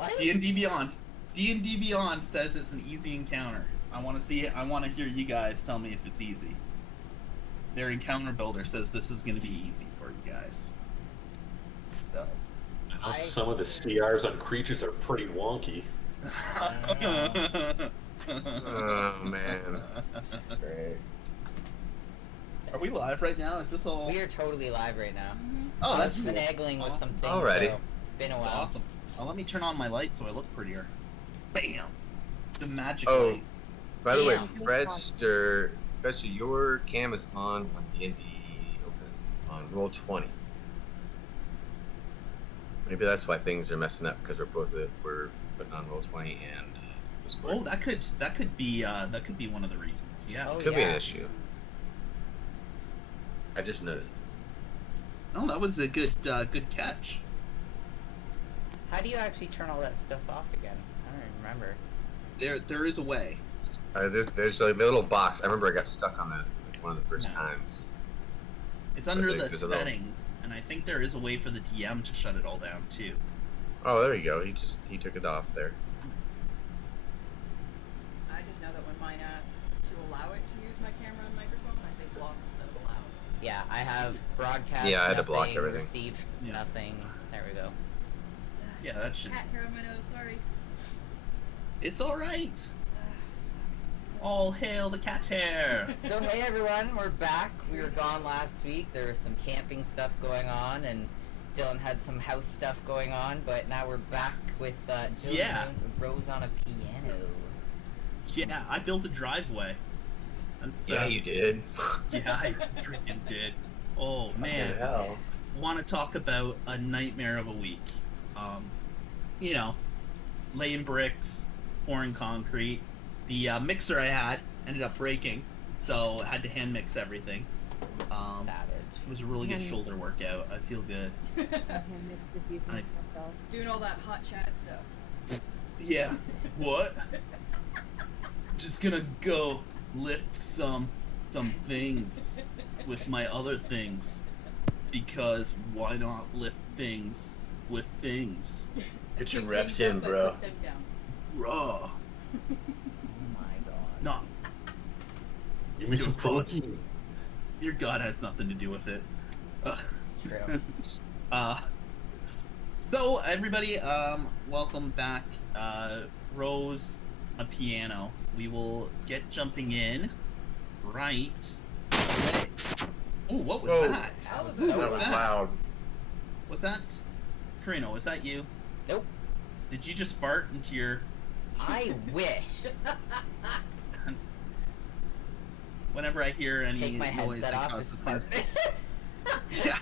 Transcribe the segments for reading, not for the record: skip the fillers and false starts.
What? D&D Beyond. D&D Beyond says it's an easy encounter. I want to hear you guys tell me if it's easy. Their encounter builder says this is going to be easy for you guys. So. I know some of the CRs on creatures are pretty wonky. Oh man. Great. Are we live right now? Is this all? We are totally live right now. Oh, I that's was cool. finagling with some things. Alrighty. So it's been a That's while. awesome. Let me turn on my light so I look prettier. Bam! The magic Oh. light. By the way, Damn. Fredster, your cam is on D&D, on Roll20. Maybe that's why things are messing up, because we're putting on Roll20 and Discord. Oh, that could be one of the reasons. Yeah. Oh, Could be an yeah. issue. I just noticed. Oh, that was a good catch. How do you actually turn all that stuff off again? I don't even remember. There is a way. There's a little box. I remember I got stuck on that one of the first No. times. It's under the there's a little- settings, and I think there is a way for the DM to shut it all down too. Oh, there you go. He took it off there. I just know that when mine asks to allow it to use my camera and microphone, I say block instead of allow. Yeah, I have broadcast. Yeah, I had to nothing, block everything. Receive Yeah. nothing. There we go. Yeah, that should. Cat hair on my nose, sorry. It's all right. All hail the cat hair. So hey everyone, we're back. We were gone last week. There was some camping stuff going on, and Dylan had some house stuff going on. But now we're back with Dylan Yeah. Jones and Rose on a piano. Yeah, I built a driveway. That's, Yeah, you did. Yeah, I freaking did. Oh man. Hell. Want to talk about a nightmare of a week. You know, laying bricks, pouring concrete. The mixer I had ended up breaking, so I had to hand mix everything. It Savage. was a really good shoulder workout. I feel good. I- Doing all that hot chat stuff. Yeah. What? Just gonna go lift some things with my other things, because why not lift things with things? Get your Things reps up, in, but bro. put them down. Raw. Oh my god. No. Give me some protein. Your god has nothing to do with it. It's true. So everybody, welcome back. Rose, a piano. We will get jumping in right away. Oh, what was Whoa. that? That was Who That was was that? loud. Was that Karina? Was that you? Nope. Did you just fart into your? I wish. Whenever I hear any Take my noise headset that off. causes It's yeah.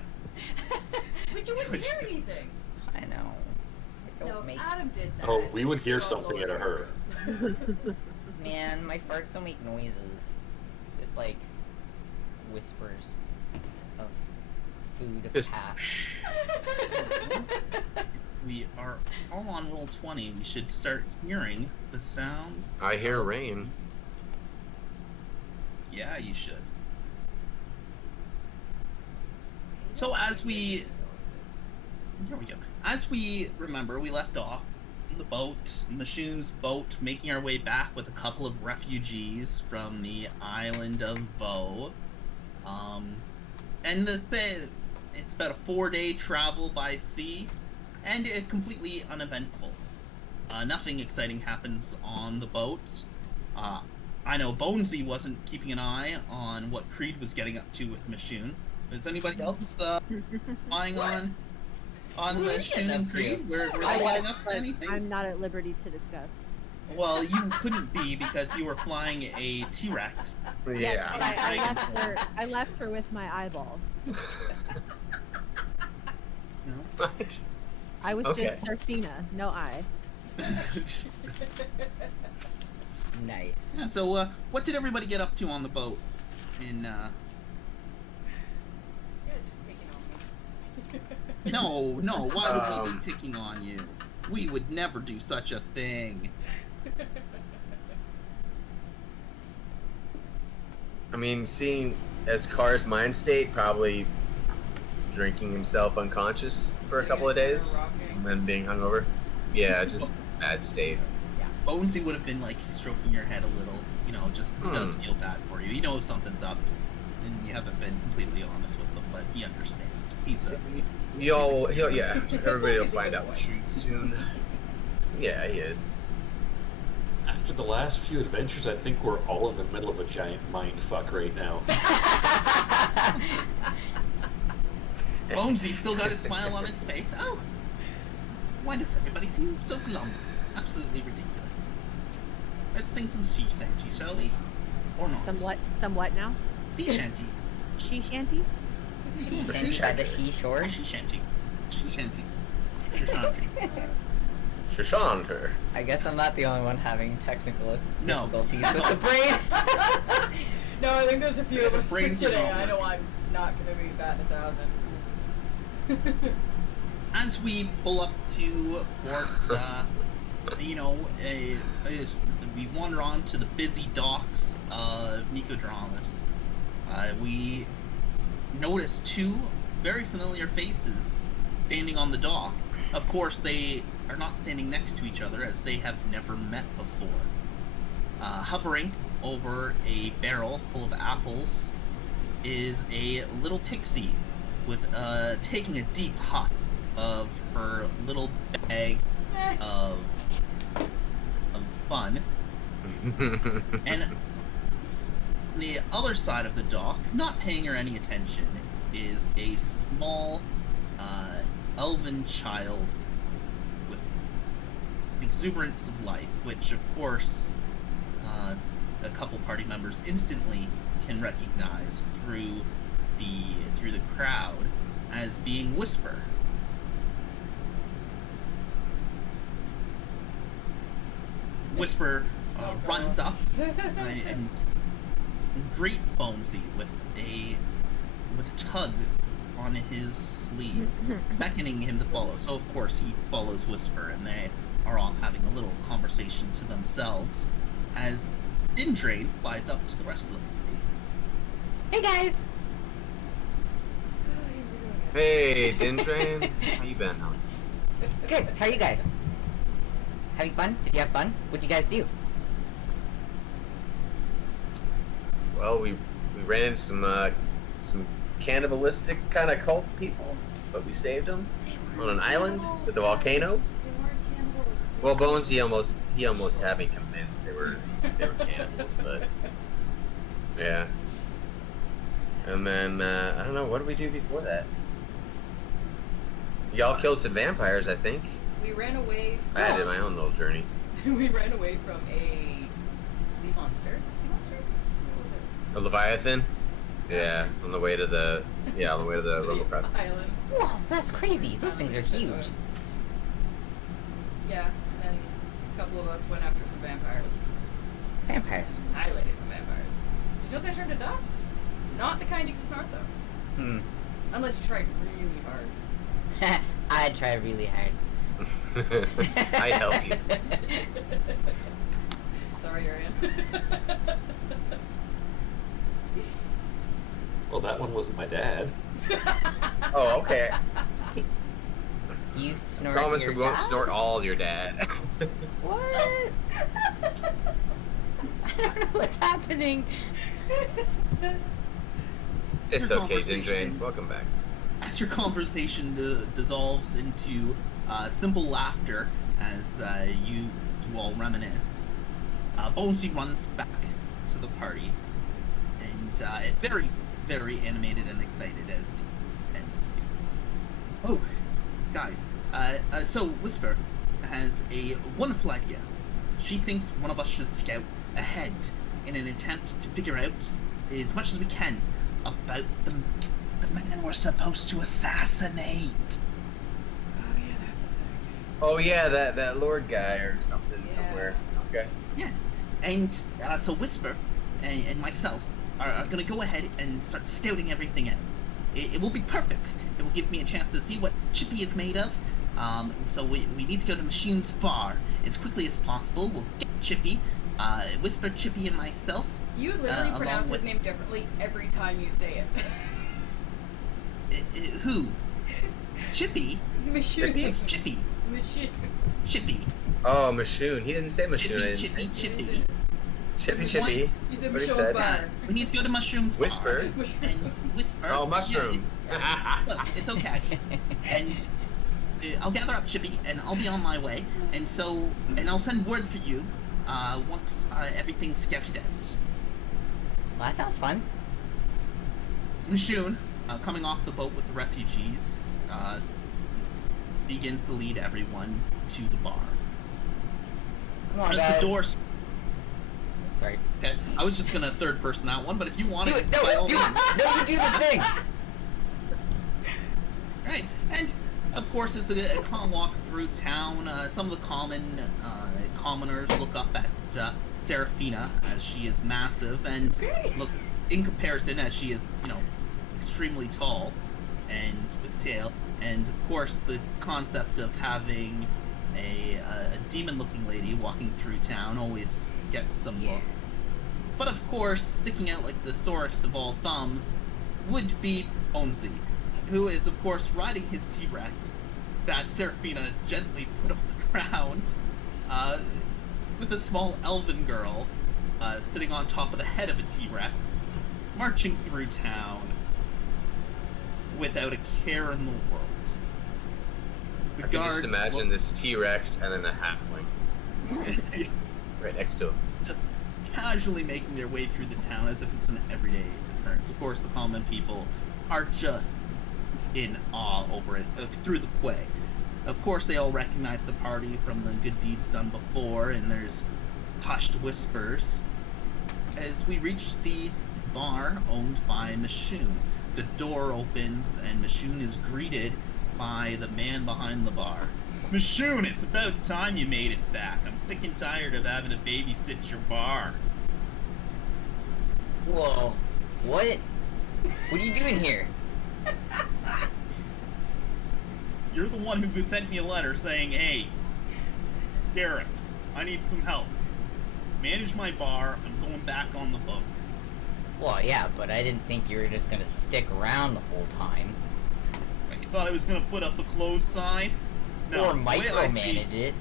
But you wouldn't hear anything. I know. I No, don't if make. Adam did that. Oh, we would hear we'd all something go in a in hurry. our rooms. Man, my farts don't make noises. It's just like whispers of food of Just past. We are all on roll 20. We should start hearing the sounds. I hear rain. Yeah, you should. So as we, here we go. As we remember, we left off on the boat, Mashoon's boat, making our way back with a couple of refugees from the island of Vo. And it's about a 4-day travel by sea, and it completely uneventful. Nothing exciting happens on the boat. I know Bonesy wasn't keeping an eye on what Creed was getting up to with Mashoon. Is anybody else spying on What are you Mashoon getting and up Creed? to? Were they getting up to anything? I'm not at liberty to discuss. Well, you couldn't be because you were flying a T-Rex. Yes, but Yeah. I left her with my eyeball. You know? What? I was Okay. just Serafina, no eye. Just- Nice. yeah, so, what did everybody get up to on the boat? Yeah, just picking on me. No, why would we be picking on you? We would never do such a thing. I mean, seeing as Carr's mind state, probably drinking himself unconscious for a couple of days, and then being hungover. Yeah, just bad state. Bonesy would have been like stroking your head a little, just 'cause he does feel bad for you. He knows something's up, and you haven't been completely honest with him, but he understands. He's a Everybody will find out the truth soon. Yeah, he is. After the last few adventures, I think we're all in the middle of a giant mind fuck right now. Bonesy still got a smile on his face. Oh, why does everybody seem so glum? Absolutely ridiculous. Let's sing some sea shanties, shall we? Or not? Somewhat now? Sea shanties. She shanty? She shanty by the seashore. Sea shanty. Sea shanty. Shanty. Shashanter. I guess I'm not the only one having technical No. difficulties with the brain. No, I think there's a few of us here Brains are today. not I know working. I'm not gonna be batting 1,000. As we pull up to port, we wander on to the busy docks of Nicodramus. We notice two very familiar faces standing on the dock. Of course, they are not standing next to each other, as they have never met before. Hovering over a barrel full of apples is a little pixie with taking a deep hop of her little bag of fun. And the other side of the dock, not paying her any attention, is a small elven child with exuberance of life, which of course a couple party members instantly can recognize through the crowd as being Whisper. Whisper runs up and greets Bonesy with a tug on his sleeve, beckoning him to follow. So of course he follows Whisper, and they are all having a little conversation to themselves as Dindrain flies up to the rest of the party. Hey guys. Hey, Dindrain. How you been? Good. How are you guys? Having fun? Did you have fun? What'd you guys do? Well, we ran into some cannibalistic kind of cult people, but we saved them on an island with a volcano. They weren't cannibals. Well, Bones, he almost had me convinced they were cannibals, but yeah. And then I don't know, what did we do before that? Y'all killed some vampires, I think. We ran away from... I did my own little journey. We ran away from a sea monster. Sea monster? What was it? A Leviathan? Yeah, on the way to the Rumble Crest. Island. Whoa, that's crazy. Those things are huge. Yeah, and then a couple of us went after some vampires. Vampires. Annihilated some vampires. Did you know they turned to dust? Not the kind you can snort, though. Unless you tried really hard. I'd try really hard. I'd help you. Sorry, Arian. Well, that one wasn't my dad. Oh, okay. You snort Promise your we won't dad? snort all your dad. What? I don't know what's happening. It's Your okay, conversation. Dindrain. Welcome back. As your conversation dissolves into simple laughter as you all reminisce, Bonesy runs back to the party, and very, very animated and excited as he tends to be. Oh, guys, so Whisper has a wonderful idea. She thinks one of us should scout ahead in an attempt to figure out as much as we can about the man we're supposed to assassinate. Oh, yeah, that's a thing. Oh yeah, that Lord guy or something Yeah. somewhere. Okay. Yes, and so Whisper and myself are going to go ahead and start scouting everything out. It will be perfect. It will give me a chance to see what Chippy is made of. So we need to go to Machine's bar as quickly as possible. We'll get Chippy, Whisper, Chippy, and myself. You literally along pronounce with- his name differently every time you say it. Who? Chippy? Machine. It's Chippy. Machine. Chippy. Oh, Mashoon. He didn't say Mashoon. Chippy. Chippy. He That's said what he Michonne's said. bar. We need to go to Mushroom's bar. Whisper. And whisper. Oh, mushroom. Yeah, look, it's okay. And I'll gather up Chippy, and I'll be on my way. And I'll send word for you once everything's scouted out. Well, that sounds fun. Mishoon, coming off the boat with the refugees, begins to lead everyone to the bar. Come on, As guys. the door. Sorry. Okay, I was just gonna third person that one, but if you want Do to, it! No, do it! No, you do the thing! Right, and of course it's a calm walk through town. Some of the commoners look up at Serafina as she is massive, and look in comparison as she is, extremely tall and with a tail. And of course, the concept of having a demon-looking lady walking through town always gets some looks. But of course, sticking out like the sorest of all thumbs would be Bonesy, who is of course riding his T-Rex that Serafina gently put on the ground, with a small elven girl sitting on top of the head of a T-Rex, marching through town without a care in the world. The I can just guards imagine this T-Rex and then a halfling right next to him. just casually making their way through the town as if it's an everyday occurrence. Of course, the common people are just in awe over it through the quay. Of course, they all recognize the party from the good deeds done before, and there's hushed whispers as we reach the bar owned by Mishoon. The door opens, and Mishoon is greeted by the man behind the bar. Mishoon, it's about time you made it back. I'm sick and tired of having to babysit your bar. Whoa. What? What are you doing here? You're the one who sent me a letter saying, hey, Derek, I need some help. Manage my bar, I'm going back on the boat. Well, yeah, but I didn't think you were just gonna stick around the whole time. You thought I was going to put up a closed sign? No, Or the way I see- micromanage it.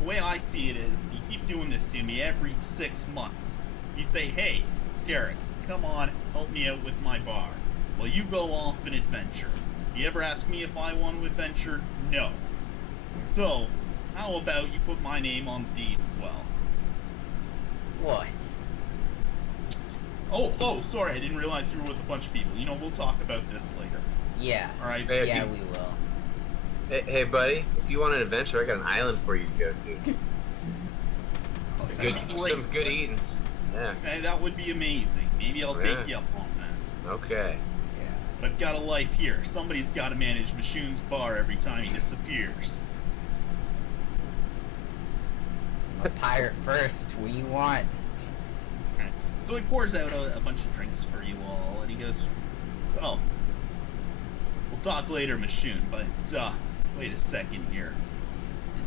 The way I see it is, you keep doing this to me every 6 months. You say, hey, Derek, come on, help me out with my bar. Well, you go off and adventure. You ever ask me if I want to adventure? No. So, how about you put my name on the deed as well? What? Oh, sorry, I didn't realize you were with a bunch of people. We'll talk about this later. Yeah. Alright? Hey, Yeah, we will. Hey, buddy, if you want an adventure, I got an island for you to go to. Some good eatings. Yeah. Okay, that would be amazing. Maybe I'll Yeah. take you up on that. Okay. Yeah. But I've got a life here. Somebody's got to manage Mishoon's bar every time he disappears. A pirate first. What do you want? Okay. So he pours out a bunch of drinks for you all, and he goes, well, we'll talk later, Mishoon, but, wait a second here.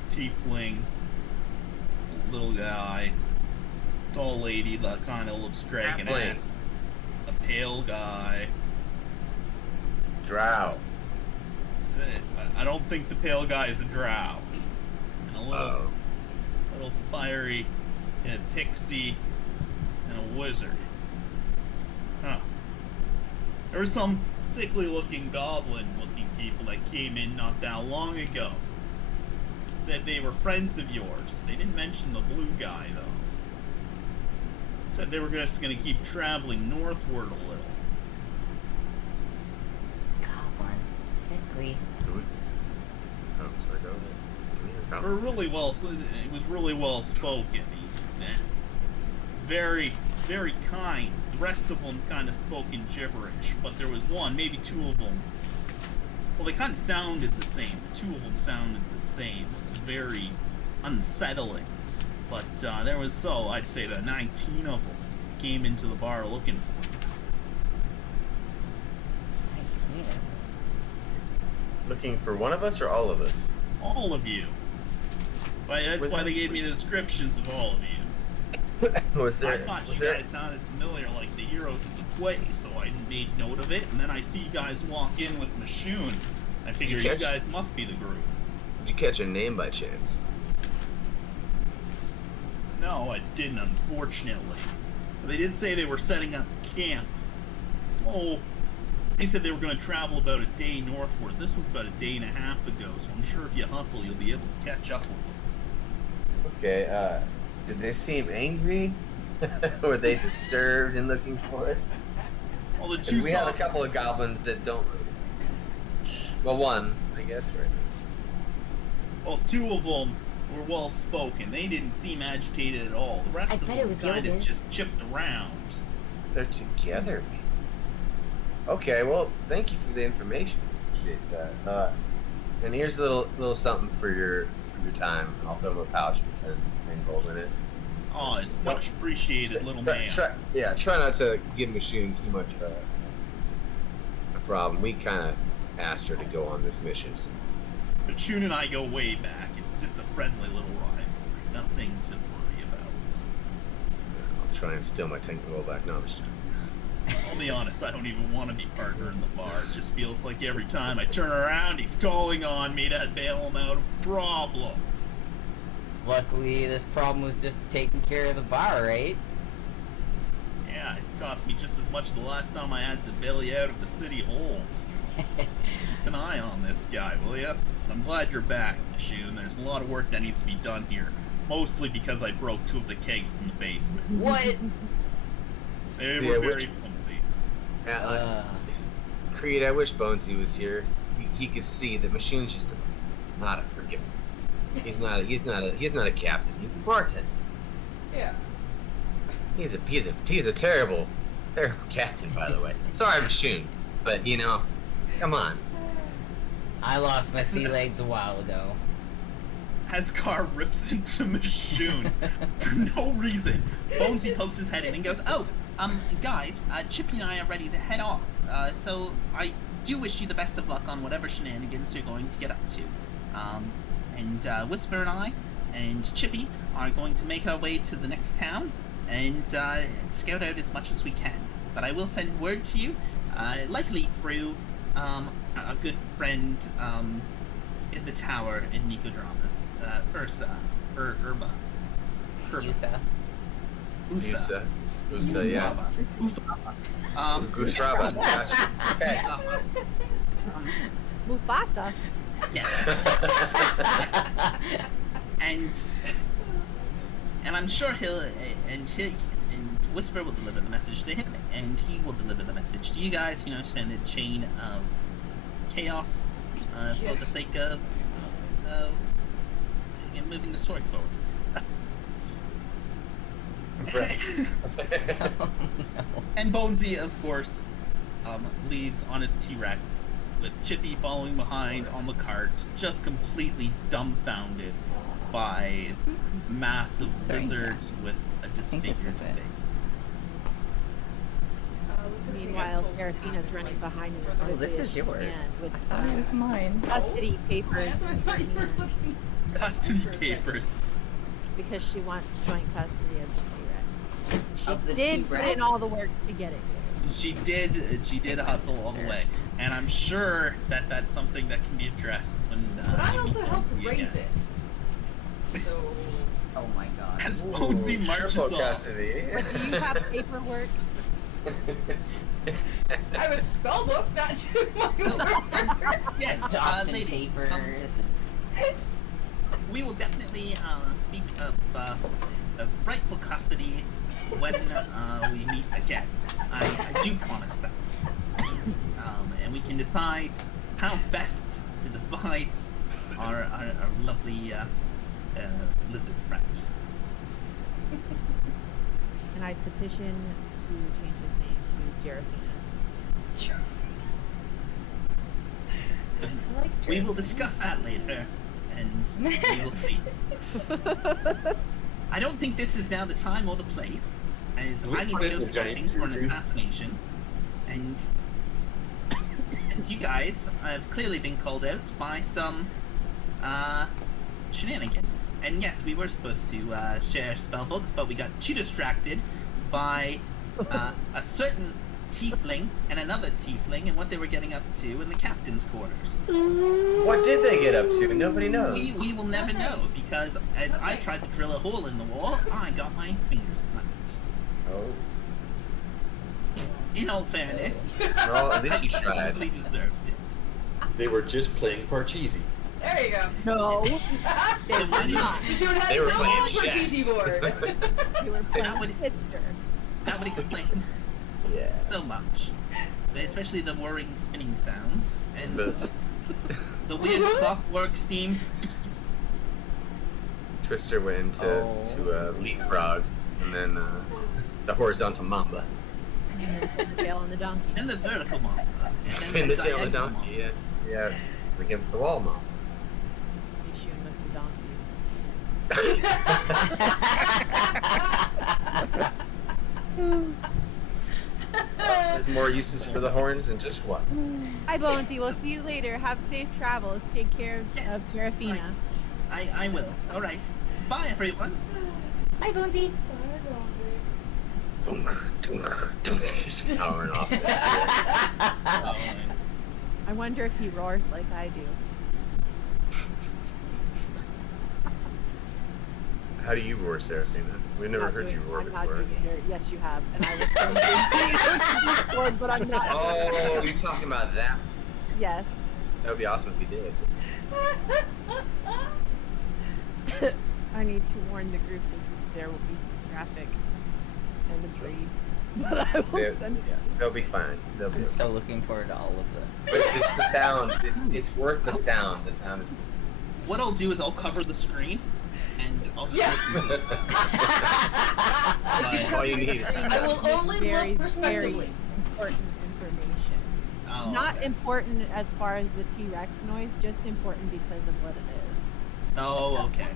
Tiefling, little guy, tall lady that kind of looks dragon Halfling. ass, a pale guy. Drow. I don't think the pale guy is a drow. And a little fiery pixie and a wizard. Huh. There were some sickly looking goblin looking people that came in not that long ago. Said they were friends of yours. They didn't mention the blue guy though. Said they were just gonna keep traveling northward a little. Goblin. Sickly. Oh, sorry, go ahead. They were really well. It was really well spoken. Very, very kind. The rest of them kind of spoke in gibberish, but there was one, maybe two of them. Well, they kind of sounded the same. The two of them sounded the same. It was very unsettling. But there was, I'd say that 19 of them came into the bar looking for him. Looking for one of us or all of us? All of you. But that's Was why they this- gave me the descriptions of all of you. Was I there? thought Was you there? guys sounded familiar, like the heroes of the quay, so I made note of it. And then I see you guys walk in with Mishoon. I figured you catch- guys must be the group. Did you catch her name by chance? No, I didn't, unfortunately. But they did say they were setting up camp. Oh, they said they were going to travel about a day northward. This was about a day and a half ago, so I'm sure if you hustle, you'll be able to catch up with them. Okay, did they seem angry? Were they disturbed in looking for us? Well, the 'Cause two we have a saw- couple of goblins that don't really like us too much. Well, one, I guess, right Well, two of them were well spoken. They didn't seem agitated at all. The rest I of bet them it was kind of Yoda's. just chipped around. They're together. Okay, well, thank you for the information. Appreciate that. And here's a little something for your time. I'll throw him a pouch with 10 gold in it. Oh, it's much appreciated, little Try, man. try not to give Machine too much of a problem. We kind of asked her to go on this mission. So. But Shun and I go way back. It's just a friendly little rivalry. Nothing to worry about. I'll try and steal my 10 gold back. No, I'm just joking. I'll be honest, I don't even want to be partner in the bar. It just feels like every time I turn around, he's calling on me to bail him out of problem. Luckily, this problem was just taking care of the bar, right? Yeah, it cost me just as much the last time I had to bail you out of the city holds. Keep an eye on this guy, will ya? I'm glad you're back, Shun. There's a lot of work that needs to be done here. Mostly because I broke 2 of the kegs in the basement. What? They Yeah, were very which- flimsy. Creed, I wish Bonesy was here. He could see that Machine's just not a forgiven. He's not a captain. He's a bartender. Yeah. He's a terrible captain, by the way. Sorry, Machine, but come on. I lost my sea legs a while ago. Haskar rips into Mashoon for no reason. Bonesy pokes his head in and goes, "Oh, guys, Chippy and I are ready to head off. So I do wish you the best of luck on whatever shenanigans you're going to get up to. And Whisper and I and Chippy are going to make our way to the next town and scout out as much as we can. But I will send word to you, likely through a good friend in the tower in Nicodramas, Ursa, Urba, Yusa. Usa. Usa, yeah. Gusraba, gotcha. Okay. Mufasa. Yeah. and I'm sure he'll Whisper will deliver the message to him, and he will deliver the message to you guys. Send a chain of chaos for the sake of moving the story forward. Oh, no. And Bonesy, of course, leaves on his T-Rex with Chippy following behind on the cart, just completely dumbfounded by massive Sorry. lizard with a think disfigured this is it. face. Meanwhile, Serafina's running behind in as Oh, this quickly is as she yours. can with I thought it was mine. custody papers That's what I thought you were in her looking Custody for a papers. because she wants joint custody of the T-Rex. She Of the did put T-Rex? in all the work to get it. She did hustle all the way, and I'm sure that that's something that can be addressed when. But I you also meet helped Bonesy raise again. it. So. Oh my god. As Bonesy marches triple off. custody. But do you have paperwork? I have a spell book that should my Yes, Adoption lady. papers. We will definitely speak of rightful custody when we meet again. I do promise that. And we can decide how best to divide our lovely lizard friend. And I petition to change his name to Jerafina. We will discuss that later, and we will see. I don't think this is now the time or the place, as We I need put to in go the scouting giant for an tutu. assassination, and you guys have clearly been called out by some shenanigans. And yes, we were supposed to share spell books, but we got too distracted by a certain tiefling and another tiefling and what they were getting up to in the captain's quarters. What did they get up to? Nobody knows. We will never know, because as I tried to drill a hole in the wall, I got my fingers snapped. Oh. In all fairness, Well, at least you I tried. probably deserved it. They were just playing Parcheesi. There you go. No, they Then why were did- not. You should have They had were some playing on for chess. cheesy board. They were playing would- sister. That would explain Yeah. so much. Especially the whirring spinning sounds and But the weird clockwork steam. Twister went into leapfrog, and then the horizontal mamba. And then the tail on the donkey. And the vertical mamba. And then And the tail of the diagonal donkey, mamba. yes. Yes. Against the wall mamba. He's shooting with the donkey. There's more uses for the horns than just one. Hi, Bonesy. We'll see you later. Have safe travels. Take care of Terrafina. I will. Alright. Bye, everyone. Hi, Bonesy. Dunk, dunk, dunk. Just powering off. I wonder if he roars like I do. How do you roar, Seraphina? We've never Not heard doing- you roar I'm not before. doing it here. Yes, you have. And I was saying but I'm not. Oh, you're talking about that? Yes. That would be awesome if you did. I need to warn the group that there will be some graphic imagery. But I will They'll, send it. they'll be fine. They'll be I'm fine. so looking forward to all of this. But it's the sound. It's worth the sound. The sound is. What I'll do is I'll cover the screen and I'll just listen to this. All you need is the I sound. will only Very, look very prospectively. important information. Oh, Not okay. important as far as the T-Rex noise, just important because of what it is. Oh, okay.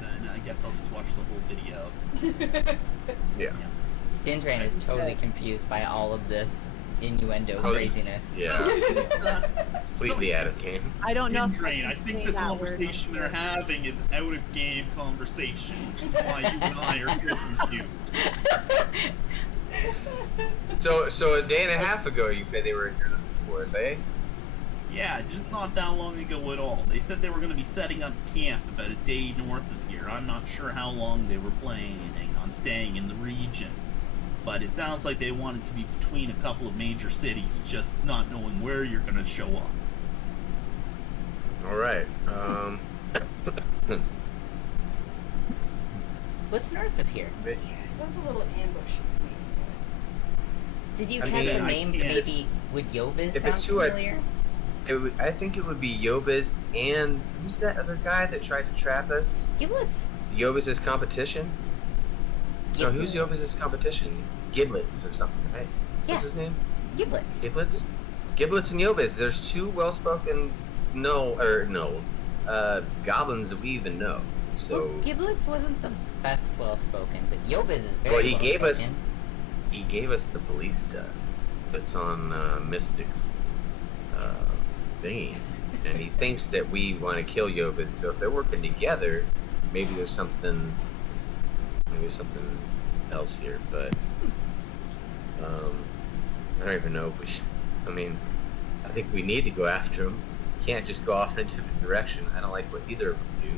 Then I guess I'll just watch the whole video. Yeah. Dindrain is totally confused by all of this innuendo Oh, craziness. Yeah. It's, Completely out of game. I don't know. if Drain, I can think say the that word conversation on they're here. having is out of game conversation, which is why you and I are so confused. So a day and a half ago, you said they were here looking for us, eh? Yeah, just not that long ago at all. They said they were going to be setting up camp about a day north of here. I'm not sure how long they were planning on staying in the region. But it sounds like they wanted to be between a couple of major cities, just not knowing where you're going to show up. All right. What's north of here? Yeah, sounds a little ambushy to me. Did you I catch mean, a I name? can't- Maybe would Yoviz If sound it's who I- familiar? I think it would be Yobiz and who's that other guy that tried to trap us? Giblets. Yobiz's competition? No, who's Giblets. Yobiz's competition? Giblets or something, right? Yeah. What's his name? Giblets. Giblets? Giblets and Yobiz. There's two well-spoken gnolls, goblins that we even know. So Well, Giblets wasn't the best well-spoken, but Yoviz is very Well, he well-spoken. gave us the police stuff. It's on Mystic's thingy, and he thinks that we want to kill Yobiz. So if they're working together, maybe there's something else here. But I don't even know if we should. I mean, I think we need to go after him. Can't just go off into a different direction. I don't like what either of them do.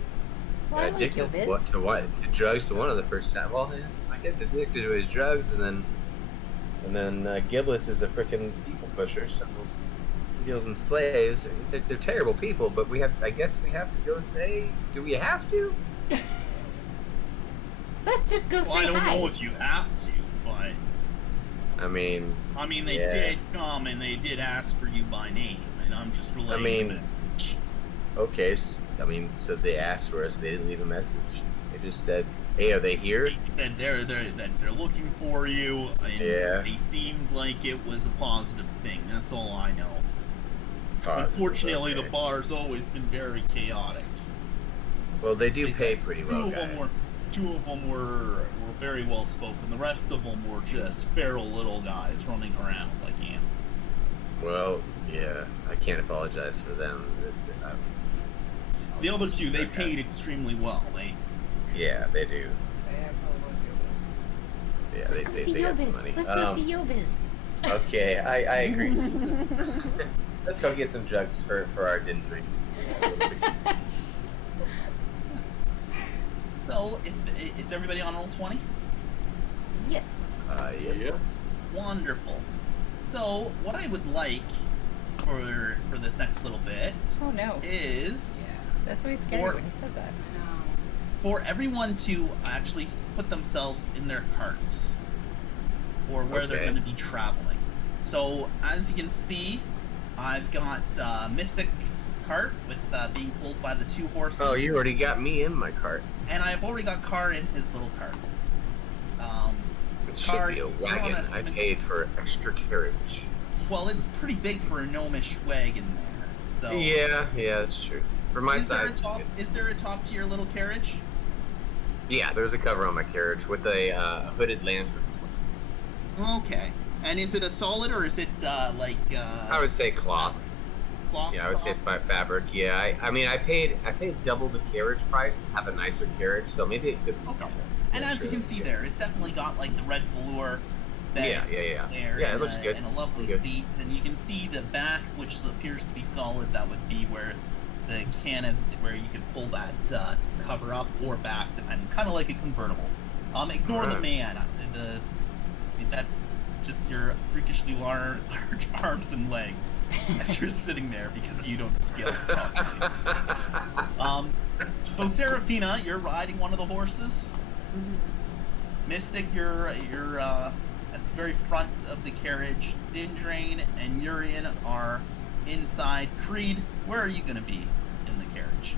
Well, I Got like addicted Yoviz. to drugs to one of the first time. Well, I get addicted to his drugs, and then Giblets is a freaking people pusher, so he deals in slaves. They're terrible people, but I guess we have to go say, do we have to? Let's just go Well, say I don't hi. know if you have to, but I mean, they Yeah. did come and they did ask for you by name, and I'm just relaying mean- the message. okay. So they asked for us. They didn't leave a message. They just said, "Hey, are they here?" They said they're looking for you, and Yeah. they seemed like it was a positive thing. That's all I know. Positive, Unfortunately, okay. the bar's always been very chaotic. Well, they do They pay said pretty well, guys. Two of them were very well spoken. The rest of them were just feral little guys running around like ants. Well, yeah, I can't apologize for them. The other two, they paid extremely well. Yeah, they do. So yeah, I probably want to see what it is. Yeah, Let's go see they have some Yoviz. money. Let's go see Yoviz. Okay, I agree. Let's go get some drugs for our didn't drink. So, if it's everybody on roll 20? Yes. Yeah. Wonderful. So, what I would like for this next little bit Oh no. is Yeah. That's why he's scary Or- when he says that. I know. for everyone to actually put themselves in their carts for where they're Okay. going to be traveling. So, as you can see, I've got Mystic's cart with being pulled by the 2 horses. Oh, you already got me in my cart. And I've already got Car in his little cart. It should Car, be a you're on wagon. a- I paid for extra carriage. Well, it's pretty big for a gnomish wagon there. So Yeah, that's true. For my is there, size. a top, is there a top to your little carriage? Yeah, there's a cover on my carriage with a hooded lantern as well. Okay. And is it a solid or is it I would say cloth. cloth? Yeah, I would say cloth? fabric. Yeah, I mean, I paid double the carriage price to have a nicer carriage, so maybe it could be Okay. something. And Yeah, as sure. you can see there, it's definitely got like the red velour bed Yeah. there Yeah, it and looks good. and a lovely Good. seat. And you can see the back, which appears to be solid. That would be where the cannon, where you could pull that cover up or back, depending, kind of like a convertible. Ignore the Alright. man. That's just your freakishly large arms and legs as you're sitting there because you don't scale properly. So Serafina, you're riding one of the horses. Mystic, you're at the very front of the carriage. Dindrain and Urian are inside. Creed, where are you going to be in the carriage?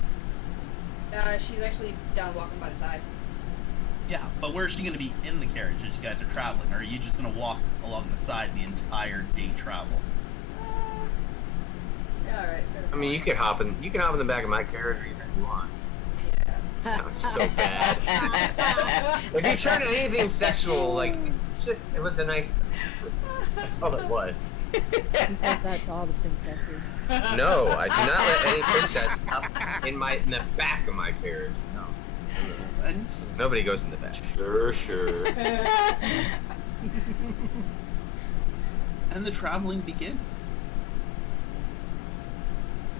She's actually down walking by the side. Yeah, but where is she going to be in the carriage as you guys are traveling? Or are you just going to walk along the side the entire day travel? Yeah, alright. I mean, you could hop in the back of my carriage anytime you want. Yeah. Sounds so bad. If you turn it anything sexual, like it was a nice. That's all it was. He says that to all the princesses. No, I do not let any princess up in the back of my carriage. No. And Nobody goes in the back. Sure. the traveling begins.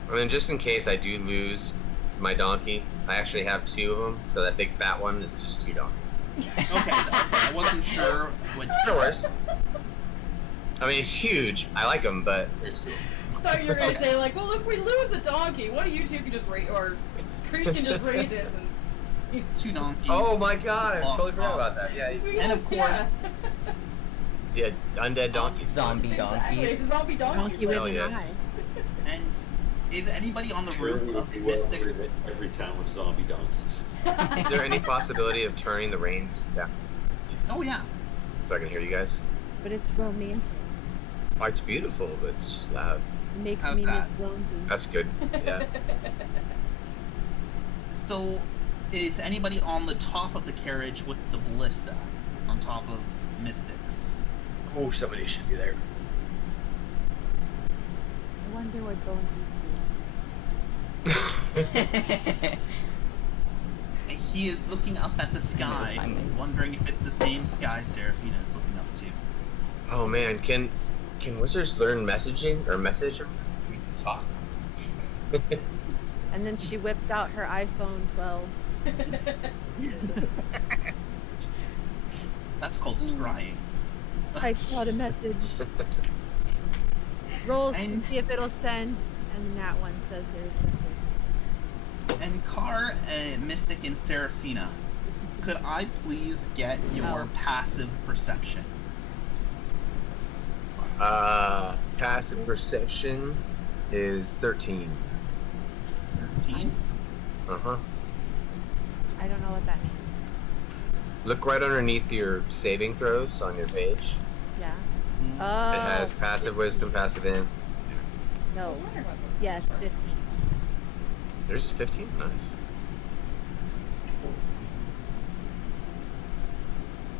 And then just in case I do lose my donkey, I actually have 2 of them, so that big fat one is just 2 donkeys. Okay, I wasn't sure what. No worries. I mean, it's huge. I like them, but there's 2 of them. I thought you were gonna say like, well, if we lose a donkey, one of you two can just raise, or Creed can just raise it since it's 2 donkeys. Oh my god, I Oh, totally forgot oh. about that. Yeah, And of course, yeah, undead donkeys. Zombie Exactly, donkeys. it's a zombie donkey. Donkey Hell with an yes. and is anybody on the Sure, roof we of would be well aware Mystics? that every town with zombie donkeys. eye. Is there any possibility of turning the range down Oh yeah. so I can hear you guys? But it's romantic. Oh, it's beautiful, but it's just loud. It makes How's me miss that? Blonesy. That's good. Yeah. So, is anybody on the top of the carriage with the ballista on top of Mystics? Oh, somebody should be there. I wonder what Bonesy's doing. He is looking up at the sky, find me. wondering if it's the same sky Serafina is looking up to. Oh man, can wizards learn messaging or message? We can talk. And then she whips out her iPhone 12. That's called scrying. Types out a message. Rolls And- to see if it'll send, and that one says there's no service. And Car, Mystic, and Serafina, could I please get your Oh. passive perception? Passive perception is 13. 13? Uh-huh. I don't know what that means. Look right underneath your saving throws on your page. Yeah. Mhm. Oh. It has passive wisdom, passive in. I No. was wondering about those. Yes, 15. There's just 15. Nice.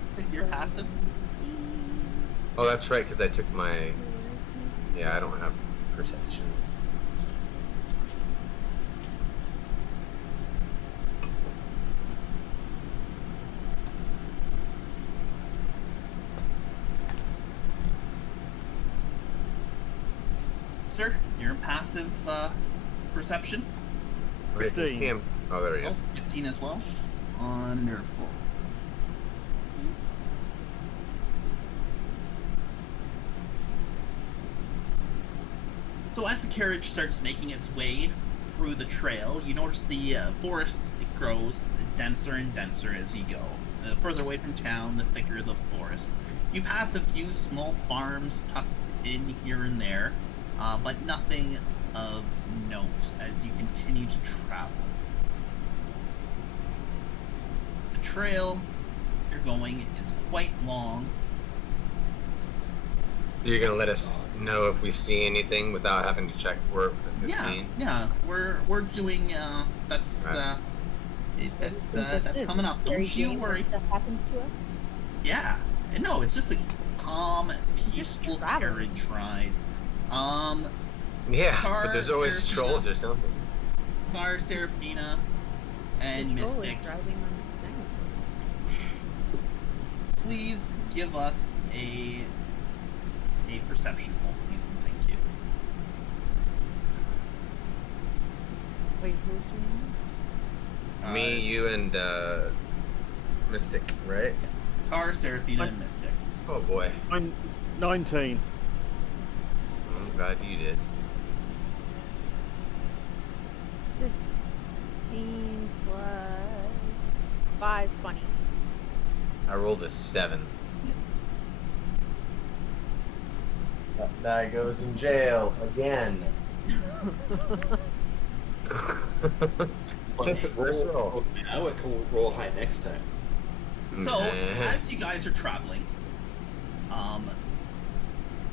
Mystic, you're passive? Oh, that's right, because I took my... Yeah, I don't have perception. officer, you're in passive perception. Wait, this 15. cam. Oh, there he Oh, is. 15 as well. Wonderful. So as the carriage starts making its way through the trail, you notice the forest grows denser and denser as you go. The further away from town, the thicker the forest. You pass a few small farms tucked in here and there, but nothing of note as you continue to travel. The trail you're going is quite long. You're gonna let us know if we see anything without having to check for it with the 15? Yeah, we're doing that's Right. that's coming up. Scary Don't you game where worry. Stuff happens to us. Yeah, and no, it's just a calm, Just peaceful traveling. carriage ride. Yeah, Car, but there's always Serafina. trolls or something. Car, Serafina, and The troll is Mystic. driving on his dinosaur. Please give us a perception roll, please, and thank you. Wait, who's doing Me, you, and Mystic, right? Car, Serafina, and Mystic. Oh boy. 19. I'm glad you did. that? 15 plus 5, 20. I rolled a 7. That guy goes in jail again. That's first roll. Now it can roll high next time. So, as you guys are traveling,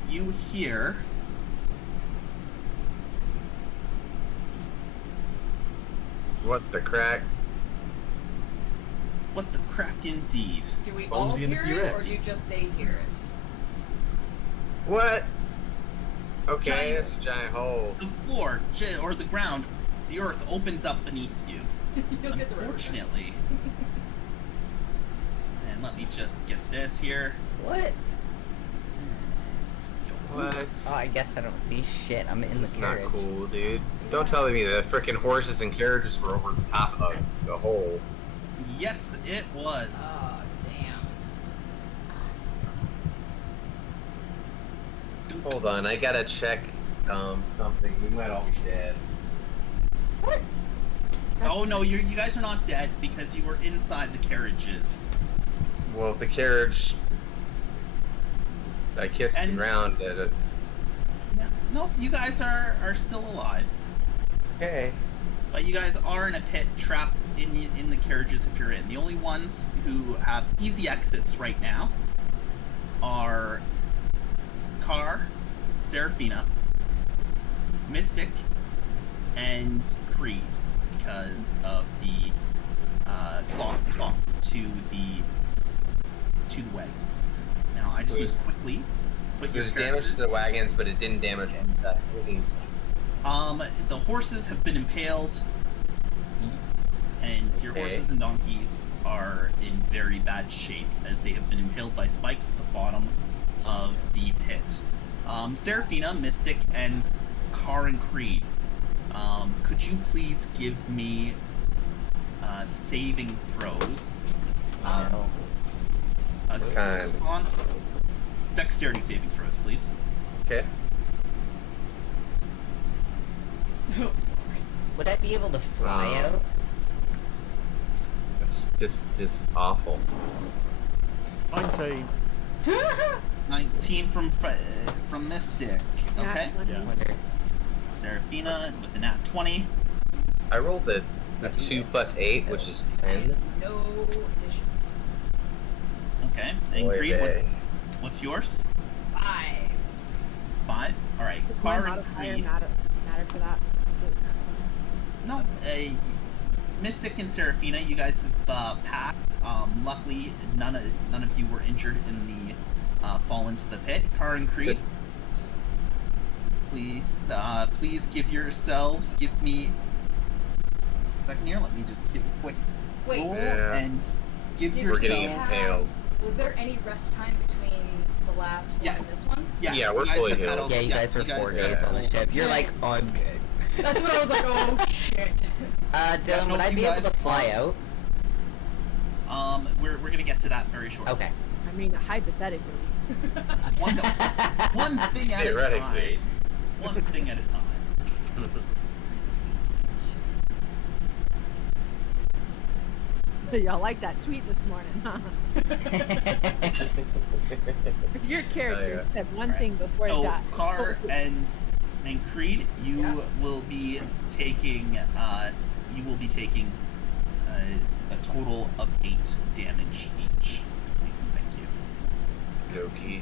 you hear What the crack? what the crack indeed. Do we all Bonesy and the hear it, or T-Rex. do just they hear it? What? Okay, Giant- that's a giant hole. The floor, or the ground, the earth opens up beneath you. You'll get the reference. Unfortunately. And let me just get this here. What? What? Oh, I guess I don't see shit. I'm in This the is not carriage. cool, dude. Don't tell me that frickin' horses and carriages were over the top of the hole. Yes, it was. Oh, damn. Hold on, I gotta check something. We might all be dead. What? Oh no, you guys are not dead because you were inside the carriages. Well, if the carriage I kissed the And- ground at it. Yeah. Nope, you guys are still alive. Okay. But you guys are in a pit trapped in the carriages if you're in. The only ones who have easy exits right now are Car, Serafina, Mystic, and Creed because of the clock to the wagons. Now I just need to quickly put So your there's damage characters- to the wagons, but it didn't damage inside. Anything inside. The horses have been impaled, and your Okay. horses and donkeys are in very bad shape as they have been impaled by spikes at the bottom of the pit. Serafina, Mystic, and Car and Creed, could you please give me saving throws? No. Kind. On dexterity saving throws, please. Okay. Would I be able to fly out? That's just awful. 19. 19 from Mystic. Okay. Nat 20. Yeah. Wonder. Serafina with a nat 20. I rolled a 2 plus 8, which is 10. No additions. Okay. And Boy, Creed, they- what's yours? 5. 5. All right. Does my Car and modifier Creed. matter for that? No, Mystic and Serafina, you guys have passed. Luckily, none of you were injured in the fall into the pit. Car and Creed, please give me a second here. Let me just give a quick Wait, roll Yeah. and give did We're yourself. getting we have- impaled. Was there any rest time between the last one Yes. and this one? Yes, Yeah, we're you guys fully have had healed. a- Yeah, you guys were 4 days on the ship. You're like, oh, I'm good. That's what I was like, oh shit. Dylan, no, would I you be able guys to fly are- out? We're gonna get to that very shortly. Okay. I mean, hypothetically. One thing at a time. Theoretically. One thing at a time. Y'all like that tweet this morning, huh? Your character said one thing before it So died. Carr and Creed, you Yeah. will be taking a total of 8 damage each. Please and thank you. Dokie.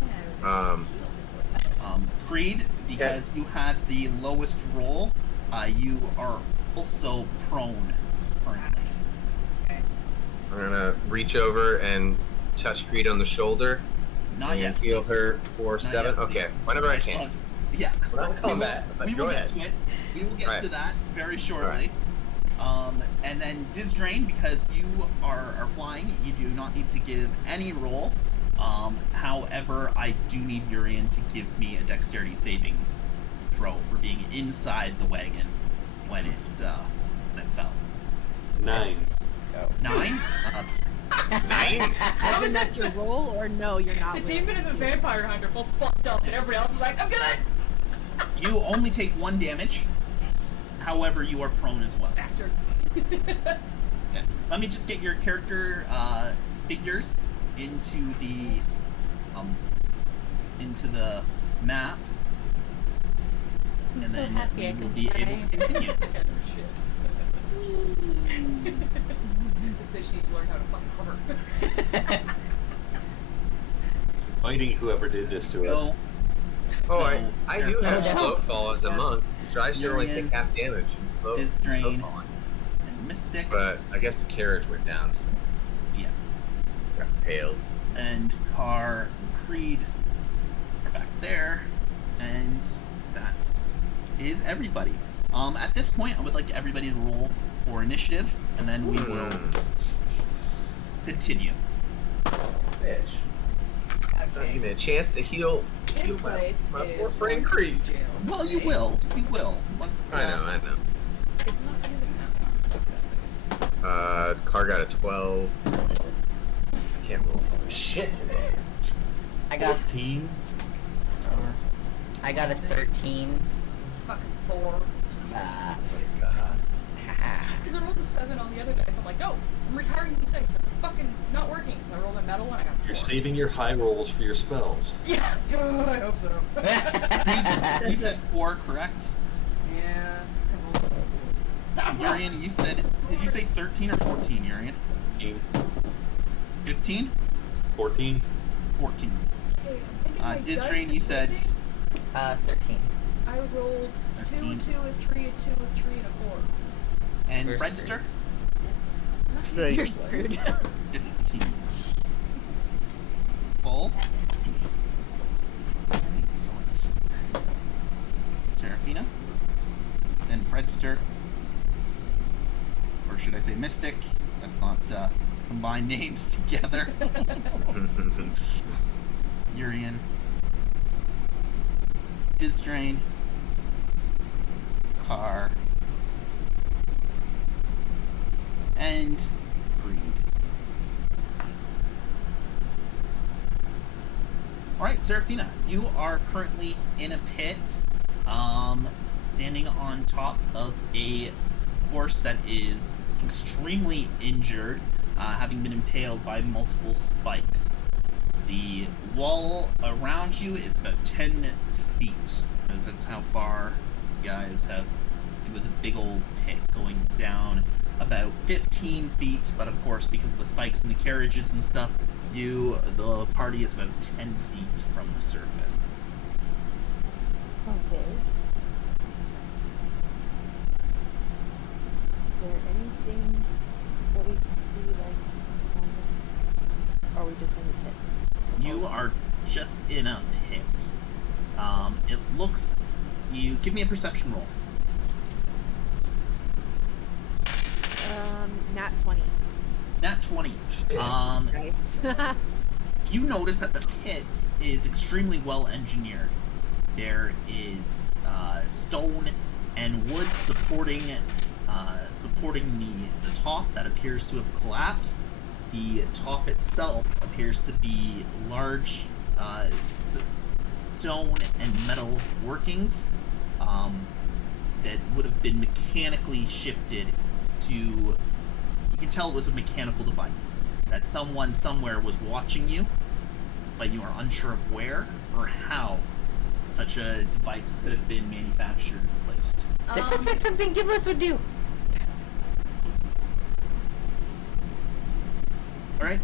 Yeah, I was able to Um, heal before that. Creed, because you had the lowest roll, you are also prone currently. Okay. I'm gonna reach over and touch Creed on the shoulder Not and yet. heal her for Not 7. yet. Okay, whenever I Right, can. Yeah. We're not in combat, but We go will ahead. get to it. We will get Right. to that very shortly. And then Disdrain, because you are flying, you do not need to give any roll. However, I do need Urian to give me a dexterity saving throw for being inside the wagon when it fell. 9. 9? 9? As in that's your roll, or no, you're not. The rolling? demon and the vampire hunter both fucked up, and everybody else is like, I'm good! You only take 1 damage. However, you are prone as well. Bastard. Okay. Let me just get your character figures into the map, I'm and so then happy we I will can be able to fly. continue. Shit. This bitch needs to learn how to fucking hover. Fighting whoever did this to us. Go. Oh, So, I do have Urian- slow fall as a Yes. monk, so I should only Urian take half damage and slow Disdrain. falling. And Mystic. But I guess the carriage went down, so Yeah. got impaled. And Carr and Creed are back there. And that is everybody. At this point, I would like everybody to roll for initiative, and then we will continue. Bitch. Give me a chance to heal This my place poor is friend going to Creed. jail. Well, you Okay? will. You will. Let's, I know. It's not using that one. Car got a 12. I can't roll shit today. I got 14. I got a 13. Fucking 4. Ah. Oh my god. Because I rolled a 7 on the other dice. I'm like, no, I'm retiring these dice. They're fucking not working. So I rolled my metal and I got 4. You're saving your high rolls for your spells. Yeah, oh, I hope so. you said 4, correct? Yeah. I rolled a 4. Stop! Urian, you said. Did you say 13 or 14, Urian? 15, 15? 14. 14. Okay, I'm thinking my dice Disdrain, you is said. working. 13. I rolled 2, 13. a 2, a 3, a 2, a 3, and a 4. And We're register? I'm not Stay. You're using this one. screwed. 15. Full. So it's Seraphina. Then Fredster. Or should I say Mystic? Let's not combine names together. Urian. Disdrain. Carr. And Creed. Alright, Seraphina, you are currently in a pit, standing on top of a horse that is extremely injured, having been impaled by multiple spikes. The wall around you is about 10 feet, because that's how far you guys have. It was a big old pit going down about 15 feet, but of course, because of the spikes and the carriages and stuff, the party is about 10 feet from the surface. Okay. Is there anything that we can see, like, around us? Or are we just in the pit? You are just in a pit. It looks. You give me a perception roll. Nat 20. Nat 20. Nice. you notice that the pit is extremely well engineered. There is stone and wood supporting the top that appears to have collapsed. The top itself appears to be large stone and metal workings that would have been mechanically shifted to. You can tell it was a mechanical device. That someone somewhere was watching you, but you are unsure of where or how such a device could have been manufactured and placed. This looks like something Gibless would do. Alright,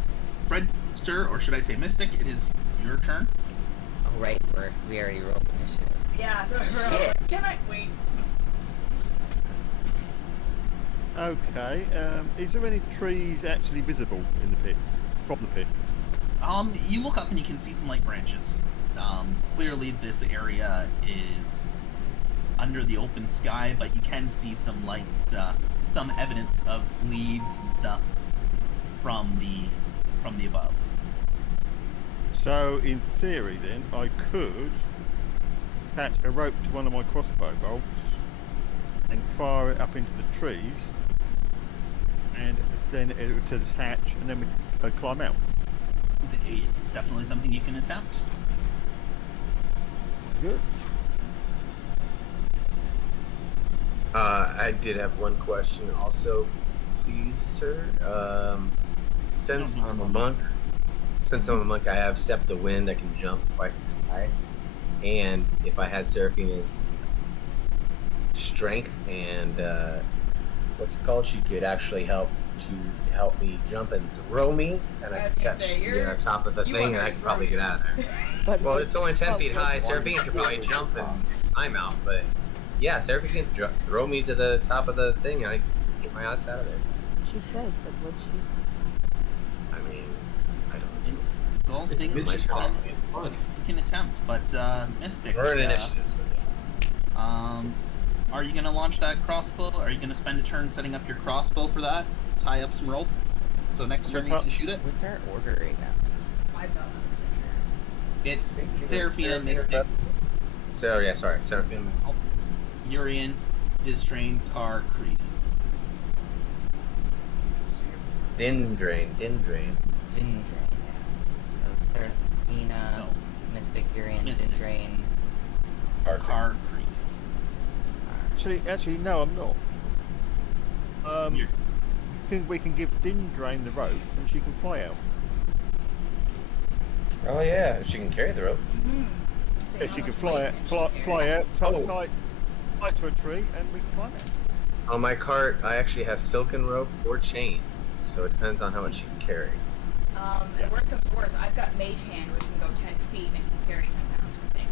Fred, Stir, or should I say Mystic, it is your turn. Oh, right, we already rolled initiative. Yeah, so Shit. can I wait? Okay. Is there any trees actually visible in the pit? From the pit? You look up and you can see some light branches. Clearly this area is under the open sky, but you can see some light, some evidence of leaves and stuff from the above. So, in theory, then, I could attach a rope to one of my crossbow bolts and fire it up into the trees, and then it would detach, and then we climb out. It's definitely something you can attempt. Good. I did have one question also, please, sir. Since I'm a monk, I have Step the Wind. I can jump twice as high, and if I had Seraphina's strength and what's it called, she could actually help me jump and throw me, and I could catch the top of the thing, and I could probably get out of there. But Well, it's only 10 feet high. Seraphina could probably jump and climb out, but yeah, Seraphina can throw me to the top of the thing, and I can get my ass out of there. she said, but would she? I mean, I don't know. It's all It's things mission that possible. It's fun. you can attempt, but Mystic. We're in initiative, so yeah. Are you gonna launch that crossbow? Are you gonna spend a turn setting up your crossbow for that? Tie up some rope, so next turn you can shoot it. What's our order right now? I'm not 100% sure. It's Seraphina, Mystic, So yeah, sorry, Seraphina. Urian, Distrain, Tar, Creed. Dindrain. Dindrain, yeah. So Seraphina, So, Mystic, Urian, Mystic. Dindrain. Car, Creed. Actually, no, I'm not. You're- We can give Dindrain the rope, and she can fly out. Oh yeah, she can carry the rope. Yeah, she can fly out, tie to a tree, and we can climb out. On my cart, I actually have silken rope or chain, so it depends on how much she can carry. And worst comes to worst, I've got Mage Hand, which can go 10 feet and can carry 10 pounds, I think.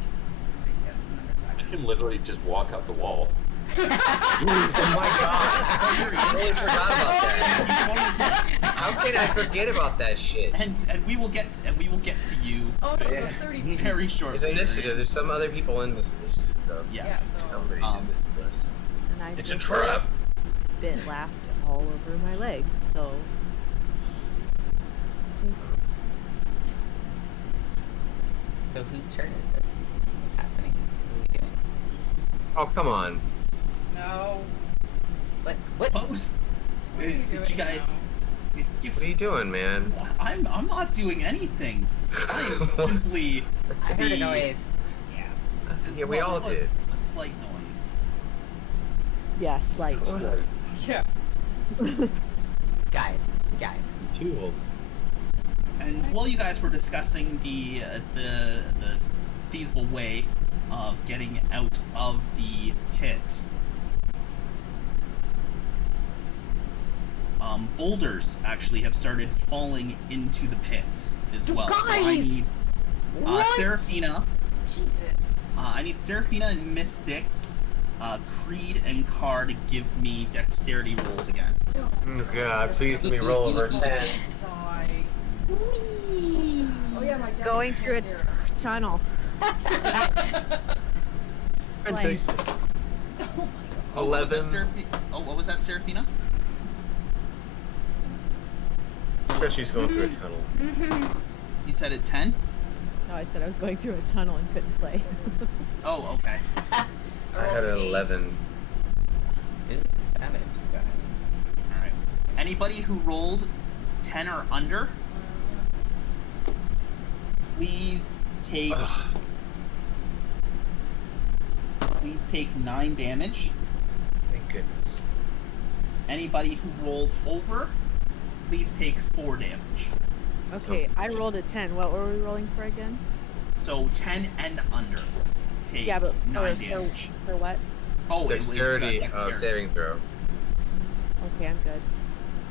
I think that's the number I 5. can literally just walk out the wall. Oh my god! I totally forgot about that. How can I forget about that shit? And we will get to you Oh no, Yeah. it was 30 feet. very shortly. It's an initiative. There's some other people in this initiative, so Yeah. So somebody did this to us. And I It's a just trap. bit laughed all over my leg, so. Thanks. So whose turn is it? What's happening? What are we doing? Oh come on! No. What? Pose. What are you Did doing you guys? What are you doing, man? I'm not doing anything. I'm simply. I heard a the- noise. Yeah, we all did. A slight noise. Yeah, slight. Yeah. Guys. Too old. And while you guys were discussing the feasible way of getting out of the pit, boulders actually have started falling into the pit as well. So I guys! need What? Seraphina. Jesus. I need Seraphina and Mystic, Creed and Car to give me dexterity rolls again. Oh god, please let me roll over a 10. Die. Oh yeah, my dad's Going through a zero. tunnel. Oh my god. 11. What was that, Seraphina? She said she's going through a tunnel. You said at 10? No, I said I was going through a tunnel and couldn't play. Oh, okay. I had an 11. Ooh, savage, you guys. All right. Anybody who rolled 10 or under, please take Ugh. 9 damage. Thank goodness. Anybody who rolled over, please take 4 damage. Okay, I rolled a 10. What were we rolling for again? So 10 and under take Yeah, but 9 for damage. what? Oh, it was Dexterity dexterity. saving throw. Okay, I'm good.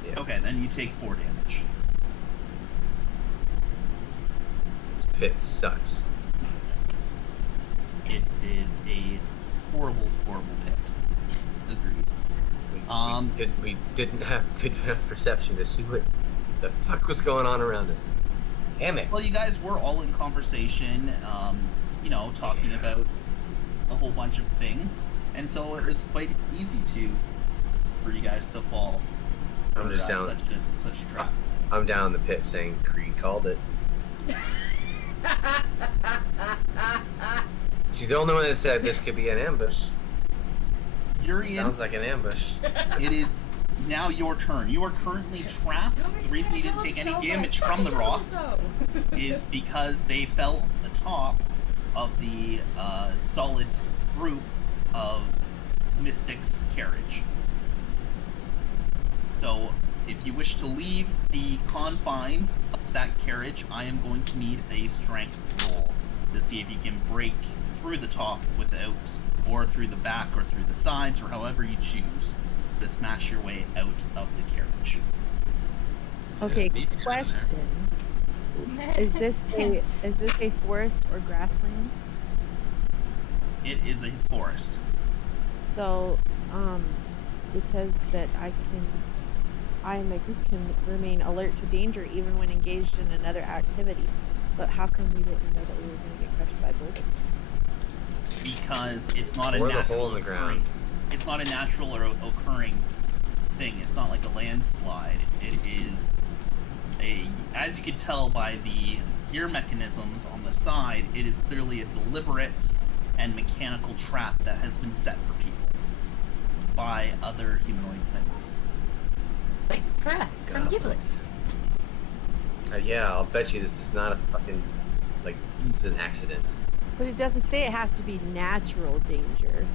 Yeah. Okay, then you take 4 damage. This pit sucks. It is a horrible, horrible pit. Agreed. We didn't have good enough perception to see what the fuck was going on around us. Damn it. Well, you guys were all in conversation, talking about a whole bunch of things, and so it was quite easy for you guys to fall. I'm just down. Such a trap. I'm down in the pit saying Creed called it. She's the only one that said this could be an ambush. Urian, Sounds like an ambush. it is now your turn. You are currently trapped. The reason you didn't take any damage from the rocks is because they fell atop of the solid group of Mystic's carriage. So, if you wish to leave the confines of that carriage, I am going to need a strength roll to see if you can break through the top without, or through the back, or through the sides, or however you choose to smash your way out of the carriage. Okay, Yeah, question. Is this a forest or grassland? It is a forest. So, it says that I and my group can remain alert to danger even when engaged in another activity. But how come we didn't know that we were going to get crushed by boulders? Because it's not a Or the natural hole in the ground. occurring. It's not a natural or occurring thing. It's not like a landslide. It is as you can tell by the gear mechanisms on the side, it is clearly a deliberate and mechanical trap that has been set for people by other humanoid things. Like for us, from God, Giblets. Yeah, I'll bet you this is not a fucking, this is an accident. But it doesn't say it has to be natural danger.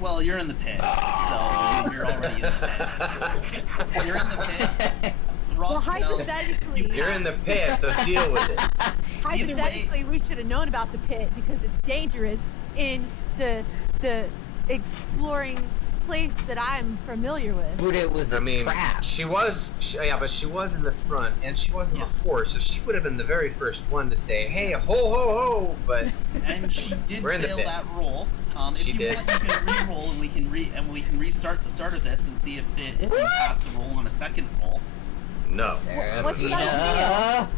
Well, you're in the pit, so you're already in the pit. You're in the pit. The Well, rocks fell. hypothetically, You're in the pit, so deal with it. hypothetically, we should have known about the pit because it's dangerous in the exploring place that I'm familiar with. But it was a I mean, trap. but she was in the front, and she wasn't Yeah. the horse, so she would have been the very first one to say, "Hey, ho, ho, ho!" But And she did We're in the fail pit. that roll. If She you did. want, you can re-roll, and we can restart the start of this and see if you pass the roll on a second roll. no, What's the Seraphina.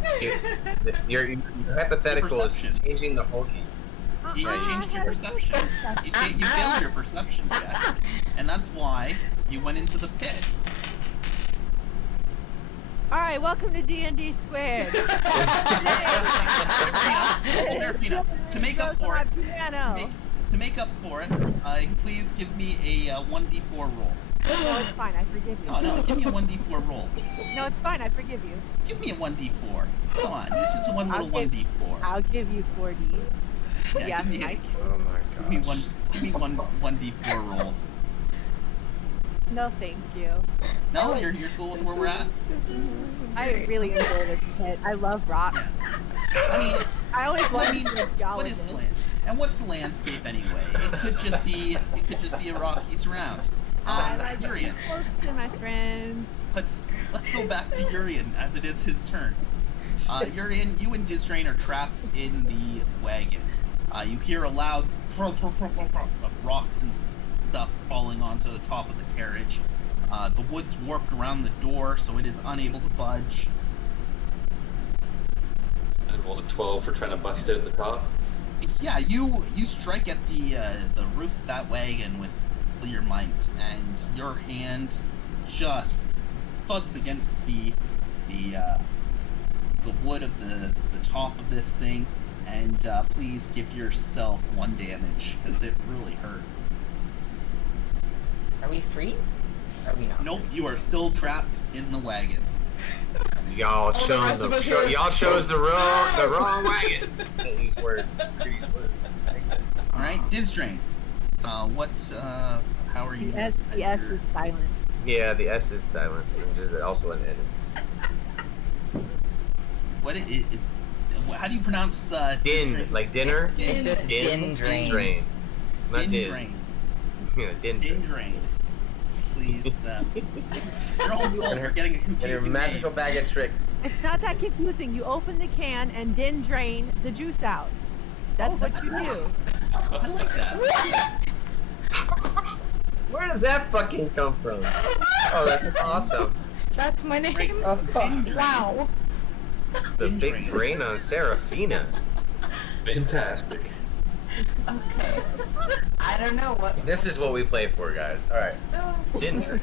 your hypothetical is Perception. changing the whole game. You changed your perception. You failed your perception check, and that's why you went into the pit. All right, welcome to D&D Squared. Seraphina, to make up for it, Piano. to make up for it, please give me a 1d4 roll. No, it's fine. I forgive you. Oh no, give me a 1d4 roll. No, it's fine. I forgive you. Give me a 1d4. Come on, it's just one little I'll give- 1d4. I'll give you 4D. Yeah, give me, I- Oh my give me gosh. give me one 1d4 roll. No, thank you. No, you're cool with where we're at. I really enjoy this pit. I love rocks. I mean, I always Well, I wanted mean, to be a what is geologist. the land? And what's the landscape anyway? It could just be a rocky surround. I like Urian. folks and my friends. Let's go back to Urian as it is his turn. Urian, you and Disdrain are trapped in the wagon. You hear a loud of rocks and stuff falling onto the top of the carriage. The wood's warped around the door, so it is unable to budge. And roll a 12 for trying to bust out the top. Yeah, you strike at the roof of that wagon with all your might, and your hand just thuds against the the wood of the top of this thing, and please give yourself 1 damage because it really hurt. Are we free? Are we not? Nope, you are still trapped in the wagon. Y'all the chose rest of us here. y'all chose the wrong wagon. These words. These words. Makes sense. All right, Dizdrain. What? How are you? The S is silent. Yeah, the S is silent, which is also an N. What it's? How do you pronounce Din, Dizdrain? like dinner. It's just din drain. Drain. Not diz. Dindrain. Yeah, din. Dindrain. Please. Your own fault for getting a And confusing your magical name. bag of tricks. It's not that confusing. You open the can and then drain the juice out. That's what you do. I like that. Where did that fucking come from? Oh, that's awesome. That's my name. Right. Dindrain. Wow. The big Dindrain. brain on Serafina. Fantastic. Okay. I don't know what. This is what we play for, guys. All right. Dindra. Ooh,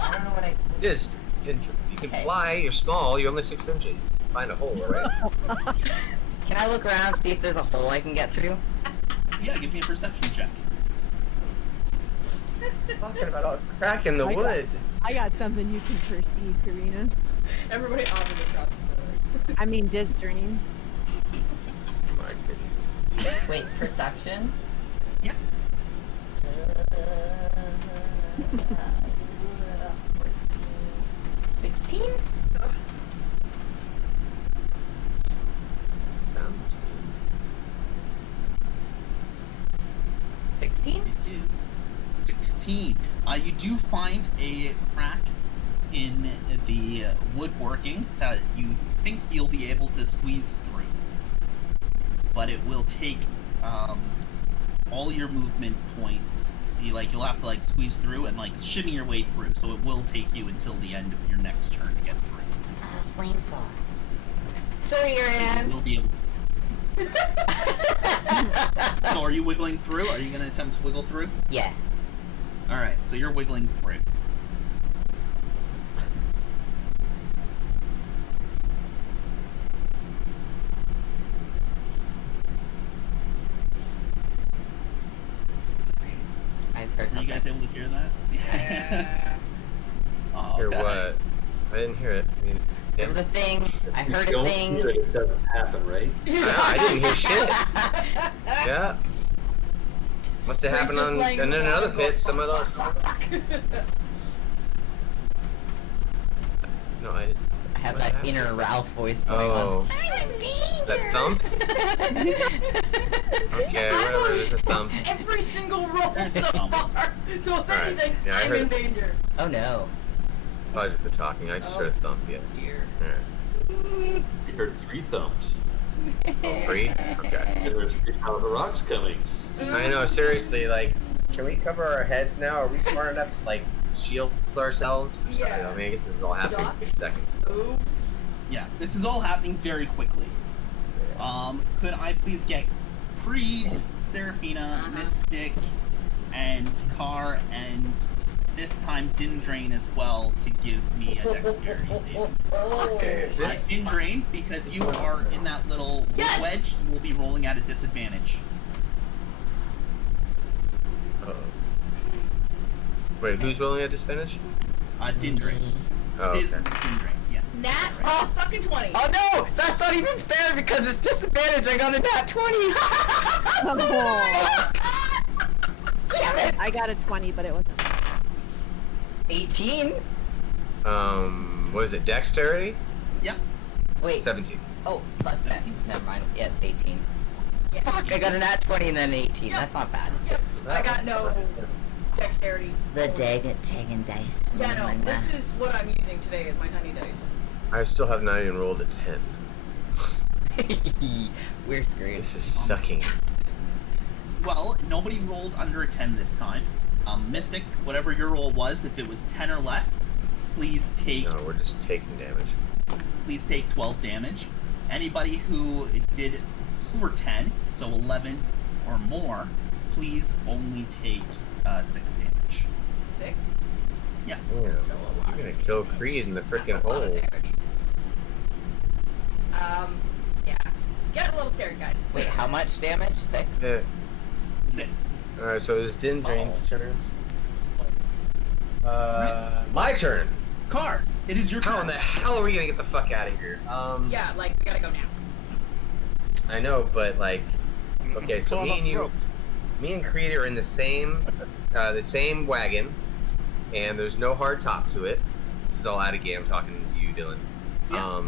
I don't know what I. Dindra. You can Okay. fly. You're small. You're only 6 inches. Find a hole, right? Can I look around see if there's a hole I can get through? Yeah, give me a perception check. Talking about a crack in the I got- wood. I got something you can perceive, Karina. Everybody obviously trusts each other. I mean, Diz journey. My goodness. Wait, perception? Yeah. 16? Um, 16? You do. 16. You do find a crack in the woodworking that you think you'll be able to squeeze through. But it will take all your movement points. You'll have to squeeze through and shimmy your way through. So it will take you until the end of your next turn to get through. Ah, slime sauce. Sorry, You Ariane. will be able. So are you wiggling through? Are you going to attempt to wiggle through? Yeah. All right. So you're wiggling through. I just heard Are you something. guys able to hear that? Yeah. Oh, Hear okay. what? I didn't hear it. I mean, There was a thing. I heard a Don't thing. hear it, it doesn't happen, right? I didn't hear shit. Yeah. Must have happened on and then another pit. Some of those. No, I didn't. I have What that happened? inner Ralph voice going on. Oh, that thump. Okay, whatever. There's a thump. Every single roll so far. So if Alright. anything, Yeah, I I'm heard in it. danger. Oh no. I just been talking. I just heard a thump. Yeah. Dear. Alright. You heard 3 thumps. Oh, 3? Okay. And there's 3 pound rocks coming. I know. Seriously, can we cover our heads now? Are we smart enough to shield ourselves? Yeah. I mean, I guess this is all happening in Doc? 6 seconds. So. Ooh. Yeah, this is all happening very quickly. Could I please get Creed, Serafina, Mystic, and Car, and this time Dindrain as well to give me a dexterity save. Okay. This. Dindrain, because you are in that little Yes! wedge, you will be rolling at a disadvantage. Uh-oh. Wait, who's rolling at disadvantage? Dindrain. Oh, His okay. Dindrain, yeah. Nat fucking 20. Oh no! That's not even fair because it's disadvantage. I got a nat 20. Oh, Damn it! I got a 20, but it wasn't. 18. What is it? Dexterity? Yeah. Wait. 17. Oh, plus next. Never mind. Yeah, it's 18. Fuck! I got a nat 20 and then an 18. Yep. That's not bad. Yep. So I that got one- no dexterity. The bonus. Dragon dice. Yeah, no. This is what I'm using today is my honey dice. I still have not even rolled a 10. We're screwed. This is sucking. Well, nobody rolled under a 10 this time. Mystic, whatever your roll was, if it was 10 or less, please take No, we're just taking damage. 12 damage. Anybody who did over 10, so 11 or more, please only take 6 damage. 6? Yeah. Yeah. Still a lot. You're gonna kill Creed in the That's freaking a lot of hole. damage. Yeah. Get a little scared, guys. Wait, how much damage? 6? Yeah. 6. Alright, so it's Dindrain's Oh. turn. My turn. Car, it is your turn. How in the hell are we gonna get the fuck out of here? Yeah, like, we gotta go now. I know, but like, okay, so Climb up the rope. me and Creed are in the same wagon, and there's no hard top to it. This is all out of game. I'm talking to you, Dylan. Yeah.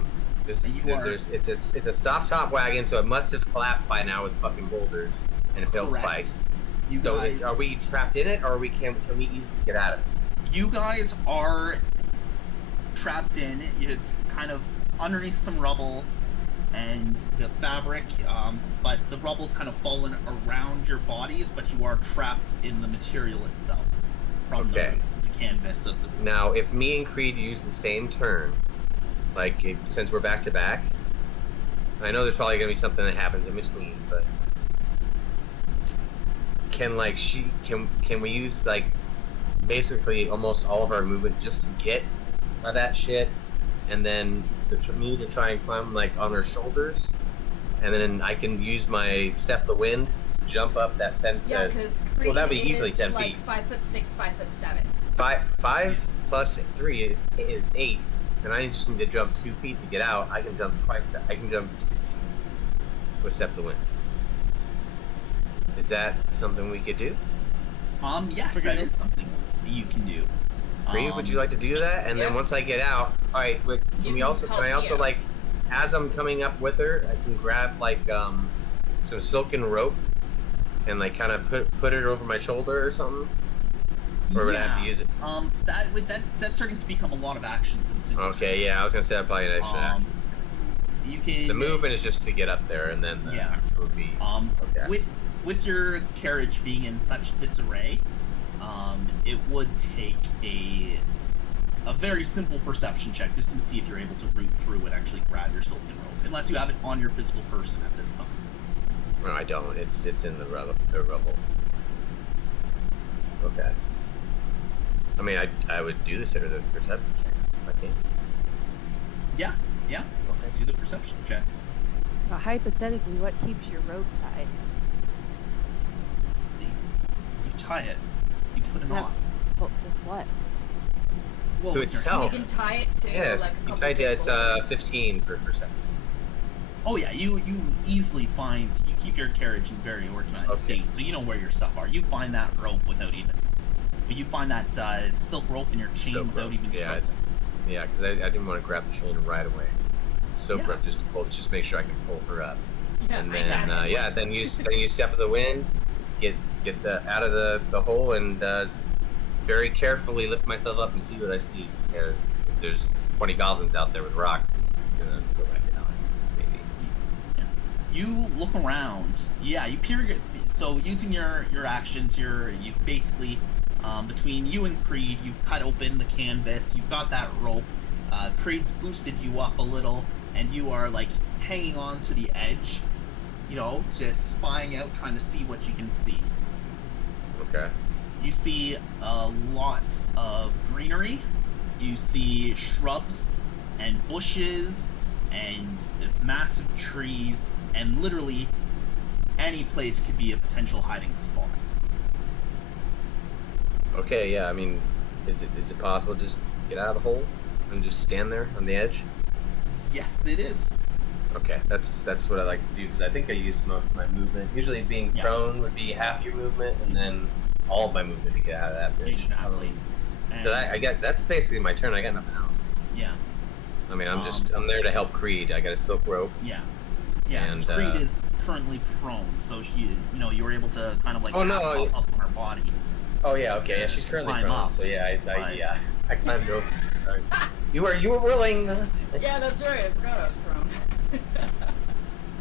It's a soft top wagon, so it must have collapsed by now with fucking boulders and built Correct. spikes. You So guys, are we trapped in it, or can we easily get out of it? you guys are trapped in it. You're kind of underneath some rubble and the fabric, but the rubble's kind of fallen around your bodies, but you are trapped in the material itself from Okay. the canvas of the. Now, if me and Creed use the same turn, like since we're back to back, I know there's probably gonna be something that happens in between, but can we use like basically almost all of our movement just to get that shit, and then me to try and climb like on her shoulders, and then I can use my step of the wind to jump up that 10. Yeah, because Creed well, that'd be easily is 10 like feet. 5'6", 5'7". 5 plus 3 is 8, and I just need to jump 2 feet to get out. I can jump twice that. I can jump 6 feet with step of the wind. Is that something we could do? Yes, Okay. that is something that you can do. Creed, would you like to do that? And then yeah. once I get out, all right. You Can can I help me also out. like, as I'm coming up with her, I can grab like some silken rope and like kind of put it over my shoulder or something, or would I have to use it? That's starting to become a lot of actions in single Okay, yeah, I was gonna say that probably an extra. turn. You can. The movement is just to get up there, and then the Yeah. action would be. Okay. With your carriage being in such disarray, it would take a very simple perception check just to see if you're able to root through and actually grab your silken rope, unless you have it on your physical person at this time. No, I don't. It's in the rubble. Okay. I mean, I would do this under the perception check. If I can. Yeah. Okay, do the perception check. But hypothetically, what keeps your rope tied? You tie it. You put it Yeah. on. Well, with what? Well, To with your itself. You can tie it to Yes, like a you couple tied it. It's boulders. 15 for perception. Oh yeah, you easily find, you keep your carriage in very organized Okay. state, so you know where your stuff are. You find that rope without even, but you find that silk rope in your chain Silk without rope, even yeah. struggling. Yeah, because I didn't want to grab the chain right away. Silk Yeah. rope just to pull, just make sure I can pull her up. Yeah, And I then got it. then use step of the wind, get the out of the hole, and very carefully lift myself up and see what I see. Because if there's 20 goblins out there with rocks, I'm gonna go back down. Maybe. You look around. Yeah, you peer. So using your actions, you've basically between you and Creed, you've cut open the canvas. You've got that rope. Creed's boosted you up a little, and you are like hanging on to the edge. You know, just spying out, trying to see what you can see. Okay. You see a lot of greenery. You see shrubs and bushes and massive trees, and literally any place could be a potential hiding spot. Okay. Yeah. I mean, is it possible to just get out of the hole and just stand there on the edge? Yes, it is. Okay, that's what I like to do because I think I used most of my movement. Usually, being Yeah. prone would be half your movement, and then all of my movement to get out of that bitch. Exactly. So that's basically my turn. I got nothing else. Yeah, I mean, I'm there to help Creed. I got a silk rope. yeah. And, Creed is currently prone, so you were able to kind of like Oh, no, up on her body. Oh yeah, okay, yeah, she's currently Climb prone. up. So yeah, Right. I climbed over. Sorry. You were willing. Yeah, that's right. I forgot I was prone.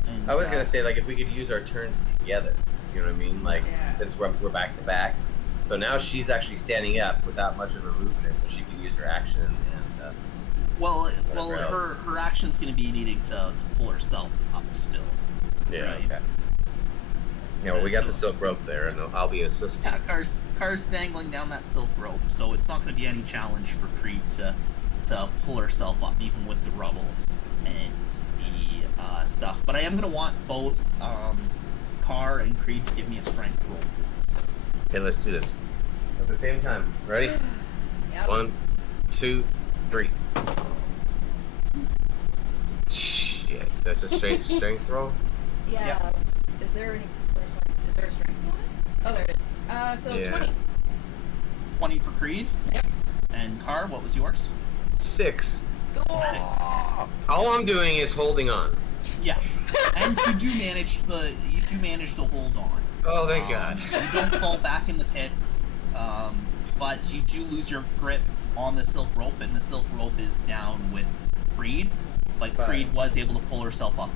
And, I was gonna say like if we could use our turns together. You know what I mean? Like Yeah. since we're back to back. So now she's actually standing up without much of a movement, but she can use her action and well, Whatever else. her action's going to be needing to pull herself up still. yeah, Right. okay. Yeah, well, we got the silk rope there, and I'll be assisting. Yeah, Car's dangling down that silk rope, so it's not going to be any challenge for Creed to pull herself up, even with the rubble. And the stuff. But I am gonna want both Car and Creed to give me a strength roll, please. Okay, let's do this. At the same time. Ready? Yep. 1, 2, 3. Shit, that's a straight strength roll? Yeah. Yep. Is there any? Is there a strength bonus? Oh, there it is. So Yeah. 20. 20 for Creed. Yes. And Car, what was yours? 6. 6. All I'm doing is holding on. Yeah. And you do manage to hold on. Oh, thank God. You don't fall back in the pits, but you do lose your grip on the silk rope, and the silk rope is down with Creed. But Creed Fine. was able to pull herself up.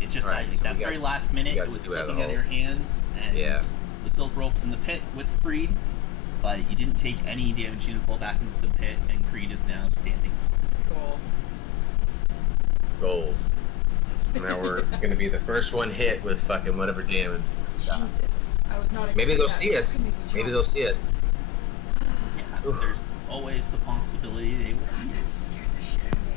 It just Alright, that, so that we got- very last minute, we got it was 2 out of slipping the out of your hole. hands, and Yeah. the silk rope's in the pit with Creed. But you didn't take any damage. You didn't fall back into the pit, and Creed is now standing. Cool. Goals. Now we're gonna be the first one hit with fucking whatever damage. Jesus. I was not. Maybe they'll expecting see that. us. That could make me Maybe jump. they'll see us. Yeah, Oof. there's always the possibility they will see That scared the shit out of me.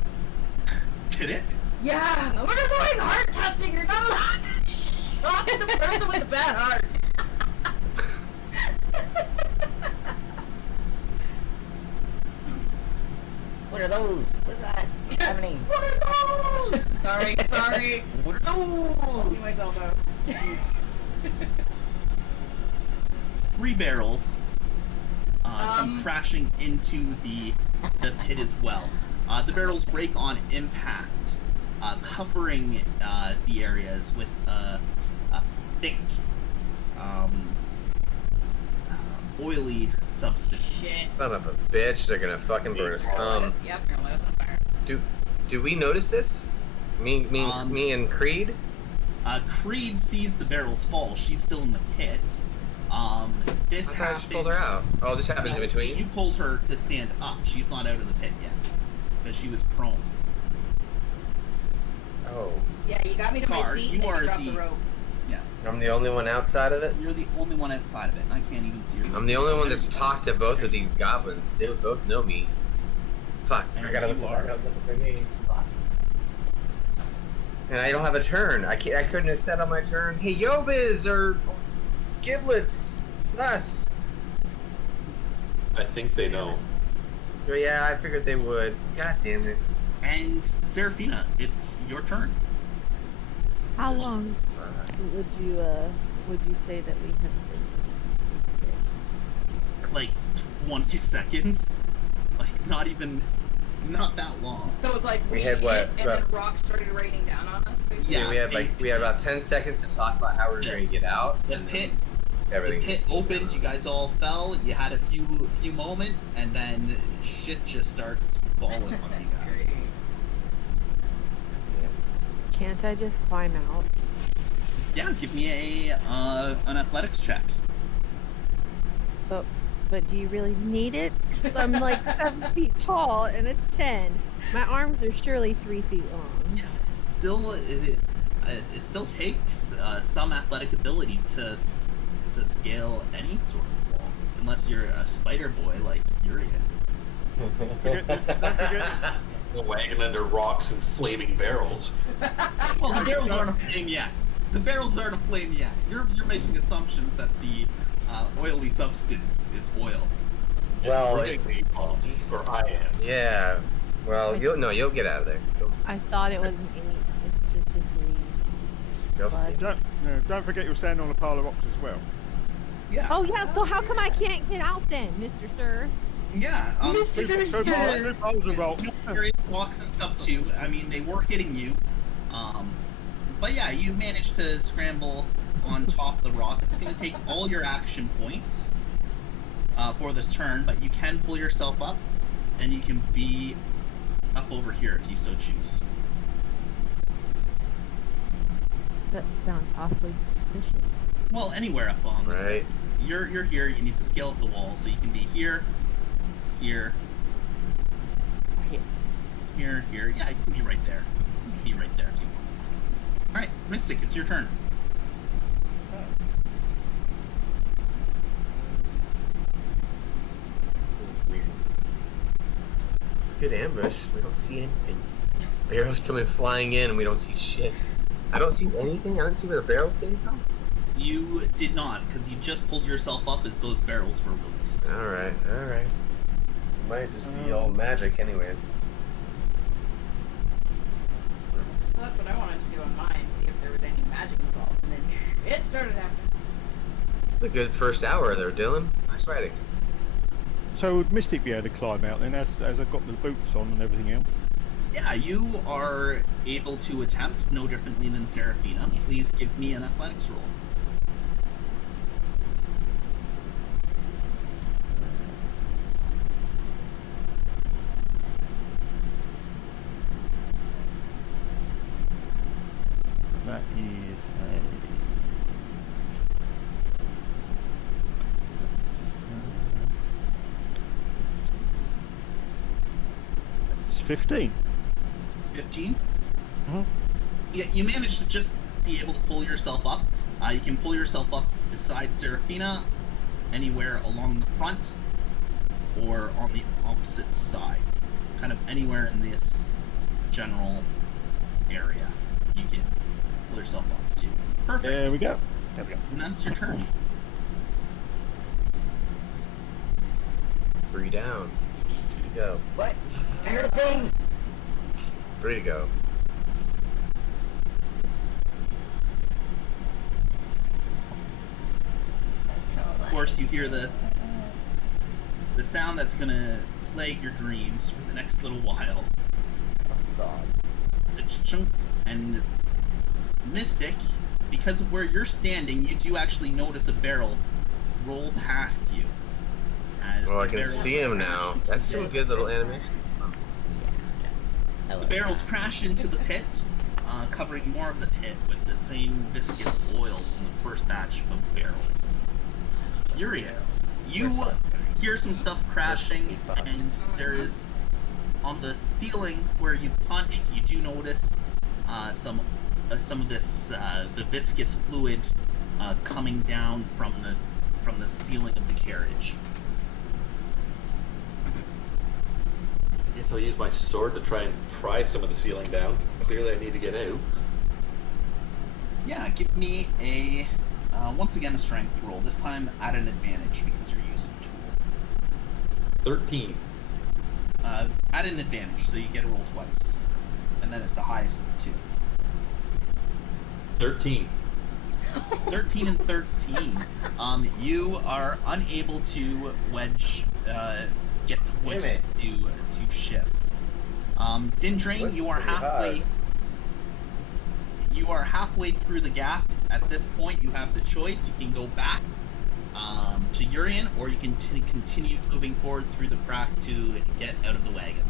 you. Did it? Yeah. We're doing heart testing. You're not allowed to shock the person with the bad hearts. What are those? What's that happening? What are those? Sorry. What are I'll those? see myself out. 3 barrels come Um. crashing into the pit as well. The barrels break on impact, covering the areas with a thick, oily substance. Shit. Son of a bitch, they're gonna fucking burn us. Yep, you're gonna let us on fire. Do we notice this? Me and Creed? Creed sees the barrels fall. She's still in the pit. This I thought I happens. just pulled her out. Oh, this happens in You between? pulled her to stand up. She's not out of the pit yet, because she was prone. Oh, Yeah, you got me to my Car, feet you and then are you dropped the- the rope. I'm the only one outside of it? You're the only one outside of it, and I can't even see her. I'm the only one that's talked to both of these goblins. They would both know me. Fuck, I gotta look at their names. Fuck. And I don't have a turn. I couldn't have said on my turn, hey, Yobiz, or Giblets, it's us. I think they know. So yeah, I figured they would. God damn it. And Seraphina, it's your turn. This is How just- long would you say that we have been in this pit? Like 20 seconds. Like not that long. So it's like We had hit what, and then rocks started raining down on us, basically. Yeah. we had about 10 seconds to talk about how we're Yeah. going to get out. The and pit everything the pit just- opened, you guys all fell, you had a few moments, and then shit just starts falling on you guys. Can't I just climb out? Yeah, give me an athletics check. But do you really need it? 'Cause I'm like 7 feet tall and it's 10. My arms are surely 3 feet long. Yeah, still it still takes some athletic ability to scale any sort of wall, unless you're a spider boy like Urian. Don't forget. The wagon under rocks and flaming barrels. Well, the barrels aren't aflame yet. The barrels aren't aflame yet. You're making assumptions that the oily substance is oil. Well, We're getting napalm, or I am. Yeah. Well, you'll get out of there. I thought it was an 8. It's just a 3. You'll see. Don't forget you're standing on a pile of rocks as well. Yeah. Oh yeah, so how come I can't get out then, Mr. Sir? Yeah. Mr. Two Sir. piles of rocks. Various blocks and stuff too. I mean, they were hitting you. But yeah, you managed to scramble on top of the rocks. It's going to take all your action points for this turn, but you can pull yourself up, and you can be up over here if you so choose. That sounds awfully suspicious. Well, anywhere up on this. Right. You're here. You need to scale up the wall, so you can be here, here, Here. here. Yeah, you can be right there. You can be right there if you want. All right, Mystic, it's your turn. Feels weird. Good ambush. We don't see anything. Barrels coming flying in and we don't see shit. I don't see anything. I don't see where the barrels came from. You did not, because you just pulled yourself up as those barrels were released. Alright. Might just be all magic anyways. Well, that's what I wanted to do on mine, see if there was any magic involved, and then shit started happening. A good first hour there, Dylan. Nice riding. So would Mystic be able to climb out then, as I've got the boots on and everything else? Yeah, you are able to attempt no differently than Seraphina. Please give me an athletics roll. That is it's 15. 15? Mhm. Yeah, you managed to just be able to pull yourself up. You can pull yourself up beside Seraphina, anywhere along the front, or on the opposite side. Kind of anywhere in this general area you can pull yourself up to. Perfect. There we go. And that's your turn. 3 down. 2 to go. What? I heard a thing! 3 to go. Of course, you hear the sound that's gonna plague your dreams for the next little while. Oh god. The chunk and Mystic, because of where you're standing, you do actually notice a barrel roll past you. As Oh, I the can barrel- see him now. That's some good little animations. The barrels crash into the pit, covering more of the pit with the same viscous oil from the first batch of barrels. Urian, you hear some stuff crashing, and there is, on the ceiling where you punched, you do notice some of this the viscous fluid coming down from the ceiling of the carriage. I guess I'll use my sword to try and pry some of the ceiling down, because clearly I need to get out. Yeah, give me a once again a strength roll. This time at an advantage because you're using a tool. 13. At an advantage, so you get a roll twice, and then it's the highest of the two. 13. 13 and 13. You are unable to get the wedge Damn it. to shift. Dindrain, That's you are pretty halfway. hard. You are halfway through the gap. At this point, you have the choice. You can go back to Urian, or you can continue moving forward through the crack to get out of the wagon.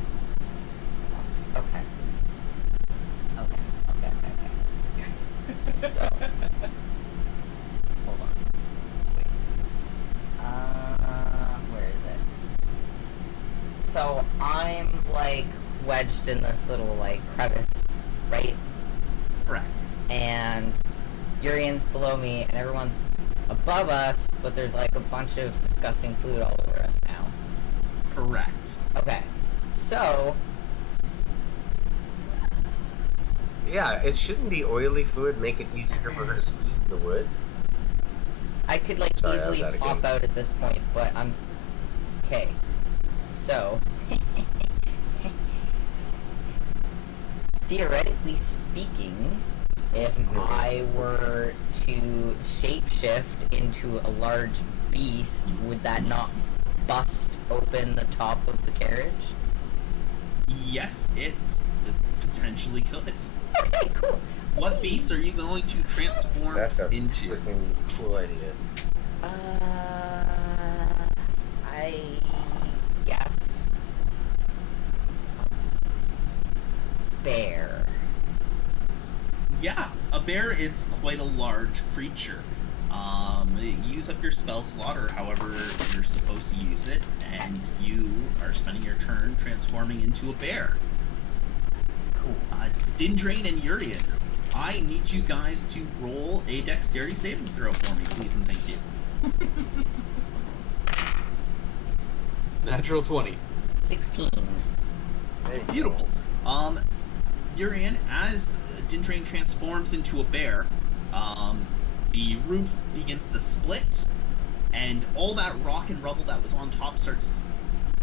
Okay. So. Hold on. Wait. Where is it? So I'm like wedged in this little like crevice, right? Correct. And Urian's below me, and everyone's above us, but there's like a bunch of disgusting fluid all over us now. Correct. Okay. So Yeah, it shouldn't be oily fluid make it easier for her to squeeze in the wood. I could like Sorry, I was easily out of pop game. out at this point, but I'm okay. So theoretically speaking, if I were to shapeshift into a large beast, would that not bust open the top of the carriage? Yes, it potentially could. Okay, cool. What beast are you going to transform That's a into? freaking cool idea. I guess bear. Yeah, a bear is quite a large creature. Use up your spell slot, or however you're supposed to use it, and you are spending your turn transforming into a bear. Cool. Dindrain and Urian, I need you guys to roll a dexterity saving throw for me, please and thank you. Natural 20. 16. There you go. Beautiful. Urian, as Dindrain transforms into a bear, the roof begins to split, and all that rock and rubble that was on top starts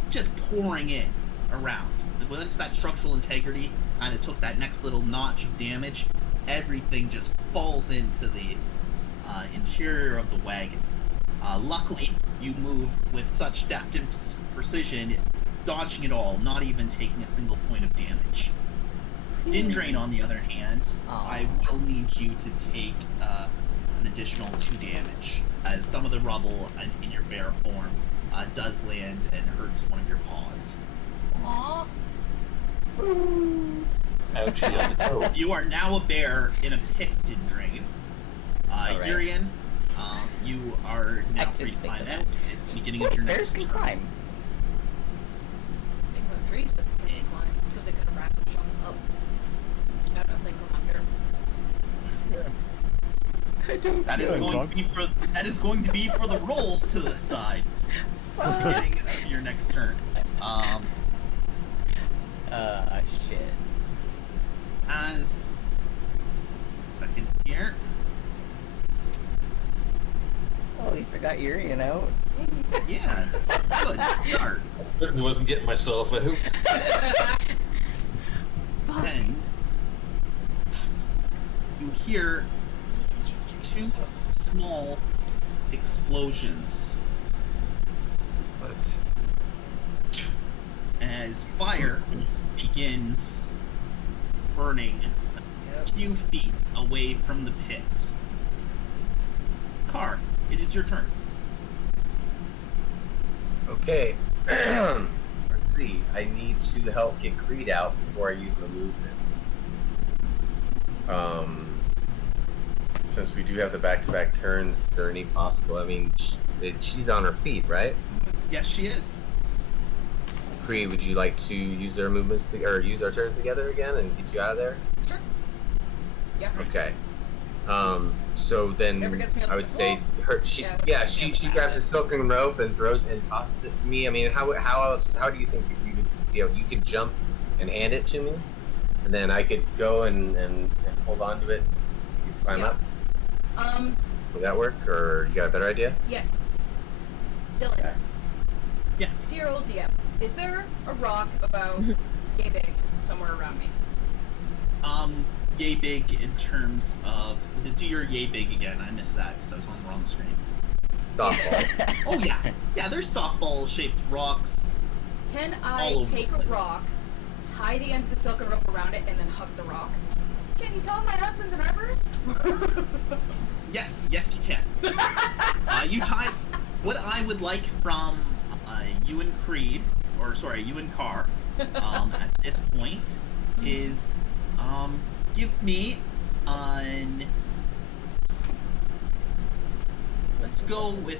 just pouring in around. Once that structural integrity kind of took that next little notch of damage, everything just falls into the interior of the wagon. Luckily, you move with such deft and precision, dodging it all, not even taking a single point of damage. Dindrain, on the other hand, I will need you to take an additional 2 damage, as some of the rubble in your bear form does land and hurts one of your paws. Aww. Ouchie on the toe. You are now a bear in a pit, Dindrain. Alright. Urian, you are now I free to didn't think climb of out that. at the beginning of Wait, your bears next can turn. climb. They can climb trees, but they can't climb because they could have wrapped and shot up. I don't know if they can climb here. That is Yeah, going to Doug. be for the rolls to the side. At the beginning of your next turn. Shit. As second here. Oh, at least I got Urian out. Yes. Good start. Certainly wasn't getting myself a hoop. And you hear 2 small explosions What? as fire begins burning a few feet away from the pit. Car, it is your turn. Okay. Let's see. I need to help get Creed out before I use my movement. Since we do have the back-to-back turns, is there any possible? I mean, she's on her feet, right? Yes, she is. Creed, would you like to use their movements or use our turns together again and get you out of there? Sure. Yeah. Okay. So then Never gets me on I the- would say Yeah, she grabs a silken rope and throws and tosses it to me. I mean, how do you think you would, you could jump and hand it to me, and then I could go and hold on to it, you could climb Yeah. up. Would that work, or you got a better idea? Yes. Dylan, Okay. Yes. dear old DM, is there a rock about yay big somewhere around me? Yay big in terms of do your yay big again. I missed that because I was on the wrong screen. Softball. Oh yeah, there's softball shaped rocks. Can All I over take the a place. rock, tie the end of the silken rope around it, and then hug the rock? Can you tell my husband's an arborist? Yes, you can. You tie. What I would like from you and Creed, or sorry, you and Carr, at this point, is give me an. Let's go with.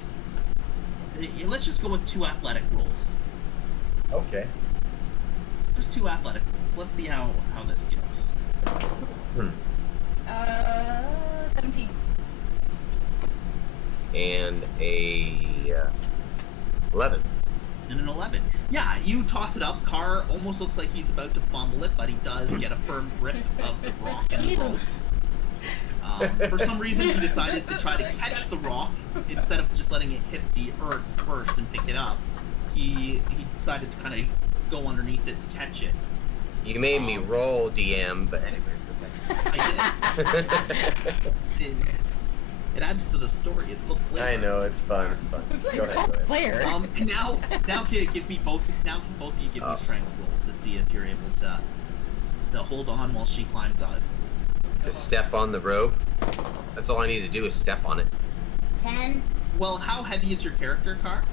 Let's just go with 2 athletic rolls. Okay. Just 2 athletic rolls. Let's see how this goes. 17. And a 11. And an 11. Yeah, you toss it up. Carr almost looks like he's about to fumble it, but he does get a firm grip of the rock and the rope. For some reason, he decided to try to catch the rock instead of just letting it hit the earth first and pick it up. He decided to kind of go underneath it to catch it. You made me roll, DM, but anyways, It adds to the story. It's called flavor. I know, it's fun, it's fun. Go ahead, go ahead. Player. And now give me both. Now can both of you give me strength rolls to see if you're able to hold on while she climbs out. To step on the rope. That's all I need to do is step on it. 10. Well, how heavy is your character, Carr?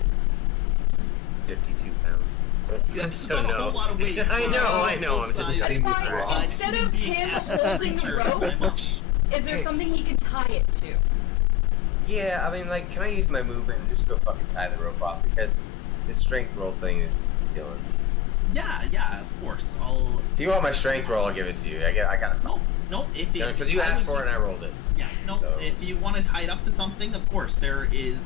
52 pounds. That's So not a no. whole lot of weight. I know. I'm just That's being why proud. instead of him holding the rope, is there something he can tie it to? Yeah, I mean, like, can I use my movement and just go fucking tie the rope off? Because this strength roll thing is just killing me. Yeah, of course. If you want my strength roll, I'll give it to you. I got it. No. Because you asked for it and I rolled it. Yeah, no. So- If you want to tie it up to something, of course, there is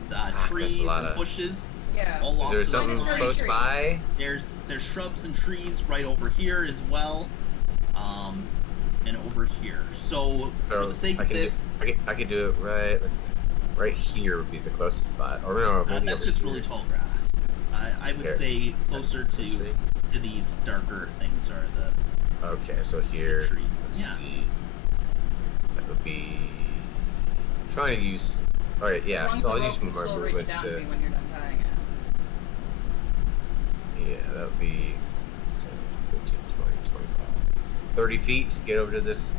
trees a lot and of- bushes Yeah. all Is off there the something Mine is road. very close tree. by? There's shrubs and trees right over here as well. and over here. So for the sake I of can this, I can do it right. Let's see. Right here would be the closest spot. Or no, maybe that's over just here. really tall grass. I would Here. say closer Tree. to these darker things are the Okay, so here, tree. let's Yeah. see. That would be. I'm trying to use. Alright, yeah, As long as so the I'll rope use can my still reach movement down to to. me when you're done tying it. Yeah, that would be 10, 15, 20, 25. 30 feet to get over to this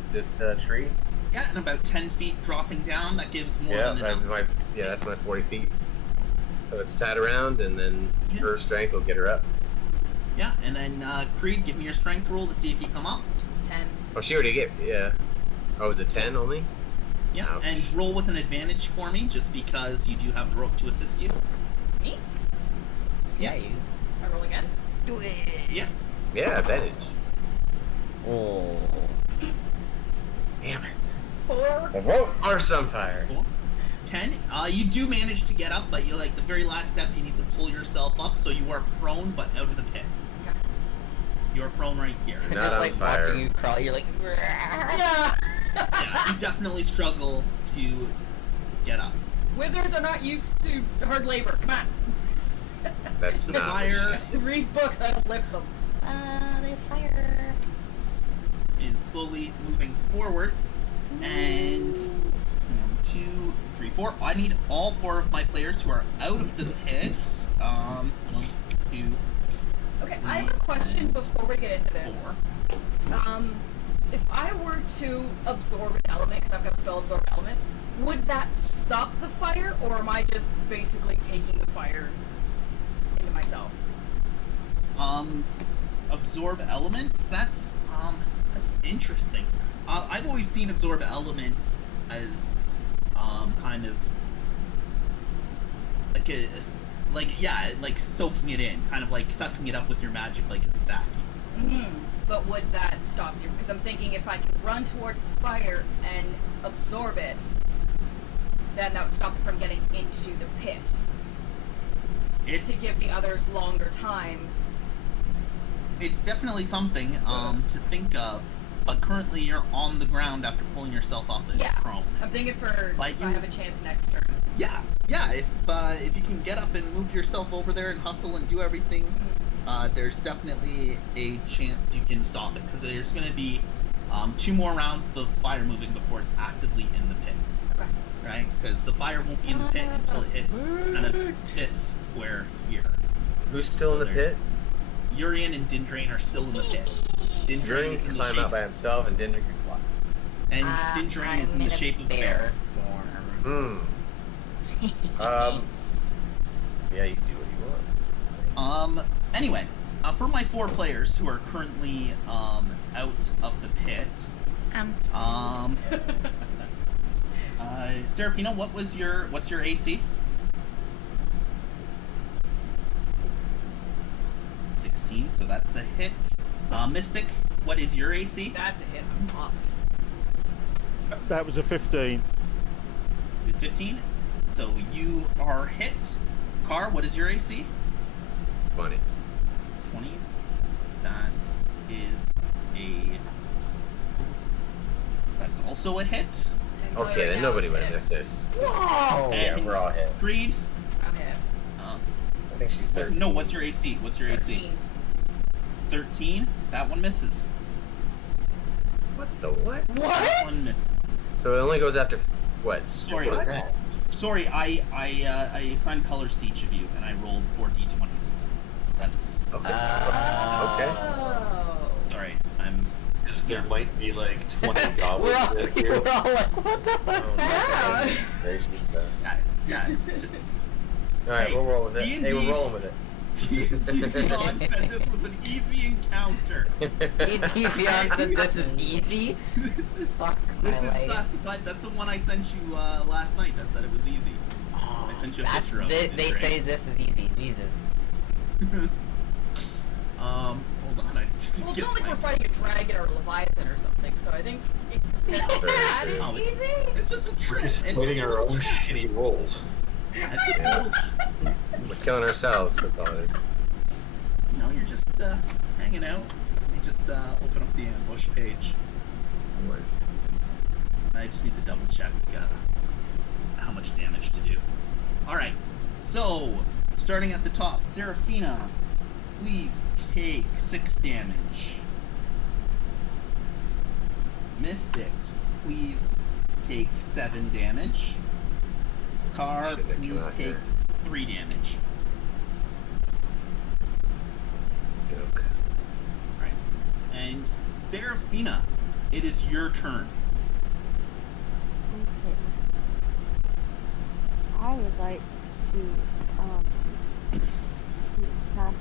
tree. Yeah, and about 10 feet dropping down. That gives more Yeah, than enough. that's my 40 feet. So it's tied around, and then Yeah. her strength will get her up. Yeah, and then Creed, give me your strength roll to see if you come up. It's 10. Oh, she already get. Yeah. Oh, is it 10 only? Yeah, Ouch. and roll with an advantage for me, just because you do have the rope to assist you. Me? Yeah, you I roll again? do it. Yeah. Yeah, advantage. Oh. Damn it. 4. The rope arse on fire. 10. You do manage to get up, but you the very last step, you need to pull yourself up, so you are prone, but out of the pit. Okay. You are prone right here. I'm Not just on like fire. watching you crawl. You're like, Yeah! Yeah, you definitely struggle to get up. Wizards are not used to hard labor. Come on. That's not what Fire. she said. Read books, I don't lift them. there's fire. Is slowly moving forward, and 1, 2, 3, 4. I need all 4 of my players who are out of the pit. 1, 2, Okay, I have a question before we get into this. 4. If I were to absorb an element, because I've got spell absorb elements, would that stop the fire, or am I just basically taking the fire into myself? Absorb elements. That's interesting. I've always seen absorb elements as kind of like soaking it in, kind of like sucking it up with your magic, like it's a vacuum. But would that stop you? Because I'm thinking if I can run towards the fire and absorb it, then that would stop it from getting into the pit. It's To give the others longer time. it's definitely something to think of, but currently you're on the ground after pulling yourself up and Yeah. prone. I'm thinking for Like if you- I have a chance next turn. Yeah. If you can get up and move yourself over there and hustle and do everything, there's definitely a chance you can stop it, because there's going to be 2 more rounds of fire moving before it's actively in the pit, Okay. right? Because the fire won't be in the pit until it hits kind of this square here. Who's still in the pit? Urian and Dindrain are still in the pit. Dindrain Drurin is can in the climb shape, out by himself, and Dindra can fly. and Dindrain is in the shape of a bear. form. Yeah, you can do what you want. Anyway, for my 4 players who are currently out of the pit, I'm sorry. Serafina, what's your AC? 16, so that's a hit. Mystic, what is your AC? That's a hit. I'm fucked. That was a 15. 15. So you are hit. Car, what is your AC? 20. 20. That is a. That's also a hit. Okay, then nobody would have missed this. Whoa! Yeah, And we're all hit. Creed. I'm hit. I think she's 13. No, what's your AC? What's your AC? 13. 13. That one misses. What the what? That one misses. So it only goes after what? Sorry. What? Sorry, I assigned colors to each of you, and I rolled 4 d20s. That's Okay. Okay. Oh. sorry. I'm. Because there might be like 20 We're goblins all, in we're here. all like, what the fuck's happening? Gracious us. Guys, just. All right, Hey, we'll roll with it. D&D Hey, we're rolling with it. Beyond said this was an easy encounter. Beyond said this is easy. Fuck This my is life. classified. That's the one I sent you last night that said it was easy. Oh, I sent you a that's, picture of they, it, they right? say this is easy. Jesus. Hold on. I just need Well, to it's get not like my- we're fighting a dragon or a leviathan or something, so I think that is Oh, easy. It's just a trick. Just It's fighting just our a own trick. shitty rolls. Yeah, it's just a little- We're killing ourselves. That's all it is. You know, you're just hanging out. Let me just open up the ambush page. boy. I just need to double check how much damage to do. Alright, so, starting at the top, Serafina, please take 6 damage. Mystic, please take 7 damage. Car, Shit, that came please out take here. 3 damage. Joke. Alright. And Serafina, it is your turn. Okay. I would like to cast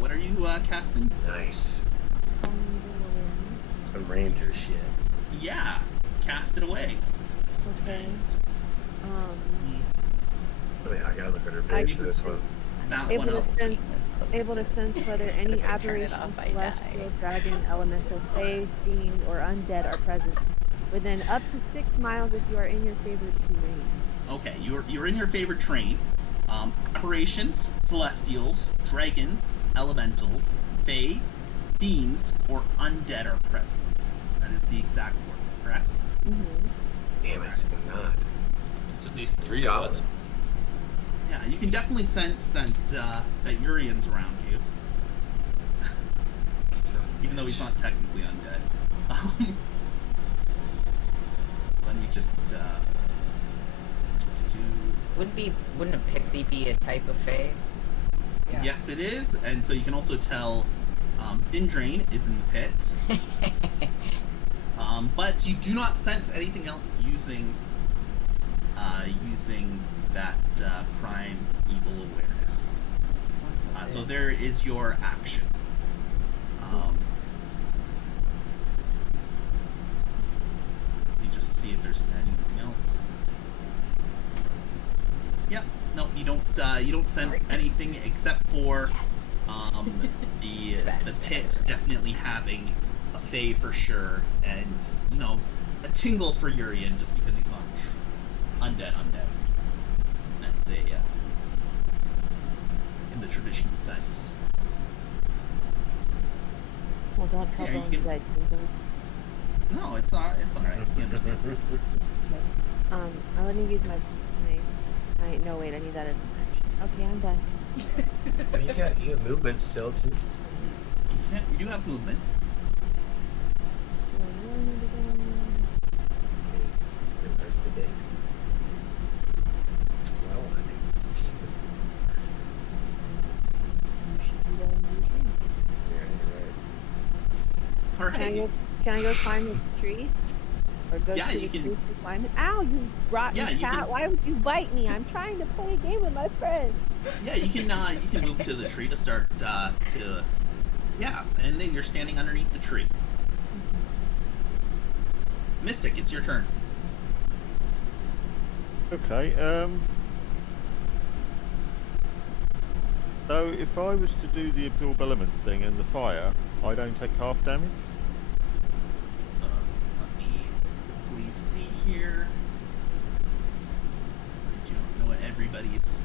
What are you casting? Nice. Some ranger shit. Yeah, cast it away. Okay. Oh yeah, I gotta look at her I- page for this one. That Able one to up. sense, able to sense whether any If I turn it aberration, off, I celestial, die. dragon, elemental, fae, fiend, or undead are present within up to 6 miles if you are in your favorite terrain. Okay, you're in your favorite terrain. Aberrations, celestials, dragons, elementals, fae, fiends, or undead are present. That is the exact word, correct? Mm-hmm. Damn it, I'm not. It's at least 3 of us. Goblins. Yeah, you can definitely sense that Urian's around you, even though he's not technically undead. Let me just Wouldn't a pixie be a type of fae? Yeah. Yes, it is, and so you can also tell Dindrain is in the pit. But you do not sense anything else using that prime evil awareness. So there is your action. Let me just see if there's anything else. Yep. No, you don't sense anything except for the Best pit ever. definitely having a fae for sure, and a tingle for Urian just because he's not undead. That's in the traditional sense. Well, don't tell Yeah, you Bones can- that. No, it's all right. He understands. I want to use my. No, wait, I need that as an action. Okay, I'm done. Well, you got movement still too. Yeah, you do have movement. Investigate. That's what I want to do. You should do that in your dream. Yeah, you're right. All right. Can I go climb the tree? Or go Yeah, to you the can- tree to climb it? Ow, you rotten Yeah, you cat! can- Why would you bite me? I'm trying to play a game with my friend. Yeah, you can move to the tree to start and then you're standing underneath the tree. Mystic, it's your turn. Okay, so if I was to do the absorb elements thing and the fire, I don't take half damage? Let me quickly see here. I do not know what everybody's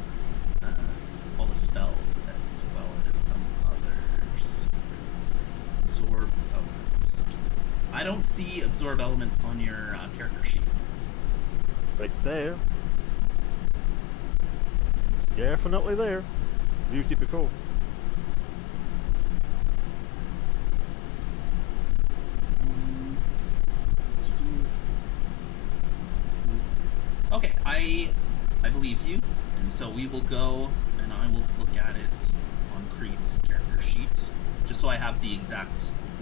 all the spells as well as some others. Absorb elements. I don't see absorb elements on your character sheet. It's there. It's definitely there. I've used it before. Okay, I believe you, and so we will go, and I will look at it on Creed's character sheet, just so I have the exact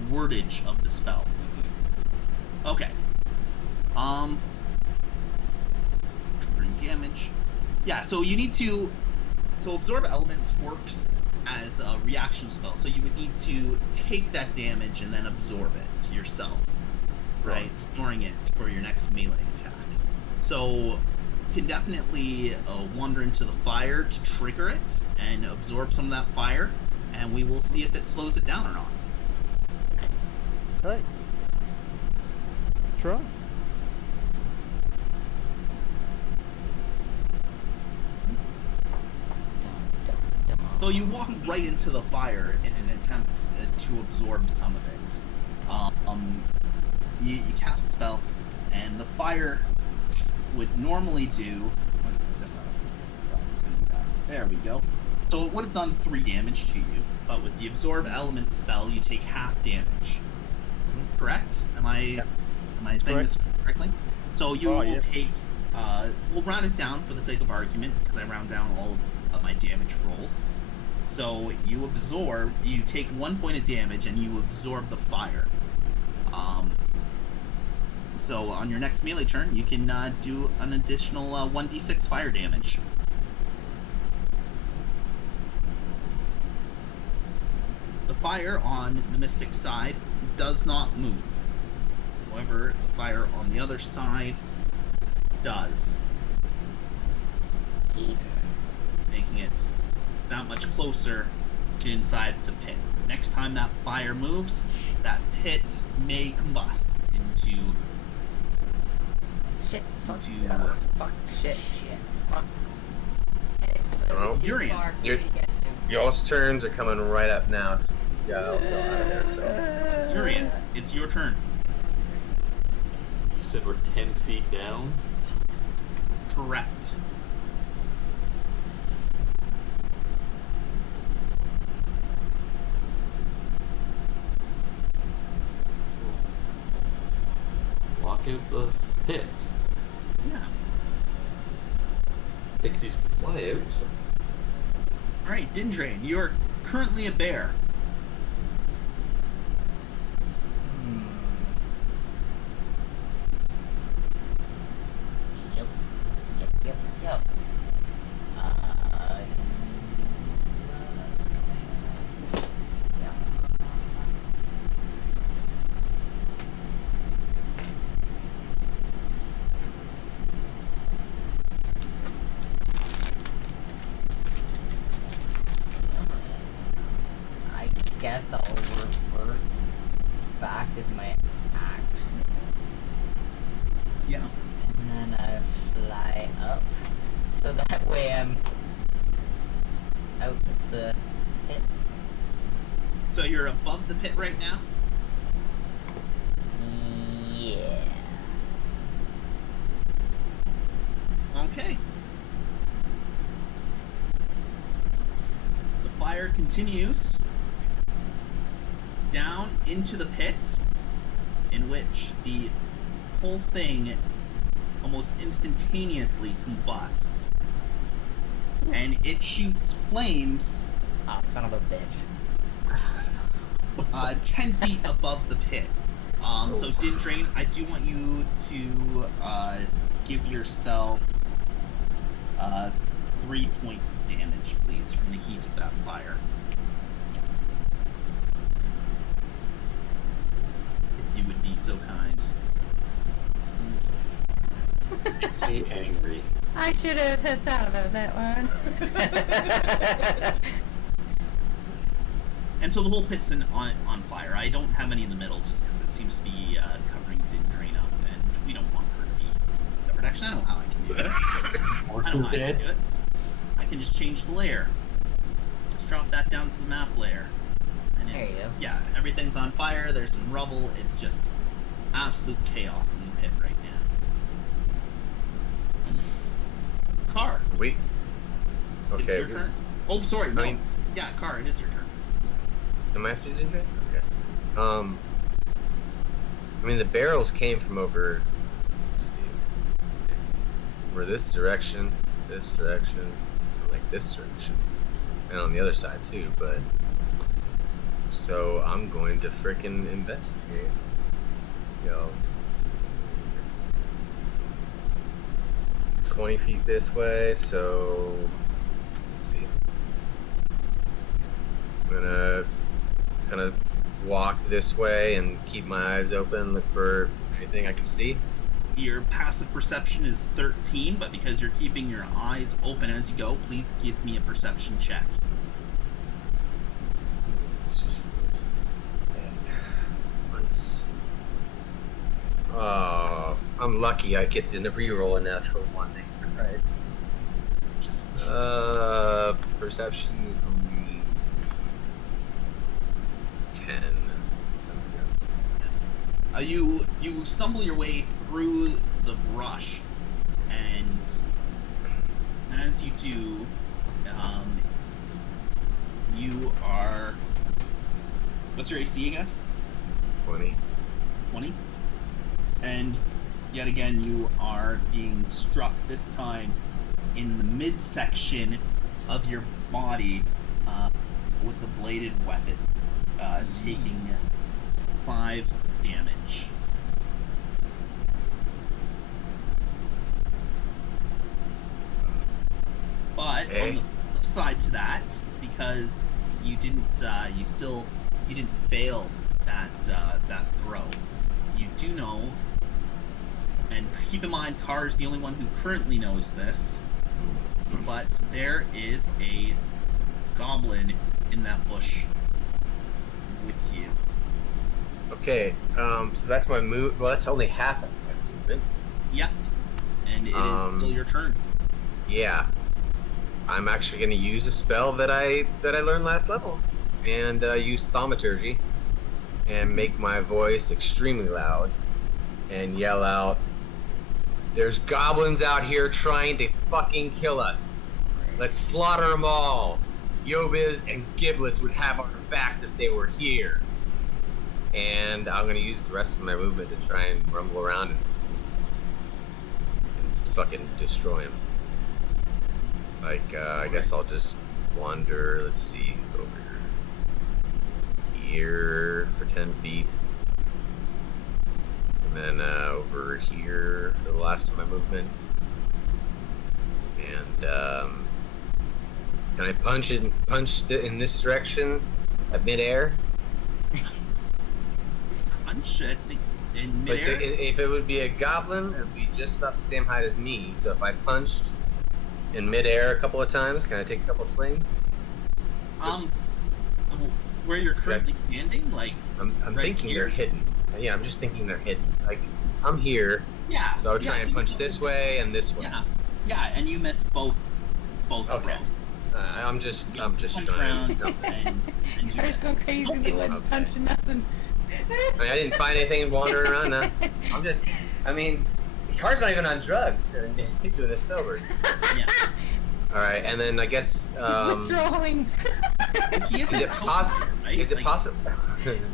wordage of the spell. Okay. Bring damage. Yeah, so you need to. So absorb elements works as a reaction spell, so you would need to take that damage and then absorb it yourself, right? Storing it for your next melee attack. So you can definitely wander into the fire to trigger it and absorb some of that fire, and we will see if it slows it down or not. Okay. Try. So you walk right into the fire in an attempt attempt to absorb some of it. You cast a spell, and the fire would normally do. There we go. So it would have done 3 damage to you, but with the absorb element spell, you take half damage. Correct? Am I saying this correctly? So you will take. We'll round it down for the sake of argument, because I round down all of my damage rolls. So you take 1 point of damage, and you absorb the fire. So on your next melee turn, you can do an additional 1d6 fire damage. The fire on the mystic side does not move. However, the fire on the other side does. Making it that much closer to inside the pit. Next time that fire moves, that pit may combust into... Shit, fuck, into fuck, shit, fuck. It's Oh. too Urian, far for you're- me to get to. Y'all's turns are coming right up now. Just to keep you out of there. So Urian, it's your turn. You said we're 10 feet down. Correct. Lock out the pit. Yeah. Pixies can fly out, so Alright, Dindrain, you are currently a bear. Yep. Yep. Yeah. I guess I'll revert back as my action. Yeah. And then I fly up. So that way I'm out of the pit. So you're above the pit right now? Yeah. Okay. The fire continues down into the pit, in which the whole thing almost instantaneously combusts. And it shoots flames Ah, son of a bitch. 10 feet above the pit. So Dindrain, I do want you to give yourself 3 points of damage, please, from the heat of that fire. If you would be so kind. Pixie angry. I should have thought about that one. And so the whole pit's on fire. I don't have any in the middle just because it seems to be covering Dindrain up, and we don't want her to be covered. Actually, I know how I can do it. I know how I can do it. I can just change the layer. Just drop that down to the map layer. And There you it's, go. yeah, everything's on fire. There's some rubble. It's just absolute chaos in the pit right now. Car, we. it's Okay. your turn. Oh, sorry. No. I mean- Yeah, Car, it is your turn. Am I after Ginger? Okay. I mean, the barrels came from over. Let's see. Over this direction, and like this direction, and on the other side too. But so I'm going to frickin' investigate. Yo. 20 feet this way, so let's see. I'm gonna kind of walk this way and keep my eyes open, look for anything I can see. Your passive perception is 13, but because you're keeping your eyes open as you go, please give me a perception check. Once. Oh, I'm lucky I get to reroll a natural one. Thank Christ. Perception is only 10. You stumble your way through the brush, and as you do, you are. What's your AC again? 20. 20. And yet again, you are being struck. This time in the midsection of your body with a bladed weapon, taking 5 damage. But on the flip side to that, because you didn't fail that throw, you do know, and keep in mind, Carr's the only one who currently knows this, but there is a goblin in that bush with you. Okay, so that's my move. Well, that's only half of my movement. Yep. And it is still your turn. Yeah. I'm actually going to use a spell that I learned last level, and use thaumaturgy, and make my voice extremely loud, and yell out, "There's goblins out here trying to fucking kill us. Let's slaughter them all. Yobiz and Giblets would have our backs if they were here." And I'm going to use the rest of my movement to try and rumble around and fucking destroy him. Like, I guess I'll just wander, let's see, over here for 10 feet. And then over here for the last of my movement. And can I punch in this direction at midair? Punch, I think, in midair. If it would be a goblin, it would be just about the same height as me. So if I punched in midair a couple of times, can I take a couple swings? Where you're currently standing, like I'm right thinking here? they're hidden. Yeah, I'm just thinking they're hidden. Like I'm here, Yeah. so I would try yeah, and punch this way and this way. Yeah, and you miss both of Okay. those. I'm just Punch trying around something. and you Car's miss. going crazy in the woods, Okay. punching nothing. I didn't find anything wandering around now. The car's not even on drugs. He's doing this sober. Yeah. Alright, and then I guess, He's withdrawing. He is it possible? right? Is it Like- possible?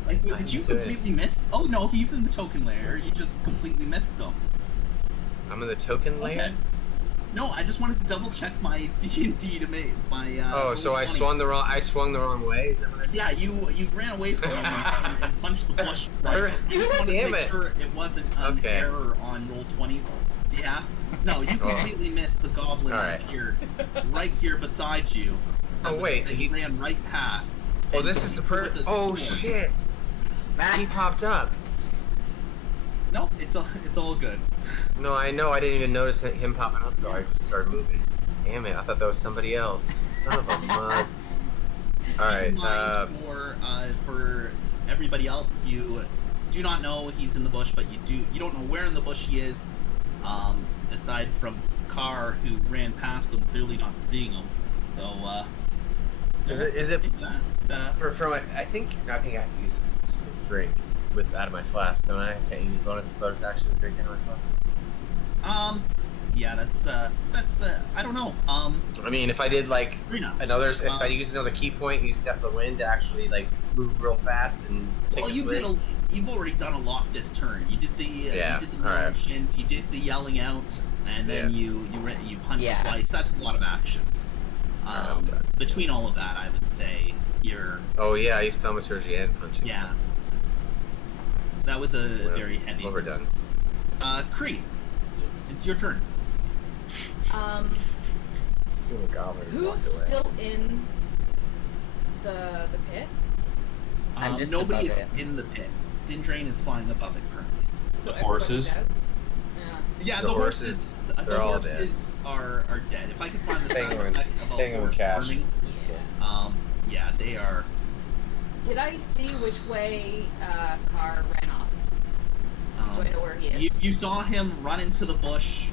Like, did you completely miss? Oh no, he's in the token layer. You just completely missed him. I'm in the token layer? Okay. No, I just wanted to double check my D&D to make my. So I 20. swung the wrong way. Is that what I did? Yeah, you ran away from him and punched the bush. Damn I just wanted to it. make sure it wasn't an Okay. error on roll 20s. Yeah. No, you completely missed the goblin Alright. right here beside you. That he ran right past. Oh, And this is the with a Oh sword. shit! He popped up. No, it's all good. No, I know. I didn't even notice him popping up though. I just started moving. Damn it! I thought that was somebody else. Son of a mug. All right. Keep in mind for everybody else, you do not know he's in the bush, but you don't know where in the bush he is. Aside from Carr, who ran past him, clearly not seeing him. So Is it that, from? I think I have to use a drink out of my flask, don't I? Can't use bonus action to drink out of my flask. Yeah, that's I don't know. I mean, if I did like Serena. if I use another key point, use Step of the Wind to actually like move real fast and take Well, a swing. you've already done a lot this turn. You did the you did the alright. motions, you did the yelling out, and then you punched twice. That's a lot of actions. I'm done. Between all of that, I would say you're. Oh yeah, I used thaumaturgy and punching. Yeah. That was a Well, very heavy. Overdone. Cree, Yes. it's your turn. Seeing a goblin Who's walk away. still in the pit? I'm just Nobody above is it. in the pit. Dindrain is flying above it currently. So The horses. everybody's dead? Yeah, The the horses, horses. they're The all horses dead. are dead. If I could find the sound Penguin- effect of a Penguin horse cash. farming, Yeah. yeah, they are. Did I see which way Carr ran off? Do I know where he is? You saw him run into the bush.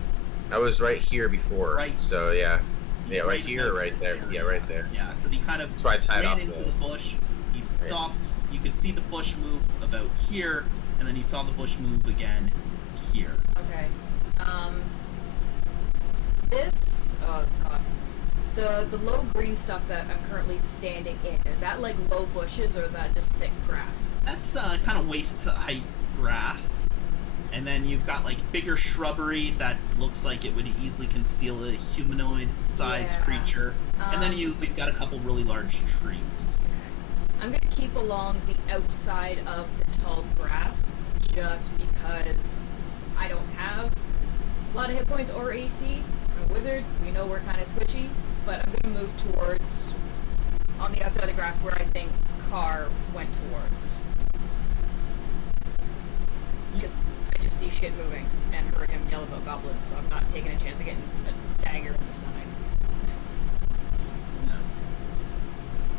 I was right here before. Right. So yeah. Yeah, right in here or that right there. area. Yeah, right there. Yeah, because he kind of That's why I tied ran off into the. the bush. He stopped. You could see the bush move about here, and then you saw the bush move again here. Okay. This. Oh god. The low green stuff that I'm currently standing in, is that like low bushes or is that just thick grass? That's kind of waist height grass. And then you've got like bigger shrubbery that looks like it would easily conceal a humanoid-sized Yeah. creature. And then we've got a couple really large trees. Okay. I'm gonna keep along the outside of the tall grass just because I don't have a lot of hit points or AC. I'm a wizard, we know we're kind of squishy, but I'm gonna move towards on the outside of the grass where I think Carr went towards. Because I just see shit moving and heard him yell about goblins, so I'm not taking a chance of getting a dagger in the stomach. Yeah.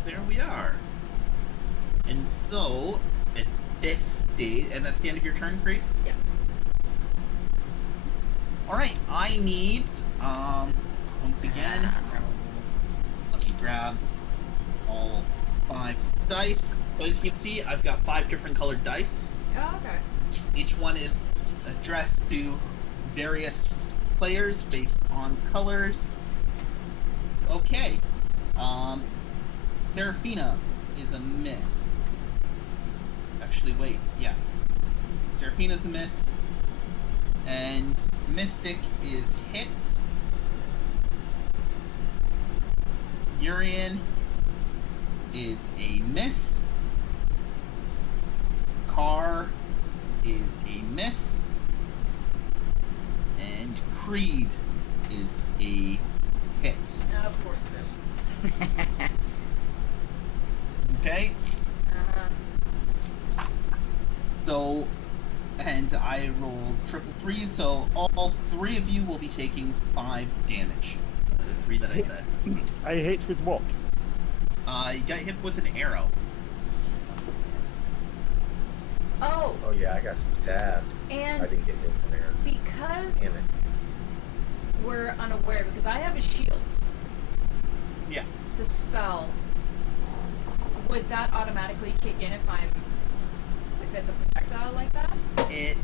There we are. And so, at this stage, and that's the end of your turn, Cree? Yeah. Alright, I need, once again, let me grab all 5 dice. So as you can see, I've got 5 different colored dice. Oh, okay. Each one is addressed to various players based on colors. Okay. Seraphina is a miss. Actually, wait, yeah. Seraphina's a miss. And Mystic is hit. Urian is a miss. Carr is a miss. And Creed is a hit. Of course it is. Okay? So, and I rolled triple threes, so all 3 of you will be taking 5 damage. The 3 that I said. I hit with what? You got hit with an arrow. Oh, Oh yeah, I got stabbed. and I didn't get hit from there. because Damn it. we're unaware, because I have a shield, Yeah. the spell, would that automatically kick in if it's a projectile like that? It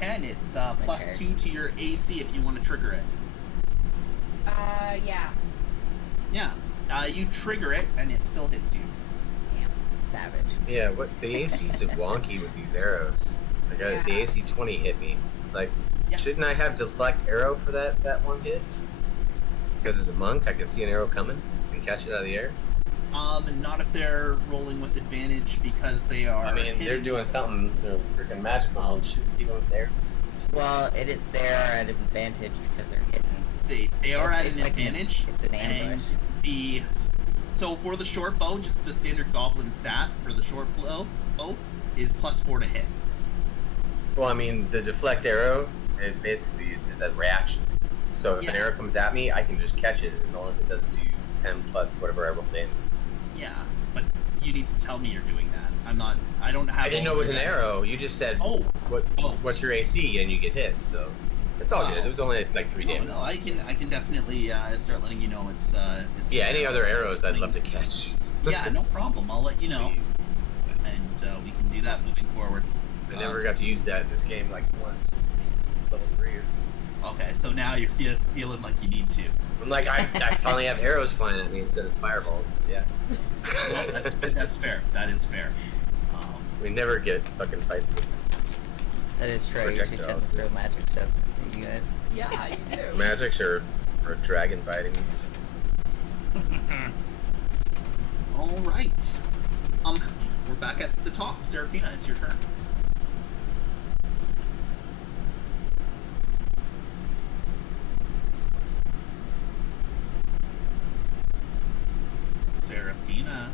can. It's my plus turn. 2 to your AC if you want to trigger it. Yeah. Yeah. You trigger it, and it still hits you. Damn. Savage. Yeah, what the AC's wonky with these arrows. Like the Yeah. AC 20 hit me. It's like, Yeah. shouldn't I have deflect arrow for that one hit? Because as a monk, I can see an arrow coming and catch it out of the air. Not if they're rolling with advantage because they are. I mean, they're hitting- doing something freaking magical and shooting people with arrows. Well, they're at an advantage because they're hidden. They So are at it's an like advantage. it's an and ambush. So for the short bow, just the standard goblin stat for the short bow is plus 4 to hit. Well, I mean, the deflect arrow, it basically is a reaction. So if an Yeah. arrow comes at me, I can just catch it as long as it doesn't do 10 plus whatever I rolled in. Yeah, but you need to tell me you're doing that. I don't have. I didn't know it was an arrow. You just said, Oh, what's your AC? And you get hit, so it's all good. It was only like 3 damage. no, I can definitely start letting you know it's. Yeah, any other arrows I'd love to catch. Yeah, no problem. I'll let you know, Please. and we can do that moving forward. I never got to use that in this game like once. Level 3 or Okay, so now you're feeling like you need to. I'm like, I finally have arrows flying at me instead of fireballs. Yeah. Well, that's fair. That is fair. We never get fucking fights with That is true. I usually tend projectiles. to throw magic stuff at you guys. Yeah, you do. magics or dragon fighting. All right. We're back at the top. Seraphina, it's your turn. Seraphina,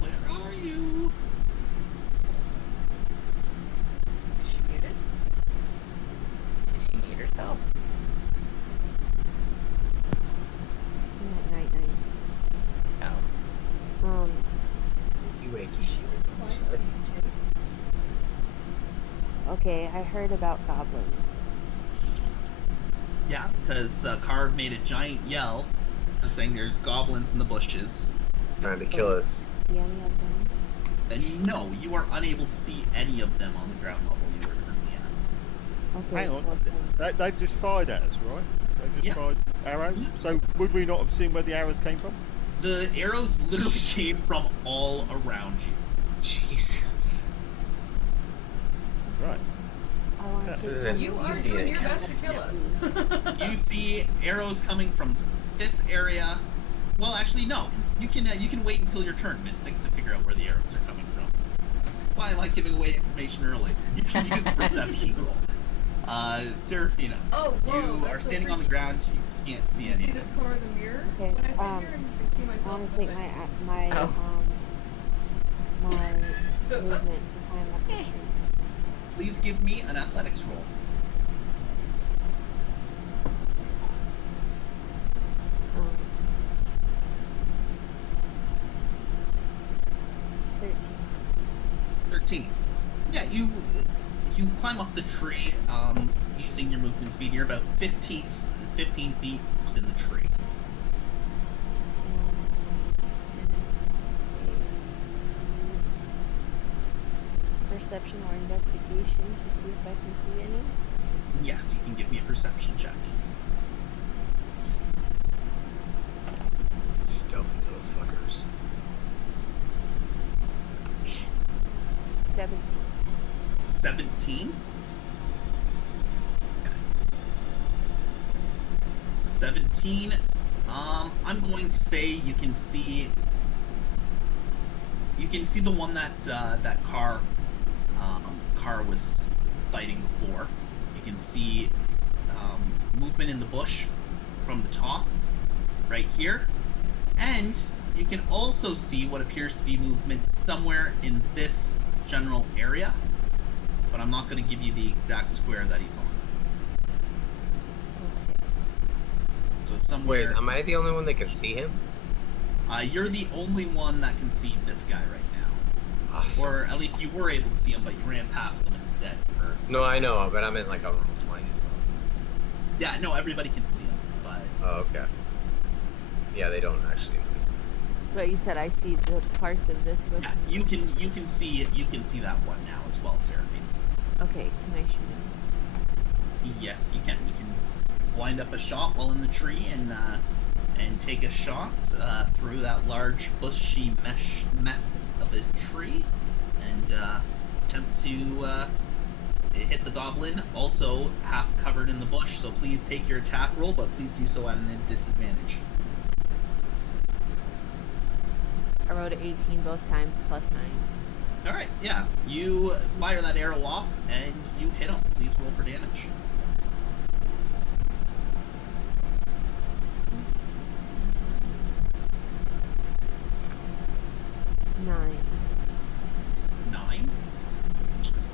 where are you? Is she muted? Did she mute herself? Night, night. Oh. Wakey Okay, I heard about goblins. Yeah, because Carve made a giant yell saying there's goblins in the bushes. trying to kill us. See any of them? And no, you are unable to see any of them on the ground level you are currently at. Okay. Hang on. well then- They've just fired at us, right? They've just Yeah. fired arrows. Yeah. So would we not have seen where the arrows came from? The arrows literally came from all around you. Jesus. Right. I want Yeah. to This is take an You are easy doing your encounter. best to kill us. You see arrows coming from this area. Well, actually, no. You can wait until your turn, Mystic, to figure out where the arrows are coming from. Why am I giving away information early? You can use a perception roll. Serafina, Oh, whoa, you that's are so standing on the freaky. ground. You can't see You see anything. this corner of the mirror? Okay, When I sit here and can see I myself want in to the take thing. my Oh. my movement to climb up the tree. Please give me an athletics roll. Um, 13. 13. Yeah, you climb up the tree using your movement speed. You're about 15 feet up in the tree. Perception or investigation to see if I can see any. Yes, you can give me a perception check. Stealthy little fuckers. 17. 17? 17. I'm going to say you can see the one that that car was fighting before. You can see movement in the bush from the top right here, and you can also see what appears to be movement somewhere in this general area, but I'm not going to give you the exact square that he's on. Okay. So somewhere. Wait, am I the only one that can see him? You're the only one that can see this guy right now, Awesome. or at least you were able to see him, but you ran past him instead. No, I know, but I meant like a roll 20 as well. Yeah, no, everybody can see him, but Oh, okay. Yeah, they don't actually notice that. But you said I see the parts of this book. yeah, you can see that one now as well, Seraphine. Okay, can I shoot him? Yes, you can. You can wind up a shot while in the tree and take a shot through that large bushy mess of a tree, and attempt to hit the goblin, also half covered in the bush. So please take your attack roll, but please do so at a disadvantage. I rolled an 18 both times, plus 9. All right, yeah, you fire that arrow off and you hit him. Please roll for damage. Nine. 9. Just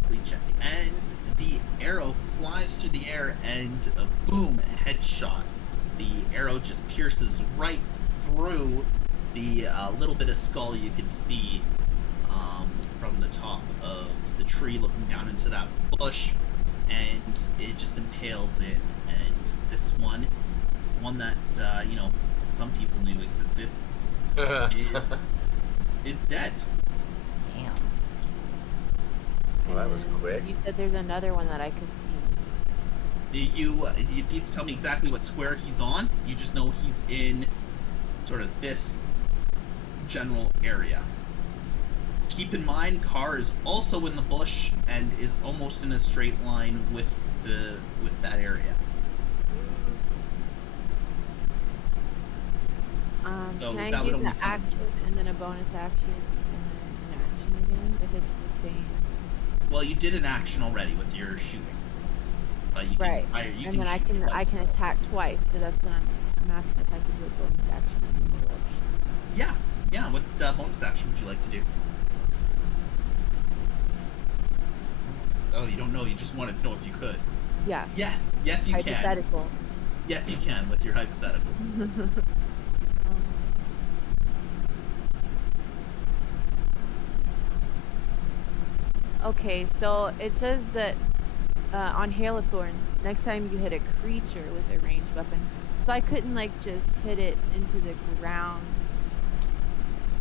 quickly check. And the arrow flies through the air and boom, headshot. The arrow just pierces right through the little bit of skull you can see from the top of the tree looking down into that bush, and it just impales in. And this one that some people knew existed, is dead. Damn. Well, that was And quick. You said there's another one that I could see. You need to tell me exactly what square he's on. You just know he's in sort of this general area. Keep in mind, Carr is also in the bush and is almost in a straight line with that area. So Can that I would use only an come- action and then a bonus action and then an action again if it's the same? Well, you did an action already with your shooting. You can Right. fire- you And then I shoot can twice. attack twice, but that's what I'm asking if I could do a bonus action in the middle of shooting. Yeah. What bonus action would you like to do? Oh, you don't know. You just wanted to know if you could. Yeah. Yes, you can. Hypothetical. Yes, you can with your hypothetical. Okay, so it says that on Hail of Thorns, next time you hit a creature with a ranged weapon, So I couldn't like just hit it into the ground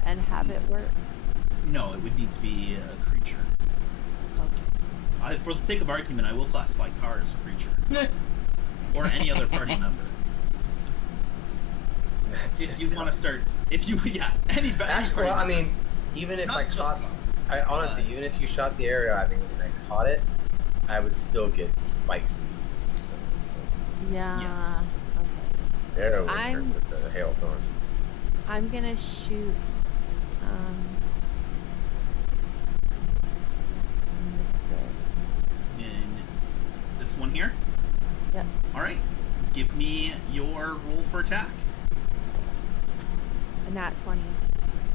and have it work. No, it would need to be a creature. Okay. For the sake of argument, I will classify Car as a creature. Or any other party member. If you want to start, any Actually, well, I party member. mean, even if Not I just caught, Car. honestly, even if you shot the arrow at me and I caught it, I would still get spikes. So Yeah. Okay. the arrow would hurt I'm- with the hail thorns. I'm gonna shoot. Missed it. In this one here. Yep. All right. Give me your roll for attack. A nat 20.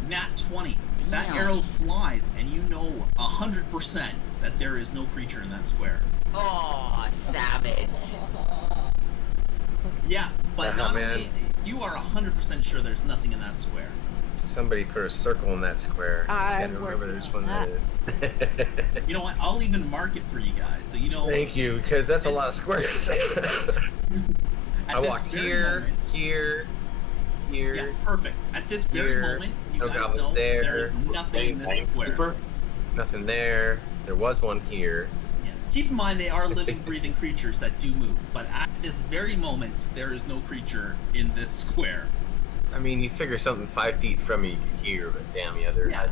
Nat 20. That Damn. arrow flies, and you know 100% that there is no creature in that square. Oh, savage. Yeah, but Yeah, not man. only, you are 100% sure there's nothing in that square. Somebody put a circle in that square. I I'm can't remember working which on one that is. You know what? I'll even mark it for you guys, so you know. Thank you, because that's a lot of squares. at I this walked very here, moment- here, here. Yeah, perfect. At this very here, moment, you no guys goblins know there. there is nothing in this square. Cooper? Nothing there. There was one here. Yeah. Keep in mind they are living, breathing creatures that do move, but at this very moment, there is no creature in this square. I mean, you figure something 5 feet from you, you could hear, but damn, yeah, they're. Yeah.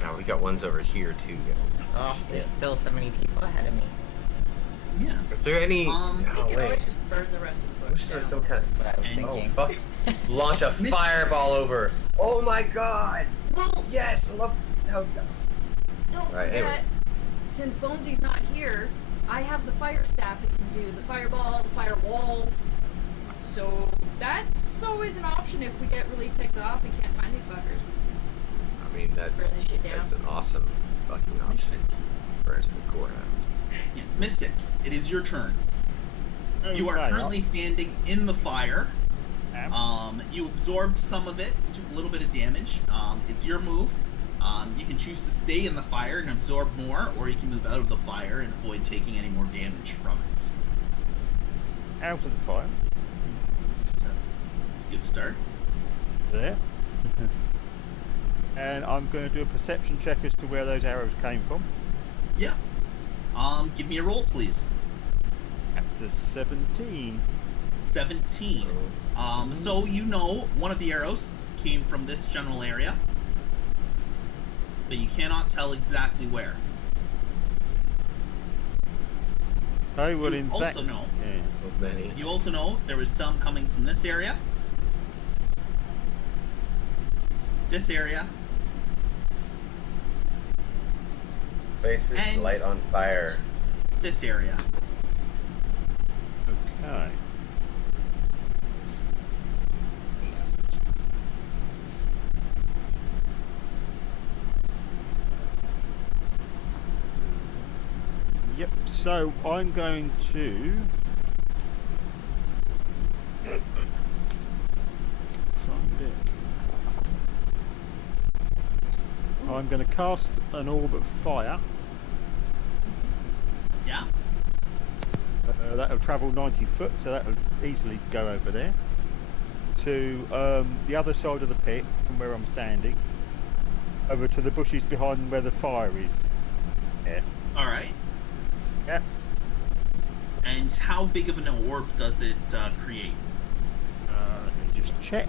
Now we got ones over here too, guys. Oh, there's still so many people ahead of me. Yeah. Is there any? We Oh can wait. always just burn the rest of the I bush wish there was down. some kind of. That's what I was And- Oh thinking. fuck! Launch a fireball over. Oh my god! Well, Yes, I love how. don't Right, forget, anyways. since Bonesy's not here, I have the fire staff that can do the fireball, the firewall. So that's always an option if we get really ticked off and can't find these fuckers. I mean, that's Burn this shit down. an awesome fucking option. Mystic. Where's the core Yeah. Mystic, it is your turn. You are Okay, currently standing in the fire. Am. You absorbed some of it, took a little bit of damage. It's your move. You can choose to stay in the fire and absorb more, or you can move out of the fire and avoid taking any more damage from it. Out of the fire. So, it's a good start. There. And I'm going to do a perception check as to where those arrows came from. Yeah. Give me a roll, please. That's a 17. 17. So you know one of the arrows came from this general area, but you cannot tell exactly where. Oh, well, You in also that. know. Yeah. Not many. You also know there was some coming from this area. This area. Faces And- light on fire. This area. Okay. Yep, so I'm going to find it. I'm going to cast an orb of fire. Yeah. That'll travel 90 foot, so that'll easily go over there to the other side of the pit from where I'm standing, over to the bushes behind where the fire is. Yeah. All right. Yep. And how big of an orb does it create? Let me just check.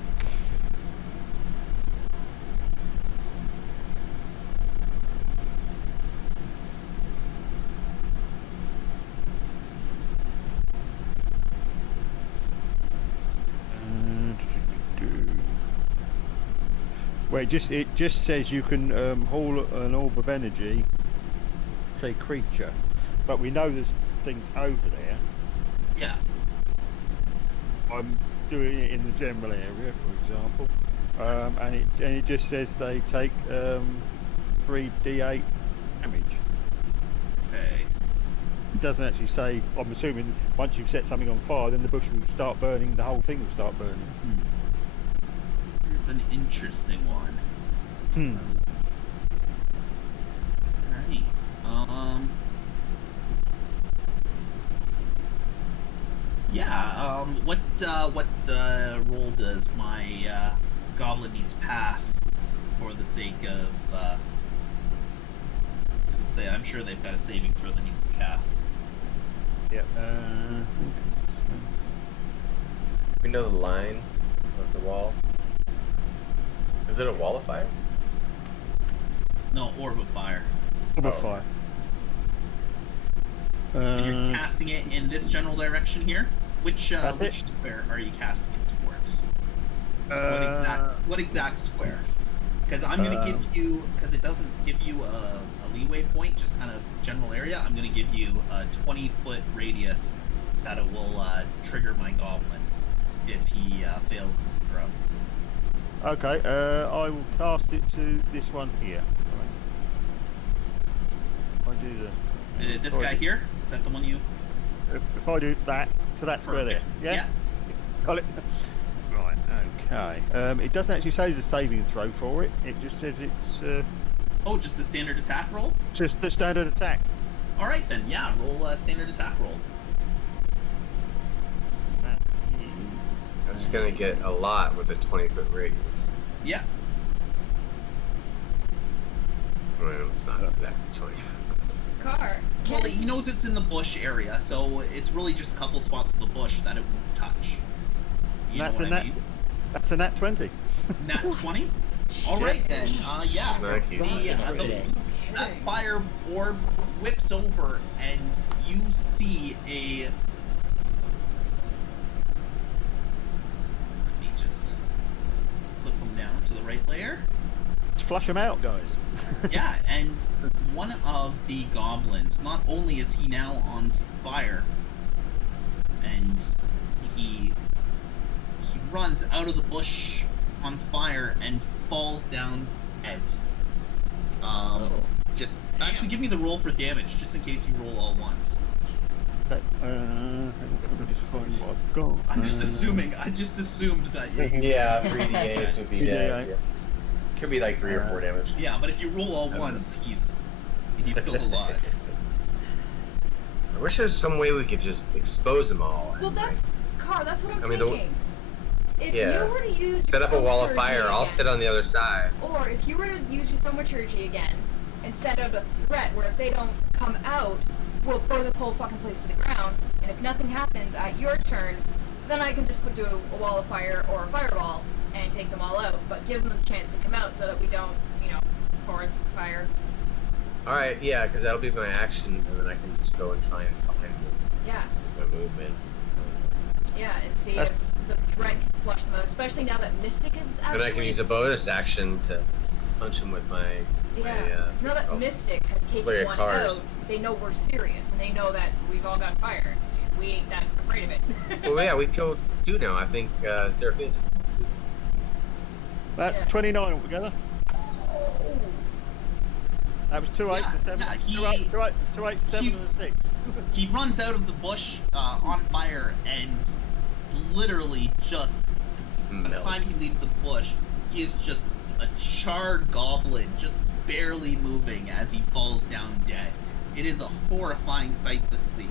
Well, it just says you can haul an orb of energy, say creature, but we know there's things over there. Yeah. I'm doing it in the general area, for example, and it just says they take 3d8 damage. Okay. It doesn't actually say. I'm assuming once you've set something on fire, then the bush will start burning. The whole thing will start burning. It's an interesting one. Hmm. Alright. roll does my goblin need to pass for the sake of? Let's say I'm sure they've got a saving throw that needs to cast. Yep. We know the line of the wall. Is it a wall of fire? No, orb of fire. Orb of Oh. fire. So you're casting it in this general direction here. Which That's which it. square are you casting it towards? What exact square? Because I'm gonna give you, because it doesn't give you a leeway point, just kind of general area. I'm gonna give you a 20-foot radius that it will trigger my goblin if he fails his throw. Okay, I will cast it to this one here. Right. I do the. This guy here, is that the one you? If I do that to that square there, yeah. Got it. Right. Okay. It doesn't actually say there's a saving throw for it. It just says it's Oh, just the standard attack roll. just the standard attack. All right then, yeah, roll a standard attack roll. That That's gonna get a lot with a 20-foot radius. Yeah. Well, it's not exactly 20. Car. Well, he knows it's in the bush area, so it's really just a couple spots in the bush that it won't touch. You That's know a what I nat. mean? That's a nat 20. Nat 20? Alright then, yeah. Snacky. That fire orb whips over, and you see a... Let me just flip them down to the right layer. Let's flush them out, guys. Yeah, and one of the goblins, not only is he now on fire, and he runs out of the bush on fire and falls down dead. Just actually give me the roll for damage, just in case you roll all ones. Okay, I'm gonna just find what I've got. I'm just assuming. I just assumed that. Yeah, 3d8s would be 3d8. dead. Yeah. Could be like 3 or 4 damage. Yeah, but if you roll all ones, he's still alive. I wish there was some way we could just expose them all. Well, and, that's Car. That's what I'm I mean, the- thinking. If Yeah. you were to use set up a wall of thaumaturgy fire. I'll again, sit on the other side. Or if you were to use your thaumaturgy again and send out a threat where if they don't come out, we'll burn this whole fucking place to the ground. And if nothing happens at your turn, then I can just put to a wall of fire or a fireball and take them all out. But give them the chance to come out so that we don't, forest fire. All right, yeah, because that'll be my action, and then I can just go and try and find Yeah. my movement. Yeah, and see That's- if the threat can flush them out, especially now that Mystic is actually... And I can use a bonus action to punch him with my. Yeah, my, because now that oh, Mystic has Slayer taken one cars. out, they know we're serious, and they know that we've all got fire. We ain't that afraid of it. Well, yeah, we killed 2 now. I think Seraphine. That's Yeah. 29 altogether. Oh. That was 2 8s Yeah, and 7. yeah, 2 8s, 7 he- and a 6. He runs out of the bush on fire and literally just by the time he leaves the bush, he is just a charred goblin, just barely moving as he falls down dead. It is a horrifying sight to see.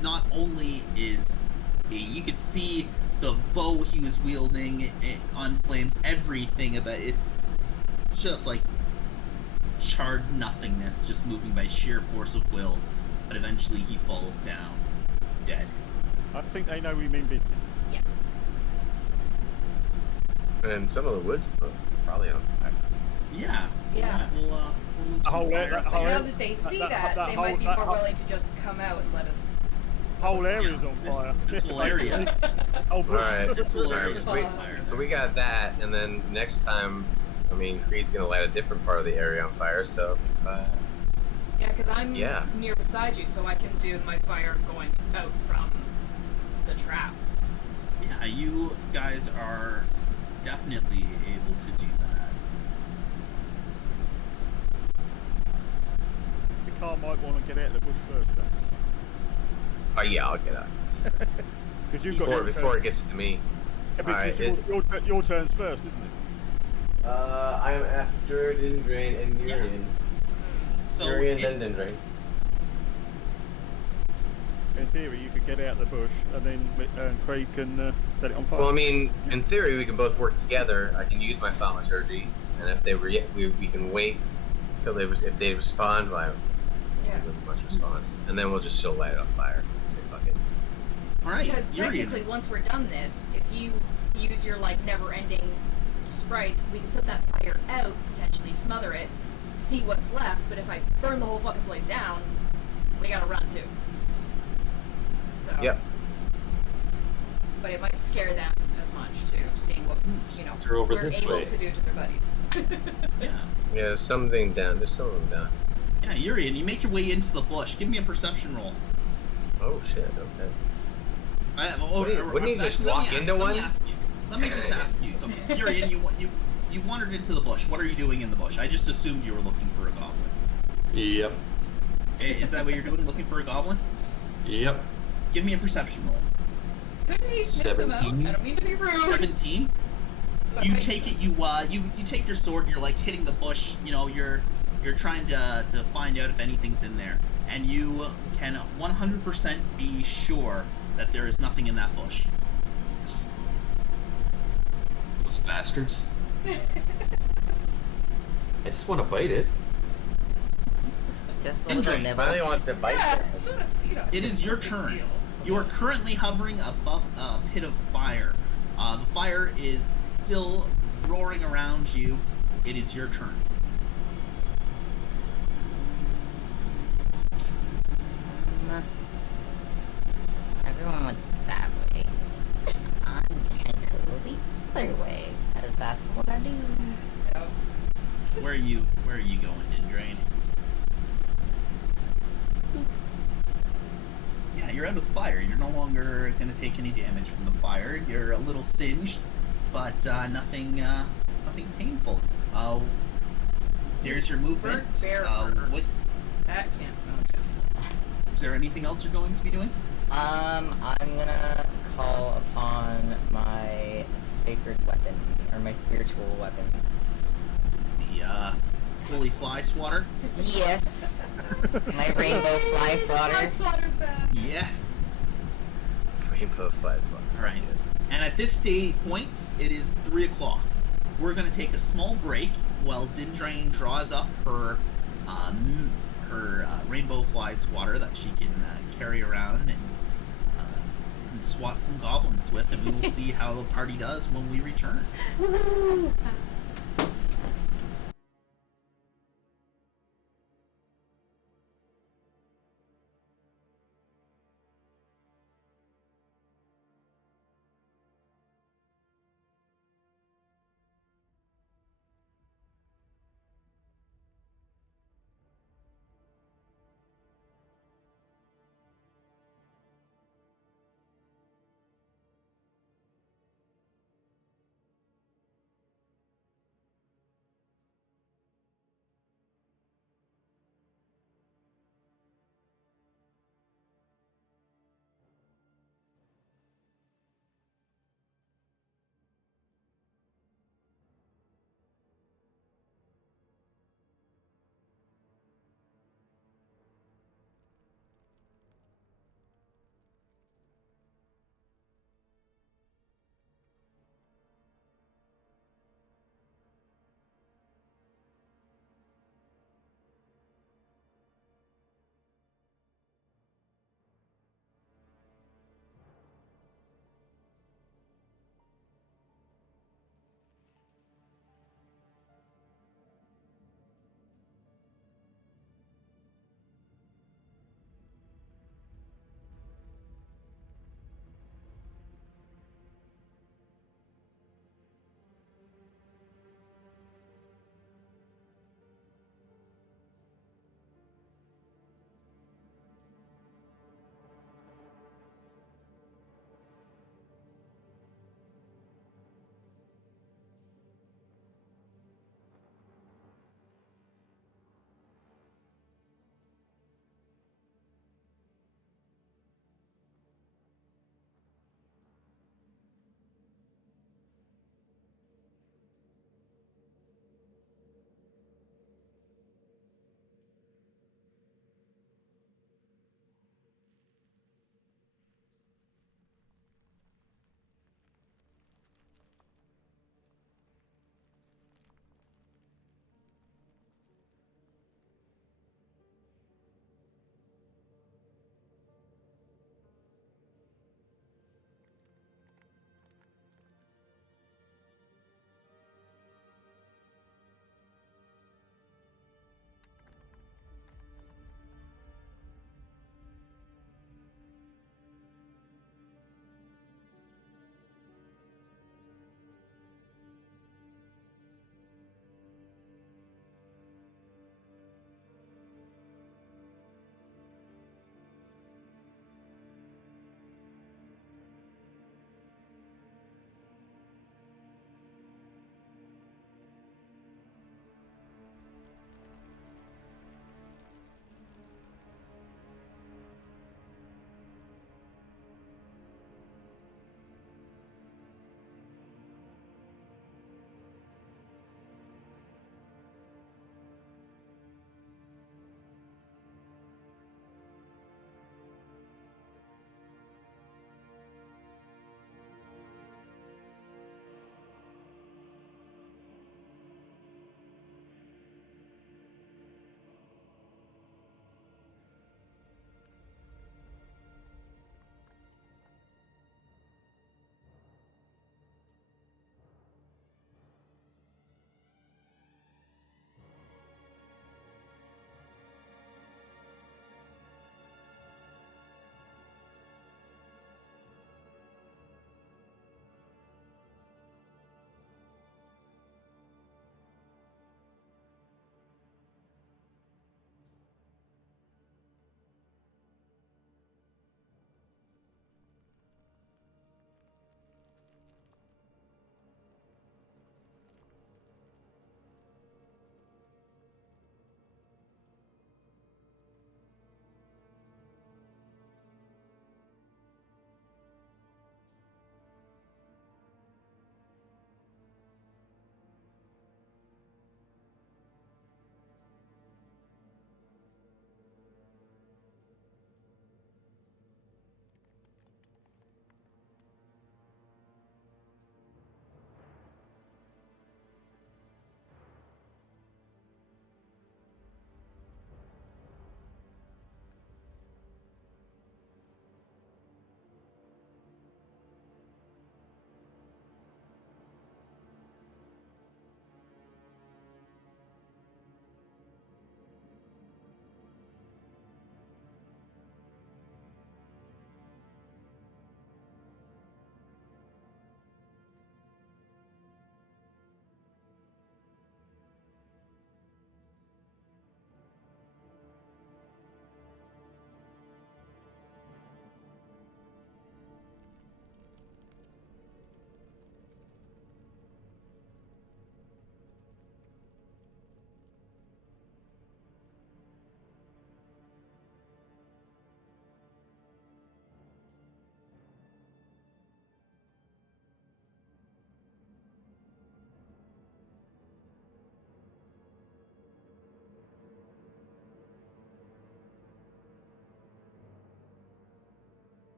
Not only is you could see the bow he was wielding it on flames, everything about it's just like charred nothingness, just moving by sheer force of will. But eventually he falls down, dead. I think they know we mean business. Yeah. And some of the woods are probably on fire. Yeah. Yeah. We'll move A some whole fire that up whole there. Now that they see that, that they whole- might be that more whole- willing to just come out and let us... Whole area's on This- fire. this whole area. Oh, All right. This whole All right, area is so on we- fire. So we got that, and then next time, I mean, Creed's gonna light a different part of the area on fire. So, Yeah, because I'm Yeah. near beside you, so I can do my fire going out from the trap. Yeah, you guys are definitely able to do that. The car might want to get out of the bush first, though. oh yeah, I'll get out Because you've got before it gets to me. Yeah, Alright, because is- your turn's first, isn't it? I am after Dindrain and Yeah. Urian. So Urian it- then Dindrain. in theory, you could get out the bush and then Craig can set it on fire. Well, I mean, in theory, we can both work together. I can use my thaumaturgy, and if they we can wait till if they respond by Yeah. with much response, and then we'll just still light it on fire. Say fuck it. All right, Because Yuri. technically, once we're done this, if you use your like never-ending sprites, we can put that fire out, potentially smother it, see what's left. But if I burn the whole fucking place down, we gotta run too. So. Yep. But it might scare them as much too, seeing what They're over we're this able way. to do to their buddies. Yeah. Yeah, there's something down. There's some of them down. Yeah, Yuri, and you make your way into the bush. Give me a perception roll. Oh shit. Okay. Wouldn't you just walk into one? Let me just ask you something. Yuri, and you wandered into the bush. What are you doing in the bush? I just assumed you were looking for a goblin. Yep. Is that what you're doing? Looking for a goblin? Yep. Give me a perception roll. Couldn't he sniff them out? 17? I don't mean to be rude. 17. but You my take it. senses- You take your sword and you're like hitting the bush. You know, you're trying to find out if anything's in there, and you can 100% be sure that there is nothing in that bush. Those bastards. I just want to bite it. Just a Indra, little nibble. Finally wants to bite Yeah, it. sort of feed on It is your turn. You are currently hovering above a pit of fire. The fire is still roaring around you. It is your turn. Everyone went that way. I'm gonna go the other way, because that's what I do. Where are you going, Dindrain? Yeah, you're out of the fire. You're no longer gonna take any damage from the fire. You're a little singed, but nothing painful. There's your movement. Burnt bear fur. What That can't smell good. is there anything else you're going to be doing? I'm gonna call upon my sacred weapon, or my spiritual weapon. The holy fly swatter. Yes! My rainbow fly Fly swatter. swatter's back. Yes. Rainbow flies one. All right. And at this point, it is 3 o'clock. We're going to take a small break while Dindrain draws up her rainbow fly swatter that she can carry around and swat some goblins with, and we will see how the party does when we return. Woohoo!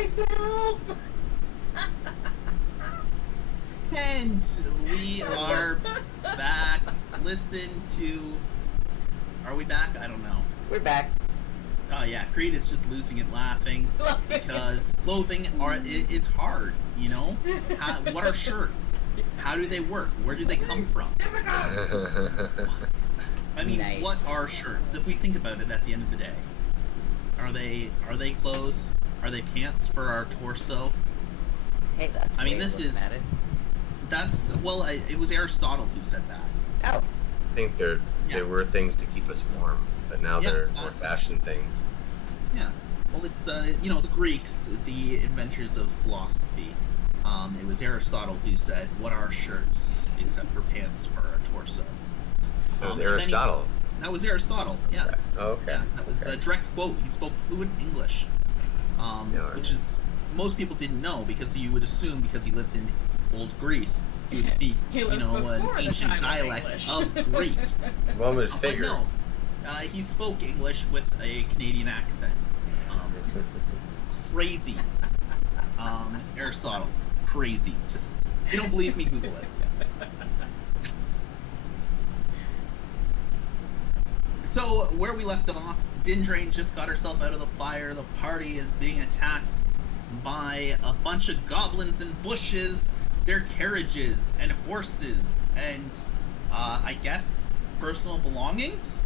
myself. And we are back. Listen to. Are we back? I don't know. We're back. Oh yeah, Creed is just losing it laughing because clothing is hard. You know, what are shirts? How do they work? Where do they come from? I mean, Nice. what are shirts? If we think about it, at the end of the day, are they clothes? Are they pants for our torso? Hey, that's. I mean, a way of this looking is- at it. That's it was Aristotle who said that. Oh, I think they were things to keep us warm, but now Yeah, they're awesome. more fashion things. Yeah. Well, it's the Greeks, the inventors of philosophy. It was Aristotle who said, "What are shirts except for pants for our torso?" That was and then Aristotle. That was Aristotle. Yeah. Oh, okay. Yeah, that was Okay. a direct quote. He spoke fluent English, Yeah, which is most people didn't know because you would assume because he lived in old Greece, he would speak, He you lived know, an before the ancient time of dialect English. of Greek. One would But figure. no, he spoke English with a Canadian accent. Crazy. Aristotle, crazy. Just if you don't believe me, Google it. So where we left off, Dindrain just got herself out of the fire. The party is being attacked by a bunch of goblins in bushes, their carriages and horses, and I guess personal belongings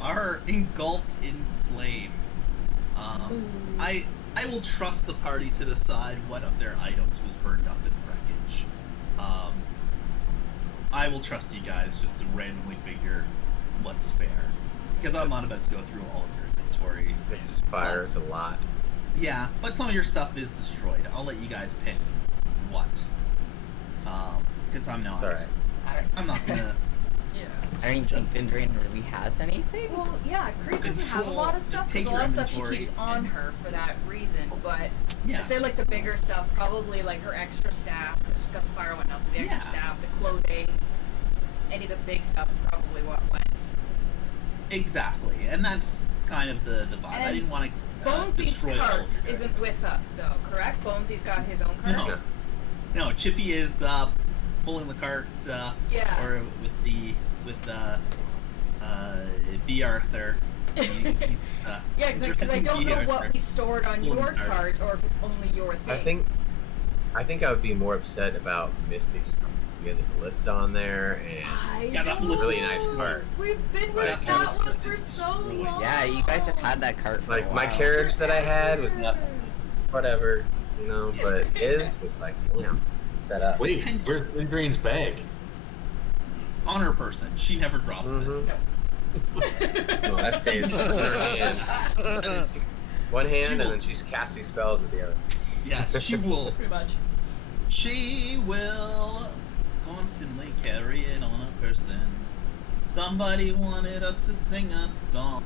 are engulfed in flame. I will trust the party to decide what of their items was burned up in wreckage. I will trust you guys just to randomly figure what's fair, because I'm not about to go through all of your inventory. This fire is a lot. Yeah, but some of your stuff is destroyed. I'll let you guys pick what. Because I'm not. It's alright. I'm not gonna. Yeah. I don't even think Dindrain really has anything. Well, yeah, Creed doesn't have a lot of stuff. Just There's take a lot your of stuff she inventory keeps on and- her for that reason, but Yeah. I'd say like the bigger stuff, probably like her extra staff, because she's got the fire one now, so the extra Yeah. staff, the clothing, any of the big stuff is probably what went. Exactly, and that's kind of the vibe. I And didn't want to Bonesy's destroy all cart of your isn't with us though, correct? Bonesy's got his own cart. No. No, Chippy is pulling the cart, Yeah. or with B. Arthur. He's, Yeah, because I don't B. know Arthur. what we stored on Pulling your the cart. cart, or if it's only your things. I think I would be more upset about Mystic's together the list on there and I Yeah, that's know. really nice cart. We've been Like, with that one it's for so really- long. Yeah, you guys have had that cart for a like my while. carriage that I had was nothing, whatever, you know. But his was like, damn, set up. Wait, where's Indrain's bag? On her person. She never drops Mhm. it. No, that stays in her hand. One hand, and then she's casting spells with the other. Yeah, she will. Pretty much. She will constantly carry it on a person. Somebody wanted us to sing a song.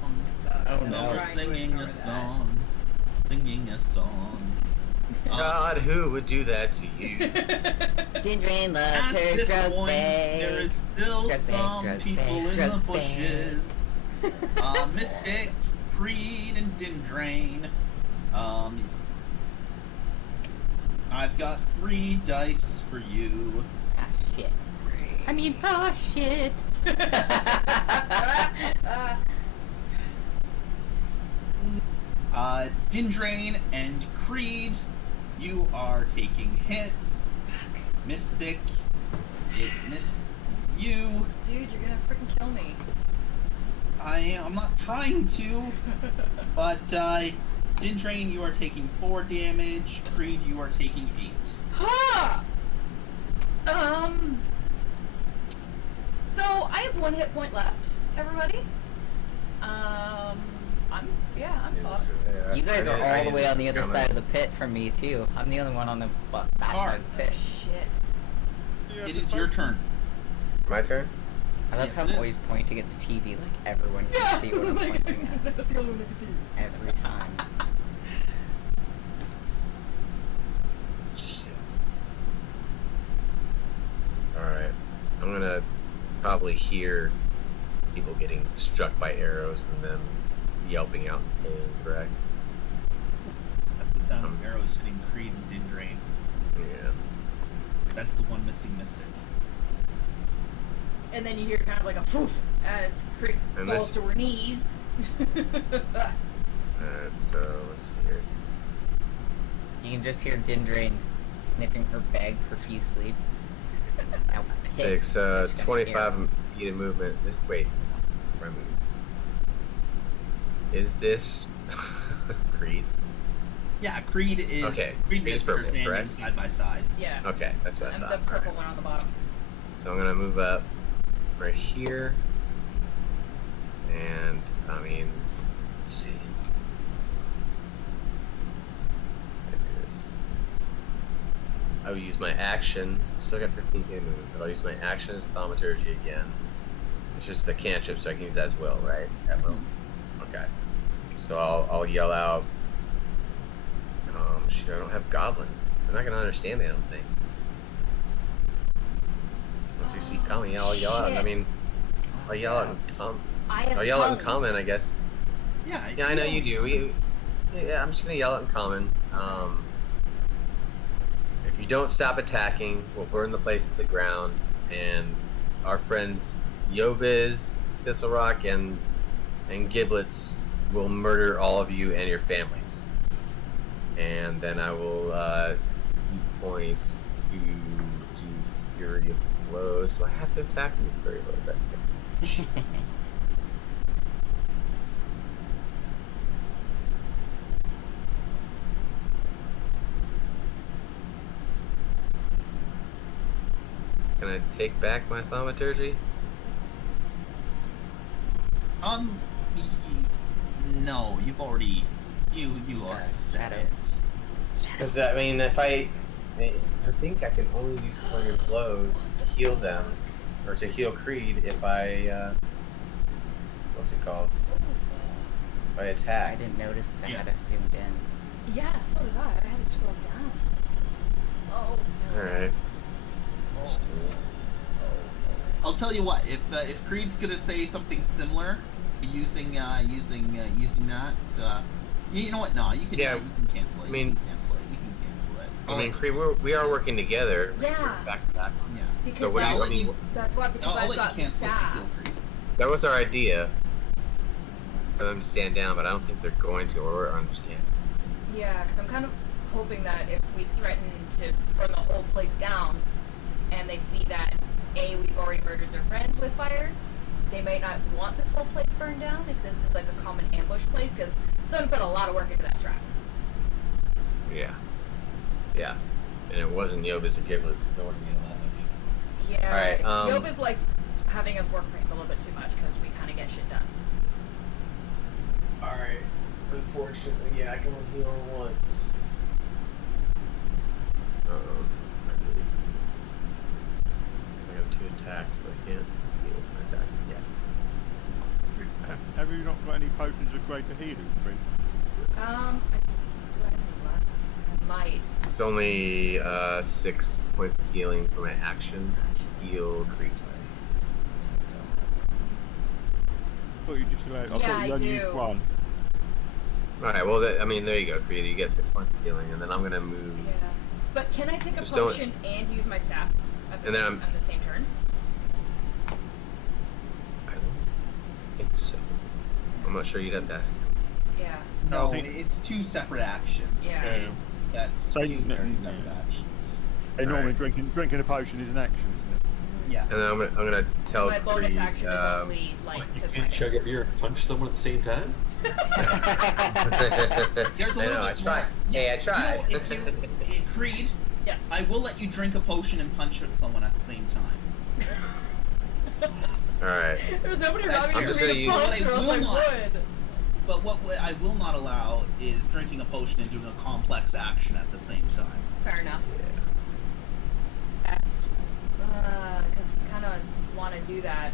Oh, So no. we're Trying to singing ignore a that. song. Singing a song. God, who would do that to you? Dindrain loves At her this drug point, bag. there is still Drug bag, some drug people bag, in the drug bushes. Mystic, Creed, and Dindrain. I've got 3 dice for you. Ah, shit. I mean, ah, shit. Dindrain and Creed, you are taking hits. Mystic, it missed you. Dude, you're gonna freaking kill me. I'm not trying to, but Dindrain, you are taking 4 damage. Creed, you are taking 8. Ha! So I have 1 hit point left, everybody. I'm fucked. You guys are I all knew the way this on the was other coming. side of the pit from me too. I'm the only one on the back side of the Oh pit. shit. It is your turn. My turn. I love Yes, how it I'm is. always pointing at the TV like everyone can see what I'm pointing at every time. Shit. Alright. I'm gonna probably hear people getting struck by arrows and them yelping out in pain, correct? That's the sound of arrows hitting Creed and Dindrain. Yeah. That's the one missing mystic. And then you hear kind of like a foof as Crick And falls this- to her knees. So let's see here. You can just hear Dindrain sniffing her bag profusely. Now pissed Takes that she got an 25 arrow. feet of movement. Wait. Where am I? Is this Creed? Yeah, Creed is Okay, Creed Creed is and Mister are purple, standing correct? side by side. Yeah. Okay, that's what I And the thought. purple Alright. one on the bottom. So I'm gonna move up right here. And I mean, let's see. I'll use my action. Still got 15k movement, but I'll use my action as thaumaturgy again. It's just a cantrip, so I can use that as well, right? At will. Okay. So I'll yell out. Shoot, I don't have goblin. They're not gonna understand me, I don't think. Once they speak common, yeah, I'll yell out. I Shit. mean, I'll yell out in common. I have I'll yell out in tongues. common, I guess. Yeah, Yeah, I know you do. Yeah, I'm just gonna yell it in common. If you don't stop attacking, we'll burn the place to the ground, and our friends Yobiz, Thistlerock, and Giblets will murder all of you and your families. And then I will point to do Fury of Blows. Do I have to attack these Fury of Blows? I think. Can I take back my thaumaturgy? y- no, you've already you already said shadow. it. Because I mean, if I think I can only use Flurry of Blows to heal them, or to heal Creed if I what's it called? If I I attack. didn't notice 'cause I Yeah. had it zoomed in. Yeah, so did I. I had to scroll down. Oh no. All right. I'll tell you what. If Creed's gonna say something similar, using that, you know what? No, you can Yeah, you can cancel it. I mean- you can cancel it. You can cancel it. I mean, Creed, we are working together. Yeah. We're back to back. Yeah. So Because what do I'll you? I let mean, you- That's why, because I'll I've let got you the cancel it to staff. heal Creed. that was our idea for them to stand down, but I don't think they're going to or understand. Yeah, because I'm kind of hoping that if we threaten to burn the whole place down, and they see that we've already murdered their friends with fire, they may not want this whole place burned down if this is like a common ambush place, because someone put a lot of work into that trap. Yeah. Yeah. And it wasn't Yobiz or Giblets. It's working in a lot of things. Yeah, All right, Yobis likes having us work for him a little bit too much because we kind of get shit done. Alright. Unfortunately, yeah, I can only heal her once. I have 2 attacks, but I can't heal my attacks yet. Have you not got any potions of greater healing, Creed? Do I have any left? I might. It's only 6 points of healing for my action to heal Creed. I thought you just allowed. I Yeah, thought you I only do. used one. Alright, well, I mean, there you go, Creed. You get 6 points of healing, and then I'm gonna move. Yeah. But can I take a Just don't- potion and use my staff at the, And then same, on the same turn? I don't think so. I'm not sure you'd have to ask him. Yeah. No, I think- it's 2 separate actions. Yeah. And that's So 2 you- very separate actions. Hey, normally Alright. drinking a potion is an action, isn't it? Yeah. And then I'm gonna tell My bonus Creed, action is only like You because can't chug a beer and punch someone at the same time? There's a I little know, I bit tried. more. Hey, I tried. You know, Creed, Yes. I will let you drink a potion and punch at someone at the same time. Alright. There's nobody That's- around me I'm to just read gonna a use- potion, or else I Will not. would. But what I will not allow is drinking a potion and doing a complex action at the same time. Fair enough. That's because we kind of want to do that.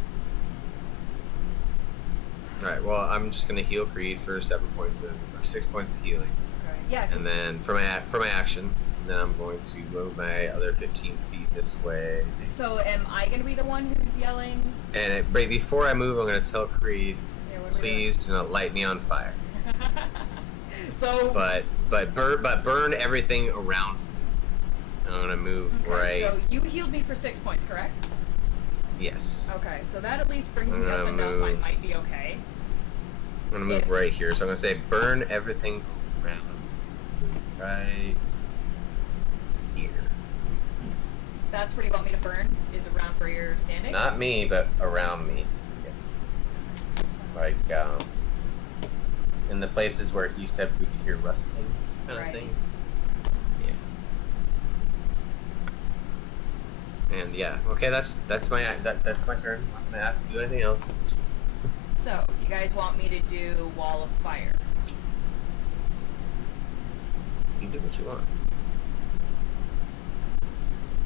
Alright, well, I'm just gonna heal Creed for 6 points of healing. Okay. Yeah. 'cause- And then for my action, then I'm going to move my other 15 feet this way. So am I gonna be the one who's yelling? And right before I move, I'm gonna tell Creed, Yeah, what are we please do not light me on fire. doing? So But but burn everything around. I'm gonna move Okay, right. so you healed me for 6 points, correct? Yes. Okay, so that at least brings I'm me up gonna enough. I move. might be okay. I'm gonna move right here. So I'm gonna say burn everything around. Move right here. That's where you want me to burn? Is around where you're standing? Not me, but around me. Yes. Like in the places where he said we could hear rustling kind Right. of thing. Yeah. And yeah, okay, that's my turn. I'm gonna ask you to do anything else. So, you guys want me to do Wall of Fire? You do what you want.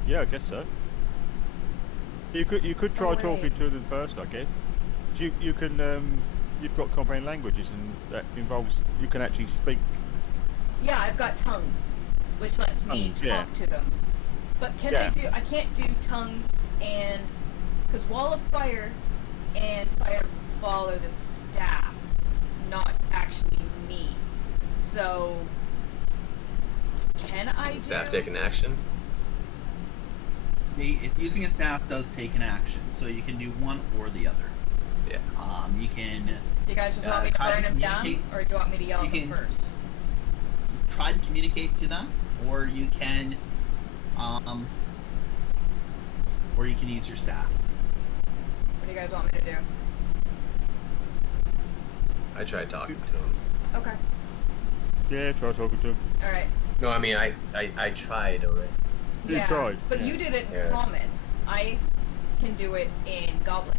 Yeah, I guess so. You could try Oh, talking wait. to them first, I guess. You can you've got comprehend languages, and that involves you can actually speak. Yeah, I've got tongues, which lets me Tongues, talk yeah. to them. But can Yeah. I can't do tongues and because Wall of Fire and Fireball are the staff, not actually me. So can I Staff do? take an action. Using a staff does take an action, so you can do one or the other. Yeah. You can Do you guys just want me to try to burn them down, communicate. or do you want me to yell You at them can- first? try to communicate to them, or you can use your staff. What do you guys want me to do? I tried talking to him. Okay. Yeah, try talking to them. All right. No, I mean I tried already. You Yeah, tried. but yeah. you did it in Yeah. Common. I can do it in Goblin.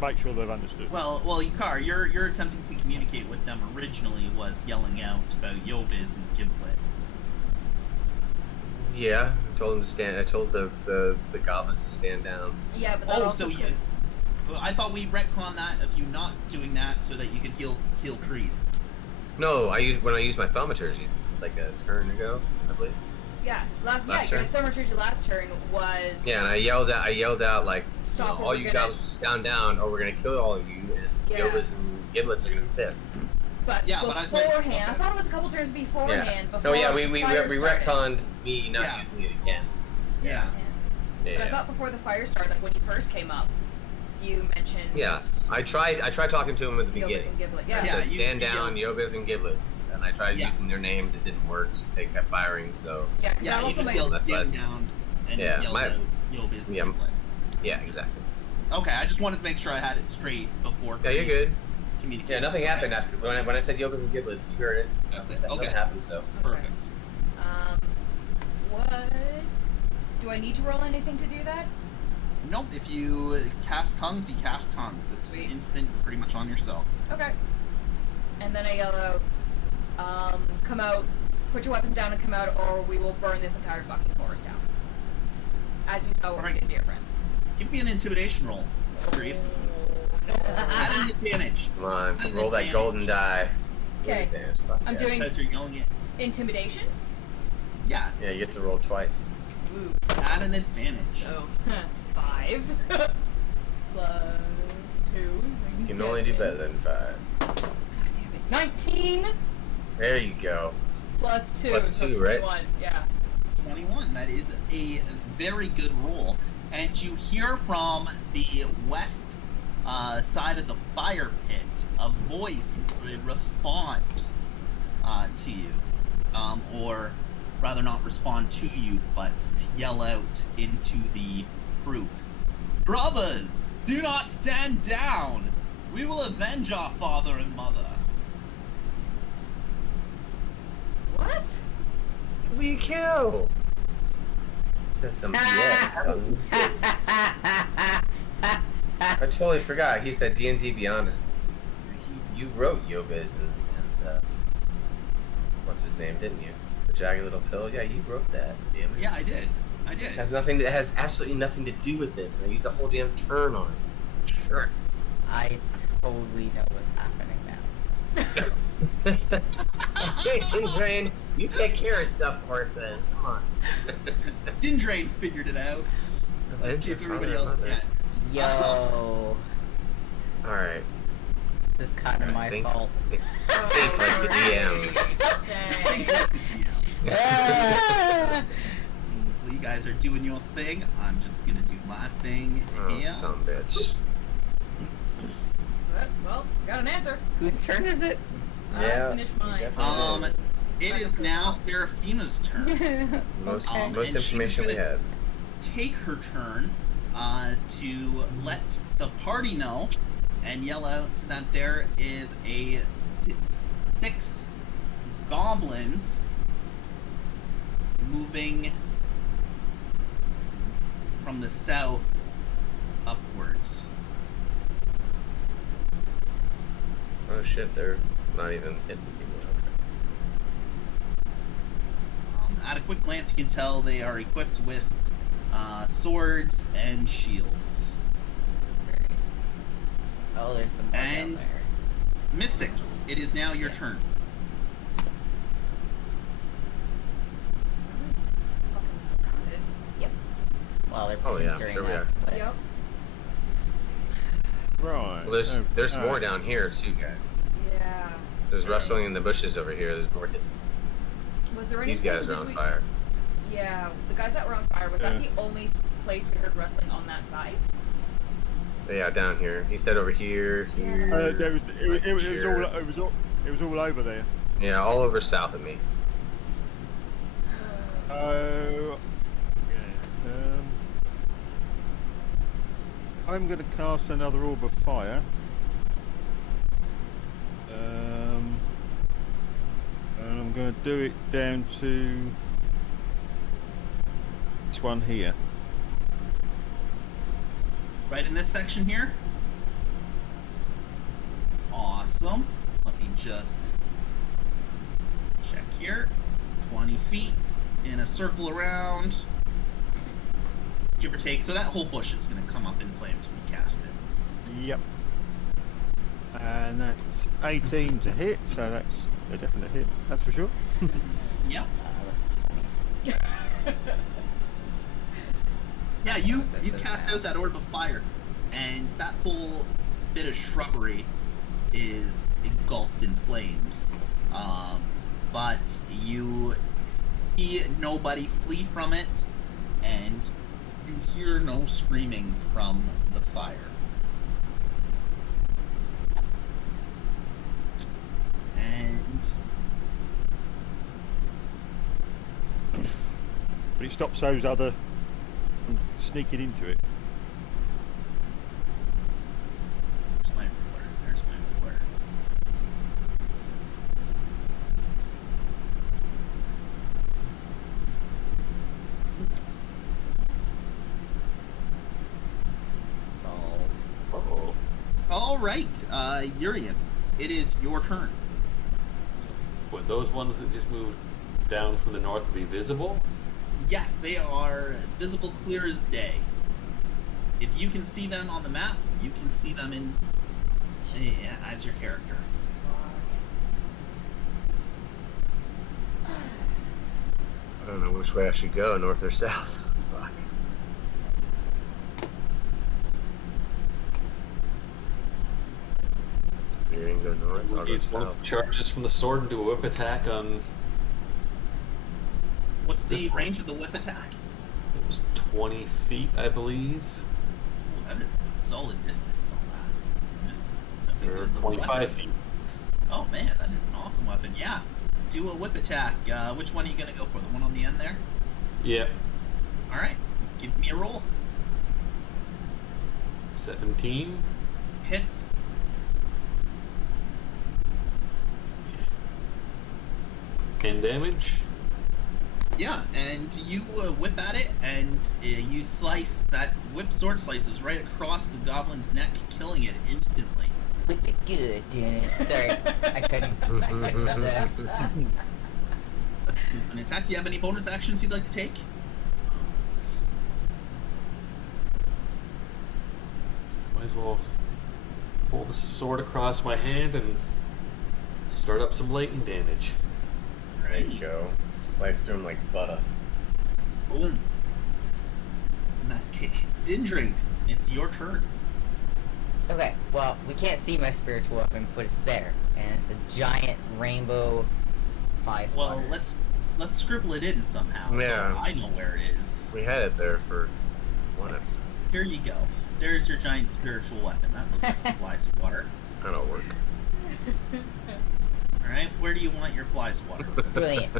Make sure they've understood. Well, Yukar, your attempting to communicate with them originally was yelling out about Yoviz and Giblet. Yeah, I told him to stand. I told the goblins to stand down. Yeah, but that Oh, also so could... I thought we retconned that of you not doing that so that you could heal Creed. No, when I used my thaumaturgy, this was like a turn ago, I believe. Yeah, Last your turn? thaumaturgy last turn was... Yeah, and I yelled out like, Stop, all we're you gonna- goblins just stand down, or we're gonna kill all of you, and Yeah. Gilbas and Giblets are gonna be pissed. But Yeah, but I thought- beforehand, I okay. thought it was a couple turns beforehand. Yeah. Before No, yeah, we fire started. retconned me not Yeah. using it again. Yeah. Yeah. But I thought before the fire started, like when you first came up, you mentioned... Yeah, I tried talking to him at the Yobis beginning. and Giblet. I Yeah. Yeah, said, you- stand you down, yelled- Yobis and Giblets. And I tried Yeah. using their names, it didn't work, so they kept firing, so... Yeah, because Yeah, that you also just made... yelled That's why I stand said- down and Yeah, yelled my- out Yoviz and yeah. Giblet. Yeah, exactly. Okay, I just wanted to make sure I had it straight before. Yeah, you're good. Communicating. Yeah, nothing happened after... When I said Yobis and Giblets, you heard it. That's it. Nothing Okay. happened, so... Perfect. What... Do I need to roll anything to do that? Nope, if you cast tongues, you cast tongues. It's Sweet. instant, pretty much on yourself. Okay. And then I yell out, come out, put your weapons down and come out, or we will burn this entire fucking forest down. As you saw what we Alright. did, dear friends. Give me an intimidation roll. Creed. Add an advantage. Come on, Add an roll that advantage. golden die. Okay. Advantage, fuck I'm yes. doing- Says you're yelling it. Intimidation? Yeah, Yeah, you get to roll twice. Ooh. add an advantage. So, 5. Plus 2. You can only do better than 5. God damn it. 19 There you go. plus 2. Plus so 2, right? 21. Yeah. 21. That is a very good roll. And you hear from the west side of the fire pit a voice respond to you. Or rather not respond to you, but to yell out into the group. Brothers, do not stand down! We will avenge our father and mother. What? Who will you kill? Says some yes. I totally forgot. He said D&D Beyond is... You wrote Yobiz and what's his name, didn't you? The Jagged Little Pill? Yeah, you wrote that. Damn it. Yeah, I did. I did. It has absolutely nothing to do with this. And I used the whole damn turn on it. Sure. I totally know what's happening now. Okay, Tindrain, you take care of stuff for us then. Come on. Dindrain figured it out. Let's see if everybody else can. Yo. Alright. is kind of my Think- fault. Think like the DM. Dang. So you guys are doing your thing. I'm just gonna do my thing Oh, here. some bitch. Well, got an answer. Whose turn is it? Yeah, I finished mine. definitely It is now Seraphina's turn. Most Okay. And most information we she's gonna had. Take her turn to let the party know and yell out that there is a 6 goblins moving from the south upwards. Oh shit, they're not even hitting people. At a quick glance, you can tell they are equipped with swords and shields. Oh, there's some more down And- there. Mystic, it is now your turn. Fucking surrounded. Well, they're Oh, yeah, pincer-ing sure we us, but Yep. Right. Well, there's more okay. down here too, guys. Yeah. There's rustling in the bushes over here. There's more. Was there These anything guys are on we- fire. Yeah, the guys that were on fire, was that Yeah. the only place we heard wrestling on that side? Yeah, down here. He said over here, here. There was, like it was here. it was all over there. Yeah, all over south of me. Oh, yeah. I'm going to cast another orb of fire. And I'm going to do it down to this one here. Right in this section here. Awesome. Let me just check here. 20 feet in a circle around. Give or take. So that whole bush is going to come up in flames when you cast it. Yep. And that's 18 to hit, so that's a definite hit, that's for sure. Yep. this is funny. Yeah, you This is cast now. out that orb of fire, and that whole bit of shrubbery is engulfed in flames. But you see nobody flee from it, and you hear no screaming from the fire. And But it stops those other ones sneaking into it. there's my ruler. There's my ruler. Balls. Uh-oh. All right, Urian, it is your turn. Would those ones that just moved down from the north be visible? Yes, they are visible clear as day. If you can see them on the map, you can see them in as your character. I don't know which way I should go, north or south. Fuck. You're gonna go north, I'll go Use one of south. the charges from the sword and do a whip attack on. What's the This one. range of the whip attack? It was 20 feet, I believe. Ooh, that is some solid distance on that. That's a Or good little 25 weapon. feet. Oh man, that is an awesome weapon. Yeah, do a whip attack. Which one are you gonna go for? The one on the end there? Yeah. All right, give me a roll. 17. Hits. 10 damage. Yeah, and you whip at it, and you slice that whip sword slices right across the goblin's neck, killing it instantly. Whip it good, doing it. Sorry, I couldn't resist. An attack. Do you have any bonus actions you'd like to take? Might as well pull the sword across my hand and start up some lightning damage. There you go. Slice through him like butter. Boom. In that case, Dindring, it's your turn. Okay, well, we can't see my spiritual weapon, but it's there, and it's a giant rainbow fly swatter. Well, let's scribble it in somehow. Yeah. So I know where it is. We had it there for one episode. Here you go. There's your giant spiritual weapon. That looks like a fly swatter. That'll work. All right. Where do you want your fly swatter? Brilliant.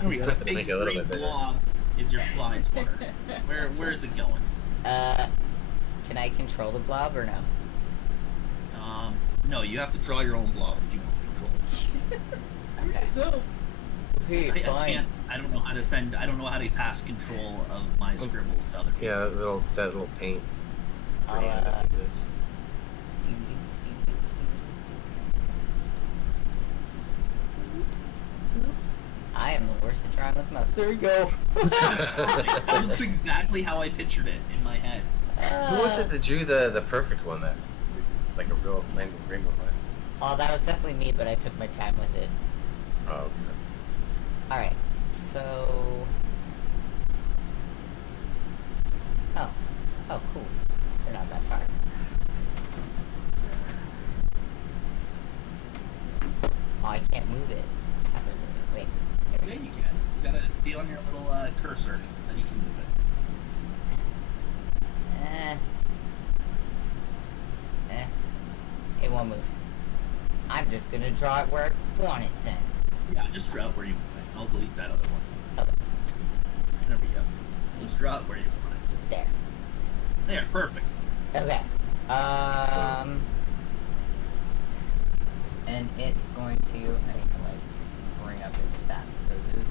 Here we go. The big Make it a little green bit bigger. blob is your fly swatter. Where is it going? Can I control the blob or no? No, you have to draw your own blob if you want control. Do it yourself. Hey, I fine. can't. I don't know how to send. I don't know how to pass control of my scribbles to other people. Yeah, that little paint. I'll, Brand, I think it is. Oops. I am the worst at drawing with mouse. There you go. That looks exactly how I pictured it in my head. Who was it that drew the perfect one? That like a real flaming rainbow flash. Oh, that was definitely me, but I took my time with it. Oh, okay. Alright, so... Oh, cool. They're not that far. Oh, I can't move it. I have to move it. Wait. There we Yeah, go. you can. You gotta be on your little cursor, then you can move it. It won't move. I'm just gonna draw it where I want it then. Yeah, just draw it where you want it. I'll delete that other one. Okay. There we go. Just draw it where you want it. There. There, perfect. Okay. And it's going to. I need to like bring up its stats because it was.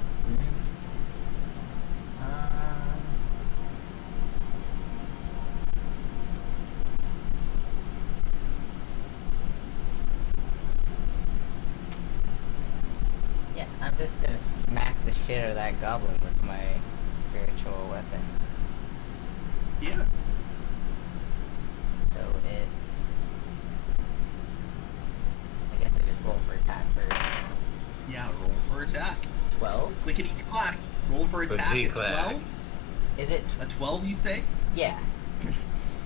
Yeah, I'm just gonna smack the shit out of that goblin with my spiritual weapon. Yeah. So it's. I guess I just roll for attack first. Yeah, roll for attack. 12? Clickety clack. Roll for attack. It's Clickety-clack. 12. Is it? A 12, you say? Yeah.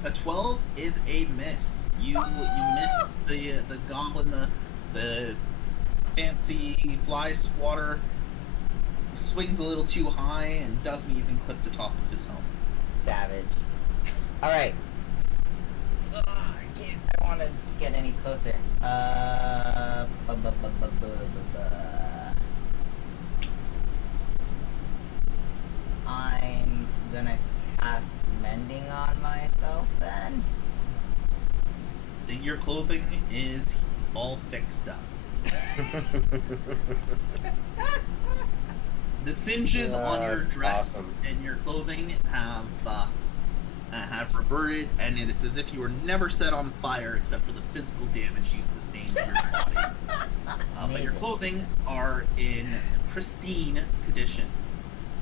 A 12 is a miss. You miss the goblin, the fancy fly swatter swings a little too high and doesn't even clip the top of his helmet. Savage. Alright. I can't. I don't want to get any closer. I'm gonna cast Mending on myself then. Your clothing is all fixed up. The singes on your That's dress awesome. and your clothing have reverted, and it is as if you were never set on fire except for the physical damage you sustained to your body. But your Amazing. clothing are in pristine condition.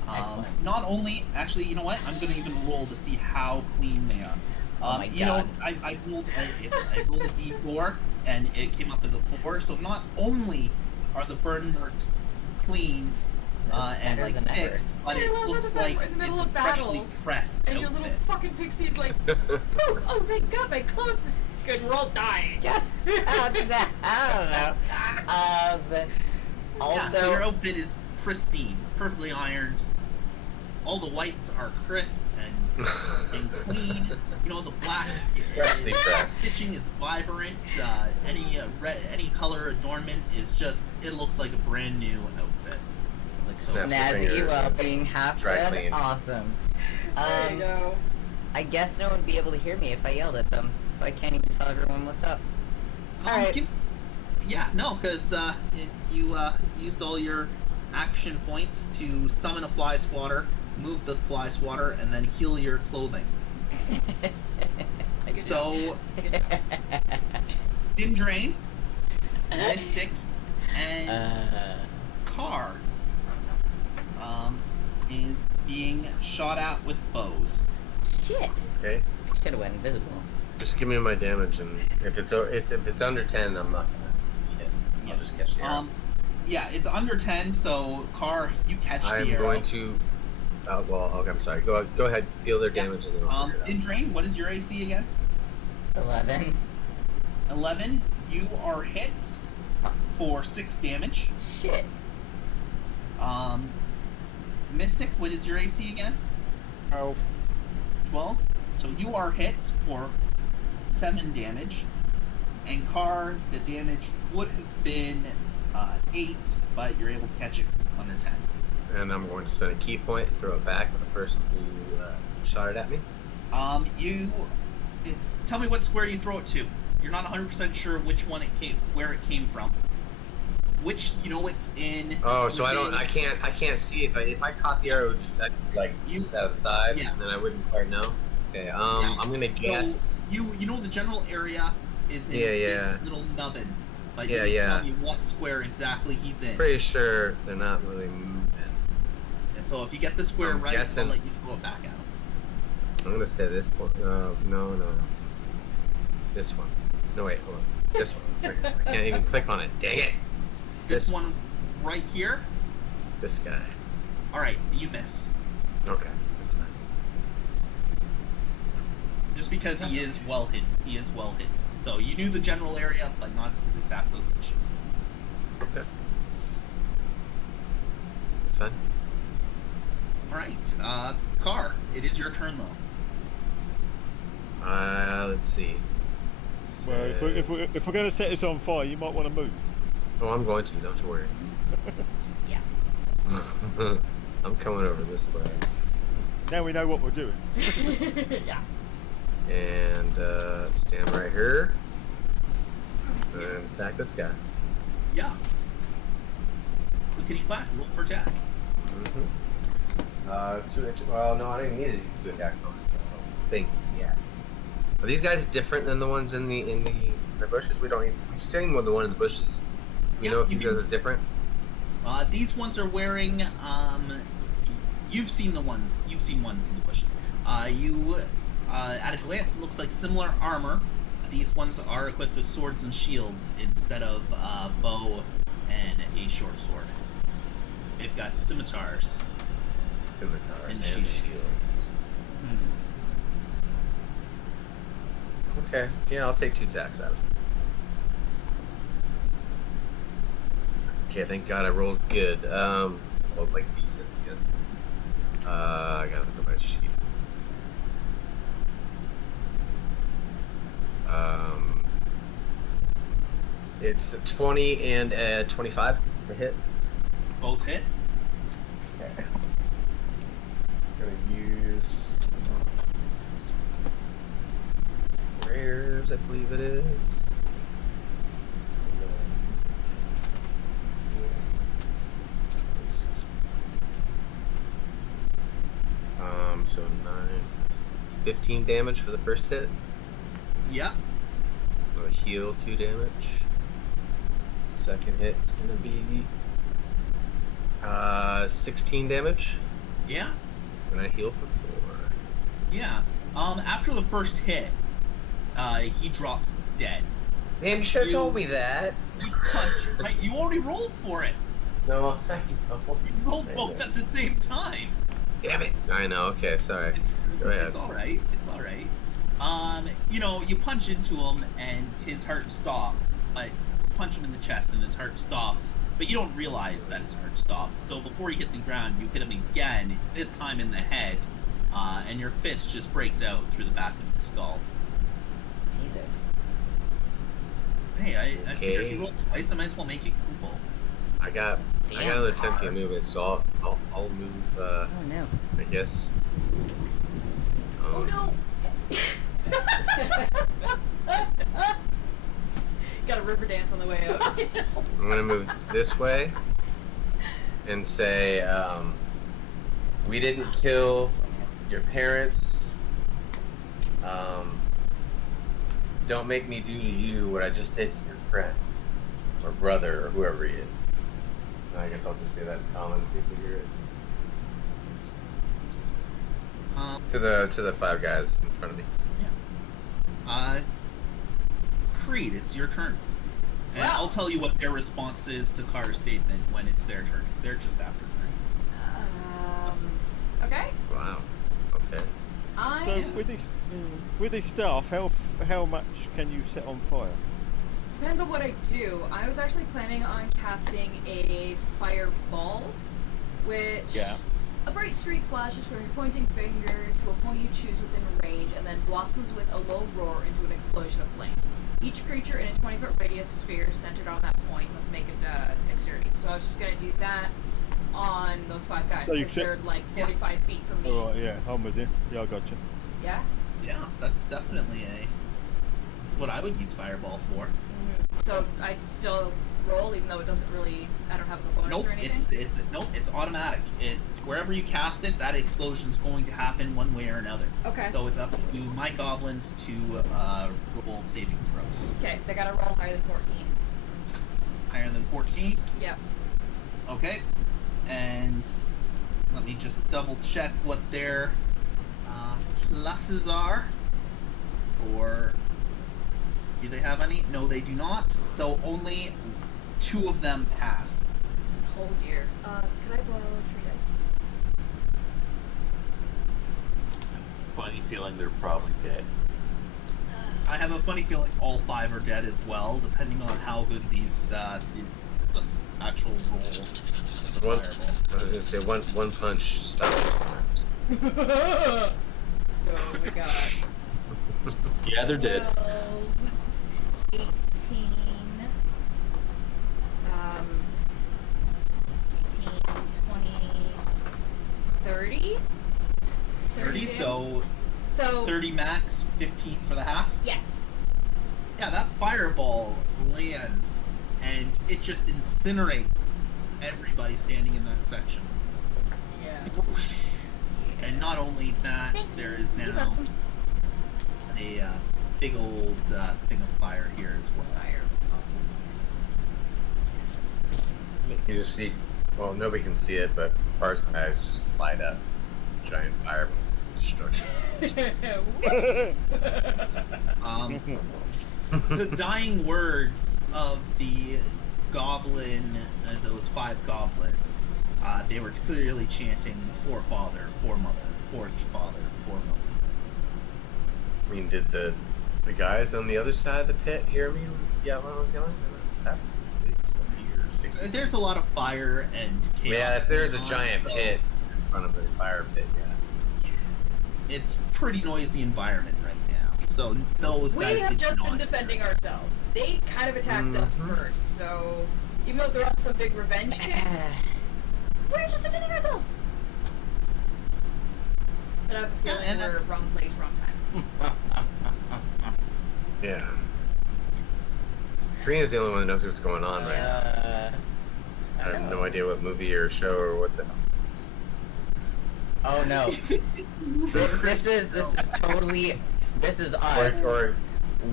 Excellent. Not only, actually, you know what? I'm going to even roll to see how clean they are. Oh my you know, God. I rolled a d4 and it came up as a 4. So not only are the burn marks cleaned and Better like than ever. fixed, but I it love looks how like in the middle it's of a freshly battle, pressed and your little outfit. fucking pixie's like, poof! Oh, thank God, my clothes. Good roll, die. I don't know. But Yeah, so your also, outfit is pristine, perfectly ironed. All the whites are crisp and clean. You know, the black Freshly pressed. stitching is vibrant. Any color adornment is just, it looks like a brand new outfit. Like snap your snazzy finger while and being half dry dead. clean. Awesome. There you go. I guess no one would be able to hear me if I yelled at them, so I can't even tell everyone what's up. Alright. Because you used all your action points to summon a fly swatter, move the fly swatter, and then heal your clothing. So, Dindrain, Mystic, and Car is being shot at with bows. Shit. Okay. Should have went invisible. Just give me my damage, and if it's under 10, I'm not gonna hit. I'll just catch the arrow. Yeah, it's under 10, so Car, you catch I'm the arrow. going to Well, okay, I'm sorry. Go ahead, deal their Yeah. damage, and then I'll figure it out. Dindrain, what is your AC again? 11. 11. You are hit for 6 damage. Shit. Mystic, what is your AC again? 12. 12. So you are hit for 7 damage. And Car, the damage would have been 8, but you're able to catch it because it's under 10. And I'm going to spend a key point and throw it back at the person who shot it at me. Tell me what square you throw it to. You're not 100% sure where it came from. Which, it's in. Oh, so I can't see if I caught the arrow just just out of the side, Yeah. then I wouldn't quite know. Okay, I'm gonna guess. So you know the general area is in Yeah. this little nubbin, but you Yeah, can yeah. tell me what square exactly he's in. Pretty sure they're not really moving. And so if you get the square I'm right, guessing- I'll let you throw it back at him. I'm gonna say this one. No. This one. No, wait, hold on. This one. Right here. I can't even click on it. Dang it. This one right here. This guy. All right, you miss. Okay, that's fine. Just because he is well hidden. He is well hidden. So you knew the general area, but not his exact location. Okay. That's fine. All right, Car. It is your turn though. Let's see. Well, if we're going to set this on fire, you might want to move. Oh, I'm going to. Don't you worry. Yeah. I'm coming over this way. Now we know what we're doing. Yeah. And stand right here. And attack this guy. Yeah. Look at you clap. Roll for attack. Well, no, I didn't need to do attacks on this guy. I think, yeah. Are these guys different than the ones in the bushes? We've seen the one in the bushes. We know if these guys are different. These ones are wearing. You've seen ones in the bushes. At a glance, it looks like similar armor. These ones are equipped with swords and shields instead of bow and a short sword. They've got scimitars. Scimitars And and shields. Okay, yeah, I'll take 2 attacks out of it. Okay, thank God I rolled good. Well, like decent, I guess. I gotta look at my sheet. It's a 20 and a 25 to hit. Both hit. Okay. Gonna use rares, I believe it is. So 9. It's 15 damage for the first hit. Yeah. I'm gonna heal 2 damage. Second hit's gonna be 16 damage. Yeah. And I heal for 4. Yeah. After the first hit, he drops dead. Man, you should have told me that. You punch, right? You already rolled for it. No, I know. You rolled both at the same time. Damn it. I know, okay, sorry. Go ahead. It's alright. It's alright. You punch into him and his heart stops. But you punch him in the chest and his heart stops. But you don't realize that his heart stopped. So before you hit the ground, you hit him again, this time in the head, and your fist just breaks out through the back of his skull. Jesus. Hey, I figured if Okay. you rolled twice, I might as well make it cool. I got another 10 feet movement, so I'll move, Oh no. I guess. Oh no! Got a river dance on the way out. I'm gonna move this way and say, we didn't kill your parents. Don't make me do to you what I just did to your friend or brother or whoever he is. I guess I'll just say that in common, see if we hear it. To the 5 guys in front of me. Creed, it's your turn. And Wow. I'll tell you what their response is to Carter's statement when it's their turn, because they're just after turn. Okay. Okay. Wow. Okay. So with this staff, how much can you set on fire? Depends on what I do. I was actually planning on casting a fireball, which a bright streak flashes from your pointing finger to a point you choose within range, and then blossoms with a low roar into an explosion of flame. Each creature in a 20-foot radius sphere centered on that point must make a dexterity. So I was just gonna do that on those 5 guys So you because they're like 45 feet from me. Oh, right, yeah, I'm with you. Yeah, I got you. Yeah. Yeah, that's definitely that's what I would use Fireball for. So I still roll, even though it doesn't really. I don't have the bonus Nope, or anything. it's automatic. Wherever you cast it, that explosion's going to happen one way or another. Okay. So it's up to my goblins to roll saving throws. Okay, they gotta roll higher than 14. Higher than 14. Yep. Okay. And let me just double check what their pluses are. Or do they have any? No, they do not. So only 2 of them pass. Oh dear. Could I borrow 3 dice? Funny feeling they're probably dead. I have a funny feeling all 5 are dead as well, depending on how good these the actual roll. One, Fireball. I was gonna say one punch stops. So we got Yeah, they're dead. 12, 18, 18, 20, 30? 30, so So 30 max, 15 for the half. yes. Yeah, that fireball lands and it just incinerates everybody standing in that section. Yeah. Whoosh. And not only that, there is now a big old thing of fire here as well. You just see, well, nobody can see it, but Par's eyes just light up. Giant fireball destruction. Whoops. The dying words of the goblin, those 5 goblins, they were clearly chanting forefather, foremother, forefather, foremother. I mean, did the guys on the other side of the pit hear me when I was yelling? They just hear 60. There's a lot of fire and chaos. Yeah, there's a going on, giant so pit in front of the fire pit. Yeah. It's pretty noisy environment right now. So those We guys have did just not been defending ourselves. They kind of attacked us first, so even though they're on some big revenge kick, we're just defending ourselves. But I have a feeling and we're wrong place, wrong time. Yeah. Karina's the only one that knows what's going on right now. I have no idea what movie or show or what the hell this is. Oh no. This is totally, this is us.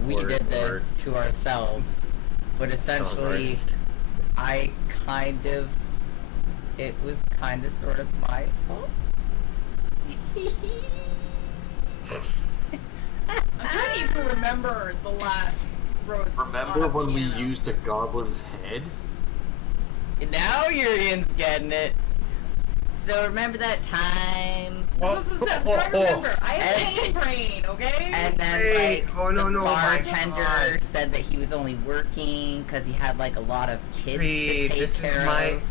We did this to ourselves. But essentially, Songwriters. it was kind of sort of my fault. I'm trying to even remember the last rose. Remember on when we piano. used a goblin's head? Now Urian's getting it. So remember that time? This is I'm trying to remember. I have pain brain, okay? And then Hey, like oh, no, the no, my bartender God. said that he was only working because he had like a lot of kids Creed, to take this is care my. of.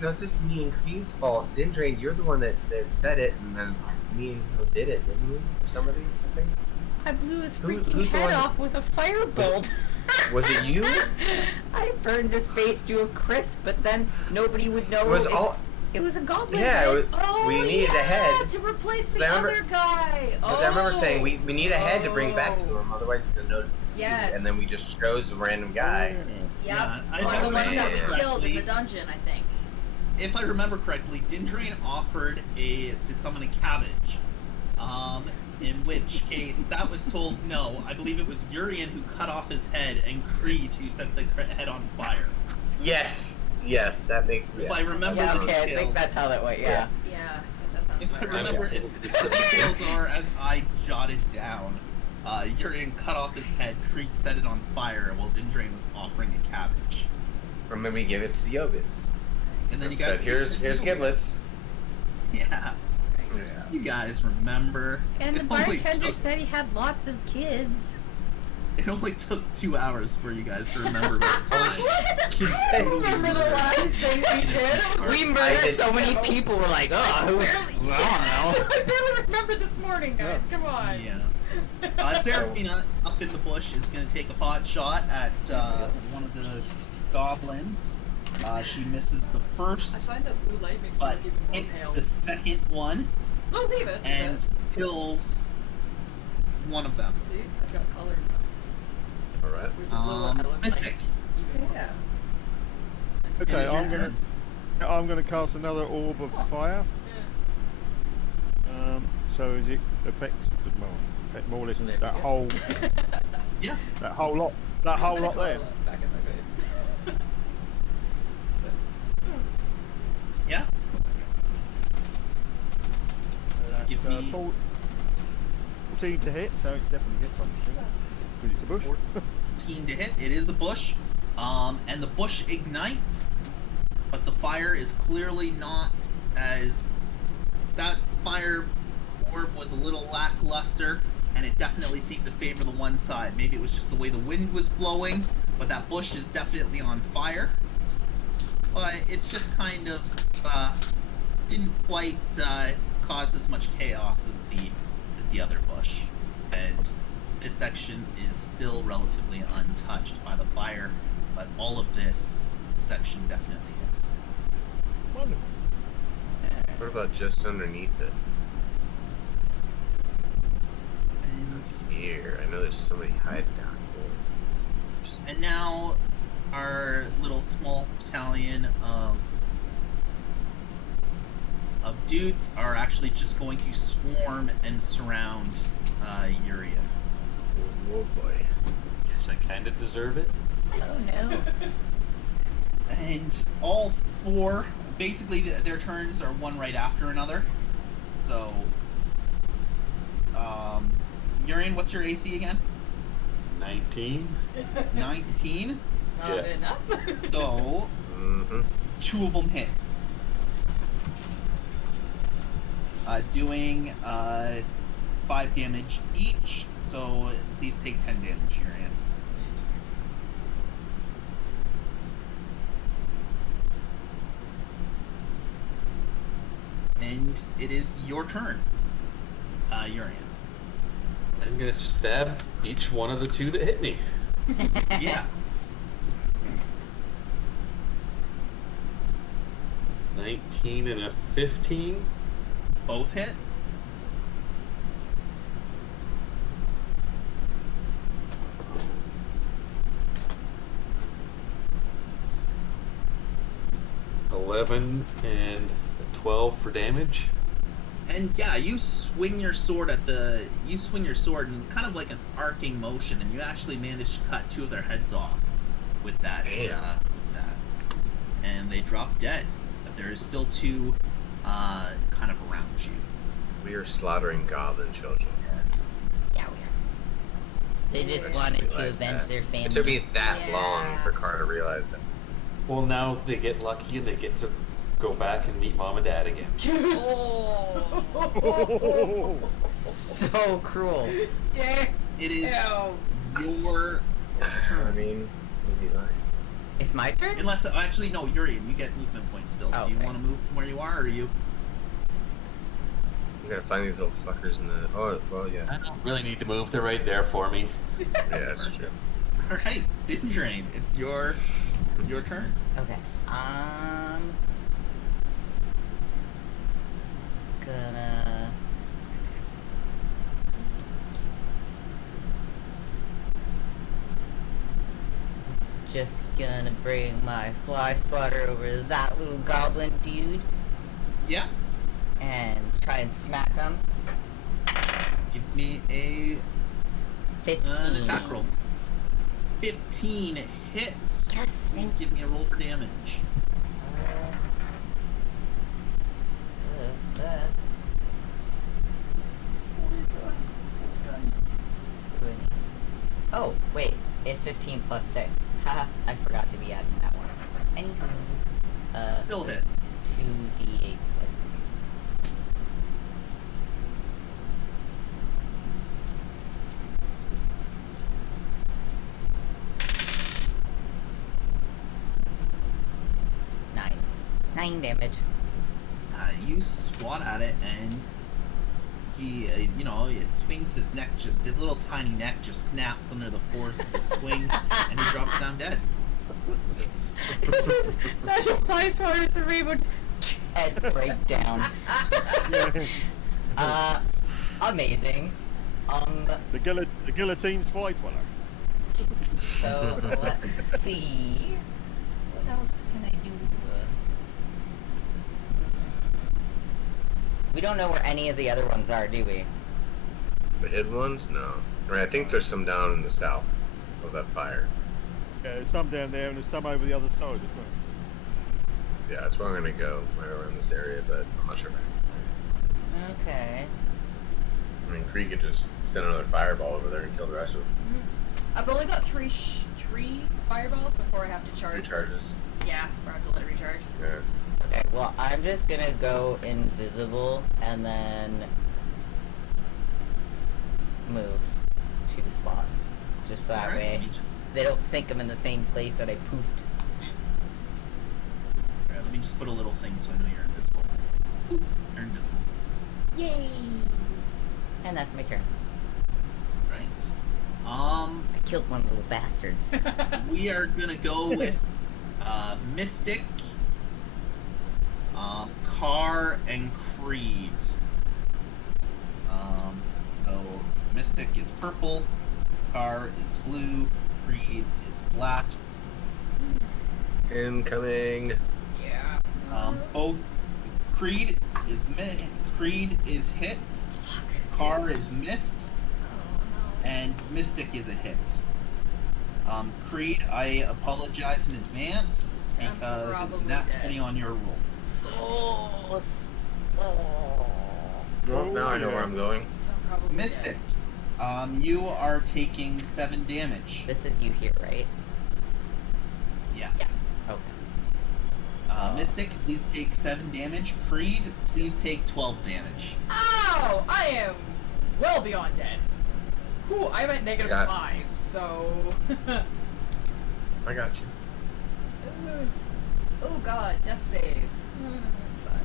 No, this is me and Creed's fault. Dindrain, you're the one that said it, and then me and Hill did it, didn't we? Or somebody, something? I blew his Who- freaking who's the head one- off with a firebolt. Was it you? I burned his face to a crisp, but then nobody would know. It was if all. It was a goblin. Yeah, head. it was, Oh, we needed yeah, a head. to replace Because the I remember- other guy. Because I remember saying we need a head to bring back to Oh. him, otherwise he's gonna notice it's you. Yes. And then we just chose a random guy. Yep. Yeah, I One of the ones that we remember killed in the correctly. dungeon, I think. If I remember correctly, Dindrain offered to summon a cabbage. In which case, that was told no. I believe it was Urian who cut off his head and Creed who set the head on fire. Yes, that makes If I remember Yeah, the okay, I details. think that's how that went. Yeah. Yeah, that sounds If I about right. remember, if the details are as I jotted down, Urian cut off his head, Creed set it on fire while Dindrain was offering a cabbage. Or maybe give it to Yobis. And then you Said, guys here's giblets. Yeah. Right. Yeah. You guys remember. And the It only bartender took- said he had lots of kids. It only took 2 hours for you guys to remember about the time. I remember the last thing we did. We murdered so many people. We're like, oh, who? Barely, I don't know. I barely remember this morning, guys. Come on. Yeah. Seraphina up in the bush is going to take a pot shot at one of the goblins. She misses the first, I find that blue light makes me but look even more hits pale. the second one No, leave it. and kills one of them. See, I've got color. Alright. Where's the blue one? I look Mystic. like even more. Yeah. It Okay, is your I'm gonna cast another orb of fire. So is it affects affect more or less that whole Yeah. that whole lot there? Back in my face. Yeah. Give That's, me- 14 to hit, so it definitely hits on the because it's a bush. 14 to hit. It is a bush. And the bush ignites, but the fire is clearly not as... That fire orb was a little lackluster, and it definitely seemed to favor the one side. Maybe it was just the way the wind was blowing, but that bush is definitely on fire. But it's just kind of, didn't quite, cause as much chaos as the other bush. And this section is still relatively untouched by the fire, but all of this section definitely is. Wonderful. What about just underneath it? And, Here. I know there's somebody hiding down here. and now our little small battalion of dudes are actually just going to swarm and surround Yuria. Oh boy. Guess I kind of deserve it. Oh no. And all four, basically their turns are one right after another. So, Urian, what's your AC again? 19. 19. Not Yeah. enough. So, Mm-hmm. 2 of them hit. Doing 5 damage each. So please take 10 damage, Urian. And it is your turn, Urian. I'm gonna stab each one of the 2 that hit me. Yeah. 19 and a 15. Both hit. $11 and 12 for damage. And yeah, you swing your sword in kind of like an arcing motion, and you actually manage to cut 2 of their heads off with that. Damn. And they drop dead. But there is still 2 kind of around you. We are slaughtering goblin children, guys. Yeah, we are. They I just just wanted to realized avenge that. their family. It took me that Yeah. long for Carter to realize that. Well, now they get lucky and they get to go back and meet mom and dad again. So cruel. Damn. It is Ew. your I turn. mean, is he lying? It's my turn? Unless, actually, no, Urian, you get movement points still. Oh, Do you okay. want to move from where you are, or are you? I'm gonna find these little fuckers in the. Oh, well, yeah. I don't really need to move. They're right there for me. Yeah, that's true. Alright, Dindrain, it's your turn. Okay. Gonna just gonna bring my fly swatter over to that little goblin dude Yeah. and try and smack him. Give me a 15. an attack roll. 15 hits. Yes, Please thank give me a roll for damage. Oh, wait. It's 15 plus 6. Haha, I forgot to be adding that one. Anywho. Still so hit. 2d8 plus 9 damage. You swat at it, and he, it swings his neck, his little tiny neck just snaps under the force of the swing, and he drops down dead. That implies for it's a rainbow. Head breakdown. Amazing. The guillotine's twice, Swallow. So let's see. What else can I do? We don't know where any of the other ones are, do we? The hidden ones? No. I mean, I think there's some down in the south of that fire. Yeah, there's some down there and there's some over the other side as well. Yeah, that's where I'm gonna go, right around this area, but I'm not sure if I can find Okay. it. I mean, Creed could just send another fireball over there and kill the rest of them. I've only got three fireballs before I have to charge. 3 charges. Yeah, before I have to let it recharge. Yeah. Okay, well, I'm just gonna go invisible and then move 2 spots. Just so that Alright, way let me just- they don't think I'm in the same place that I poofed. alright, let me just put a little thing so I know you're invincible. Boop, you're invincible. Yay! And that's my turn. Right. I killed one of the little bastards. We are gonna go with Mystic, Car, and Creed. So Mystic is purple, Car is blue, Creed is black. Incoming. Yeah. Both Creed is hit, Car is missed, Oh no. and Mystic is a hit. Creed, I apologize in advance I'm because it was probably not dead. 20 on your roll. Oh, Well, now I know where I'm going. So I'm probably Mystic, dead. you are taking 7 damage. This is you here, right? Yeah. Okay. Mystic, please take 7 damage. Creed, please take 12 damage. Ow! I am well beyond dead. Whew, I'm at negative Got it. 5, so. I got you. Oh god, death saves. Fun.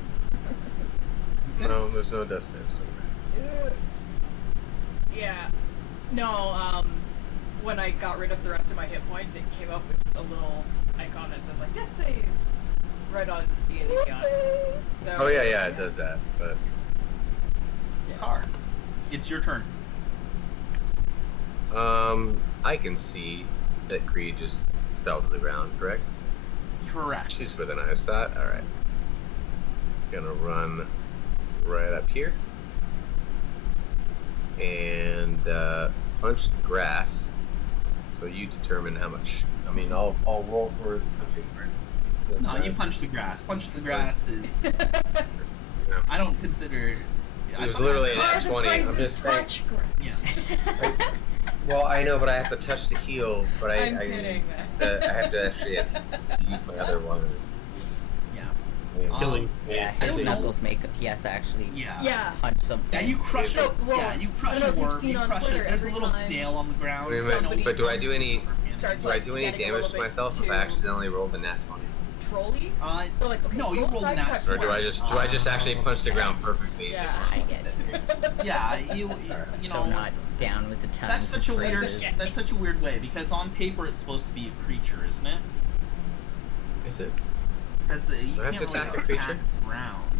No, there's no death saves. Yeah. No, when I got rid of the rest of my hit points, it came up with a little icon that says, like, death saves. Right on DnD². So. Oh, yeah, it does that, but... Car, it's your turn. I can see that Creed just fell to the ground, correct? Correct. She's within eyesight. Alright. Gonna run right up here. And punch the grass. So you determine how much. I mean, I'll roll for punching grass. No, you punch the grass. Punch the grass is. Yeah. I don't consider. It was literally an Part at of the 20. phrase I'm is just saying. touch grass. Well, I know, but I have to touch to heal. But I'm I kidding. I have to actually to use my other one. Yeah. Killing. Yeah, I his don't know. knuckles make him. He has to actually Yeah. Yeah. punch something. Yeah, you crush No, it. well, Yeah, you crush I don't know a if you've worm. seen You on crush Twitter it. There's a every little time snail on the ground. Wait a minute, somebody but do I do any starts, do I like, do any getting a damage little to bit myself if too I accidentally rolled a nat 20? Trolly? So like, okay, no, you roll rolled side that. touch Or do I twice. just actually punch the ground perfectly? Yeah. I get you. Yeah, you So know. not down with the tongues. That's such a and weird. phrases. That's such a weird way because on paper it's supposed to be a creature, isn't it? Is it? Because you Do I have can't to really attack a creature? ground.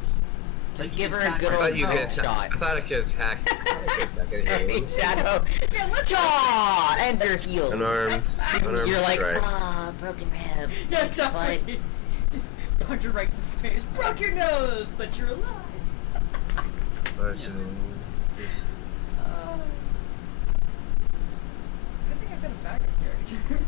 Just Like, give you her a attack good her- I old thought you could shot. attack. I thought I could attack. Sorry, Shadow. Jaw and your heel. Unarmed You're like, strike. broken rib. Yeah, exactly. Punch her right in the face. Broke your nose, but you're alive. Bludgeoning. Oh. Good thing I've got a backup character.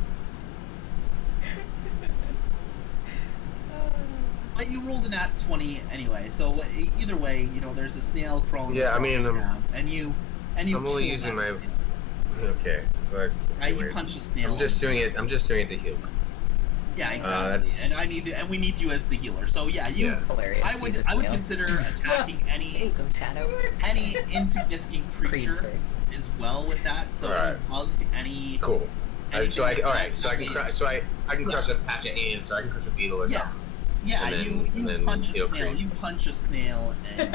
But you rolled a nat 20 anyway, so either way, you know, there's a snail crawling. Yeah, I across mean, the ground, and you I'm only kill using that my. snail. Okay, so I. Right, you anyways, punch the snail. I'm just doing it. I'm just doing it to heal. Yeah, exactly. that's- And we need you as the healer. So yeah, you. Yeah. Hilarious. I would He's a I would snail. consider attacking There you any go, Shadow. insignificant creature Creature. as well with that. So Alright. bug any. Cool. anything So I like all that, right. So I can that crush. So I can crush a patch of ant. So I can crush a beetle or Yeah. something. Yeah, And then- you and then punch a he'll snail. create- You punch a snail and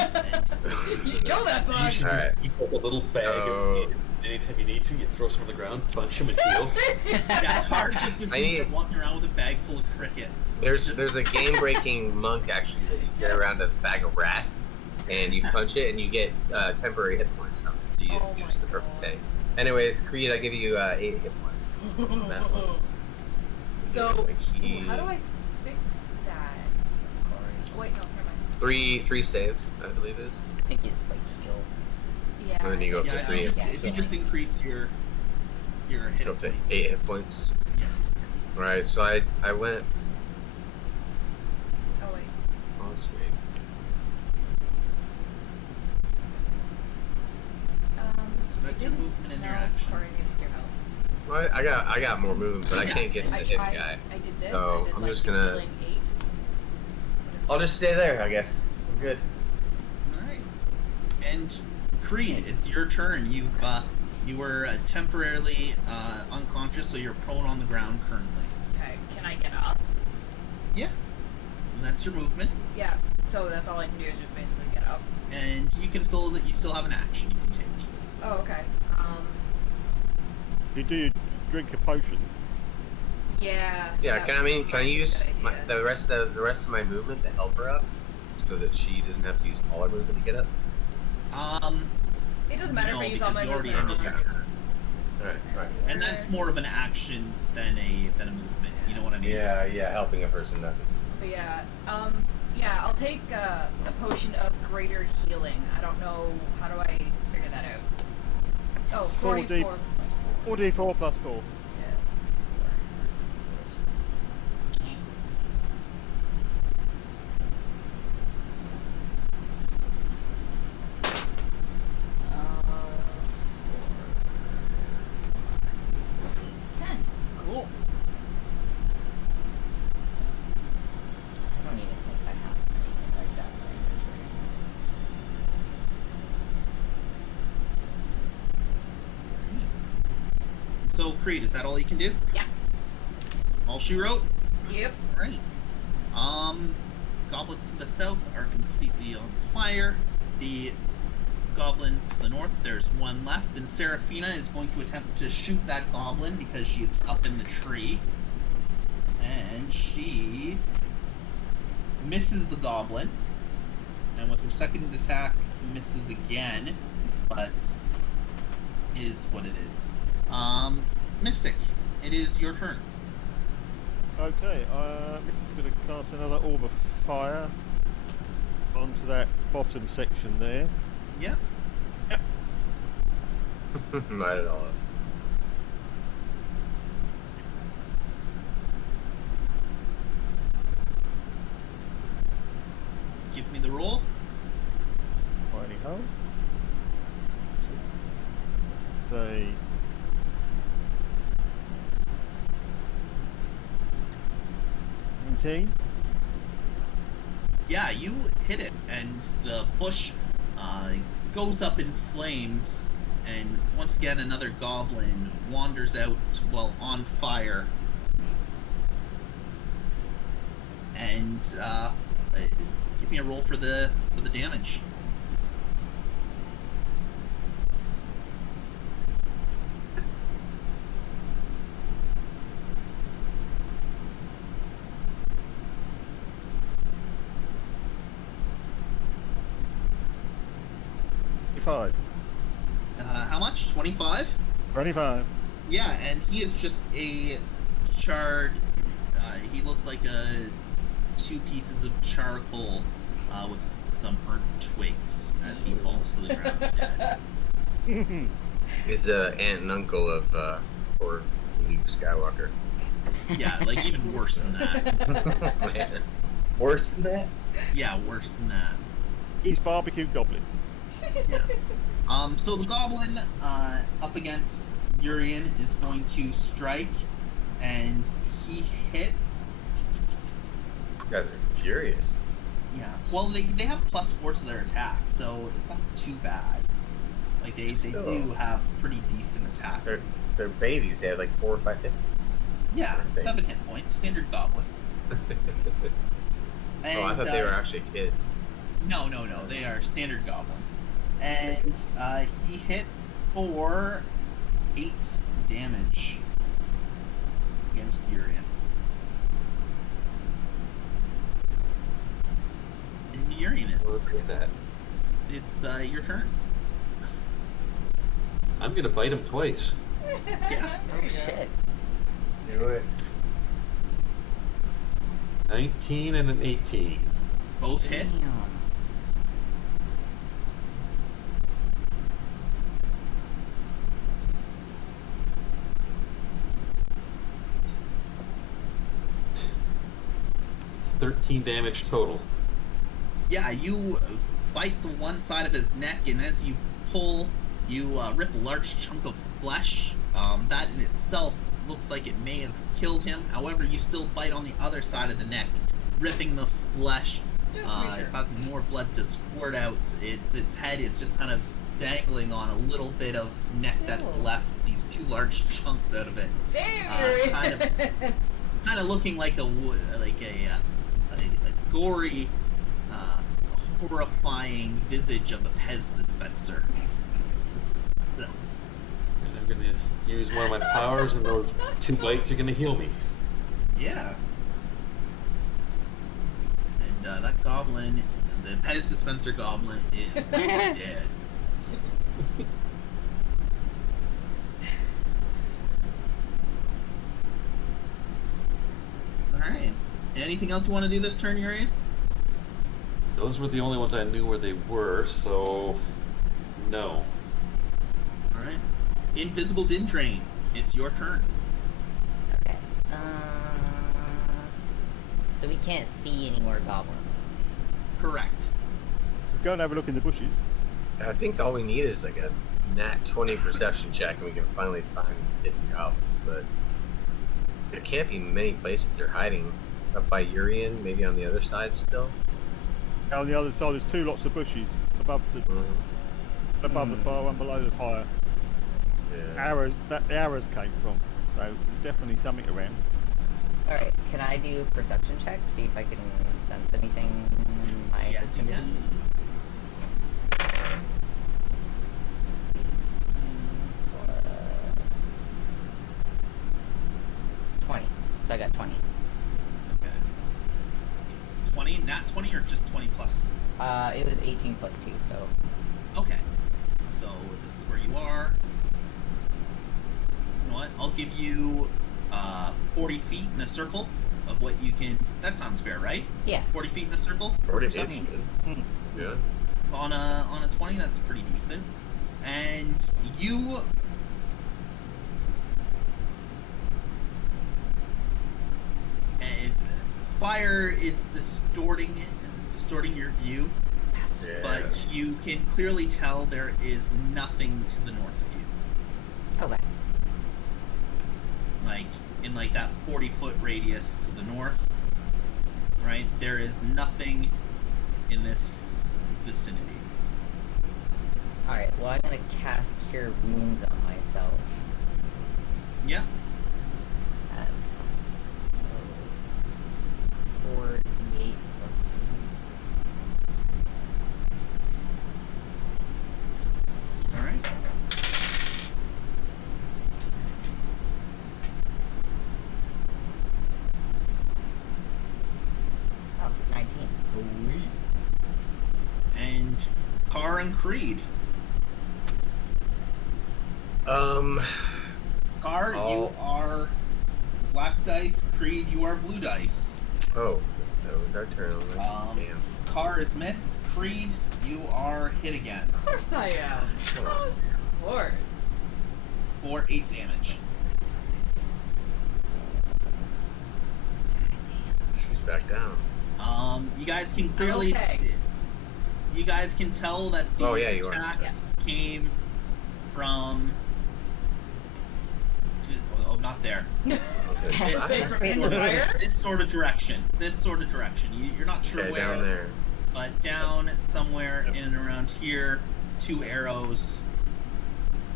You kill that You bug. usually Alright. keep like a little bag So- of anytime you need to, you throw some on the ground, punch him and heal. yeah, Car just assumes I need- you're walking around with a bag full of crickets. There's a game breaking monk actually that you carry around a bag of rats, and you punch it and you get temporary hit points from it. So you Oh use my the perfect God. tank. Anyways, Creed, I give you 8 hit points. on that one. So, Like he- how do I fix that? Wait, no, never mind. Three saves, I believe it is. I think it's like heal. Yeah. And then you go up Yeah, to if 3. you just, Yeah, if you yeah. just increase your hit Go up to points. 8 hit points. Yeah. Alright, so I went. Oh wait. Oh, sweet. So that's your didn't movement and your know action. Corey needed your help. Well, I got more movement, but I can't get to the hit tried, guy. I did this. So I did I'm like just the gonna. healing 8. but it's I'll just stay there, I guess. I'm good. Alright. And Creed, it's your turn. You were temporarily unconscious, so you're prone on the ground currently. Okay, can I get up? Yeah. And that's your movement. Yeah. So that's all I can do is just basically get up. And you still have an action you can take. Oh, okay. You do drink a potion. Yeah. Yeah, that can I would be a use good idea. the rest of my movement to help her up, so that she doesn't have to use all her movement to get up? It doesn't matter no, if I use all because my you already movement. ended your turn. Alright. And that's more of an action than a movement. You know what I mean? Yeah, helping a person not. But yeah, I'll take a potion of greater healing. I don't know, how do I figure that out? Oh, 4D. 44 plus 4. 4d4 plus 4. Yeah. Cool. I don't even think I have anything like that in my inventory. So Creed, is that all you can do? Yeah. All she wrote? Yep. Alright. Goblins to the south are completely on fire. The goblin to the north, there's one left, and Seraphina is going to attempt to shoot that goblin because she's up in the tree. And she misses the goblin. And with her second attack, misses again, but is what it is. Mystic, it is your turn. Okay, Mystic's going to cast another orb of fire onto that bottom section there. Yep. Light it all up. Give me the roll. Righty ho. Say. Yeah, you hit it, and the bush goes up in flames, and once again another goblin wanders out while on fire. And give me a roll for the damage. How much? 25? 25. Yeah, and he is just a charred. He looks like two pieces of charcoal with some burnt twigs as he falls to the ground. He's the aunt and uncle of poor Luke Skywalker. Yeah, like even worse than that. Man. Worse than that? Yeah, worse than that. He's barbecue goblin. Yeah. So the goblin up against Urian is going to strike, and he hits. You guys are furious. Yeah. Well, they have +4 to their attack, so it's not too bad. Like they Still. do have pretty decent attack. They're babies. They have like 4 or 5 hits. Yeah, They're 7 hit points, standard goblin. And, Oh, I thought they were actually kids. No. They are standard goblins. And he hits for 8 damage against Urian. And Urian, Look at that. it's your turn. I'm gonna bite him twice. Yeah. Oh shit. Do it. 19 and an 18. Both hit. Damn. T- 13 damage total. Yeah, you bite the one side of his neck, and as you pull, you rip a large chunk of flesh. That in itself looks like it may have killed him. However, you still bite on the other side of the neck, ripping the flesh, Just to be sure. causing more blood to squirt out. Its head is just kind of dangling on a little bit of neck that's Ew. left. These 2 large chunks out of it, Damn, Yuri. kind of looking like a gory, horrifying visage of a Pez dispenser. And I'm gonna use one of my powers, and those 2 bites are gonna heal me. Yeah. And that goblin, the Pez dispenser goblin, is dead. Alright. Anything else you want to do this turn, Urian? Those were the only ones I knew where they were, so no. Alright. Invisible Din Drain. It's your turn. Okay. So we can't see any more goblins. Correct. Go and have a look in the bushes. I think all we need is like a nat 20 perception check, and we can finally find these hidden goblins. But there can't be many places they're hiding. Up by Urian, maybe on the other side still. On the other side, there's 2 lots of bushes above the fire and below the fire. Yeah. Arrows that the arrows came from. So there's definitely something around. Alright, can I do perception check? See if I can sense anything in my Yes, you vicinity? can. 20. So I got 20. Okay. 20? Not 20 or just 20 plus? It was 18 plus 2, so. Okay. So this is where you are. You know what? I'll give you 40 feet in a circle of what you can. That sounds fair, right? Yeah. 40 feet in a circle. 40 Perception? feet. Yeah. On a 20, that's pretty decent. And you. Fire is distorting your view, Yeah. but you can clearly tell there is nothing to the north of you. Okay. Like in like that 40-foot radius to the north, right? There is nothing in this vicinity. Alright, well, I'm gonna cast Cure Wounds on myself. Yeah. So, 4d8 plus 2. All right. Oh, 19. Sweet. And Carr and Creed. Carr, you I'll- are black dice. Creed, you are blue dice. Oh, that was our turn. Already. Damn. Carr is missed. Creed, you are hit again Of course I am. Of course. for 8 damage. She's back down. You guys can clearly. okay. You guys can tell that the Oh, yeah, you are. attack Yeah. came from. Oh, not there. Okay. It's Say from in the fire? this sort of direction. This sort of direction. You're not sure Okay, where, down there. but down somewhere in and around here, 2 arrows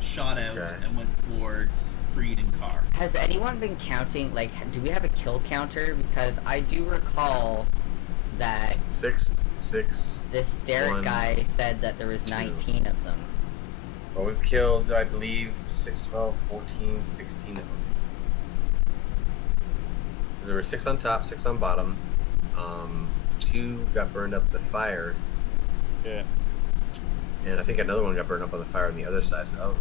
shot out Okay. and went towards Creed and Carr. Has anyone been counting, like, do we have a kill counter? Because I do recall that 6, 6. this Derek 1, guy said that there was 2. 19 of them. Well, we've killed, I believe, 6, 12, 14, 16 of them. There were 6 on top, 6 on bottom. 2 got burned up in the fire. Yeah. And I think another one got burned up on the fire on the other side. So,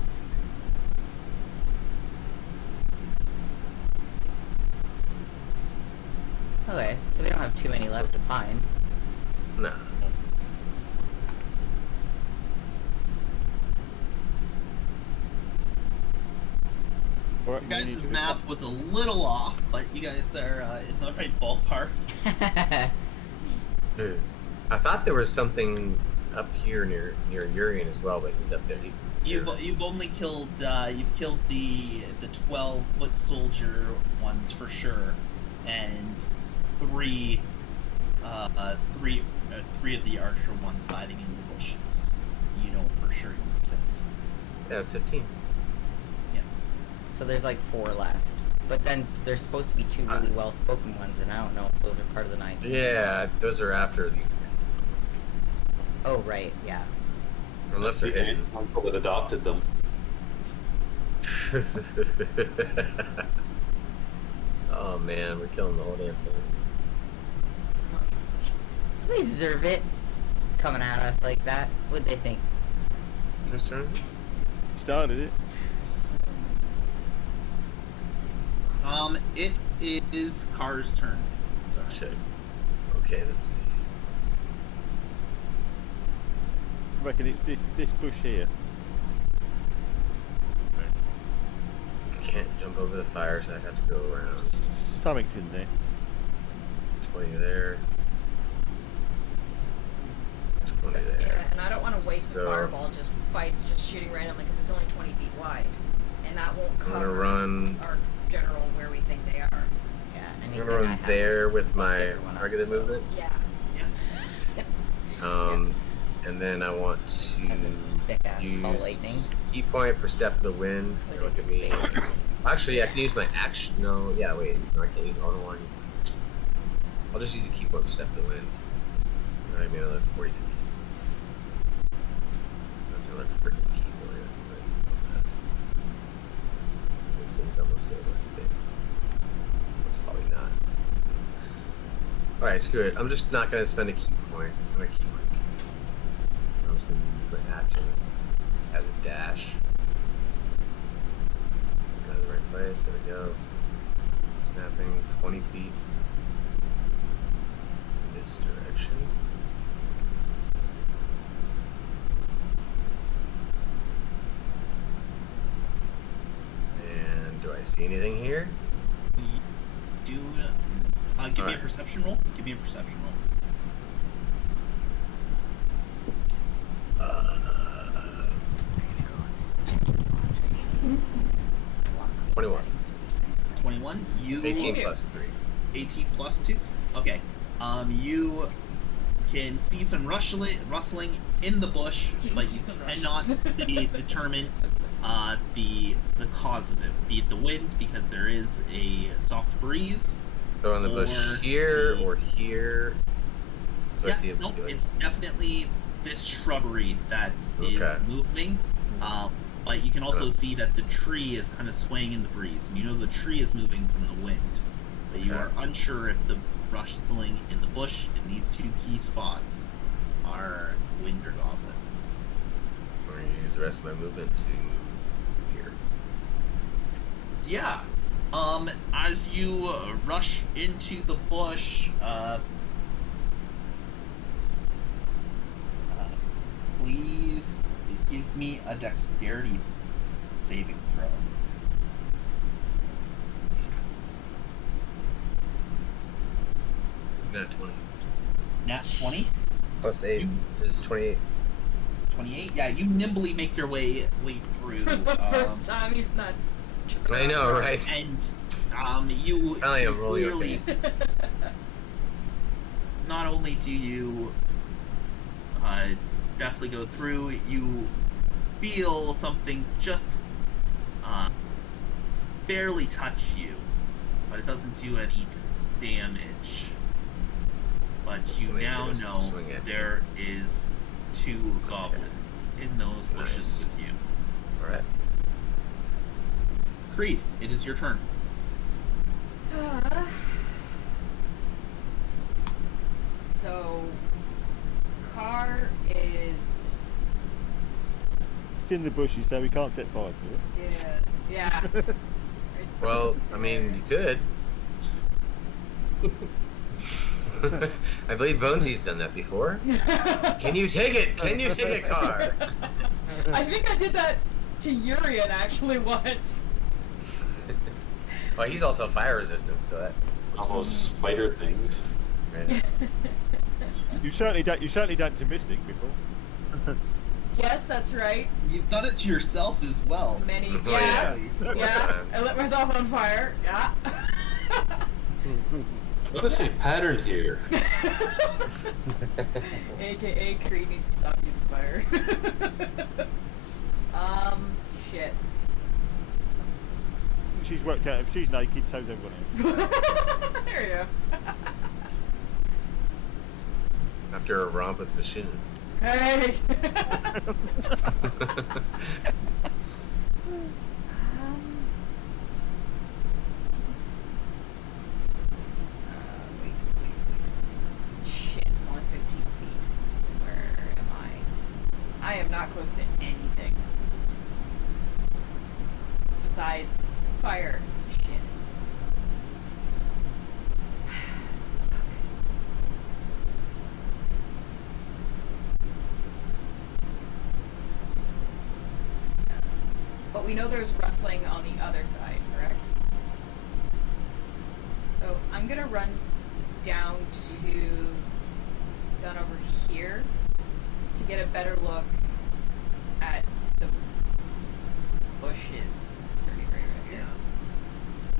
Okay, so we don't have too many left to find. no. Alright, Your we need guys' to- math was a little off, but you guys are in the right ballpark. I thought there was something up here near Urian as well, but he's up there. You've only killed you've killed the 12-foot soldier ones for sure, and three of the archer ones hiding in the bushes. You know for sure you killed. Yeah, it's 15. So there's like 4 left. But then there's supposed to be 2 really well-spoken ones, and I don't know if those are part of the 19. Yeah, those are after these guys. Oh, right, yeah. Unless they're The hidden. uncle that adopted them. Oh man, we're killing the whole damn thing. They deserve it. Coming at us like that. What'd they think? Whose turn is it? Started it. It is Car's turn. Sorry. Shit. Okay, let's see. I reckon it's this bush here. I can't jump over the fire, so I have to go around. Something's in there. 20 there. 20 So, there. yeah, and I don't want to waste So- a fireball just shooting randomly because it's only 20 feet wide, and that won't I'm gonna cover run. our general where we think they are. Yeah, I'm anything gonna I run have there with to my figure one out, regular so- movement. Yeah. And then I want Have this to sick-ass call lightning. use key point for step of the wind. But Look it's at me. big. Actually, I can use my action. No, yeah, wait. No, I can't use auto one. I'll just use a key point for step of the wind. That'll give me another 40 feet. So that's another freaking key point. This thing's almost over, I think. It's probably not. Alright, it's good. I'm just not gonna spend a key point. I'm gonna keep my I'm just gonna use my action as a dash. Got it in the right place, there we go. Snapping 20 feet in this direction. And do I see anything here? Do give me a Alright. perception roll. Give me a perception roll. 21. 21. You 18 plus 3. 18 plus 2. Okay. You can see some rustling in the bush, but you cannot determine the cause of it. Be it the wind, because there is a soft breeze. So in the bush Or here the- or here? Do I see it nope, moving? it's definitely this shrubbery that is Okay. moving. But you can also see that the tree is kind of swaying in the breeze, and you know the tree is moving from the wind. But you Okay. are unsure if the rustling in the bush in these 2 key spots are wind or goblin. I'm going to use the rest of my movement to move here. Yeah. As you rush into the bush, please give me a dexterity saving throw. Got 20. Nat 20, Plus 8. You- This is 28. 28. Yeah, you nimbly make your way through. For the first time, he's not. I know, right? And you I am really clearly not only do you definitely go through, you feel something just barely touch you, but it doesn't do any damage. But but So you make sure now to know swing it. there is 2 goblins in those bushes Nice. with you. All right. Creed, it is your turn. So, Car is. It's in the bushes, so we can't set fire to it. Yeah. Well, I mean, you could. I believe Bonesy's done that before. Can you take it? Can you take a car? I think I did that to Urian actually once. Well, he's also fire resistant, so that. All those spider things. Right. You certainly done to Mystic before. Yes, that's right. You've done it to yourself as well. Many. Oh, Yeah. yeah. Yeah. I lit myself on fire. Yeah. Notice a pattern here. AKA Creed needs to stop using fire. Shit. She's worked out if she's naked, so's everyone else. There you go. After a romp with Bashoon. Hey. Wait. Shit, it's only 15 feet. Where am I? I am not close to anything. Besides fire. Shit. But we know there's rustling on the other side, correct? So I'm gonna run down over here to get a better look at the bushes. It's 30 right here.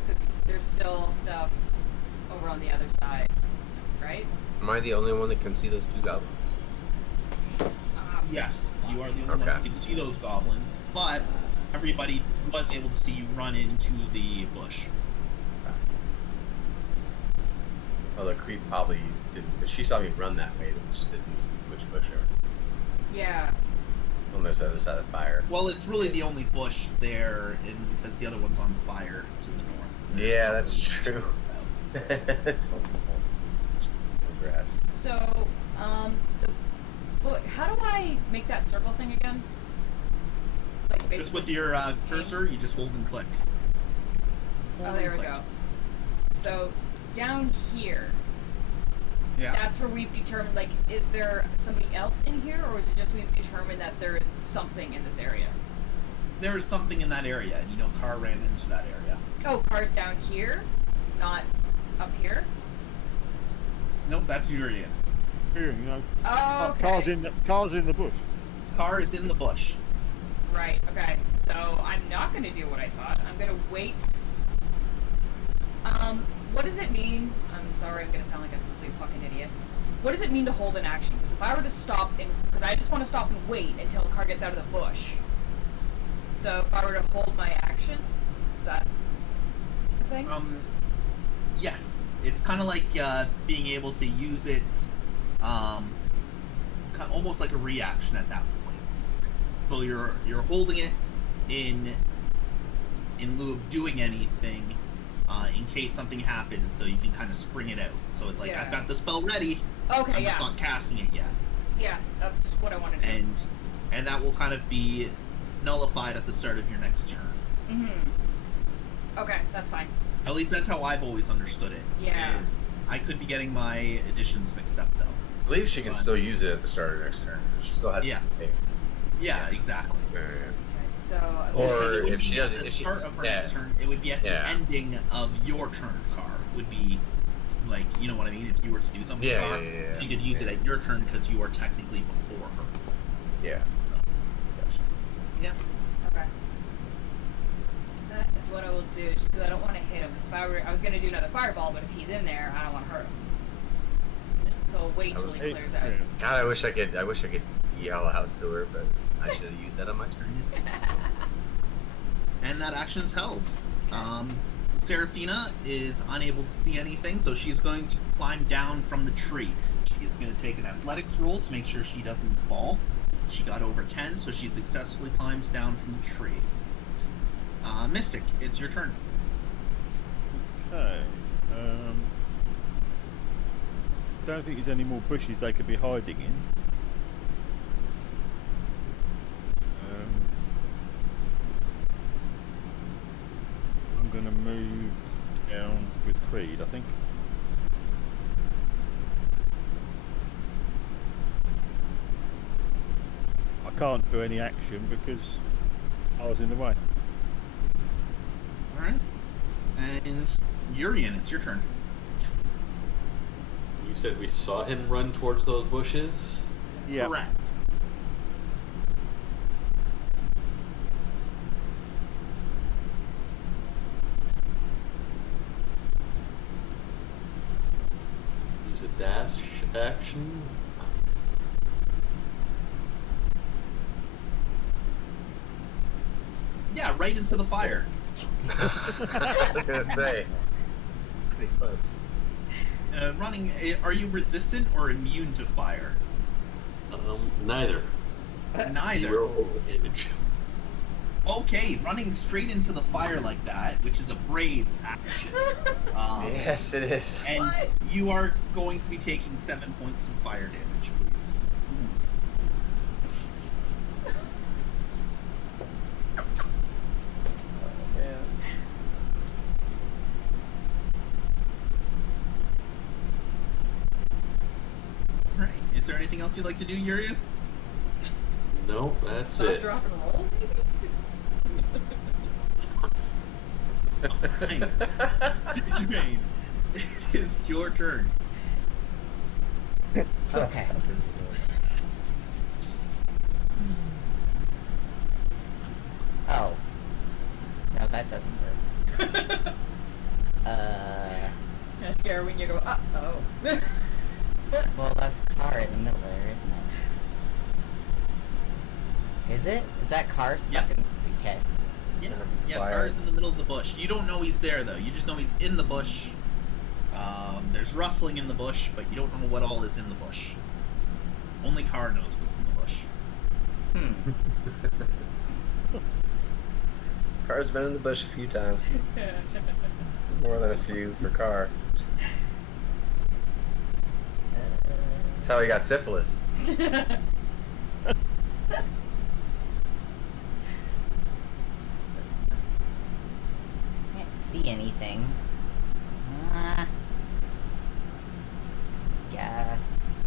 Because there's still stuff over on the other side, right? Am I the only one that can see those 2 goblins? Yes, you are the only one Okay. who can see those goblins, but everybody was able to see you run into the bush. Well, the creep probably didn't, because she saw me run that way, but just didn't see which bush or Yeah. on the other side of the fire. Well, it's really the only bush there, because the other one's on fire to the north. Yeah, that's true. It's so grass. So, how do I make that circle thing again? Like Just basically. with your cursor, you just hold and click. Oh, Hold there and we click. go. So, down here, Yeah. that's where we've determined, like, is there somebody else in here, or is it just we've determined that there is something in this area? There is something in that area, and Car ran into that area. Oh, car's down here, not up here? Nope, that's Urian. Here, you know. Oh, okay. Car's in the bush. Car is in the bush. Right, okay. So, I'm not gonna do what I thought. I'm gonna wait. What does it mean? I'm sorry, I'm gonna sound like a complete fucking idiot. What does it mean to hold an action? Because if I were to stop and... Because I just want to stop and wait until a car gets out of the bush. So, if I were to hold my action, is that a thing? Yes. It's kind of like being able to use it, almost like a reaction at that point. So you're holding it in lieu of doing anything, in case something happens, so you can kind of spring it out. So it's like, Yeah. I've got the spell ready. Okay, I'm yeah. just not casting it yet, Yeah, that's what I want to do. and that will kind of be nullified at the start of your next turn. Mm-hmm. Okay, that's fine. At least that's how I've always understood it. Yeah. I could be getting my additions mixed up though. I believe she can still use it at the start of her next turn. She still has Yeah. to pay. Yeah, exactly. So, Or It wouldn't if she be at doesn't- the if she- start of her yeah. next turn, it would be at the Yeah. ending of your turn. Car would be like, you know what I mean? If you were to do something, Yeah, Car, yeah, yeah, yeah. she could use it at your turn because you are technically before her. Yeah. Yeah. okay. That is what I will do, just because I don't want to hit him. Because if I was going to do another fireball, but if he's in there, I don't want to hurt him. So I'll wait till he clears out. God, I wish I could yell out to her, but I should have used that on my turn. And that action's held. Seraphina is unable to see anything, so she's going to climb down from the tree. She is going to take an athletics roll to make sure she doesn't fall. She got over 10, so she successfully climbs down from the tree. Mystic, it's your turn. Okay. Don't think there's any more bushes they could be hiding in. I'm going to move down with Creed, I think. I can't do any action because I was in the way. Alright. And Urian, it's your turn. You said we saw him run towards those bushes? Yeah. Correct. Use a dash action. Yeah, right into the fire. I was gonna say. Pretty close. Running, are you resistant or immune to fire? Neither. Neither. Zero damage. Okay, running straight into the fire like that, which is a brave action. Yes, it is. And What? you are going to be taking 7 points of fire damage, please. Right. Is there anything else you'd like to do, Urian? Nope, that's Stop, it. drop, and roll, maybe? Digimane, it is your turn. Okay. Oh. No, that doesn't work. It's kind of scary when you go, uh-oh. Well, that's car in the middle there, isn't it? Is it? Is that car stuck Yeah. in? Okay. Yeah, Fire. Car's in the middle of the bush. You don't know he's there, though. You just know he's in the bush. There's rustling in the bush, but you don't know what all is in the bush. Only Car knows what's in the bush. Car's been in the bush a few times. More than a few for Car. That's how he got syphilis. Can't see anything. Guess.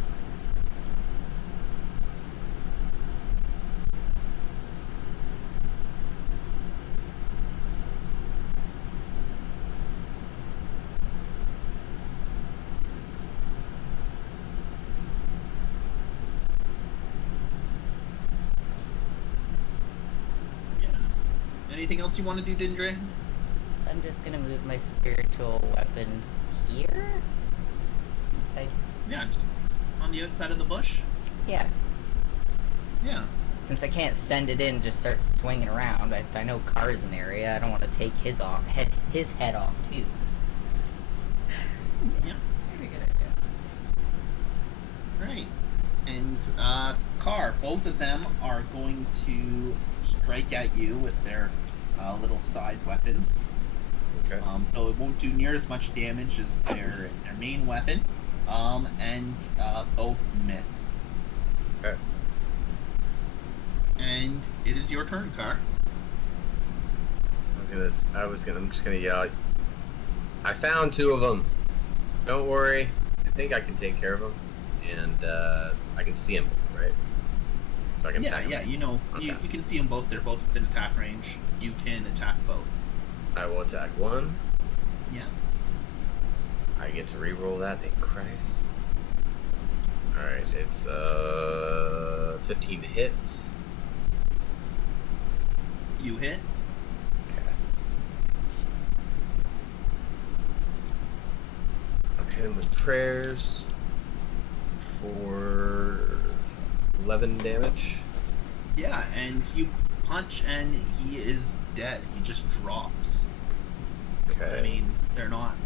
Yeah. Anything else you want to do, Dindre? I'm just gonna move my spiritual weapon here. Since I, Yeah, just on the outside of the bush. yeah. Yeah. Since I can't send it in, just start swinging around. If I know Car's in the area, I don't want to take his head off too. Yeah. Maybe a good idea. Right. And Car, both of them are going to strike at you with their little side weapons. Okay. So it won't do near as much damage as their main weapon. And both miss. Okay. And it is your turn, Car. Look at this. I'm just gonna yell. I found 2 of them. Don't worry. I think I can take care of them, and I can see them both, right? So I can attack 'em. Yeah, you know, Okay. you can see them both. They're both within attack range. You can attack both. I will attack one. Yeah. I get to re-roll that. Thank Christ. All right, it's 15 to hit. You hit. Okay. I'll hit him with prayers for 11 damage. Yeah, and you punch and he is dead. He just drops. Okay. I mean, they're not.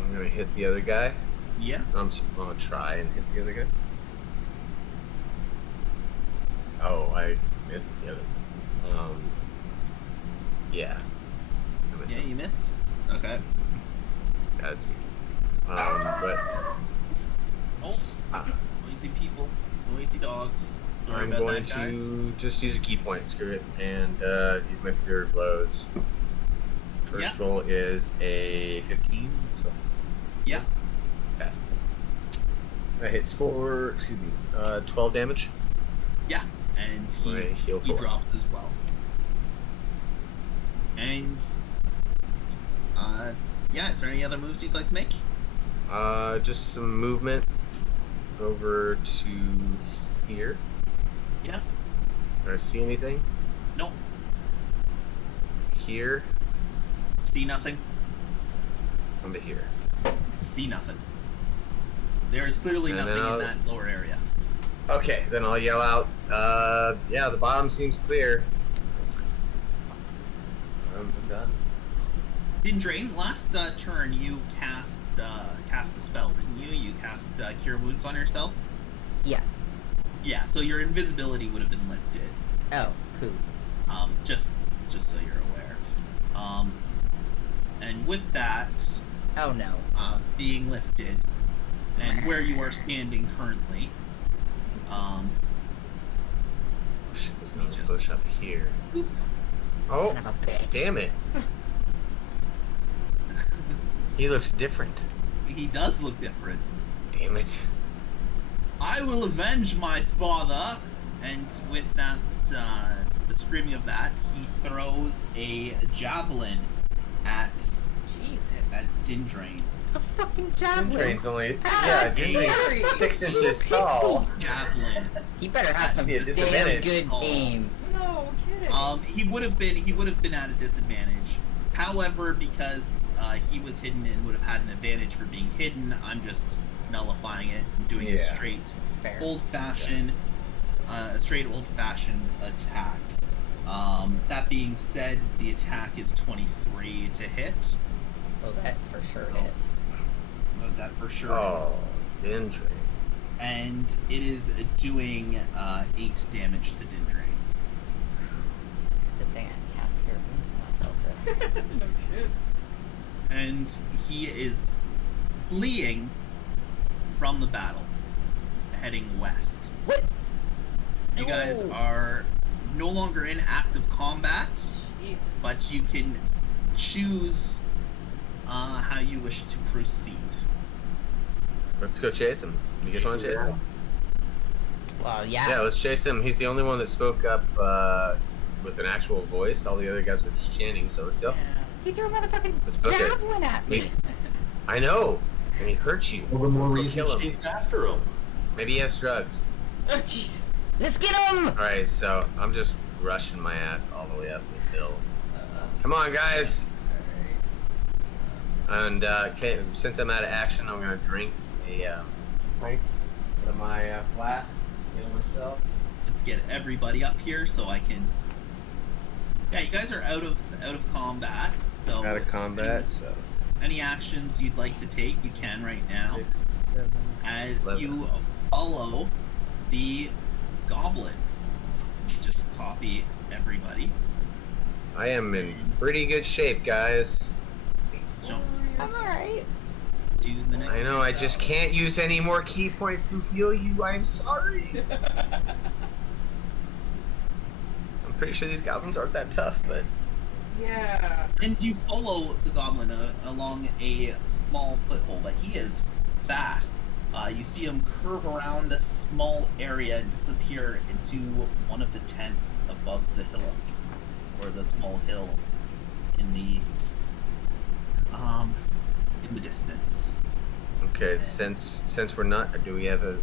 I'm gonna hit the other guy. Yeah. I'm gonna try and hit the other guy. Oh, I missed the other. Yeah. I missed Yeah, him. you missed. Okay. That's. But Oh, noisy people, noisy dogs. Sorry I'm about going that, guys. to just use a key point, screw it, and use my Fury Blows. First roll is a 15, so Yeah. pass. I hit score, 12 damage. Yeah, and I heal he 4. drops as well. And yeah, is there any other moves you'd like to make? Just some movement over to here. Yeah. Do I see anything? No. Here. See nothing. Onto here. See nothing. There is clearly And nothing then in I'll- that lower area. Okay, then I'll yell out, yeah, the bottom seems clear. I'm done. Dindrain, last turn you cast a spell, didn't you? You cast Cure Wounds on yourself? Yeah. Yeah, so your invisibility would have been lifted. Oh, cool. Just so you're aware. And with that Oh no. being lifted, and where you are standing currently, Shit, there's Let me another just- bush up here. Boop. Oh, Son of a bitch. damn it. He looks different. he does look different. Damn it. I will avenge my father, and with that, the screaming of that, he throws a javelin at Jesus. Dindrain. A fucking javelin. Dindrain's only, Ah, yeah, Dindrain. Dindrain's 6 He's inches a pixel. tall. Javelin. He better have Has to some be a damn disadvantage. good Oh. aim. No kidding. He would have been at a disadvantage. However, because he was hidden and would have had an advantage for being hidden, I'm just nullifying it and doing a Yeah. straight Fair. old-fashioned attack. That being said, the attack is 23 to hit. Well, that for sure So- hits. That for sure. Oh, Dindrain. And it is doing 8 damage to Dindrain. It's a good thing I cast Cure Wounds on myself. Right? No shit. And he is fleeing from the battle, heading west. What? You guys No. are no longer in active combat, Jesus. but you can choose how you wish to proceed. Let's go chase him. You guys want to chase him? Well, yeah. Yeah, let's chase him. He's the only one that spoke up with an actual voice. All the other guys were just chanting, so let's go. Yeah. He threw a motherfucking Let's book it. javelin at me. I know, and he hurts you. Well, the more Let's go reason kill to him. chase after him. Maybe he has drugs. Oh Jesus. Let's get him! Alright, so I'm just rushing my ass all the way up this hill. Come on, guys! And since I'm out of action, I'm gonna drink a pint of my flask, heal myself. Let's get everybody up here so I can. Yeah, you guys are out of combat. So Out of combat, so Any actions you'd like to take, you can right now. 6, 7, As 11. you follow the goblin. Just copy everybody. I am in pretty good shape, guys. Jump. I'm alright. Do the next. I know, I just can't use any more key points to heal you. I'm sorry. I'm pretty sure these goblins aren't that tough, but Yeah. And you follow the goblin along a small foothold, but he is fast. You see him curve around a small area and disappear into one of the tents above the hillock, or the small hill in the distance. okay. Since we're not, do we have a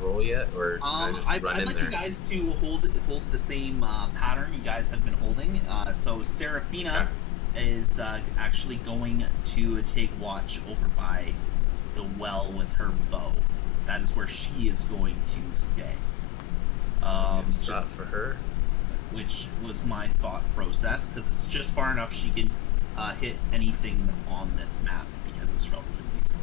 roll yet, or can I just I'd run in like there? you guys to hold the same pattern you guys have been holding. So Seraphina is actually going to take watch over by the well with her bow. That is where she is going to stay. Good Just- spot for her. which was my thought process, because it's just far enough she can hit anything on this map because it's relatively small.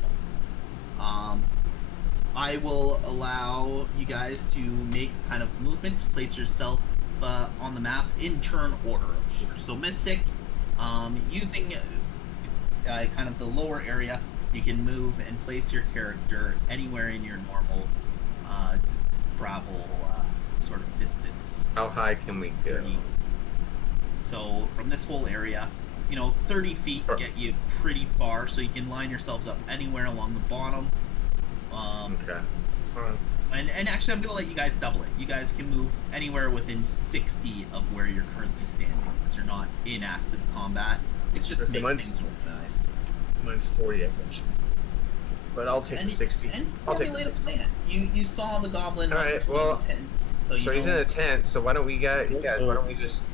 I will allow you guys to make kind of movement to place yourself on the map in turn order, of course. So Mystic, using kind of the lower area, you can move and place your character anywhere in your normal travel sort of distance. How high can we go? 30. So from this whole area, 30 feet get you pretty far, so you can line yourselves up anywhere along the bottom. Okay. And actually, I'm going to let you guys double it. You guys can move anywhere within 60 of where you're currently standing, because you're not in active combat. It's just to make things organized. Mine's 40, I guess. But I'll take the 60. I'll take the 60. You saw the goblin. All right, well, tents, so he's in a tent. So why don't we guys? Why don't we just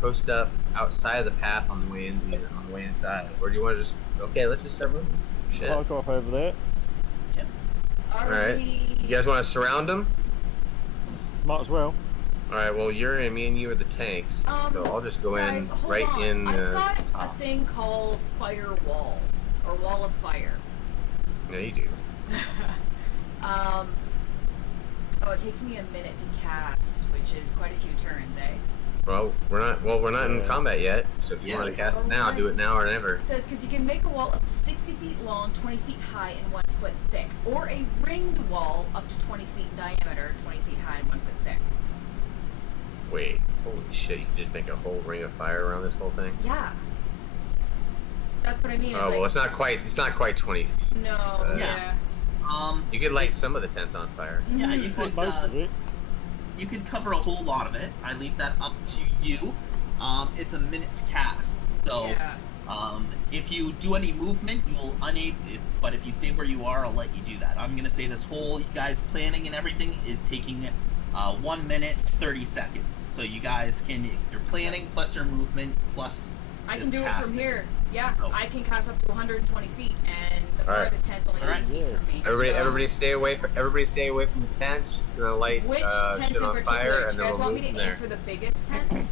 post up outside of the path on the way in, on the way inside? Or do you want to just? Okay, let's just start moving. Shit. I'll go off over there. All right. You guys want to surround him? Might as well. All right. Well, me and you are the tanks. So I'll just go guys, in right on. in. I've got top. a thing called fire wall, or wall of fire. Yeah, you do. Oh, it takes me a minute to cast, which is quite a few turns, eh? Well, we're not in combat yet. So if you want to cast it now, do it now or never. It says, because you can make a wall up to 60 feet long, 20 feet high, and 1 foot thick. Or a ringed wall up to 20 feet in diameter, 20 feet high, and 1 foot thick. Wait, holy shit, you can just make a whole ring of fire around this whole thing? Yeah. That's what I mean. Oh, well, it's not quite 20 feet. No, yeah. You could light some of the tents on fire. Yeah, you could, Most of it. you could cover a whole lot of it. I leave that up to you. It's a minute to cast. So, Yeah. if you do any movement, you'll but if you stay where you are, I'll let you do that. I'm gonna say this whole, you guys planning and everything is taking 1 minute, 30 seconds. So you guys your planning plus your movement plus I can this do it casting. from here. Yeah, Oh. I can cast up to 120 feet, and the Alright. farthest tent's only 80 feet from me. Everybody stay away from the tents. Just gonna light Which tent shit in on particular? fire, Do and you then guys we'll want move me from to aim there. for the biggest tent?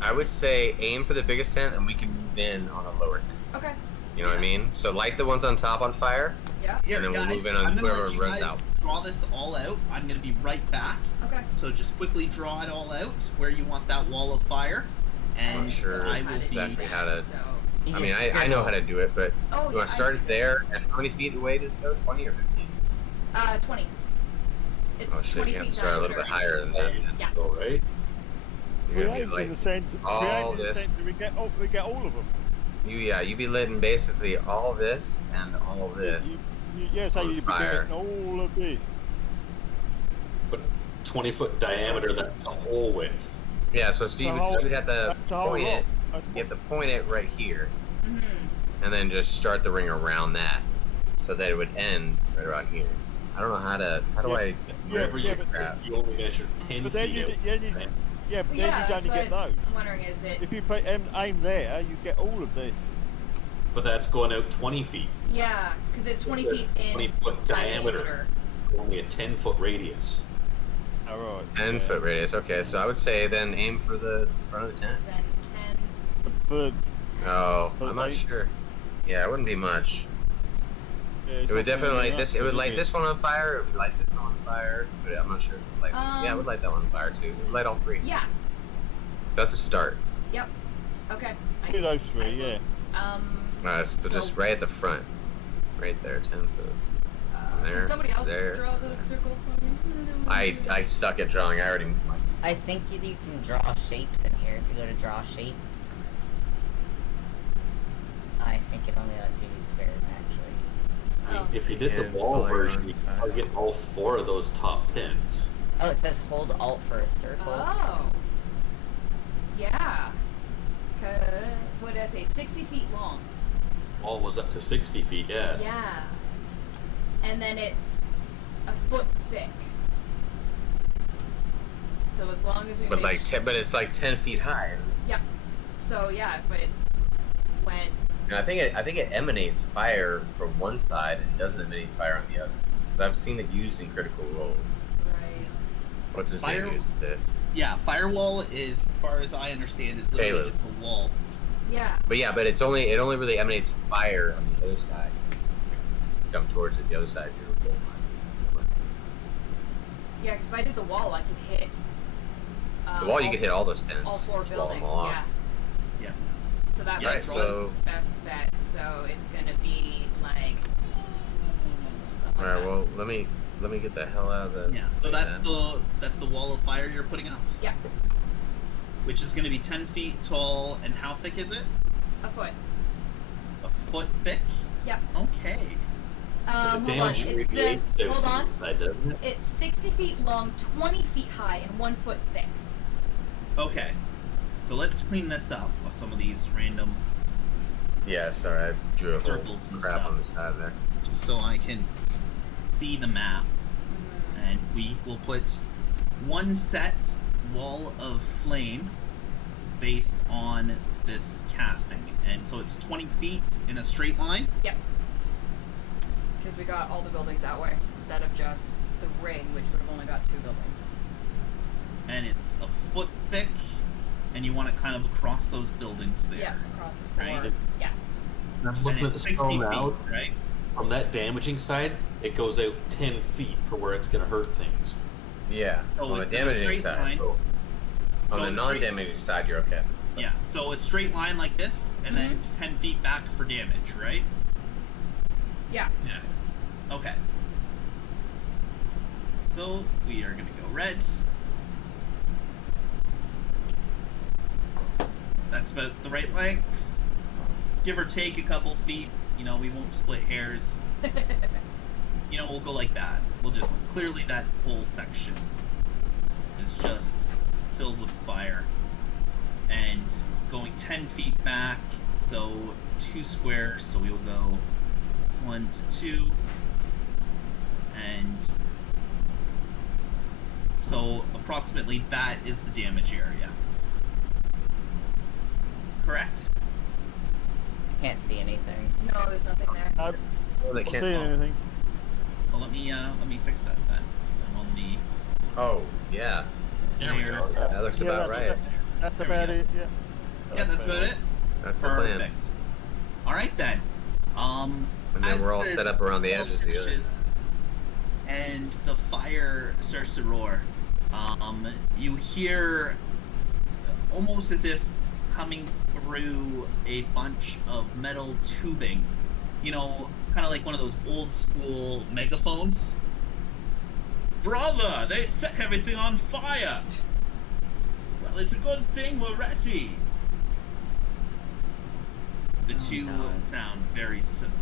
I would say aim for the biggest tent, and we can move in on the lower tents. Okay. You know what I mean? So light the ones on top on fire, Yeah. Here, and then we'll guys, move in on I'm gonna whoever let you runs guys out. draw this all out. I'm gonna be right back. Okay. So just quickly draw it all out where you want that wall of fire, and I'm not sure I will exactly be. how to. So. You I mean, just I know scribble. how to do it, but Oh, you yeah, want to start I it see. there? And how many feet away does it go? 20 or 15? 20. It's Oh shit! 20 You have feet to start a little bit diameter. higher than that. Yeah. All right. You're gonna be Creating like the centre. all Creating the this. centre. We get all of them. you be letting basically all this and all this. Yeah, so on you'd be fire. getting all of this. But 20-foot diameter, that's the whole width. Yeah, so The you whole- would have to that's the whole point lot. it. That's You have to point it right here, Mm-hmm. and then just start the ring around that, so that it would end right around here. I don't know how to. How do Yeah, I? yeah, Wherever yeah, you but- crap, you only measure 10 But then feet you, out. yeah, you, right? yeah, but Well, then yeah, you'd that's only get what those. I'm wondering, is it... If you put aim there, you get all of this. But that's going out 20 feet. Yeah, because it's 20 feet in 20-foot diameter. Only a 10-foot radius. All right. 10-foot radius. Okay, so I would say then aim for the front of the tent. Then 10. For, Oh, For I'm not light? sure. Yeah, it wouldn't be much. yeah, it's It would not gonna definitely be light enough, this. It would light is this one on fire. It would light this one on fire. But I'm not sure. If it would light. Yeah, it would light that one on fire too. It would light all three. Yeah. That's a start. Yep. Okay. Do those three, yeah. So So- just right at the front, right there, 10 foot. There, Can somebody else there. draw the circle for me? I suck at drawing. I already moved myself. I think you can draw shapes in here. If you go to draw shape, I think it only lets you use squares actually. Oh. If you did the And wall fire version, on you can fire. target all 4 of those top tens. Oh, it says hold Alt for a circle. Oh. Yeah. What did I say? 60 feet long. Wall was up to 60 feet, yes. Yeah. And then it's a foot thick. So as long as we But make like, but it's like 10 feet high. Yep. So yeah, if it went And I think it emanates fire from one side and doesn't emanate fire on the other. Because I've seen it used in Critical Role. right. What's his Fire- name uses it? Yeah, firewall is, as far as I understand, is literally Caleb. just a wall. Yeah. But yeah, but it only really emanates fire on the other side. Come towards it, the other side. somewhere. Yeah, because if I did the wall, I could hit. The wall, you all- could hit all those tents. all 4 Just wall them buildings. all off. Yeah. Yeah. So that Yeah, might Right, be so- the best bet. So it's gonna be like. something Alright, like that. well, let me get the hell out of the. Yeah. So way that's the wall of fire you're putting up, Yeah, which is going to be 10 feet tall, and how thick is it? a foot. A foot thick. Yep. Okay. The Hold on. damage It's the radiates hold on. outside, doesn't it? It's 60 feet long, 20 feet high, and 1 foot thick. Okay. So let's clean this up with some of these random, Yeah, sorry, I drew a whole Circles and crap stuff. on the side there. just so I can see the map. And we will put one set wall of flame based on this casting. And so it's 20 feet in a straight line. Yep. Because we got all the buildings that way instead of just the ring, which would have only got 2 buildings. And it's a foot thick. And you want it kind of across those buildings there. Yeah, across the floor. Right. Yeah. I'm And looking at the it's 60 spell feet, now. right? From that damaging side, it goes out 10 feet for where it's going to hurt things. Yeah, So on the it's in a damaging straight side. line. So, On So the straight- non-damaging side, you're okay. So- Yeah. So a straight line like this, and then 10 feet back for damage, right? Yeah. Yeah. Okay. So we are gonna go red. That's about the right length. Give or take a couple feet. You know, we won't split hairs. You know, we'll go like that. We'll just clearly that whole section is just filled with fire. And going 10 feet back, so 2 squares, so we will go 1 to 2. And so approximately that is the damage area. Correct? Can't see anything. No, there's nothing there. No, Oh, they not can't. seeing anything. Well, let me fix that then. I'm on the Oh, yeah. there we go. That looks Yeah, about that's right. That's There we about go. it. Yeah. Yeah, that's about it. That's the plan. Perfect. All right then. And then as we're all this set up around the all edges of the other finishes side. and the fire starts to roar, you hear almost as if coming through a bunch of metal tubing, you know, kind of like one of those old school megaphones. Brother, they set everything on fire. Well, it's a good thing we're ready. The Oh, two no. sound very similar.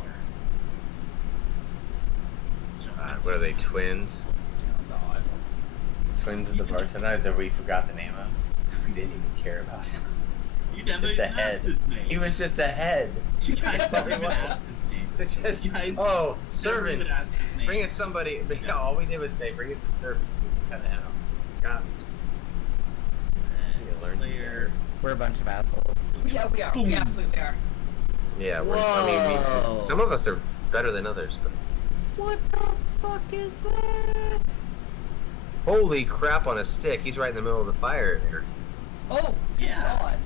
What are they, twins? Oh god. Twins of the bartender that we forgot the name of? We didn't even care about him. You Just never a even asked head. his name. He was just a head. You guys That's all never he even was. asked his name. It's just, You guys oh, never servant. even asked his name. Bring us somebody. Yeah. All we did was say, bring us a servant. Cut it out. God. And You learned Claire. We're a bunch of assholes. Yeah, we are. Boom. We absolutely are. Yeah, Whoa. some of us are better than others, but What the fuck is that? holy crap on a stick. He's right in the middle of the fire here. Oh, good Yeah. God.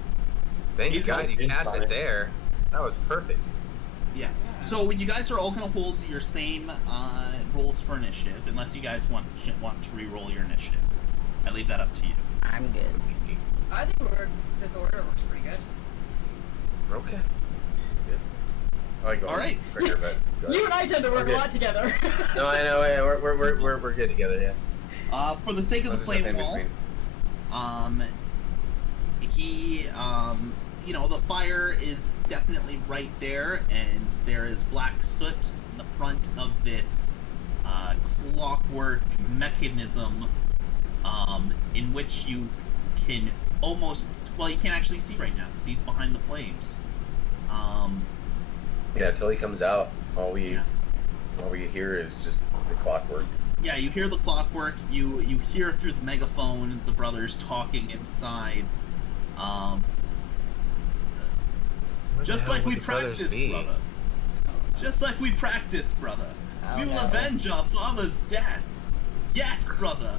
Thank He's God you in cast fire. it there. That was perfect. Yeah. So you guys are all gonna hold your same rolls for initiative, unless you guys want to re-roll your initiative. I leave that up to you. I'm good. I think this order works pretty good. Okay. Good. I go All right. quicker, but go ahead. You and I tend to work Okay. a lot together. No, I know. Yeah, we're good together. Yeah. For the sake of the There's flame nothing wall, between. he, you know, the fire is definitely right there, and there is black soot in the front of this clockwork mechanism, in which you can almost, well, you can't actually see right now because he's behind the flames. Yeah, until he comes out, all we Yeah. hear is just the clockwork. Yeah, you hear the clockwork. You hear through the megaphone the brothers talking inside. Where the Just hell like would we the brothers practiced, be? brother. Just like we practiced, brother. Oh, We will no. avenge our father's death. Yes, brother.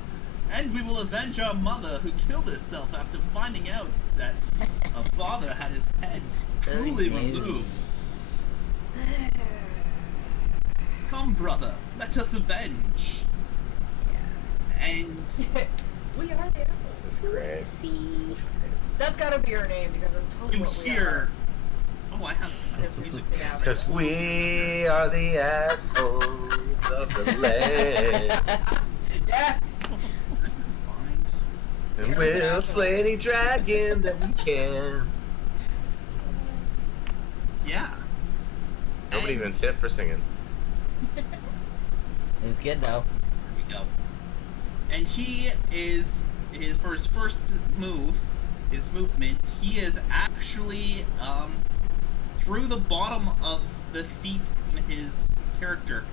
And we will avenge our mother who killed herself after finding out that her father had his head truly Very new. removed. Come, brother, let us avenge. And We are the assholes. This is great. This is great. That's gotta be her name because that's totally you what we hear. are. Oh, I have music. Because we are the assholes of the land. Yes! Find. And You're the we'll assholes. slay any dragon that we can. Yeah. Nobody even tipped for singing. It was good though. There we go. And he is for his first move, his movement. He is actually through the bottom of the feet in his character.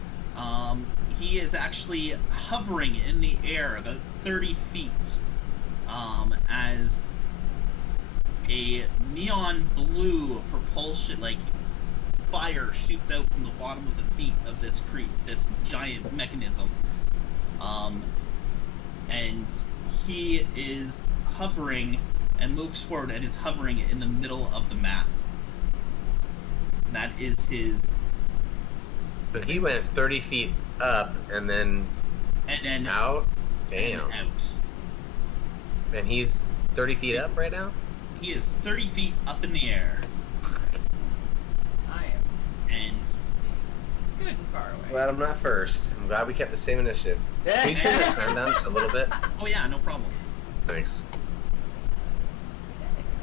He is actually hovering in the air about 30 feet as a neon blue propulsion, like fire, shoots out from the bottom of the feet of this this giant mechanism. And he is hovering and moves forward and is hovering in the middle of the map. That is his. But he went 30 feet up and then And then out. and Damn. out. And he's 30 feet up right now? He is 30 feet up in the air. I am And good and far away. Glad I'm not first. I'm glad we kept the same initiative. Can you turn that sound down just a little bit? oh yeah, no problem. Thanks.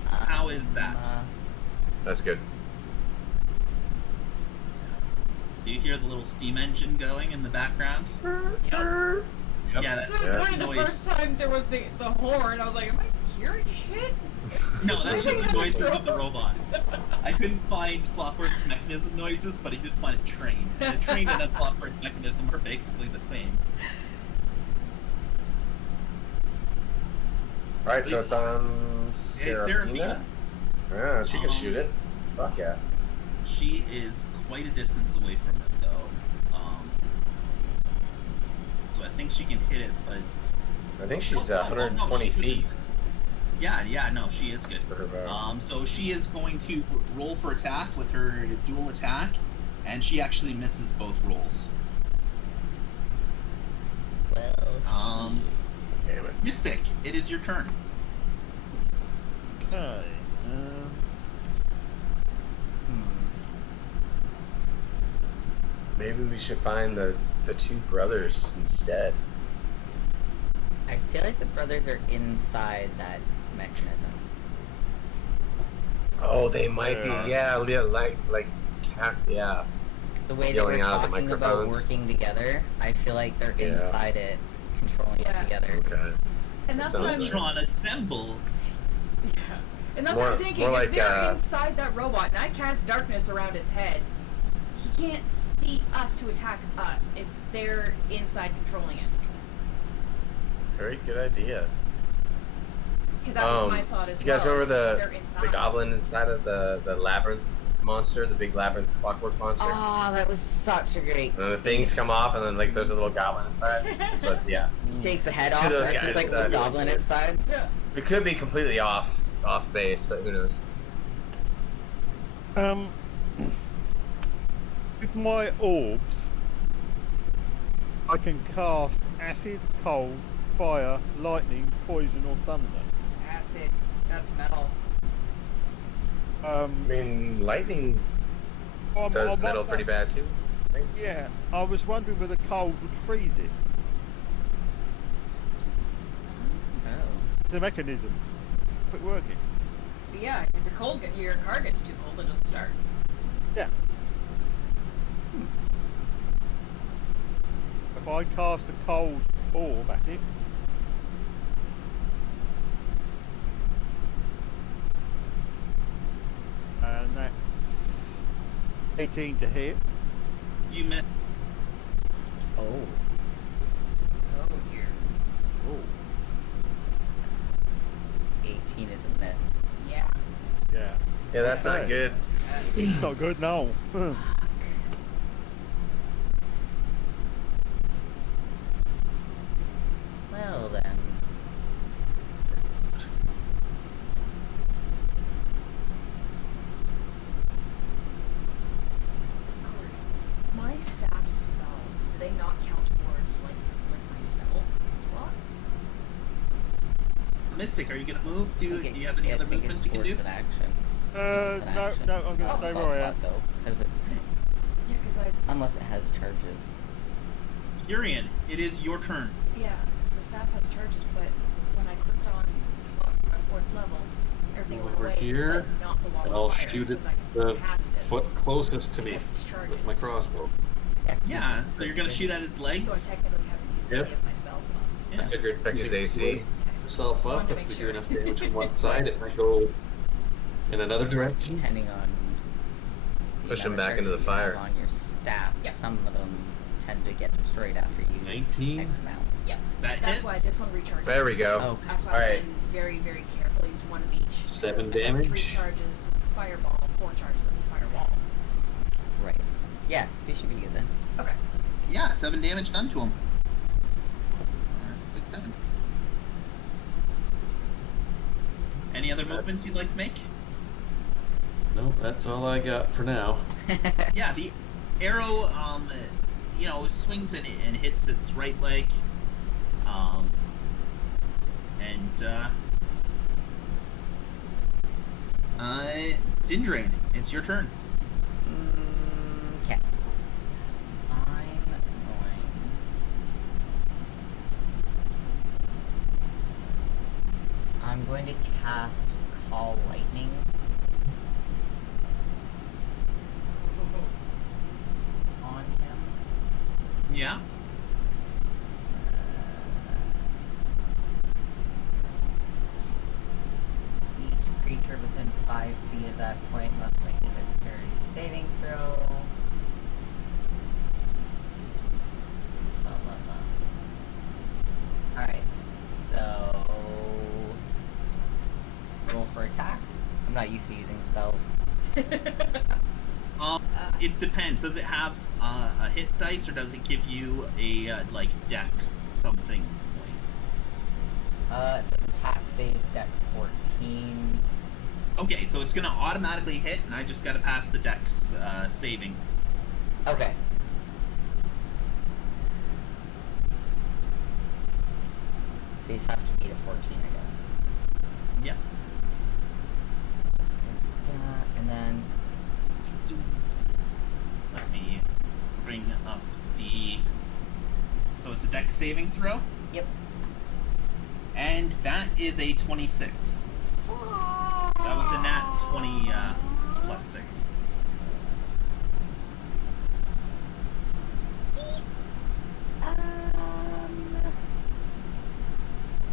How is that? That's good. Do you hear the little steam engine going in the background? Yep. Yeah, that's So this Yeah. morning, the noise. first time there was the horn, I was like, am I hearing shit? No, that's just the Maybe noises that's of the robot. I couldn't find clockwork mechanism noises, but I did find a train. And a train and a clockwork mechanism are basically the same. Alright, so it's on Seraphina. Seraphina? Yeah, she can shoot it. Fuck yeah. She is quite a distance away from it, though. So I think she can hit it, but I think she's Oh, 120 she's feet. yeah, no, she is good. For her bow. So she is going to roll for attack with her dual attack, and she actually misses both rolls. Well, Damn it. Mystic, it is your turn. Okay. Maybe we should find the two brothers instead. I feel like the brothers are inside that mechanism. Oh, they might Yeah. be. Yeah, yeah. The way they Yelling were out of the talking about microphones. working together, I feel like they're Yeah. inside it, controlling Yeah. it together. Okay. And that's Sounds what I'm right. Tron assemble. Yeah. And that's More- what I'm thinking. more If like, they're inside that robot and I cast darkness around its head, he can't see us to attack us if they're inside controlling it. Very good idea. Because that was my thought as You guys well. remember is they're the inside. goblin inside of the labyrinth monster, the big labyrinth clockwork monster? Oh, that was such a great. And the scene. things come off, and then like there's a little goblin inside. That's what, yeah. He takes the head Two off. of those There's guys just like inside. the goblin inside. Yeah. We could be completely off base, but who knows? With my orbs, I can cast acid, cold, fire, lightning, poison, or thunder. Acid. That's metal. I mean, lightning does metal pretty bad too. I think. Yeah, I was wondering whether cold would freeze it. Oh. It's a mechanism. Quit working. But yeah, if your your car gets too cold, it doesn't start. Yeah. If I cast a cold orb at it, and that's 18 to hit. You miss. Oh. Oh dear. Oh. 18 is a miss. Yeah. Yeah. Yeah, that's not Okay. good. It's not good, no. Well then. My staff spell they not count towards like my spell slots? Mystic, are you gonna move? Do I think you have any other I think movements it's you can do? towards an action. No, It's an action. no, I'm gonna Not a stay spell where I slot, am. though, because it's Yeah, because I unless it has charges. Urian, it is your turn. yeah, because the staff has charges, but when I clicked on slot for my 4th level, everything went Over away, here, but not the wall and of I'll fire. shoot It it says I can still the cast it. foot closest to me because it's charges. with my crossbow. Yeah, so you're gonna shoot at his legs. So I technically haven't used Yep. any of my spell slots. Yeah. I figured Check his using AC. yourself Just wanted up, to if make we sure. do enough damage on one side, it might go in another direction. Depending on the Push 'em amount of back into the charges you have fire. on your staff, Yep. some of them tend to get destroyed after you use 19. X amount. Yep. That That's hits. why this one recharges. There we go. Oh, That's why Alright. I've been very, very careful. Use one of each. 7 Because I have 3 damage. charges fireball, 4 charges of fireball. right. Yeah, so you should be good then. Okay. Yeah, 7 damage done to him. 6, 7. Any other movements you'd like to make? No, that's all I got for now. Yeah, the arrow, swings and hits its right leg. Dindrain, it's your turn. Okay. I'm going to cast Call Lightning. On him. Yeah. Each creature within 5 feet of that point must make a dexterity saving throw. Blah, blah, blah. Alright, so... roll for attack. I'm not used to using spells. It depends. Does it have a hit dice, or does it give you a dex something point? It says attack save dex 14. Okay, so it's gonna automatically hit, and I just gotta pass the dex saving. Okay. So you just have to beat a 14, I guess. Yep. And then Let me bring up the. So it's a dex saving throw, yep. and that is a 26. That was a nat 20 plus 6.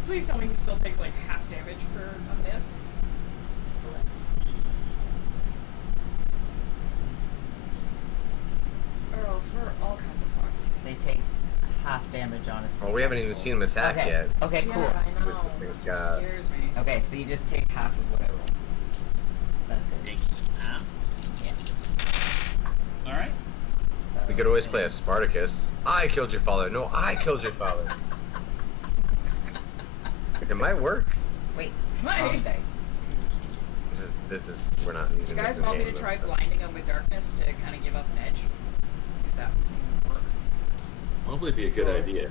Please tell me he still takes like half damage for a miss. Let's see. Or else we're all kinds of fucked. They take half damage on a Well, we haven't even seen him attack Okay. yet. Okay, Yeah, cool. I know. This thing's That's what got- scares me. Okay, so you just take half of what I roll. That's good. Take half. Yeah. All right. So, We could always play a Spartacus. I killed your father. No, I killed your father. It might work. Wait, Wait. wrong dice. This is we're not Do using you this guys in want me game, to try so- blinding him with darkness to kind of give us an edge? If that would work. Probably be a good idea.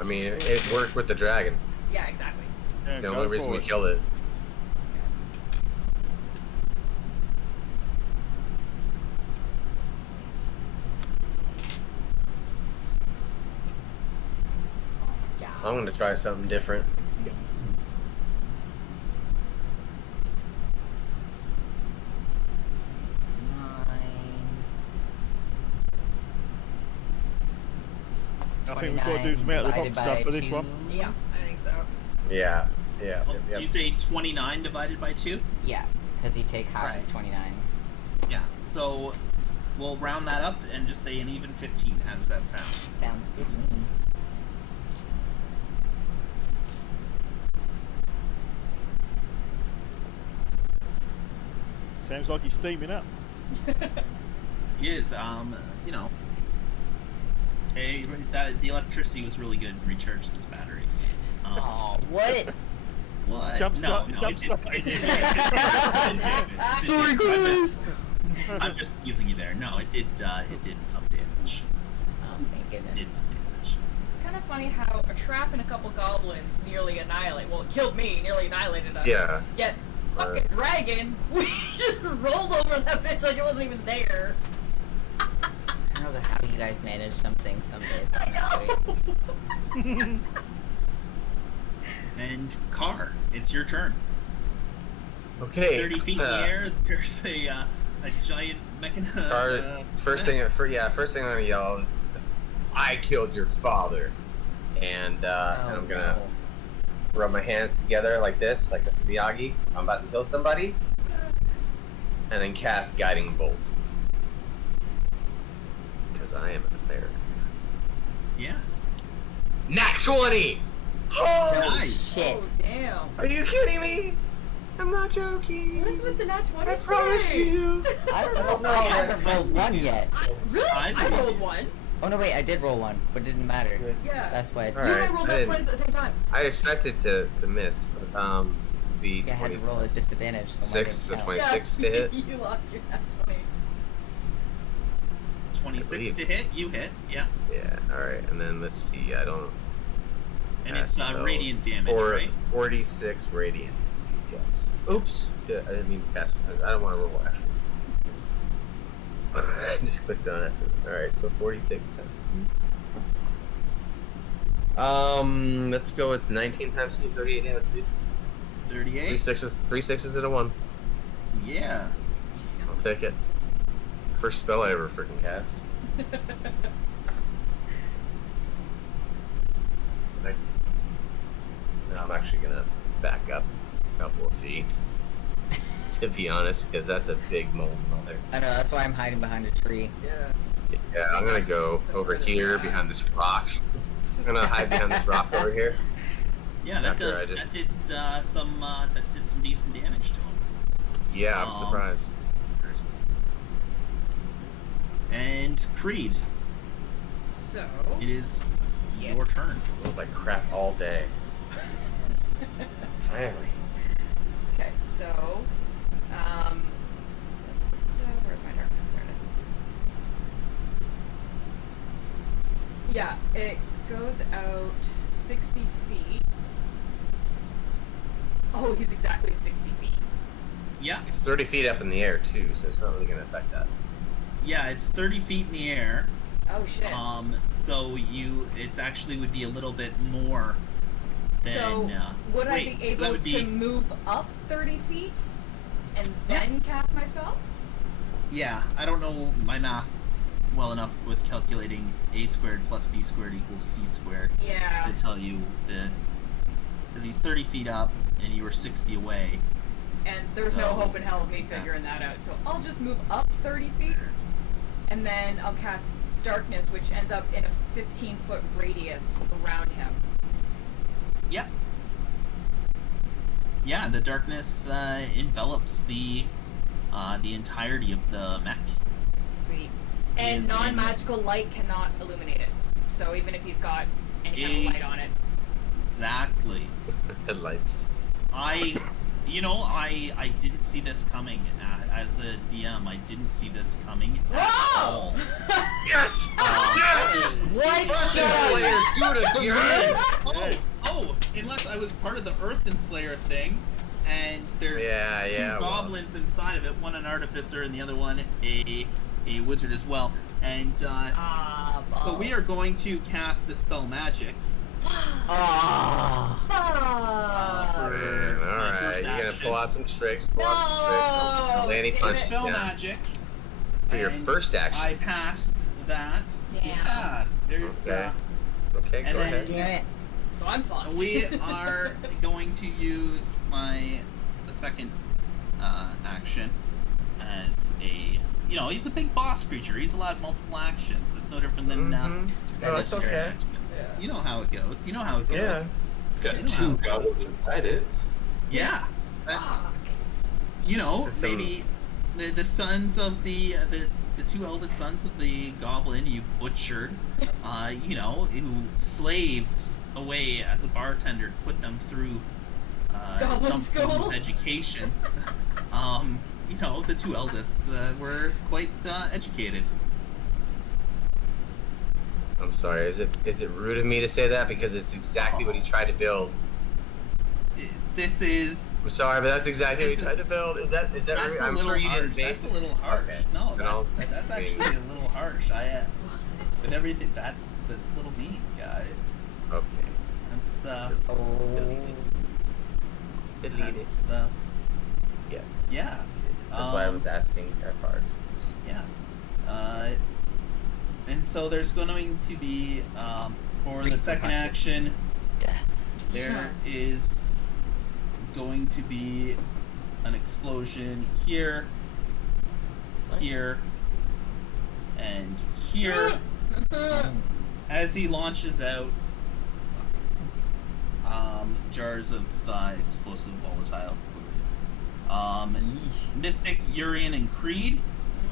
I mean, it worked with the dragon. Yeah, exactly. Yeah, The go only reason for we it. killed it. Yeah. I'm gonna try something different. 16. I think we've got to do some out of the box stuff for this one. Yeah, I think so. Yeah, yeah, Well, yep, Do you say 29 divided by 2? Yeah, because you take half Right. of 29. Yeah. So we'll round that up and just say an even 15. How does that sound? Sounds good to me. Sounds like he's steaming up. He is. The electricity was really good and recharged his batteries. Oh, what? What? Jump no, start- no, jump it did- start. it did- it did. Sorry, I'm just teasing you there. No, it did some damage. Oh, thank goodness. did some damage. It's kind of funny how a trap and a couple goblins nearly annihilate. Well, it killed me, nearly annihilated us. Yeah. Yet, fucking dragon, we just rolled over that bitch like it wasn't even there. I don't know how you guys manage some things some days, I honestly. know. And Car, it's your turn. Okay. 30 feet in the air, there's a giant mechanized. First thing I'm gonna yell is, "I killed your father," and I'm gonna rub my hands together like this, like a Miyagi. I'm about to kill somebody, and then cast Guiding Bolt because I am a cleric. Yeah. Nat 20. Oh Nice. Shit. Oh, damn. Are you kidding me? I'm not joking. What is with the nat 20 I promise say? you. I don't know. I haven't rolled one yet. Really? I I rolled believe. one. Oh no, wait, I did roll one, but it didn't matter. Yeah. That's why. All You and I right, rolled I up didn't- 20s at the same time. I expected to miss, but be Yeah, I had to roll at disadvantage. So mine 6, didn't so count. 26 to hit. You lost your nat 20. 26 to hit, you hit, yeah. Yeah, alright, and then let's see, I don't... And it's spells. radiant damage, right? 46 radiant, yes. Oops, yeah, I didn't mean to cast it. I don't want to roll, actually. I just clicked on it. Alright, so 46 times. Let's go with 19 times 2, 38 damage, please. 38. 3 sixes and a 1. Yeah. I'll take it. First spell I ever freaking cast. No, I'm actually gonna back up a couple of feet. To be honest, because that's a big mole mother. I know. That's why I'm hiding behind a tree. Yeah. Yeah, I'm gonna go over here behind this rock. I'm gonna hide behind this rock over here. Yeah, that After I does. just- That did some decent damage to him. Yeah, I'm surprised. And Creed, So. it is Yes. your turn. I look like crap all day. Finally. Okay, so. Where's my darkness? There it is. Yeah, it goes out 60 feet. Oh, he's exactly 60 feet. Yeah, It's 30 feet up in the air too, so it's not really gonna affect us. yeah, it's 30 feet in the air. Oh shit. So it's actually would be a little bit more than. So, would I wait, be so that able would to move up 30 feet and then cast my spell? Yeah, I don't know my math well enough with calculating a squared plus b squared equals c squared Yeah. to tell you that because he's 30 feet up and you were 60 away. And there's no So, hope in hell of me yeah. figuring that out. So I'll just move up 30 feet, and then I'll cast Darkness, which ends up in a 15-foot radius around him. Yeah. Yeah, the darkness envelops the entirety of the mech. Sweet. And Is non-magical light cannot illuminate it. So even if he's got any kind of light on it. Exactly. Headlights. I didn't see this coming. As a DM, I didn't see this coming at all. Yes! What? Slayers, do it again! Oh, unless I was part of the Earth and Slayer thing, and there's two goblins inside of it, one an artificer and the other one a wizard as well. And so we are going to cast Dispel Magic. Ah. For my Alright, first you're gonna action. pull out some tricks, Don't lay any Damn punches it. Dispel down. Magic. For your and first action. I passed that. Damn. Yeah, there's Okay. Okay, and go then- ahead. Damn it. So I'm fucked. we are going to use the second action as he's a big boss creature. He's allowed multiple actions. It's no different than Mhm. No, it's legendary okay. actions. Yeah. You know how it goes. Yeah. It's got 2 goblins inside it. Yeah. That's, This is some- maybe the sons of the 2 eldest sons of the goblin you butchered, who slaved away as a bartender to put them through Goblin some form school? of education. The 2 eldest were quite educated. I'm sorry. Is it rude of me to say that because it's exactly what he tried to build? This is. I'm sorry, but that's exactly what he This tried to build. Is that That's rude? a I'm sure little you didn't harsh. base That's it. a little harsh. Okay. No, Then I'll- that's I mean- actually a little harsh. With everything that's a little mean, guy. Okay. That's Oh. Delete it. that's, Yes. yeah. That's why I was asking our cards. Yeah. And so there's going to be for the second action, there is going to be an explosion here, here, and here. As he launches out jars of explosive volatile fluid. Mystic, Urian, and Creed,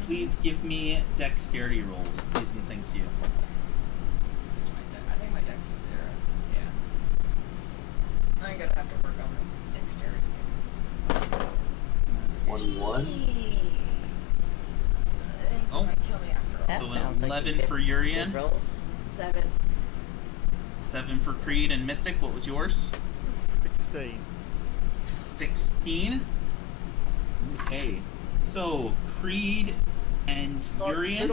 please give me dexterity rolls, please and thank you. I think my dex is 0. Yeah. I'm gonna have to work on my dexterity. 21. Oh. Might kill me after all. That So sounds like 11 a good, for Urian, good roll. 7. 7 for Creed and Mystic. What was yours? 16. 16. Okay. So Creed and Urian.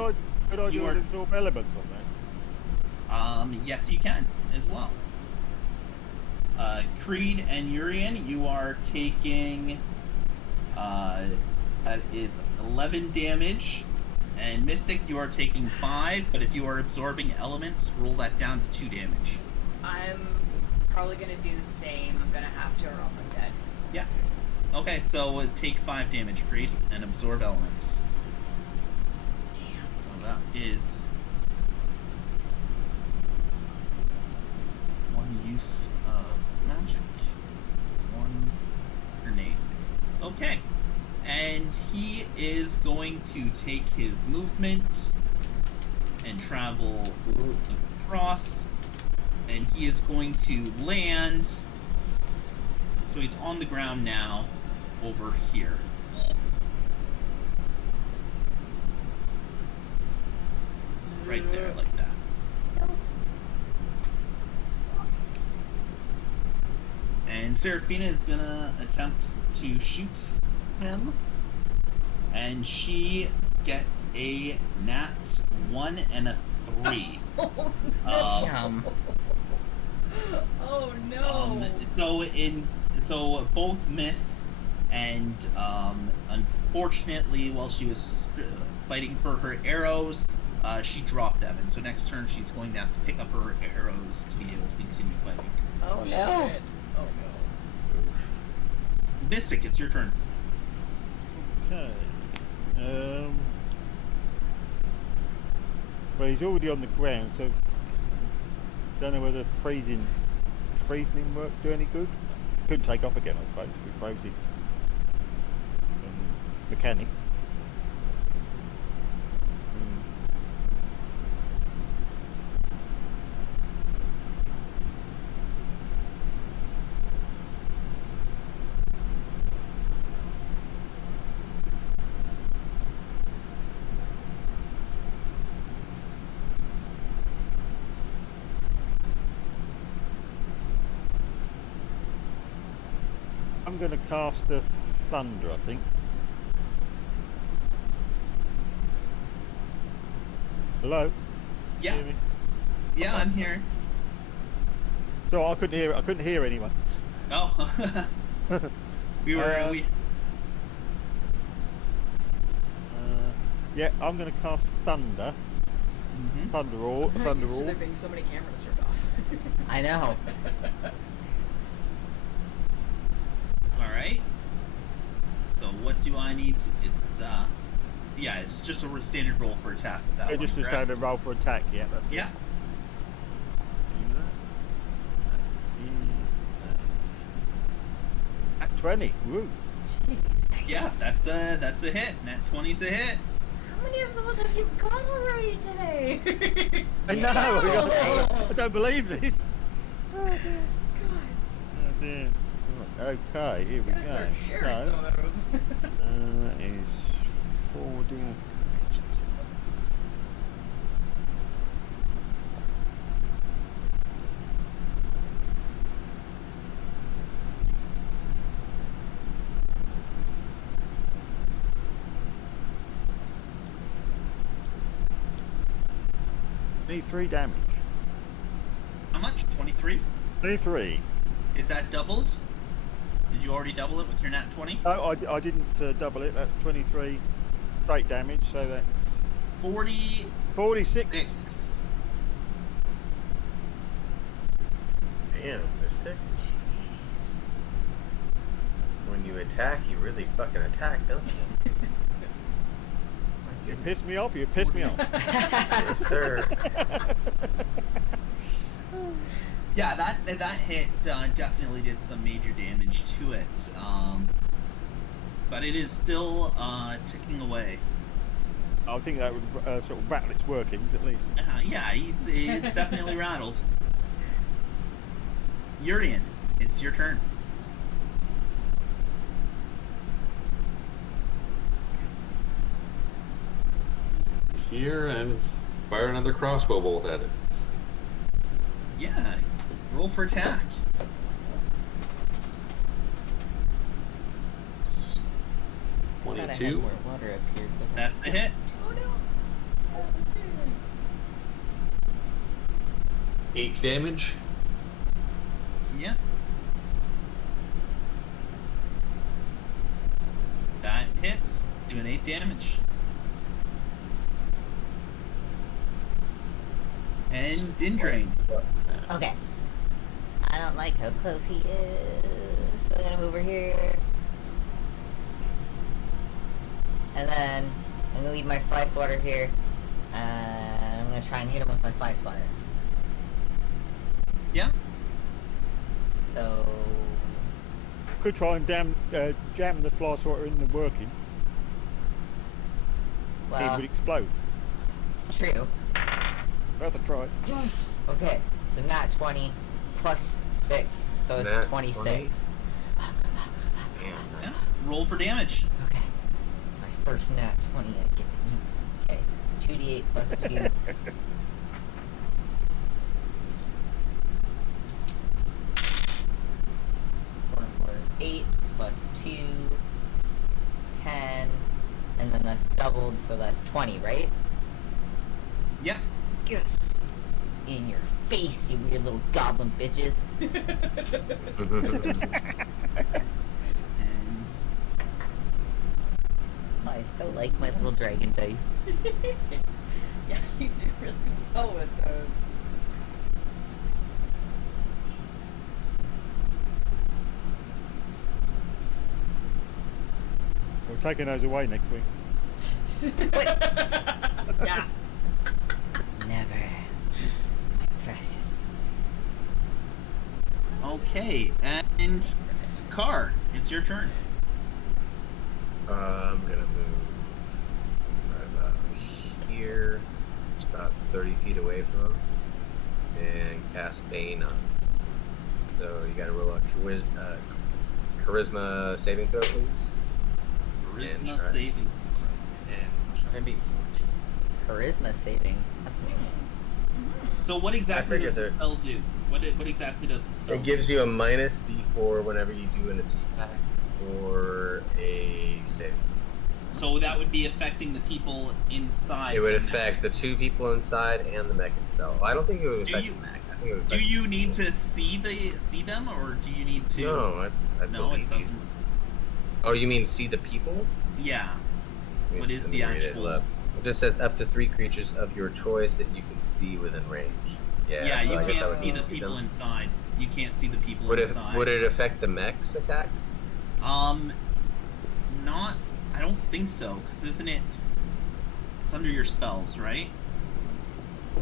Could I you do are- an absorb elements on that? Yes, you can as well. Creed and Urian, you are taking. That is 11 damage. And Mystic, you are taking 5, but if you are absorbing elements, roll that down to 2 damage. I'm probably gonna do the same. I'm gonna have to, or else I'm dead. Yeah. Okay, so take 5 damage, Creed, and absorb elements. Damn. So that is 1 use of magic. 1 grenade. Okay. And he is going to take his movement and travel across, and he is going to land. So he's on the ground now, over here. Right there, like that. And Seraphina is gonna attempt to shoot him. And she gets a nat 1 and a 3. Oh Um, Oh no. So both miss, and unfortunately, while she was fighting for her arrows, she dropped them, and so next turn she's going to have to pick up her arrows to be able to continue fighting. Oh no. shit. Oh no. Mystic, it's your turn. Okay. Well, he's already on the ground, so don't know whether freezing him work do any good. Couldn't take off again, I suppose, with frozen mechanics. I'm going to cast a thunder, I think. Hello? Yeah, Hear me? yeah, I'm here. So I couldn't hear anyone. Oh, we were we. Yeah, I'm going to cast thunder. Mhm. Thunder roar. I'm not Thunder used to roar. there being so many cameras turned off. I know. All right. So what do I need? It's yeah, it's just a standard roll for attack with that Yeah, one. just a correct? standard roll for attack. Yeah, that's it. Yeah. At 20. Woo. Yeah, that's a hit. Nat 20's a hit. How many of those have you gone already today? I know. I don't believe this. Oh dear. God. Oh dear. Right, okay, here we Gotta go. start sharing So, some of those. that is 4 damage. 23 damage. How much? 23? 23. Is that doubled? Did you already double it with your nat 20? No, I didn't double it. That's 23 straight damage, so that's 46. 46. Damn, Mystic. When you attack, you really fucking attack, don't you? You pissed me off. You pissed me off. Yes, sir. Yeah, that hit definitely did some major damage to it. But it is still ticking away. I think that would sort of rattle its workings at least. Yeah, it's definitely rattled. Urian, it's your turn. Here and fire another crossbow bolt at it. Yeah, roll for attack. I thought I had 22. more water up here, but That's a hit. Oh no! Oh, it's here. 8 damage. Yeah. That hits, doing 8 damage. And Dindrain. okay. I don't like how close he is, so I'm gonna move over here. And then I'm gonna leave my fly swatter here, and I'm gonna try and hit him with my fly swatter. Yeah. So Could try and jam the fly swatter in the workings. It well, would explode. true. Worth a try. Okay, so nat 20 plus 6, so it's Nat 26. 20? Damn, Yeah. nice. Roll for damage. Okay, so my first nat 20 I get to use. Okay, it's 2d8 plus 2. 4 and 4 is 8 plus 2, 10, and then that's doubled, so that's 20, right? Yeah. Yes! In your face, you weird little goblin bitches. And I so like my little dragon dice. Yeah, you do really well with those. We're taking those away next week. Yeah. Never. My precious. okay, and Car, it's your turn. I'm gonna move right about here, just about 30 feet away from him, and cast Bane on him. So you gotta roll a charisma saving throw, please. And Charisma try- saving. And try and beat 14. Charisma saving. That's new. So what exactly figured does the that- spell do? What exactly does the spell It gives you a minus D4 whenever you do an attack or a save. do? So that would be affecting the people inside. It would the affect the two people inside and the mech itself. I don't think it would Do affect you- the mech. I think it would Do affect you the need people. to see them, or do you need to? No, I No, believe it you. doesn't. Oh, you mean see the people? Yeah. Let me What see- is let the me read it. actual- Look. It just says up to 3 creatures of your choice that you can see within range. Yeah, so you I guess I can't would see need the to see people them. inside. You can't see the people Would it inside. would it affect the mech's attacks? Not. I don't think so, because isn't it? It's under your spells, right?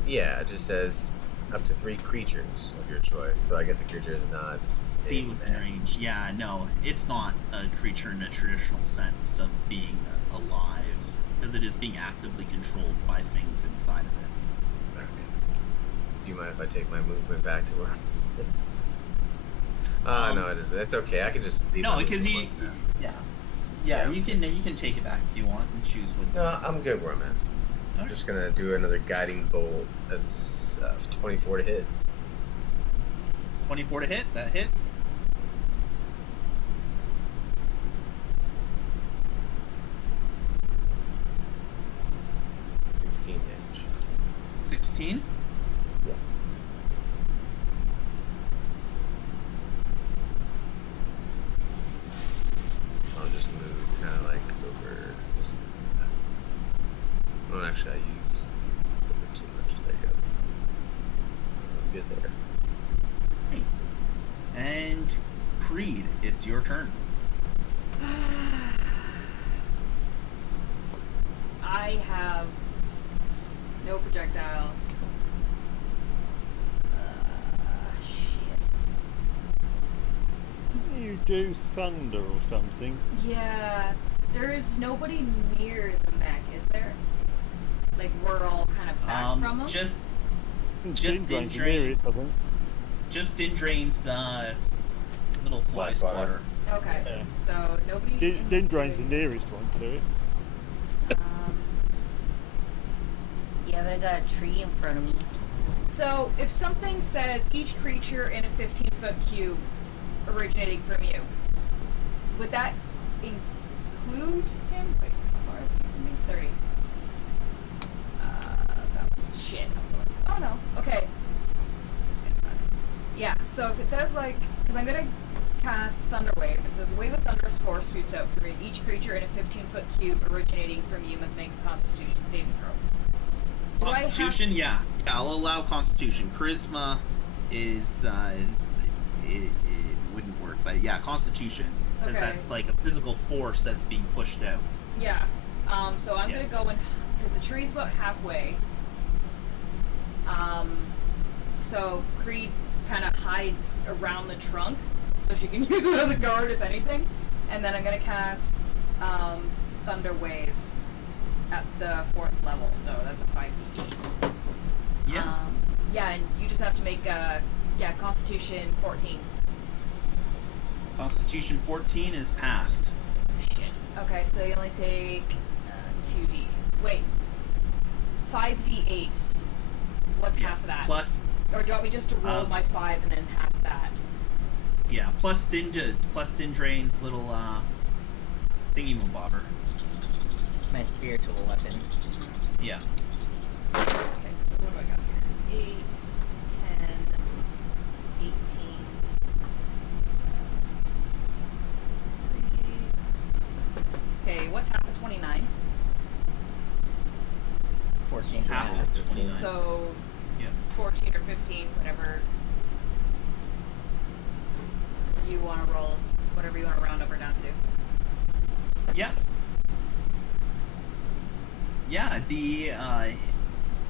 Yeah, it just says up to 3 creatures of your choice. So I guess a creature is not See in within there. range. Yeah, no, it's not a creature in a traditional sense of being alive, because it is being actively controlled by things inside of it. Okay. Do you mind if I take my movement back to where it's? No, it is. It's okay. I can just leave. No, my because movement you. like Yeah. Yeah. You can take it back if you want and choose what. that. No, I'm good where I'm at. I'm Alright. just gonna do another guiding bolt. That's 24 to hit. 24 to hit. That hits. Damage. 16. good there. And Creed, it's your turn. I have no projectile. Shit. Didn't you do thunder or something? Yeah, there is nobody near the mech, is there? Like, we're all kind of back from them? Just Dindrain's Dindrain. near it, I think. Just Dindrain's little fly Fly swatter. swatter. Okay, Yeah. so nobody. in Dindrain's the nearest one to it. Yeah, but I got a tree in front of me. So, if something says each creature in a 15-foot cube originating from you, would that include him? Wait, how far is he from me? 30. That was shit. That was only. Oh no. Okay. This is gonna suck. Yeah. So if it says like, because I'm gonna cast Thunder Wave. It says a wave of thunderous force sweeps out through it. Each creature in a 15-foot cube originating from you must make a Constitution saving throw. Do I have- Constitution, yeah, I'll allow Constitution. Charisma is it wouldn't work, but yeah, Constitution, because Okay. that's like a physical force that's being pushed out. Yeah. So I'm Yeah. gonna go in because the tree's about halfway. So Creed kind of hides around the trunk, so she can use it as a guard if anything. And then I'm gonna cast Thunder Wave at the 4th level, so that's a 5d8. Yeah. Yeah, and you just have to make Constitution 14. Constitution 14 is passed. Shit. Okay, so you only take 2d. Wait. 5d8. What's Yeah, half of that? Plus, Or do you want me just to roll my 5 and then half that? yeah, plus Dindrain's little thingy-mabobber. My spiritual weapon. Yeah. Okay, so what do I got here? 8, 10, 18. 3. Okay, what's half of 29? 14. Half of 29. So Yeah. 14 or 15, whatever you want to roll, whatever you want to round up or down to. Yeah. Yeah, the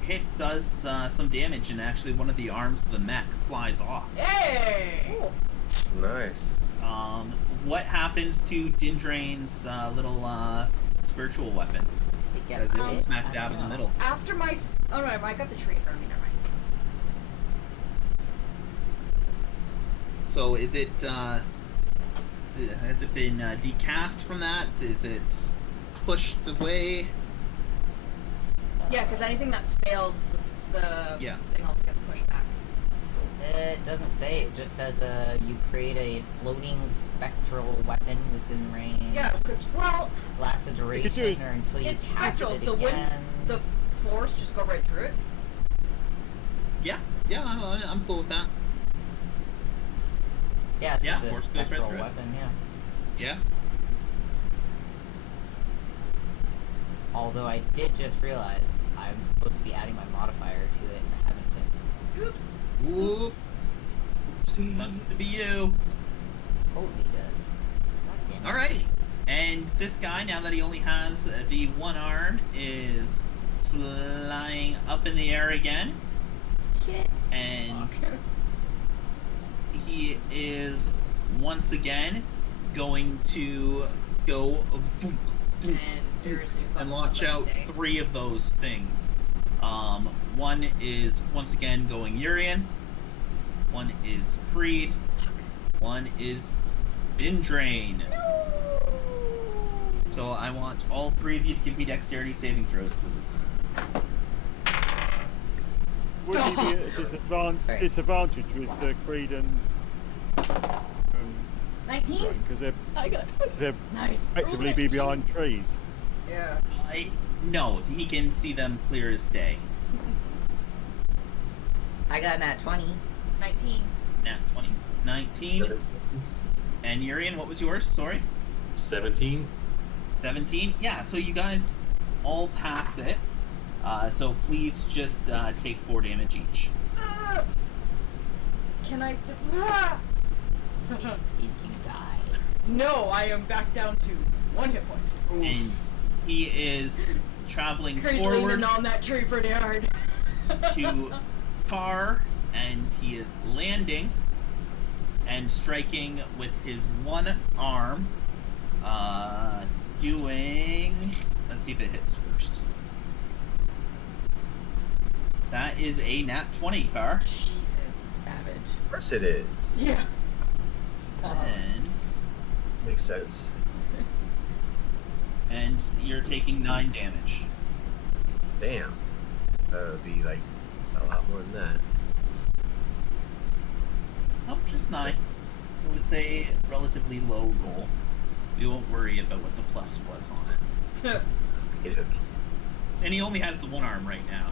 hit does some damage, and actually one of the arms of the mech flies off. Hey! Nice. What happens to Dindrain's little spiritual weapon? It gets Because it was hit? smack I dab don't in the know. middle. After my... Oh, no, I got the tree in front of me, never mind. So is it, has it been decast from that? Is it pushed away? Yeah, because anything that fails, the Yeah. thing also gets pushed back. It doesn't say. It just says you create a floating spectral weapon within range. Yeah, because, well, Lasts a do duration it- or until you it's cast spectral, it so again. wouldn't the force just go right through it? Yeah, I'm cool with that. Yeah, it's Yeah, just a force goes right spectral through it. weapon, yeah. Yeah. Although I did just realize I'm supposed to be adding my modifier to it and I haven't been. Oops. Whoop. Oopsie. Sucks to be you. Totally does. God damn it. Alrighty. And this guy, now that he only has the one arm, is flying up in the air again. Shit. And he is once again going to go boom, boom, And seriously, fuck and launch out somebody's day. 3 of those things. One is once again going Urian. One is Creed. One is Dindrain. So I want all 3 of you to give me dexterity saving throws, please. Would he be at a Sorry. disadvantage with Creed and 19? because I got 20. they're Nice. effectively Roll be 19. behind trees. Yeah. No, he can see them clear as day. I got that 20. 19. Nat 20. 19. And Urian, what was yours? Sorry? 17. 17? Yeah, so you guys all pass it. So please just take 4 damage each. Can I? Ah! Did you die? No, I am back down to 1 hit point. And he is traveling Creed forward leaning on that tree pretty hard. to Car, and he is landing and striking with his one arm. Doing. Let's see if it hits first. That is a nat 20, Car. Jesus. Savage. Of course it is. Yeah. And Makes sense. you're taking 9 damage. Damn. That would be like a lot more than that. Oh, just 9. It's a relatively low roll. We won't worry about what the plus was on it. Okay. And he only has the one arm right now.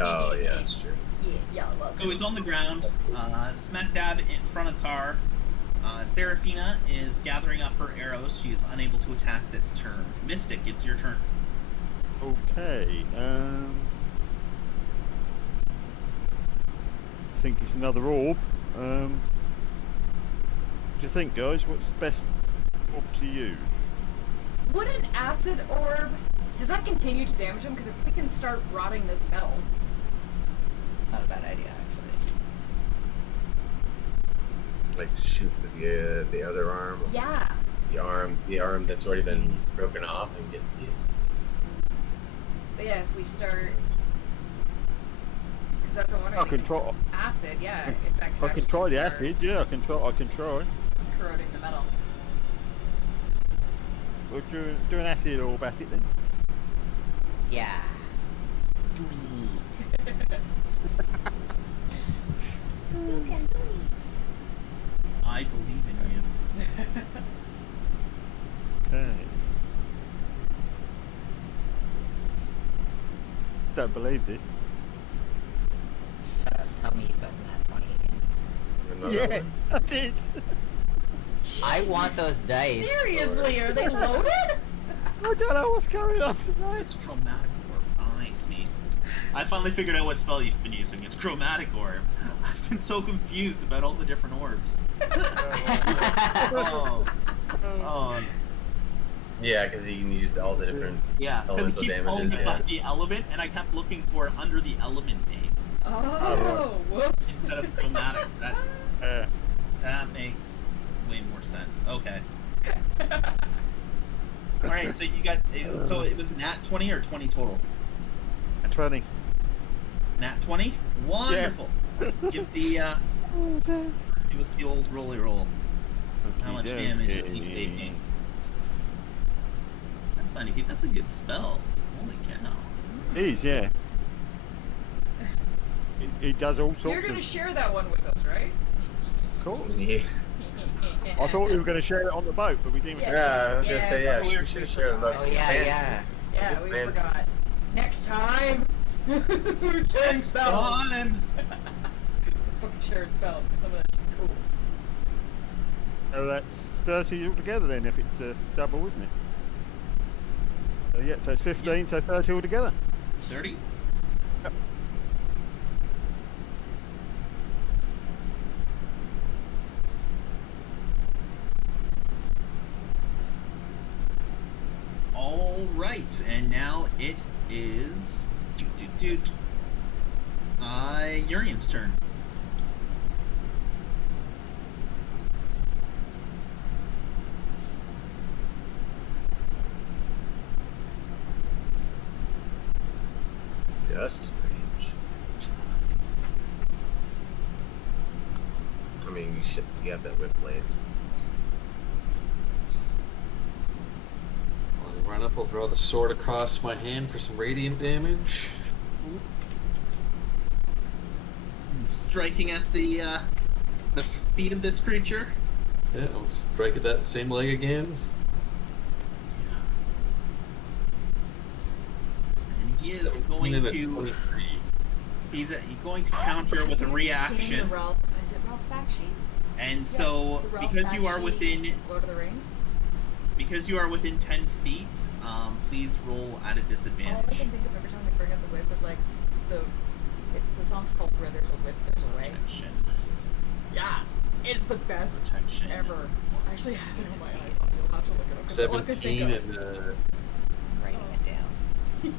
Oh yeah, that's true. Yeah, well. So he's on the ground, smack dab in front of Car. Seraphina is gathering up her arrows. She is unable to attack this turn. Mystic, it's your turn. Okay. I think it's another orb. What do you think, guys? What's the best orb to use? Would an acid orb, does that continue to damage him? Because if we can start rotting this metal. It's not a bad idea, actually. Like shoot for the other arm. Yeah. The arm that's already been broken off and get hits. But yeah, if we start. Because that's what I'm I wondering. can try. Acid, yeah. If that I can try actually the start acid. Yeah, I can try. corroding the metal. We'll do an acid orb at it then. Yeah. Sweet. You can do I believe in you. Okay. Don't believe this. Shut up. Tell me you got that 20 again. Another Yeah, one. I did. I want those dice. Seriously, are they loaded? I don't know what's going on tonight. It's chromatic orb. I see. I finally figured out what spell you've been using. It's chromatic orb. I've been so confused about all the different orbs. Oh. Yeah, because you can use all the different. Yeah, because it Elemental keeps calling damages, me yeah. by the element, and I kept looking for it under the element name Oh, whoops. instead of chromatic. That Uh, makes way more sense. Okay. All right, so you got. So it was nat 20 or 20 total? 20. Nat 20. Wonderful. Give the give us the old rolly roll. How much damage is he taking? That's 90. That's a good spell. Holy cow. It is, yeah. It does all sorts You're gonna of share that one with us, right? cool. Yeah. I thought we were going to share it on the boat, but we didn't. Yeah, I was gonna Yeah, say yeah. we We should have shared them. Oh yeah, yeah. Yeah, we Plans. forgot. Next time. We're sharing spells. Time. Fucking sharing spells, because some of that shit's cool. So that's 30 altogether then, if it's double, isn't it? So yeah, so it's 15, so 30 altogether. 30. Yep. All right, and now it is Urian's turn. Just range. I mean, you have that whip blade. I'll run up, I'll draw the sword across my hand for some radiant damage. Striking at the feet of this creature. Yeah, I'll strike at that same leg again. And he is going And a to 23. he's going to counter with a Seen reaction. the Ralph, is it Ralph Bakshi? And so Yes, the Ralph because you are Bakshi within Lord of the Rings. 10 feet, please roll at a All I disadvantage. can think of every time they bring up the whip is like it's the song's called Where There's a Whip, There's a Way. Protection. That's the best protection. ever. Actually, I have it on my iPhone. You'll have to look it up. 'cause all I could think 17 of- and I'm writing it down.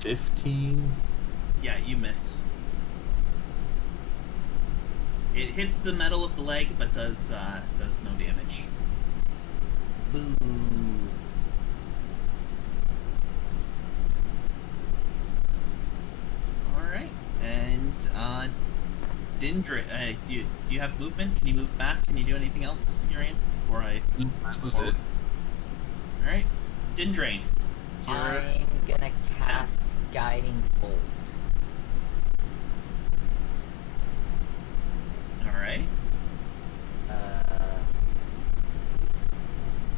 15. Yeah, you miss. It hits the metal of the leg, but does no damage. Boo. All right, and Dindra, do you have movement? Can you move back? Can you do anything else, Urian? Before I. That was it. All right, Dindrain. It's your- I'm gonna cast Guiding Bolt. All right.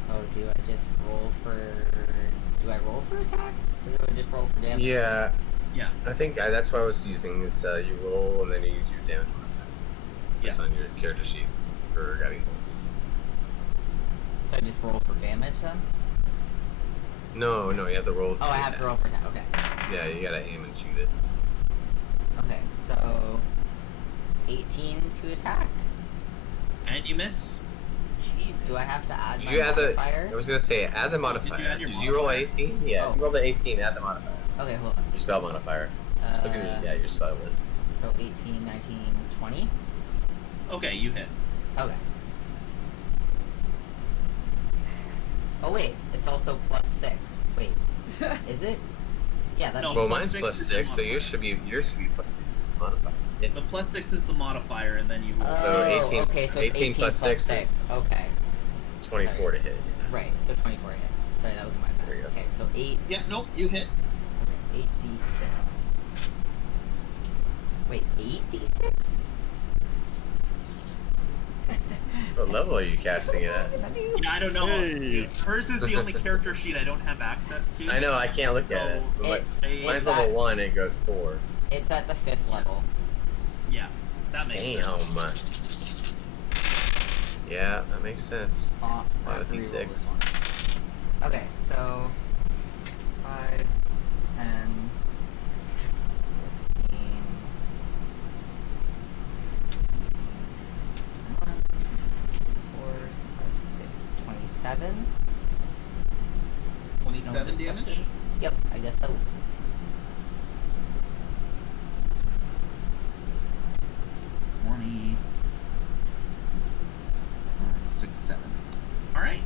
So do I just roll for? Do I roll for attack, or do I just roll for damage? Yeah, Yeah. I think that's what I was using. Is you roll and then you use your damage modifier. That's Yeah. on your character sheet for guiding bolt. So I just roll for damage then? No, you have to roll. Oh, I have to roll for attack. Okay. Yeah, you gotta aim and shoot it. Okay, so 18 to attack. And you miss. Jesus. Do I have to add Did my you add modifier? I was gonna say add the modifier. add your Did you roll modifier? 18? Yeah, Oh. if you rolled an 18, add the modifier. Okay, hold on. Your spell modifier. Just look at your spell list. So 18, 19, 20? Okay, you hit. Okay. Oh wait, it's also plus 6. Wait, is it? Yeah, that No, means Well, plus mine's 6 plus is 6, so the yours should be plus 6 is the modifier. If The plus 6 is the modifier, and then you roll. Oh, 18 okay, so it's 18 plus 6 6. is- Okay, 24 to hit. right, so 24 hit. Sorry, that was my bad. There you go. Okay, so 8, Yeah, nope, you hit. okay, 8d6. Wait, 8d6? What level are you casting it at? Yeah, I don't know. Hey. Hers is the only character sheet I don't have access to. I know, I can't look at it. So, But It's, mine's it's, level at, 1, it goes 4. it's at the 5th level. Yeah, that makes sense. Damn. Yeah, that makes sense. Oh, It's a lot I of have to reroll D6. this one. Okay, so 5, 10, 15, 4, 5, 6, 27. 27 No damage? questions? Yep, I guess so. Six, 7. Alright.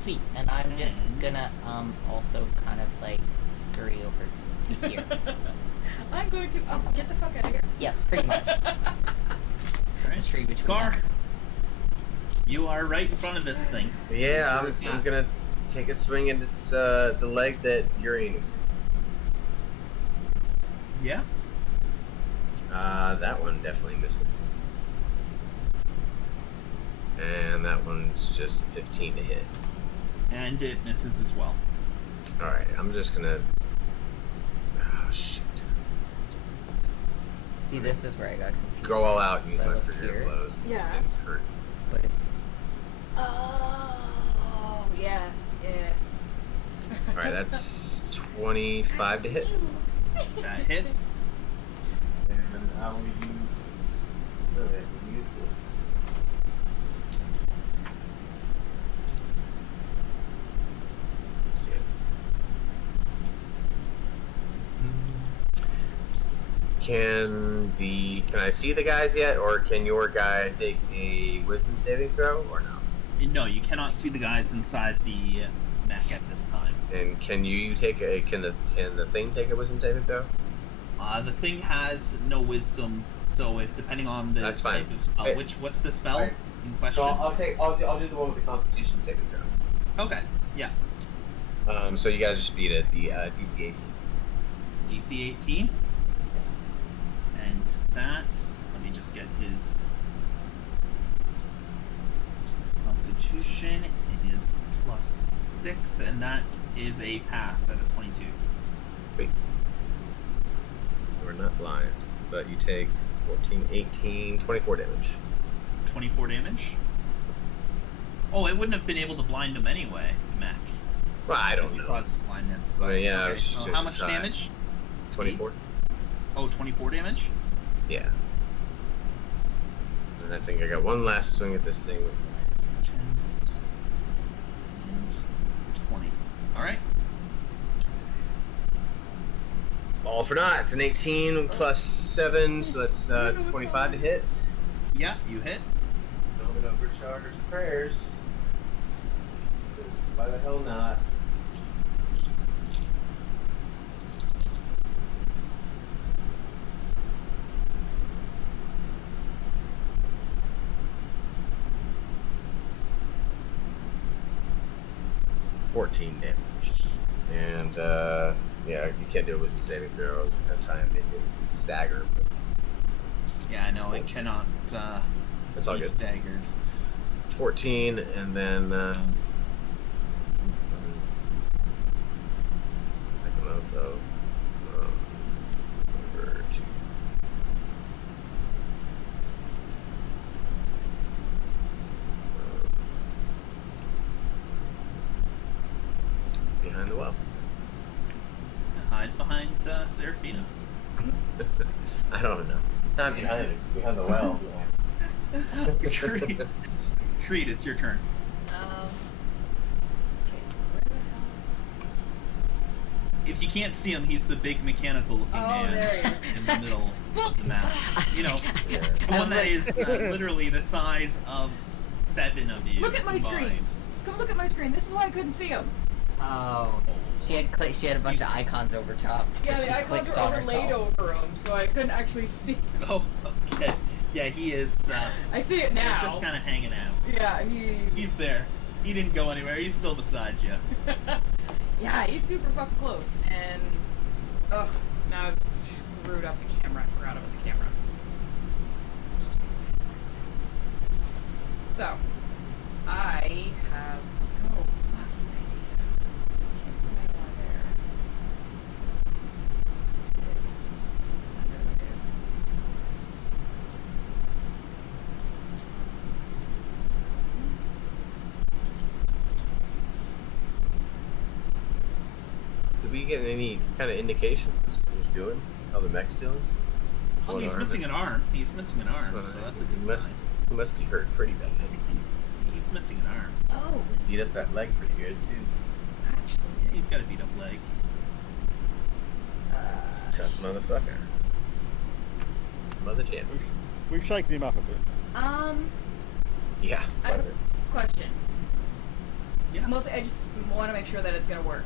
Sweet, and I'm just gonna also kind of like scurry over to here. I'm going to get the fuck out of here. Yeah, pretty much. The Alright. tree between Gar, us. you are right in front of this thing. Yeah, Yeah. I'm gonna take a swing at this, the leg that Urian was in. Yeah? That one definitely misses. And that one's just 15 to hit. And it misses as well. Alright, I'm just gonna... Oh, shoot. See, this is where I got confused. Go all out and So I look look for your here. blows, because this Yeah. thing's hurt. But it's Oh, yeah. Alright, that's 25 to hit. That hits. And I will use this. Really, I can use this. That's good. Can I see the guys yet, or can your guy take a wisdom saving throw, or no? No, you cannot see the guys inside the mech at this time. And can you take a can the thing take a wisdom saving throw? The thing has no wisdom, so if depending on the That's fine. type of spell, Hey. what's the spell Alright. in question? So I'll do the one with the Constitution saving throw. Okay, yeah. So you guys just beat a DC 18. DC 18. And that, let me just get his Constitution. It is +6, and that is a pass at a 22. We're not blind, but you take 14, 18, 24 damage. 24 damage. Oh, it wouldn't have been able to blind him anyway, mech. Well, I don't know. Because of blindness. Well, yeah, I okay, was just so doing how a much try. damage? 24? Oh, 24 damage? Yeah. And I think I got one last swing at this thing. 10 and 20. All right. All for naught. It's an 18 plus 7, so that's 25 to hit. Yeah, you hit. No overchargers or prayers. Why the hell not? $14 damage. And yeah, you can't do a wisdom saving throw. That's how I make it stagger. But Yeah, I know. It 14. cannot That's all be good. staggered. 14, and then I can also over to behind the well. Hide behind Serafina. I don't know. Not behind it. Behind the well. Creed. Creed, it's your turn. Okay, so where the hell? If you can't see him, he's the big mechanical looking man There he is. in the middle of the map. You know, Yeah. the one that is literally the size of 7 of you. Look at my screen. combined. Come look at my screen. This is why I couldn't see him. Oh, she had a bunch of icons over top. Yeah, She the icons clicked were on overlaid herself. over him, so I couldn't actually see. Oh, okay. Yeah, he is I see it now. just kind of hanging out. Yeah, He's there. He didn't go anywhere. He's still beside you. yeah, he's super fucking close. And ugh, now I've screwed up the camera. I forgot about the camera. Just so, I have no fucking idea. Can't do my one there. So I did underrated. Did we get any kind of indication of what he's doing? How the mech's doing? Oh, One he's arm. missing an arm. He's missing an arm, so that's a good sign. He must be hurt pretty bad. He's missing an arm. Oh, Beat up that leg pretty good too. actually. Yeah, he's got a beat up leg. He's a tough motherfucker. Mother jam. We've shaken him up a bit. Yeah. I have a question. Yeah. Mostly, I just want to make sure that it's gonna work.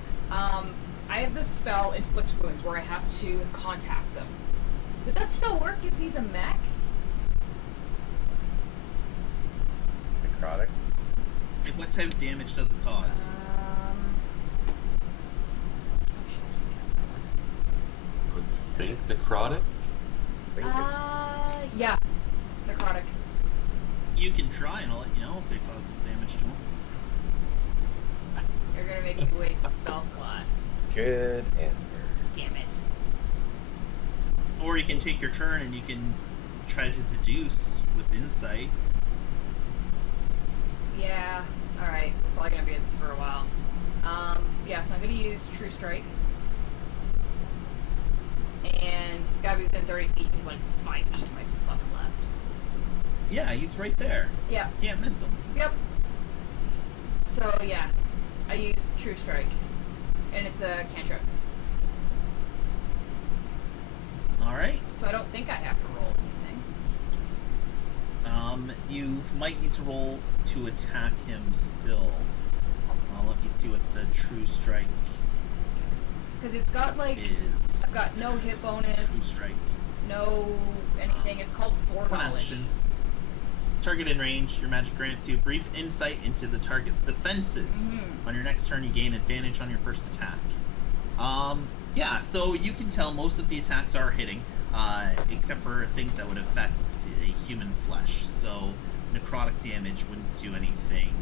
I have this spell, Inflict Wounds, where I have to contact them. Would that still work if he's a mech? Necrotic. Like, what type of damage does it cause? Oh shit, I can't cast that one. I would think necrotic. I think it's Yeah. Necrotic. You can try, and I'll let you know if it causes damage to him. You're gonna make me waste a spell slot. good answer. Damn it. Or you can take your turn and you can try to deduce with insight. Yeah. Alright. We're probably gonna be at this for a while. Yeah, so I'm gonna use True Strike. And he's gotta be within 30 feet. He's like 5 feet to my fucking left. Yeah, he's right there. Yeah. Can't miss him. Yep. So yeah, I use True Strike, and it's a cantrip. All right. So I don't think I have to roll anything. You might need to roll to attack him still. Let me see what the True Strike Because it's got like, is. I've got no hit True bonus, Strike. no anything. It's called One foreknowledge. action. Target in range. Your magic grants you brief insight into the target's defenses. Mhm. On your next turn, you gain advantage on your first attack. Yeah, so you can tell most of the attacks are hitting, except for things that would affect human flesh. So necrotic damage wouldn't do anything.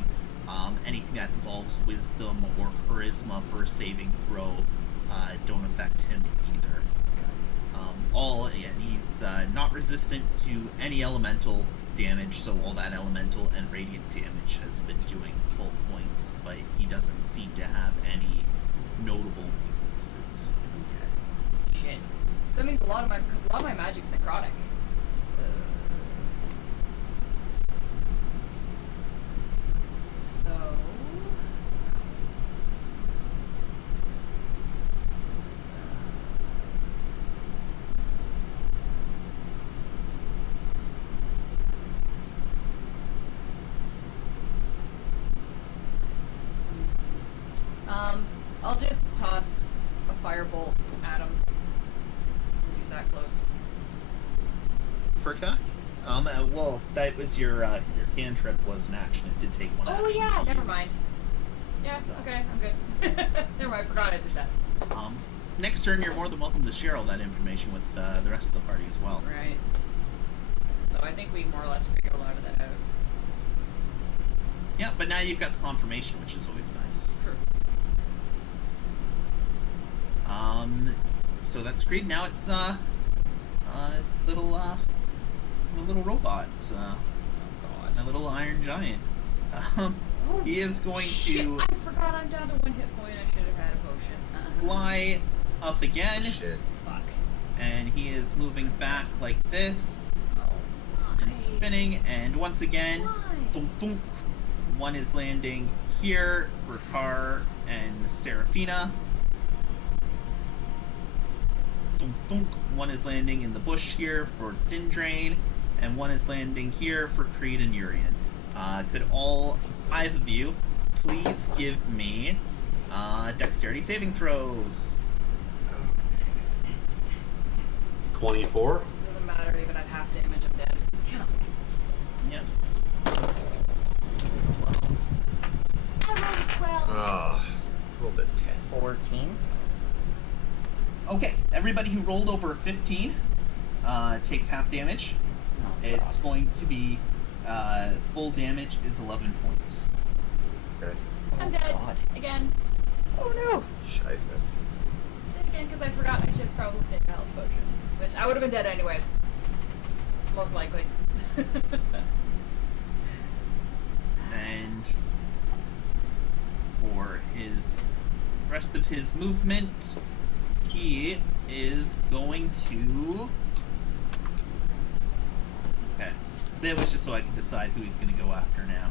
Anything that involves wisdom or charisma for a saving throw don't affect him either. He's not resistant to any elemental damage, so all that elemental and radiant damage has been doing full points, but he doesn't seem to have any notable weaknesses. Okay. Shit. So that means because a lot of my magic's necrotic. for attack. Well, that was your cantrip was an action. It did take one action. Oh yeah, to never use. mind. Yeah, So. okay, I'm good. Never mind, I forgot I did that. Next turn, you're more than welcome to share all that information with the rest of the party as well. Right. So I think we more or less figured a lot of that out. Yeah, but now you've got the confirmation, which is always nice. True. So that's great. Now it's little robot, Oh a god. little iron giant. He is going Shit, to I forgot I'm down to 1 hit point. I should have had a potion. fly up again, Shit. Fuck. and he is moving back like this, and Why? spinning, and once again, Why? thunk, thunk. One is landing here for Car and Serafina. Thunk, thunk. One is landing in the bush here for Dindrain, and one is landing here for Creed and Urian. Could all 5 of you please give me dexterity saving throws? 24. Doesn't matter, even at half damage, I'm dead. Yep. I rolled a 12. Oh, rolled a 10. 14. Okay, everybody who rolled over a 15 takes half damage. Oh, It's God. going to be full damage is 11 points. Okay. I'm Oh, dead. God. Again. Oh no! Scheiße. Dead again because I forgot I should probably take a health potion. Which I would have been dead anyways. Most likely. And for his rest of his movement, he is going to. Okay, that was just so I could decide who he's going to go after now.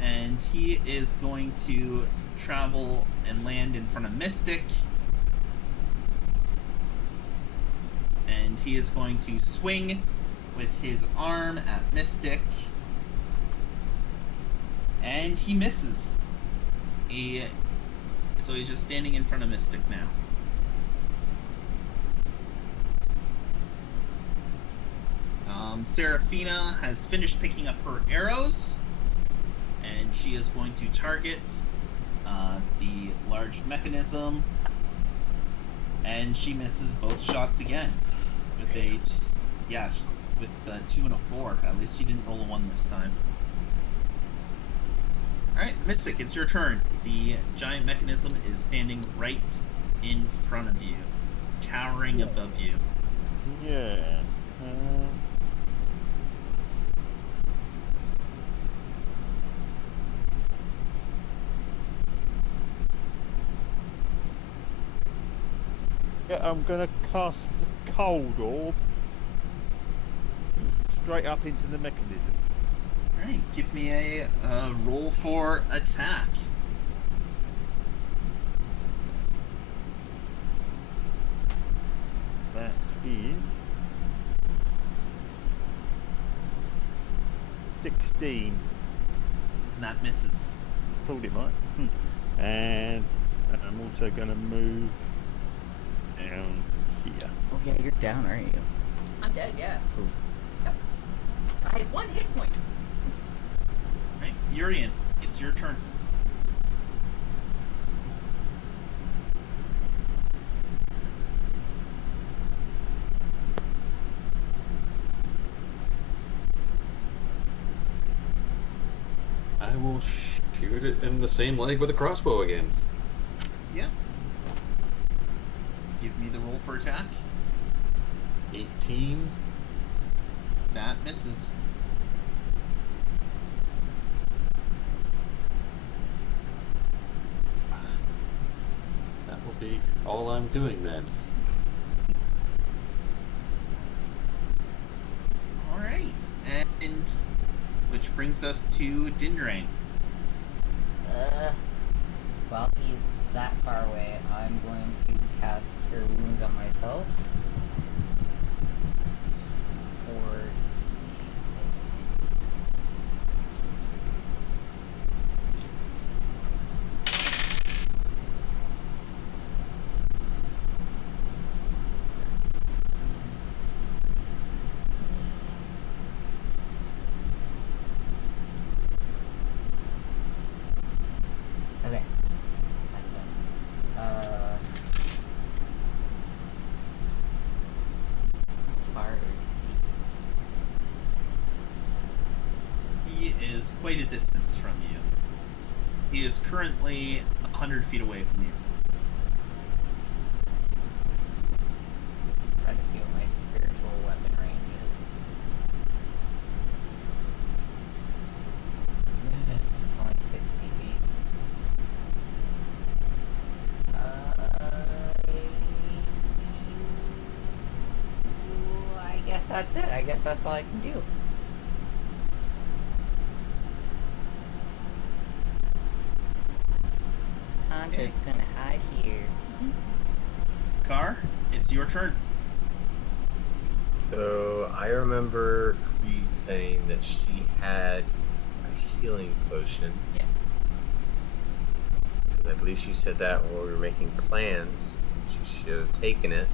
And he is going to travel and land in front of Mystic. And he is going to swing with his arm at Mystic. And he misses. So he's just standing in front of Mystic now. Serafina has finished picking up her arrows, and she is going to target the large mechanism, and she misses both shots again with with the 2 and a 4. At least she didn't roll a 1 this time. Alright, Mystic, it's your turn. The giant mechanism is standing right in front of you, towering above you. Yeah. Yeah, I'm gonna cast the cold orb straight up into the mechanism. Alright, give me a roll for attack. That is 16. And that misses. Thought it might. And I'm also going to move down here. Oh yeah, you're down, aren't you? I'm dead, yeah. Cool. Yep. I had 1 hit point. Alright, Urian, it's your turn. I will shoot it in the same leg with a crossbow again. Yeah. Give me the roll for attack. 18. That misses. That will be all I'm doing then. Alright, and which brings us to Dindrain. While he's that far away, I'm going to cast Cure Wounds on myself. For is quite a distance from you. He is currently 100 feet away from you. Try to see what my spiritual weapon range is. It's only 60 feet. I guess that's it. I guess that's all I can do. I'm Okay. just gonna hide here. Car, it's your turn. So I remember Cree saying that she had a healing potion. Yeah. Because I believe she said that while we were making plans. She should have taken it.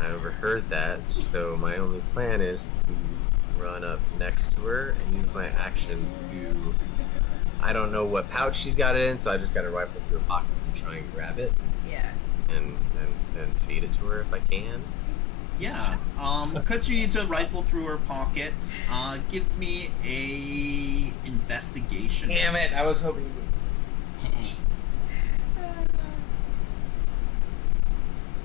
I overheard that, so my only plan is to run up next to her and use my action to... I don't know what pouch she's got it in, so I just gotta rifle through her pockets and try and grab it Yeah. and feed it to her if I can. Yeah. Because you need to rifle through her pockets, give me a investigation. Damn it! I was hoping you would.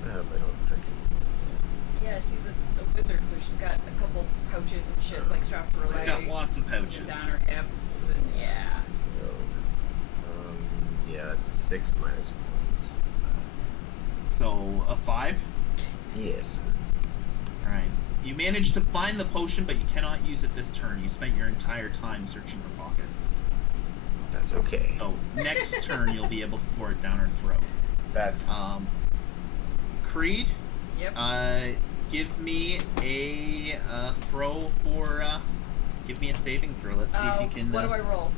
Oh, but I don't freaking. Yeah, she's a wizard, so she's got a couple pouches and shit like strapped to her She's leg. got lots of pouches. and down her hips, and yeah. Yeah, that's a 6 minus 1. So, a 5? Yes. Alright. You managed to find the potion, but you cannot use it this turn. You spent your entire time searching for pockets. That's okay. So, next turn you'll be able to pour it down her throat. That's Creed? Yep. Give me a throw for, give me a saving throw. Let's see if you can, What do I roll?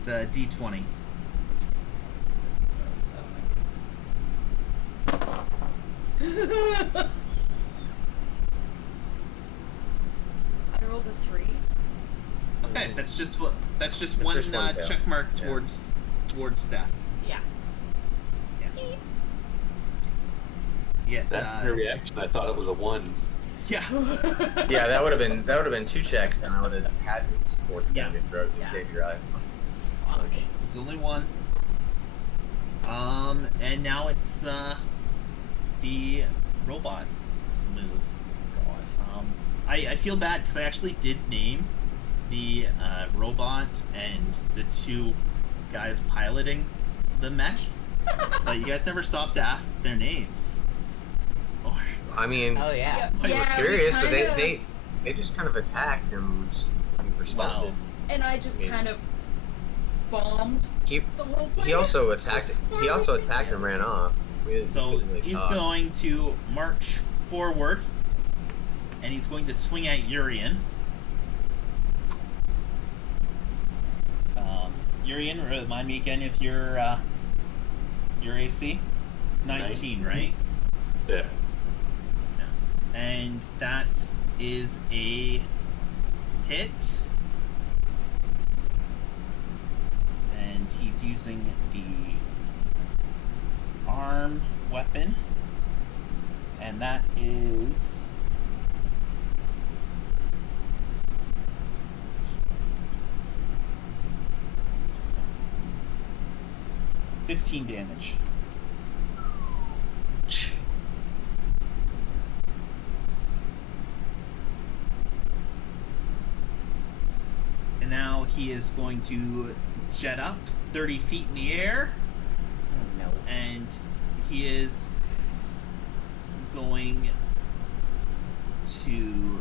it's a d20. I rolled a 3. Okay, that's just one just one fail. check mark Yeah. towards death. Yeah. Yeah. That her reaction, I thought it was a 1. Yeah. yeah. That would have been 2 checks, and I would have had to force it down your throat to Yeah. save your life. Fuck. There's only one. And now it's the robot's move. I feel bad because I actually did name the robot and the 2 guys piloting the mech, but you guys never stopped to ask their names. I mean, Oh yeah. we were Yeah, we curious, but kinda- they just kind of attacked and just responded. And I just Yeah. kind of bombed He the whole place. he also attacked. He also attacked and ran off. We didn't So really he's talk. going to march forward, and he's going to swing at Urian. Urian, remind me again if your AC. It's 19, right? Yeah. And that is a hit. And he's using the arm weapon. And that is 15 damage. And now he is going to jet up 30 feet in the air, Oh, no. and he is going to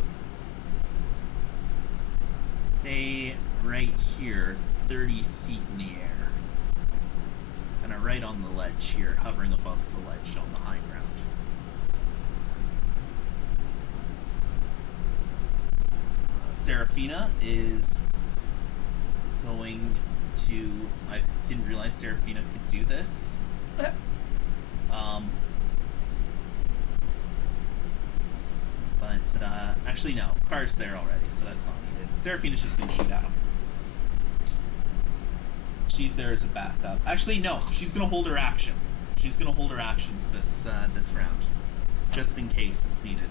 stay right here, 30 feet in the air. Kind of right on the ledge here, hovering above the ledge on the high ground. Seraphina is going to... I didn't realize Seraphina could do this. But actually no, Car's there already, so that's not needed. Seraphina's just gonna shoot at him. She's there as a backup. Actually no, she's gonna hold her action. She's gonna hold her actions this round, just in case it's needed.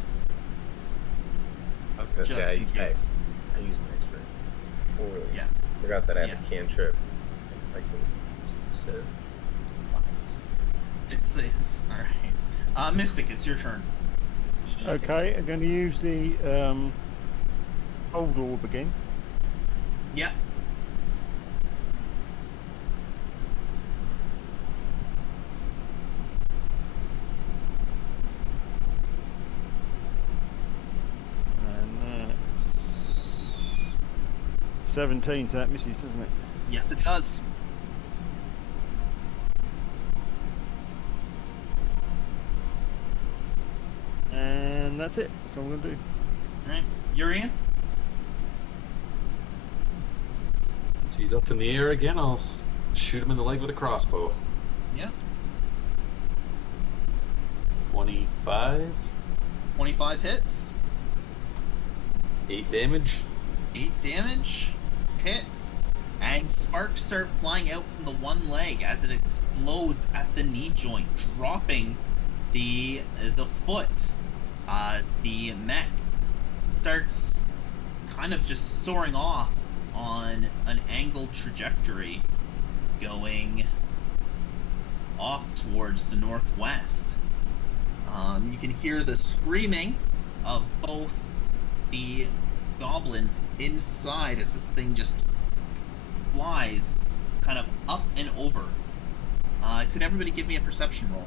I was gonna Just say, in case. I use my expert. Oh, Yeah. forgot that I have Yeah. a cantrip. I can save. It's all right. Mystic, it's your turn. Okay, I'm going to use the old orb again. Yep. And that's 17, so that misses, doesn't it? Yes, it does. And that's it. That's all I'm going to do. All right, Urian. So he's up in the air again. I'll shoot him in the leg with a crossbow. Yeah. 25, 25 hits. 8 damage. 8 damage. Hits. And sparks start flying out from the one leg as it explodes at the knee joint, dropping the foot. The mech starts kind of just soaring off on an angled trajectory, going off towards the northwest. You can hear the screaming of both the goblins inside as this thing just flies kind of up and over. Could everybody give me a perception roll?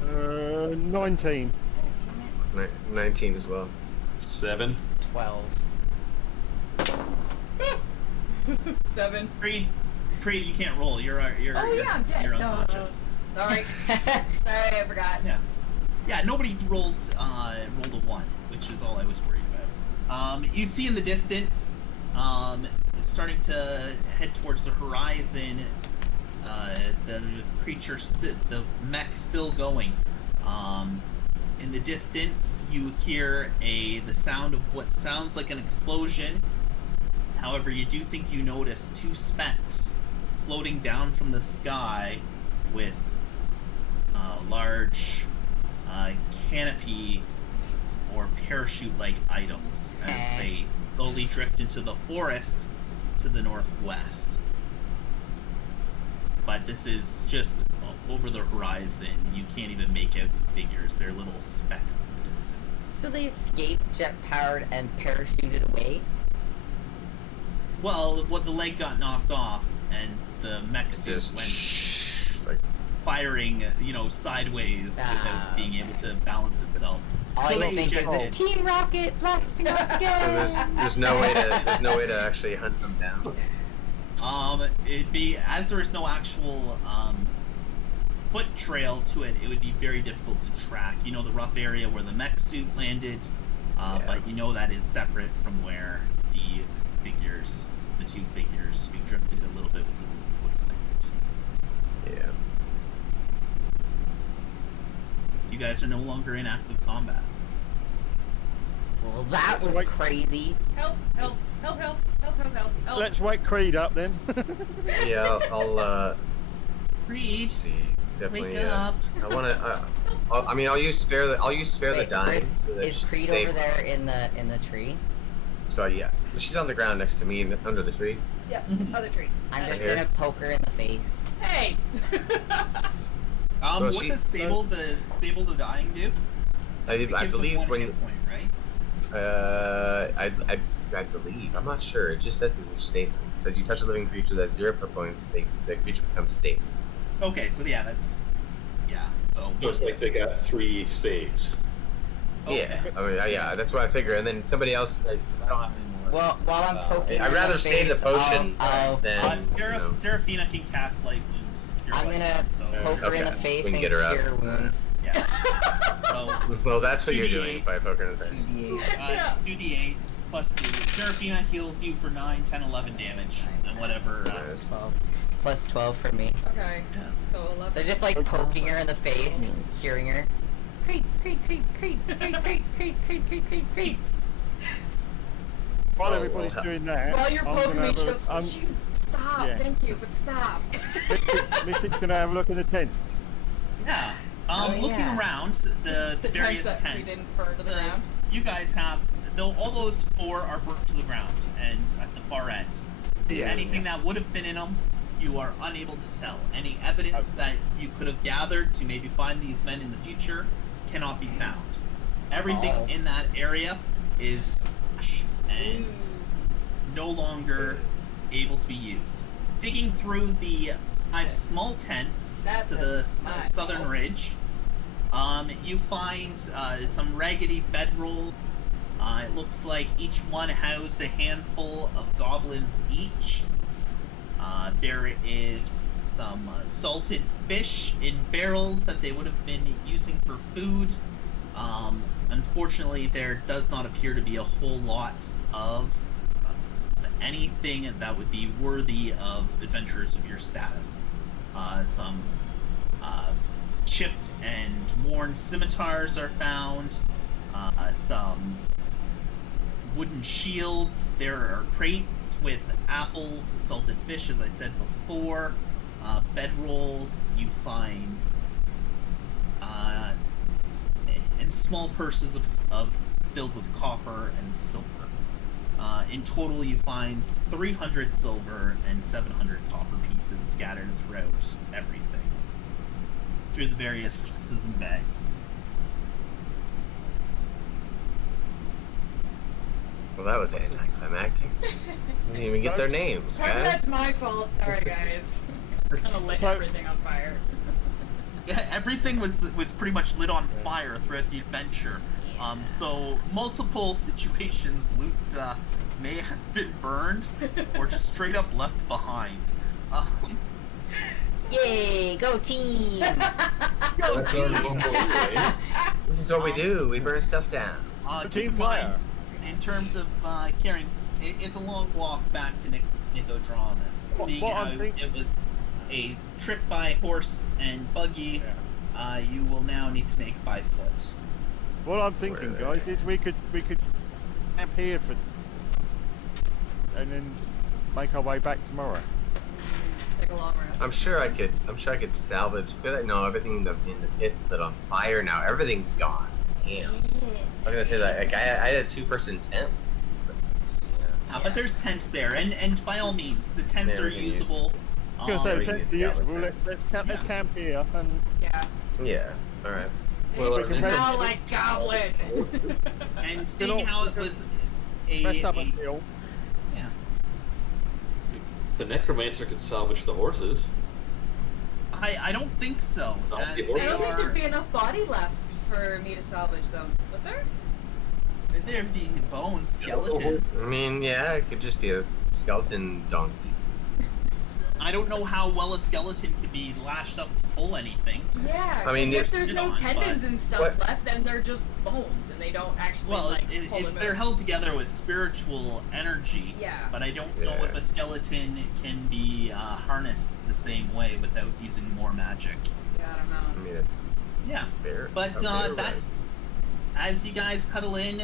Well, 19. 19 as well. 7. 12. 7. Creed, you can't roll. You're Oh, yeah, I'm dead. You're No. unconscious. Sorry. Sorry, I forgot. Yeah, nobody rolled a 1, which is all I was worried about. You see in the distance, starting to head towards the horizon, the creature, the mech still going. In the distance, you hear the sound of what sounds like an explosion. However, you do think you notice 2 specks floating down from the sky with large canopy or parachute-like items as they slowly drift into the forest to the northwest. But this is just over the horizon. You can't even make out the figures. They're little specks in the distance. So they escaped jet-powered and parachuted away? Well, the leg got knocked off, and the mech suit Just went like firing, sideways without being able to balance itself. All So I they can think is ejected. this Team Rocket blasting up again! so there's no way to actually hunt them down. It'd be, as there is no actual foot trail to it, it would be very difficult to track. You know the rough area where the mech suit landed, but you know that is separate from where the two figures who drifted a little bit with the wood landed. Yeah. You guys are no longer in active combat. Well, that was crazy. Help, help, help, help, help, help, help, help. Let's wake Creed up then. Yeah, I'll Creed, let's see. Definitely. wake up. I want to. I'll use spare the. I'll use spare the Wait, dying. Is, So that is she's Creed stable. over there in the tree? So yeah, she's on the ground next to me under the tree. Yep, other tree. I'm just Here. gonna poke her in the face. Hey! So What she- does stable the dying do? I It gives them believe 1 when hit point, right? I believe, I'm not sure. It just says these are stable. So if you touch a living creature that's 0 hit points, the creature becomes stable. Okay, so yeah, so So it's like they got 3 saves. okay. Yeah, I mean, yeah, that's what I figure. And then somebody else, 'cause I don't have any more. Well, while I'm poking her I'd in rather the save the face, potion I'll than Seraphina can cast light wounds. You're I'm welcome, gonna so poke her in Okay, the face we can and get her out. cure wounds. yeah. So Well, that's what you're 2d8. doing by poking in the face. 2d8. 2d8 plus 2. Seraphina heals you for 9, 10, 11 damage, and whatever. Nice. 12. Plus 12 for me. Okay, so 11. They're just like poking her in the face, curing her. Creed, Creed, Creed, Creed, Creed, Creed, Creed, Creed, Creed, Creed, Creed. While Oh, everybody's well, doing that, While you're I'm poking gonna me, have she a- goes, I'm- shoot, stop, yeah. thank you, but stop. Mystic's gonna have a look in the tents. Yeah. Looking yeah. around the The various tents that we tents, didn't burn to the ground. you guys have all those 4 are burnt to the ground, and at the far end, Yeah. anything that would have been in them, you are unable to tell. Any evidence that you could have gathered to maybe find these men in the future cannot be found. Everything Balls. in that area is trash and no longer able to be used. Digging through the 5 small tents That's to the my southern fault. ridge, you find some raggedy bedroll. It looks like each one housed a handful of goblins each. There is some salted fish in barrels that they would have been using for food. Unfortunately, there does not appear to be a whole lot of anything that would be worthy of adventurers of your status. Some chipped and worn scimitars are found. Some wooden shields. There are crates with apples, salted fish, as I said before. Bedrolls. You find and small purses of filled with copper and silver. In total, you find 300 silver and 700 copper pieces scattered throughout everything, through the various boxes and bags. Well, that was anticlimactic. We didn't even get their names, Part of that's guys. my fault. Sorry, guys. We're gonna lit So- everything on fire. Yeah, everything was pretty much lit on fire throughout the adventure. So multiple situations, loot may have been burned or just straight up left behind. Yay, go team! Go That's our team! normal ways. This is what we do. We burn stuff down. Keep Team in mind, fire. in terms of carrying, it's a long walk back to Nicodromus. What- Seeing what how I'm think- it was a trip by horse and buggy, you will now need to make by foot. What I'm thinking, Where- guys, is we could camp here for, and then make our way back tomorrow. Take a long rest. I'm sure I could salvage. Could I? No, everything in the pits that on fire now. Everything's gone. Damn. I was gonna say that. Like, I had a 2-person tent. But, yeah. But there's tents there, and by all means, the tents are Everything is- usable. I was gonna say we the can tents just are scout the useful. Let's Yeah. camp here and Yeah. Yeah. All right. Well, They can smell rest- like goblin. And You know, seeing how it was rest up a until. yeah. The necromancer could salvage the horses. I don't think so. Not As the they horse. I don't think are, there'd be enough body left for me to salvage them. Would there? they're the bone skeletons. I mean, yeah, it could just be a skeleton donkey. I don't know how well a skeleton can be lashed up to pull anything. Yeah. I mean, 'cause if there's you no know, tendons but- and stuff What- left, then they're just bones, and they don't actually Well, like pull if them they're out. held together with spiritual energy, Yeah. but I don't know Yeah. if a skeleton can be harnessed the same way without using more magic. Yeah, I don't I know. mean, Yeah, bear. but a bear that right. as you guys cuddle in,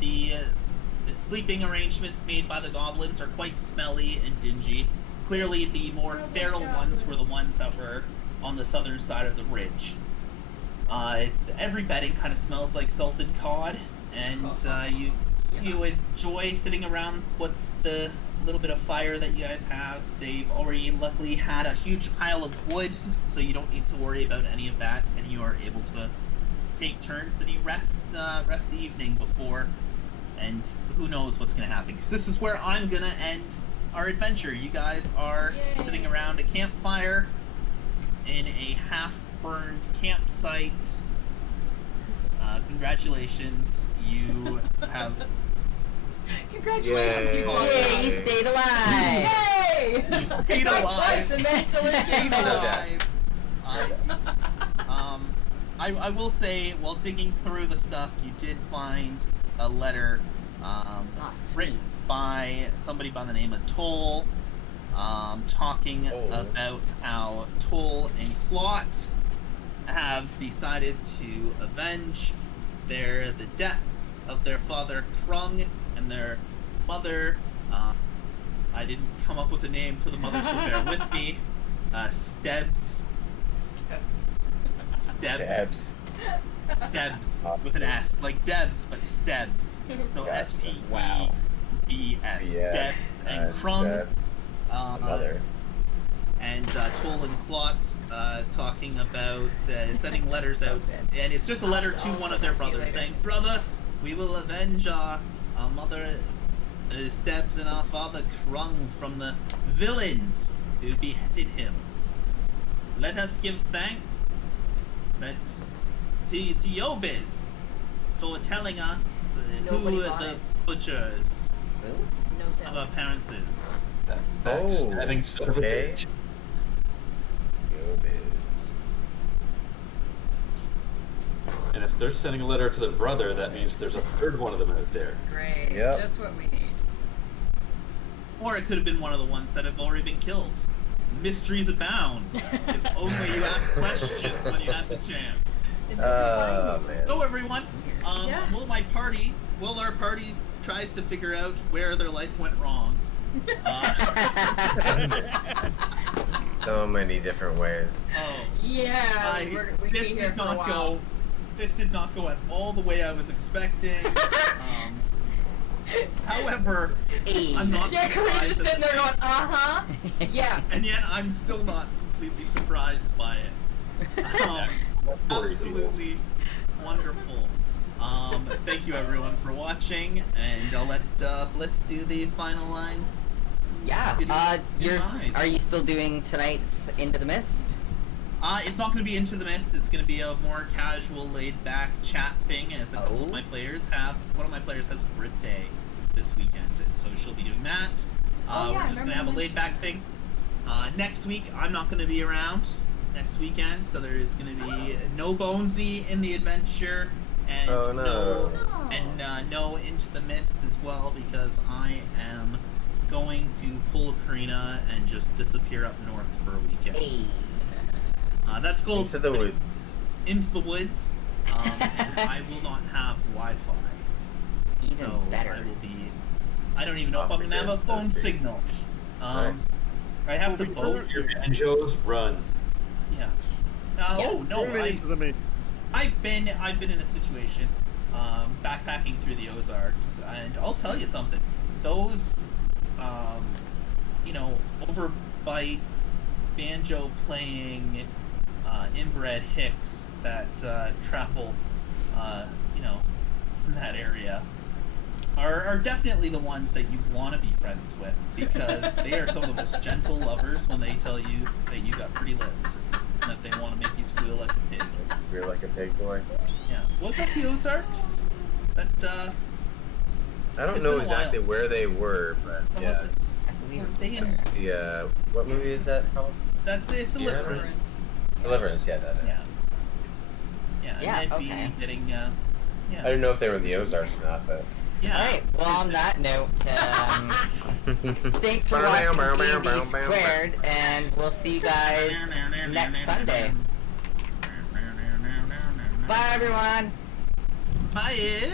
the sleeping arrangements made by the goblins are quite smelly and dingy. Clearly, the more Smells like feral ones were the goblins. ones that were on the southern side of the ridge. Every bedding kind of smells like salted cod, and you enjoy sitting around what's the little bit of fire that you guys have. They've already luckily had a huge pile of wood, so you don't need to worry about any of that, and you are able to take turns and you rest the evening before, and who knows what's gonna happen, because this is where I'm gonna end our adventure. You guys are Yay. sitting around a campfire in a half-burned campsite. Congratulations, you have Congratulations, Yay. you fucked Yay, you up. stayed alive! Yay! stayed Died alive. twice and then still Stayed alive. alive. I will say, while digging through the stuff, you did find a letter Ah, sweet. written by somebody by the name of Toll, talking Oh. about how Toll and Clot have decided to avenge the death of their father Krung and their mother. I didn't come up with a name for the mother, so bear with me. Stebbs. Steps. Stebs. Debs. Stebs with an S, like Debs, but Stebs. So Gotcha. S-T-E-B-S. Wow. Stebs and Krung. Debs, the mother. And Toll and Clot talking about sending letters So out, good. and it's just a letter to I'll one of send their that to you brothers later. saying, "Brother, we will avenge our mother Stebs and our father Krung from the villains who beheaded him. Let us give thanks to Yobiz for telling us Nobody who bought the it. butchers Who? No of our sense. parents is." That backstabbing Oh, son of a okay. bitch. Yo, biz. And if they're sending a letter to their brother, that means there's a third one of them out there. Great. Yep. Just what we need. Or it could have been one of the ones that have already been killed. Mysteries abound. If only you ask questions when you have the chance. And nobody's buying these Man. ones. So everyone, Yeah. will our party tries to figure out where their life went wrong? So many different ways. Oh, Yeah, we'd be this here did for a not while. go. This did not go at all the way I was expecting. However, Hey. I'm not Yeah, Corinne's surprised. just sitting there going, uh-huh. Yeah. And yet, I'm still not completely surprised by it. Absolutely wonderful. Thank you everyone for watching, and I'll let Bliss do the final line. Yeah. Goodbye. Are you still doing tonight's Into the Mist? It's not going to be Into the Mist. It's going to be a more casual, laid-back chat thing, as a couple of my players have. One of my players has a birthday this weekend, and so she'll be doing that. Oh, yeah, We're just going to have a laid-back thing. Next week, I'm not going to be around next weekend, so there is going to be no Bonesy in the adventure, and Oh, no. no Into the Mist as well, because I am going to pull Karina and just disappear up north for a weekend. Hey. That's called Into the woods. Into the woods, and I will not have Wi-Fi. Even So better. I will be. I don't even know if Off I'm the gonna have a grid, so to phone speak. signal. Nice. I have to vote. Your banjos, run. Yeah. Yeah. Oh no! Into the mist. I've been in a situation, backpacking through the Ozarks, and I'll tell you something. Those, overbite, banjo playing, inbred hicks that travel, in that area, are definitely the ones that you want to be friends with, because they are some of the most gentle lovers when they tell you that you got pretty lips and that they want to make you squeal like a pig. You're like a big boy. Yeah. Was that the Ozarks? That I don't It's know been a exactly while. where they were, but Oh, yeah. what's it? It's, I believe were they in? it's the, what movie is that called? It's Yeah. Deliverance. Deliverance, yeah, that. Yeah. Yeah. Yeah, And okay. Ned Beatty getting I yeah. didn't know if they were in the Ozarks or not, but. Yeah. Alright, well on that note, thanks for watching D&D Squared, and we'll see you guys next Sunday. Bye everyone! Bye.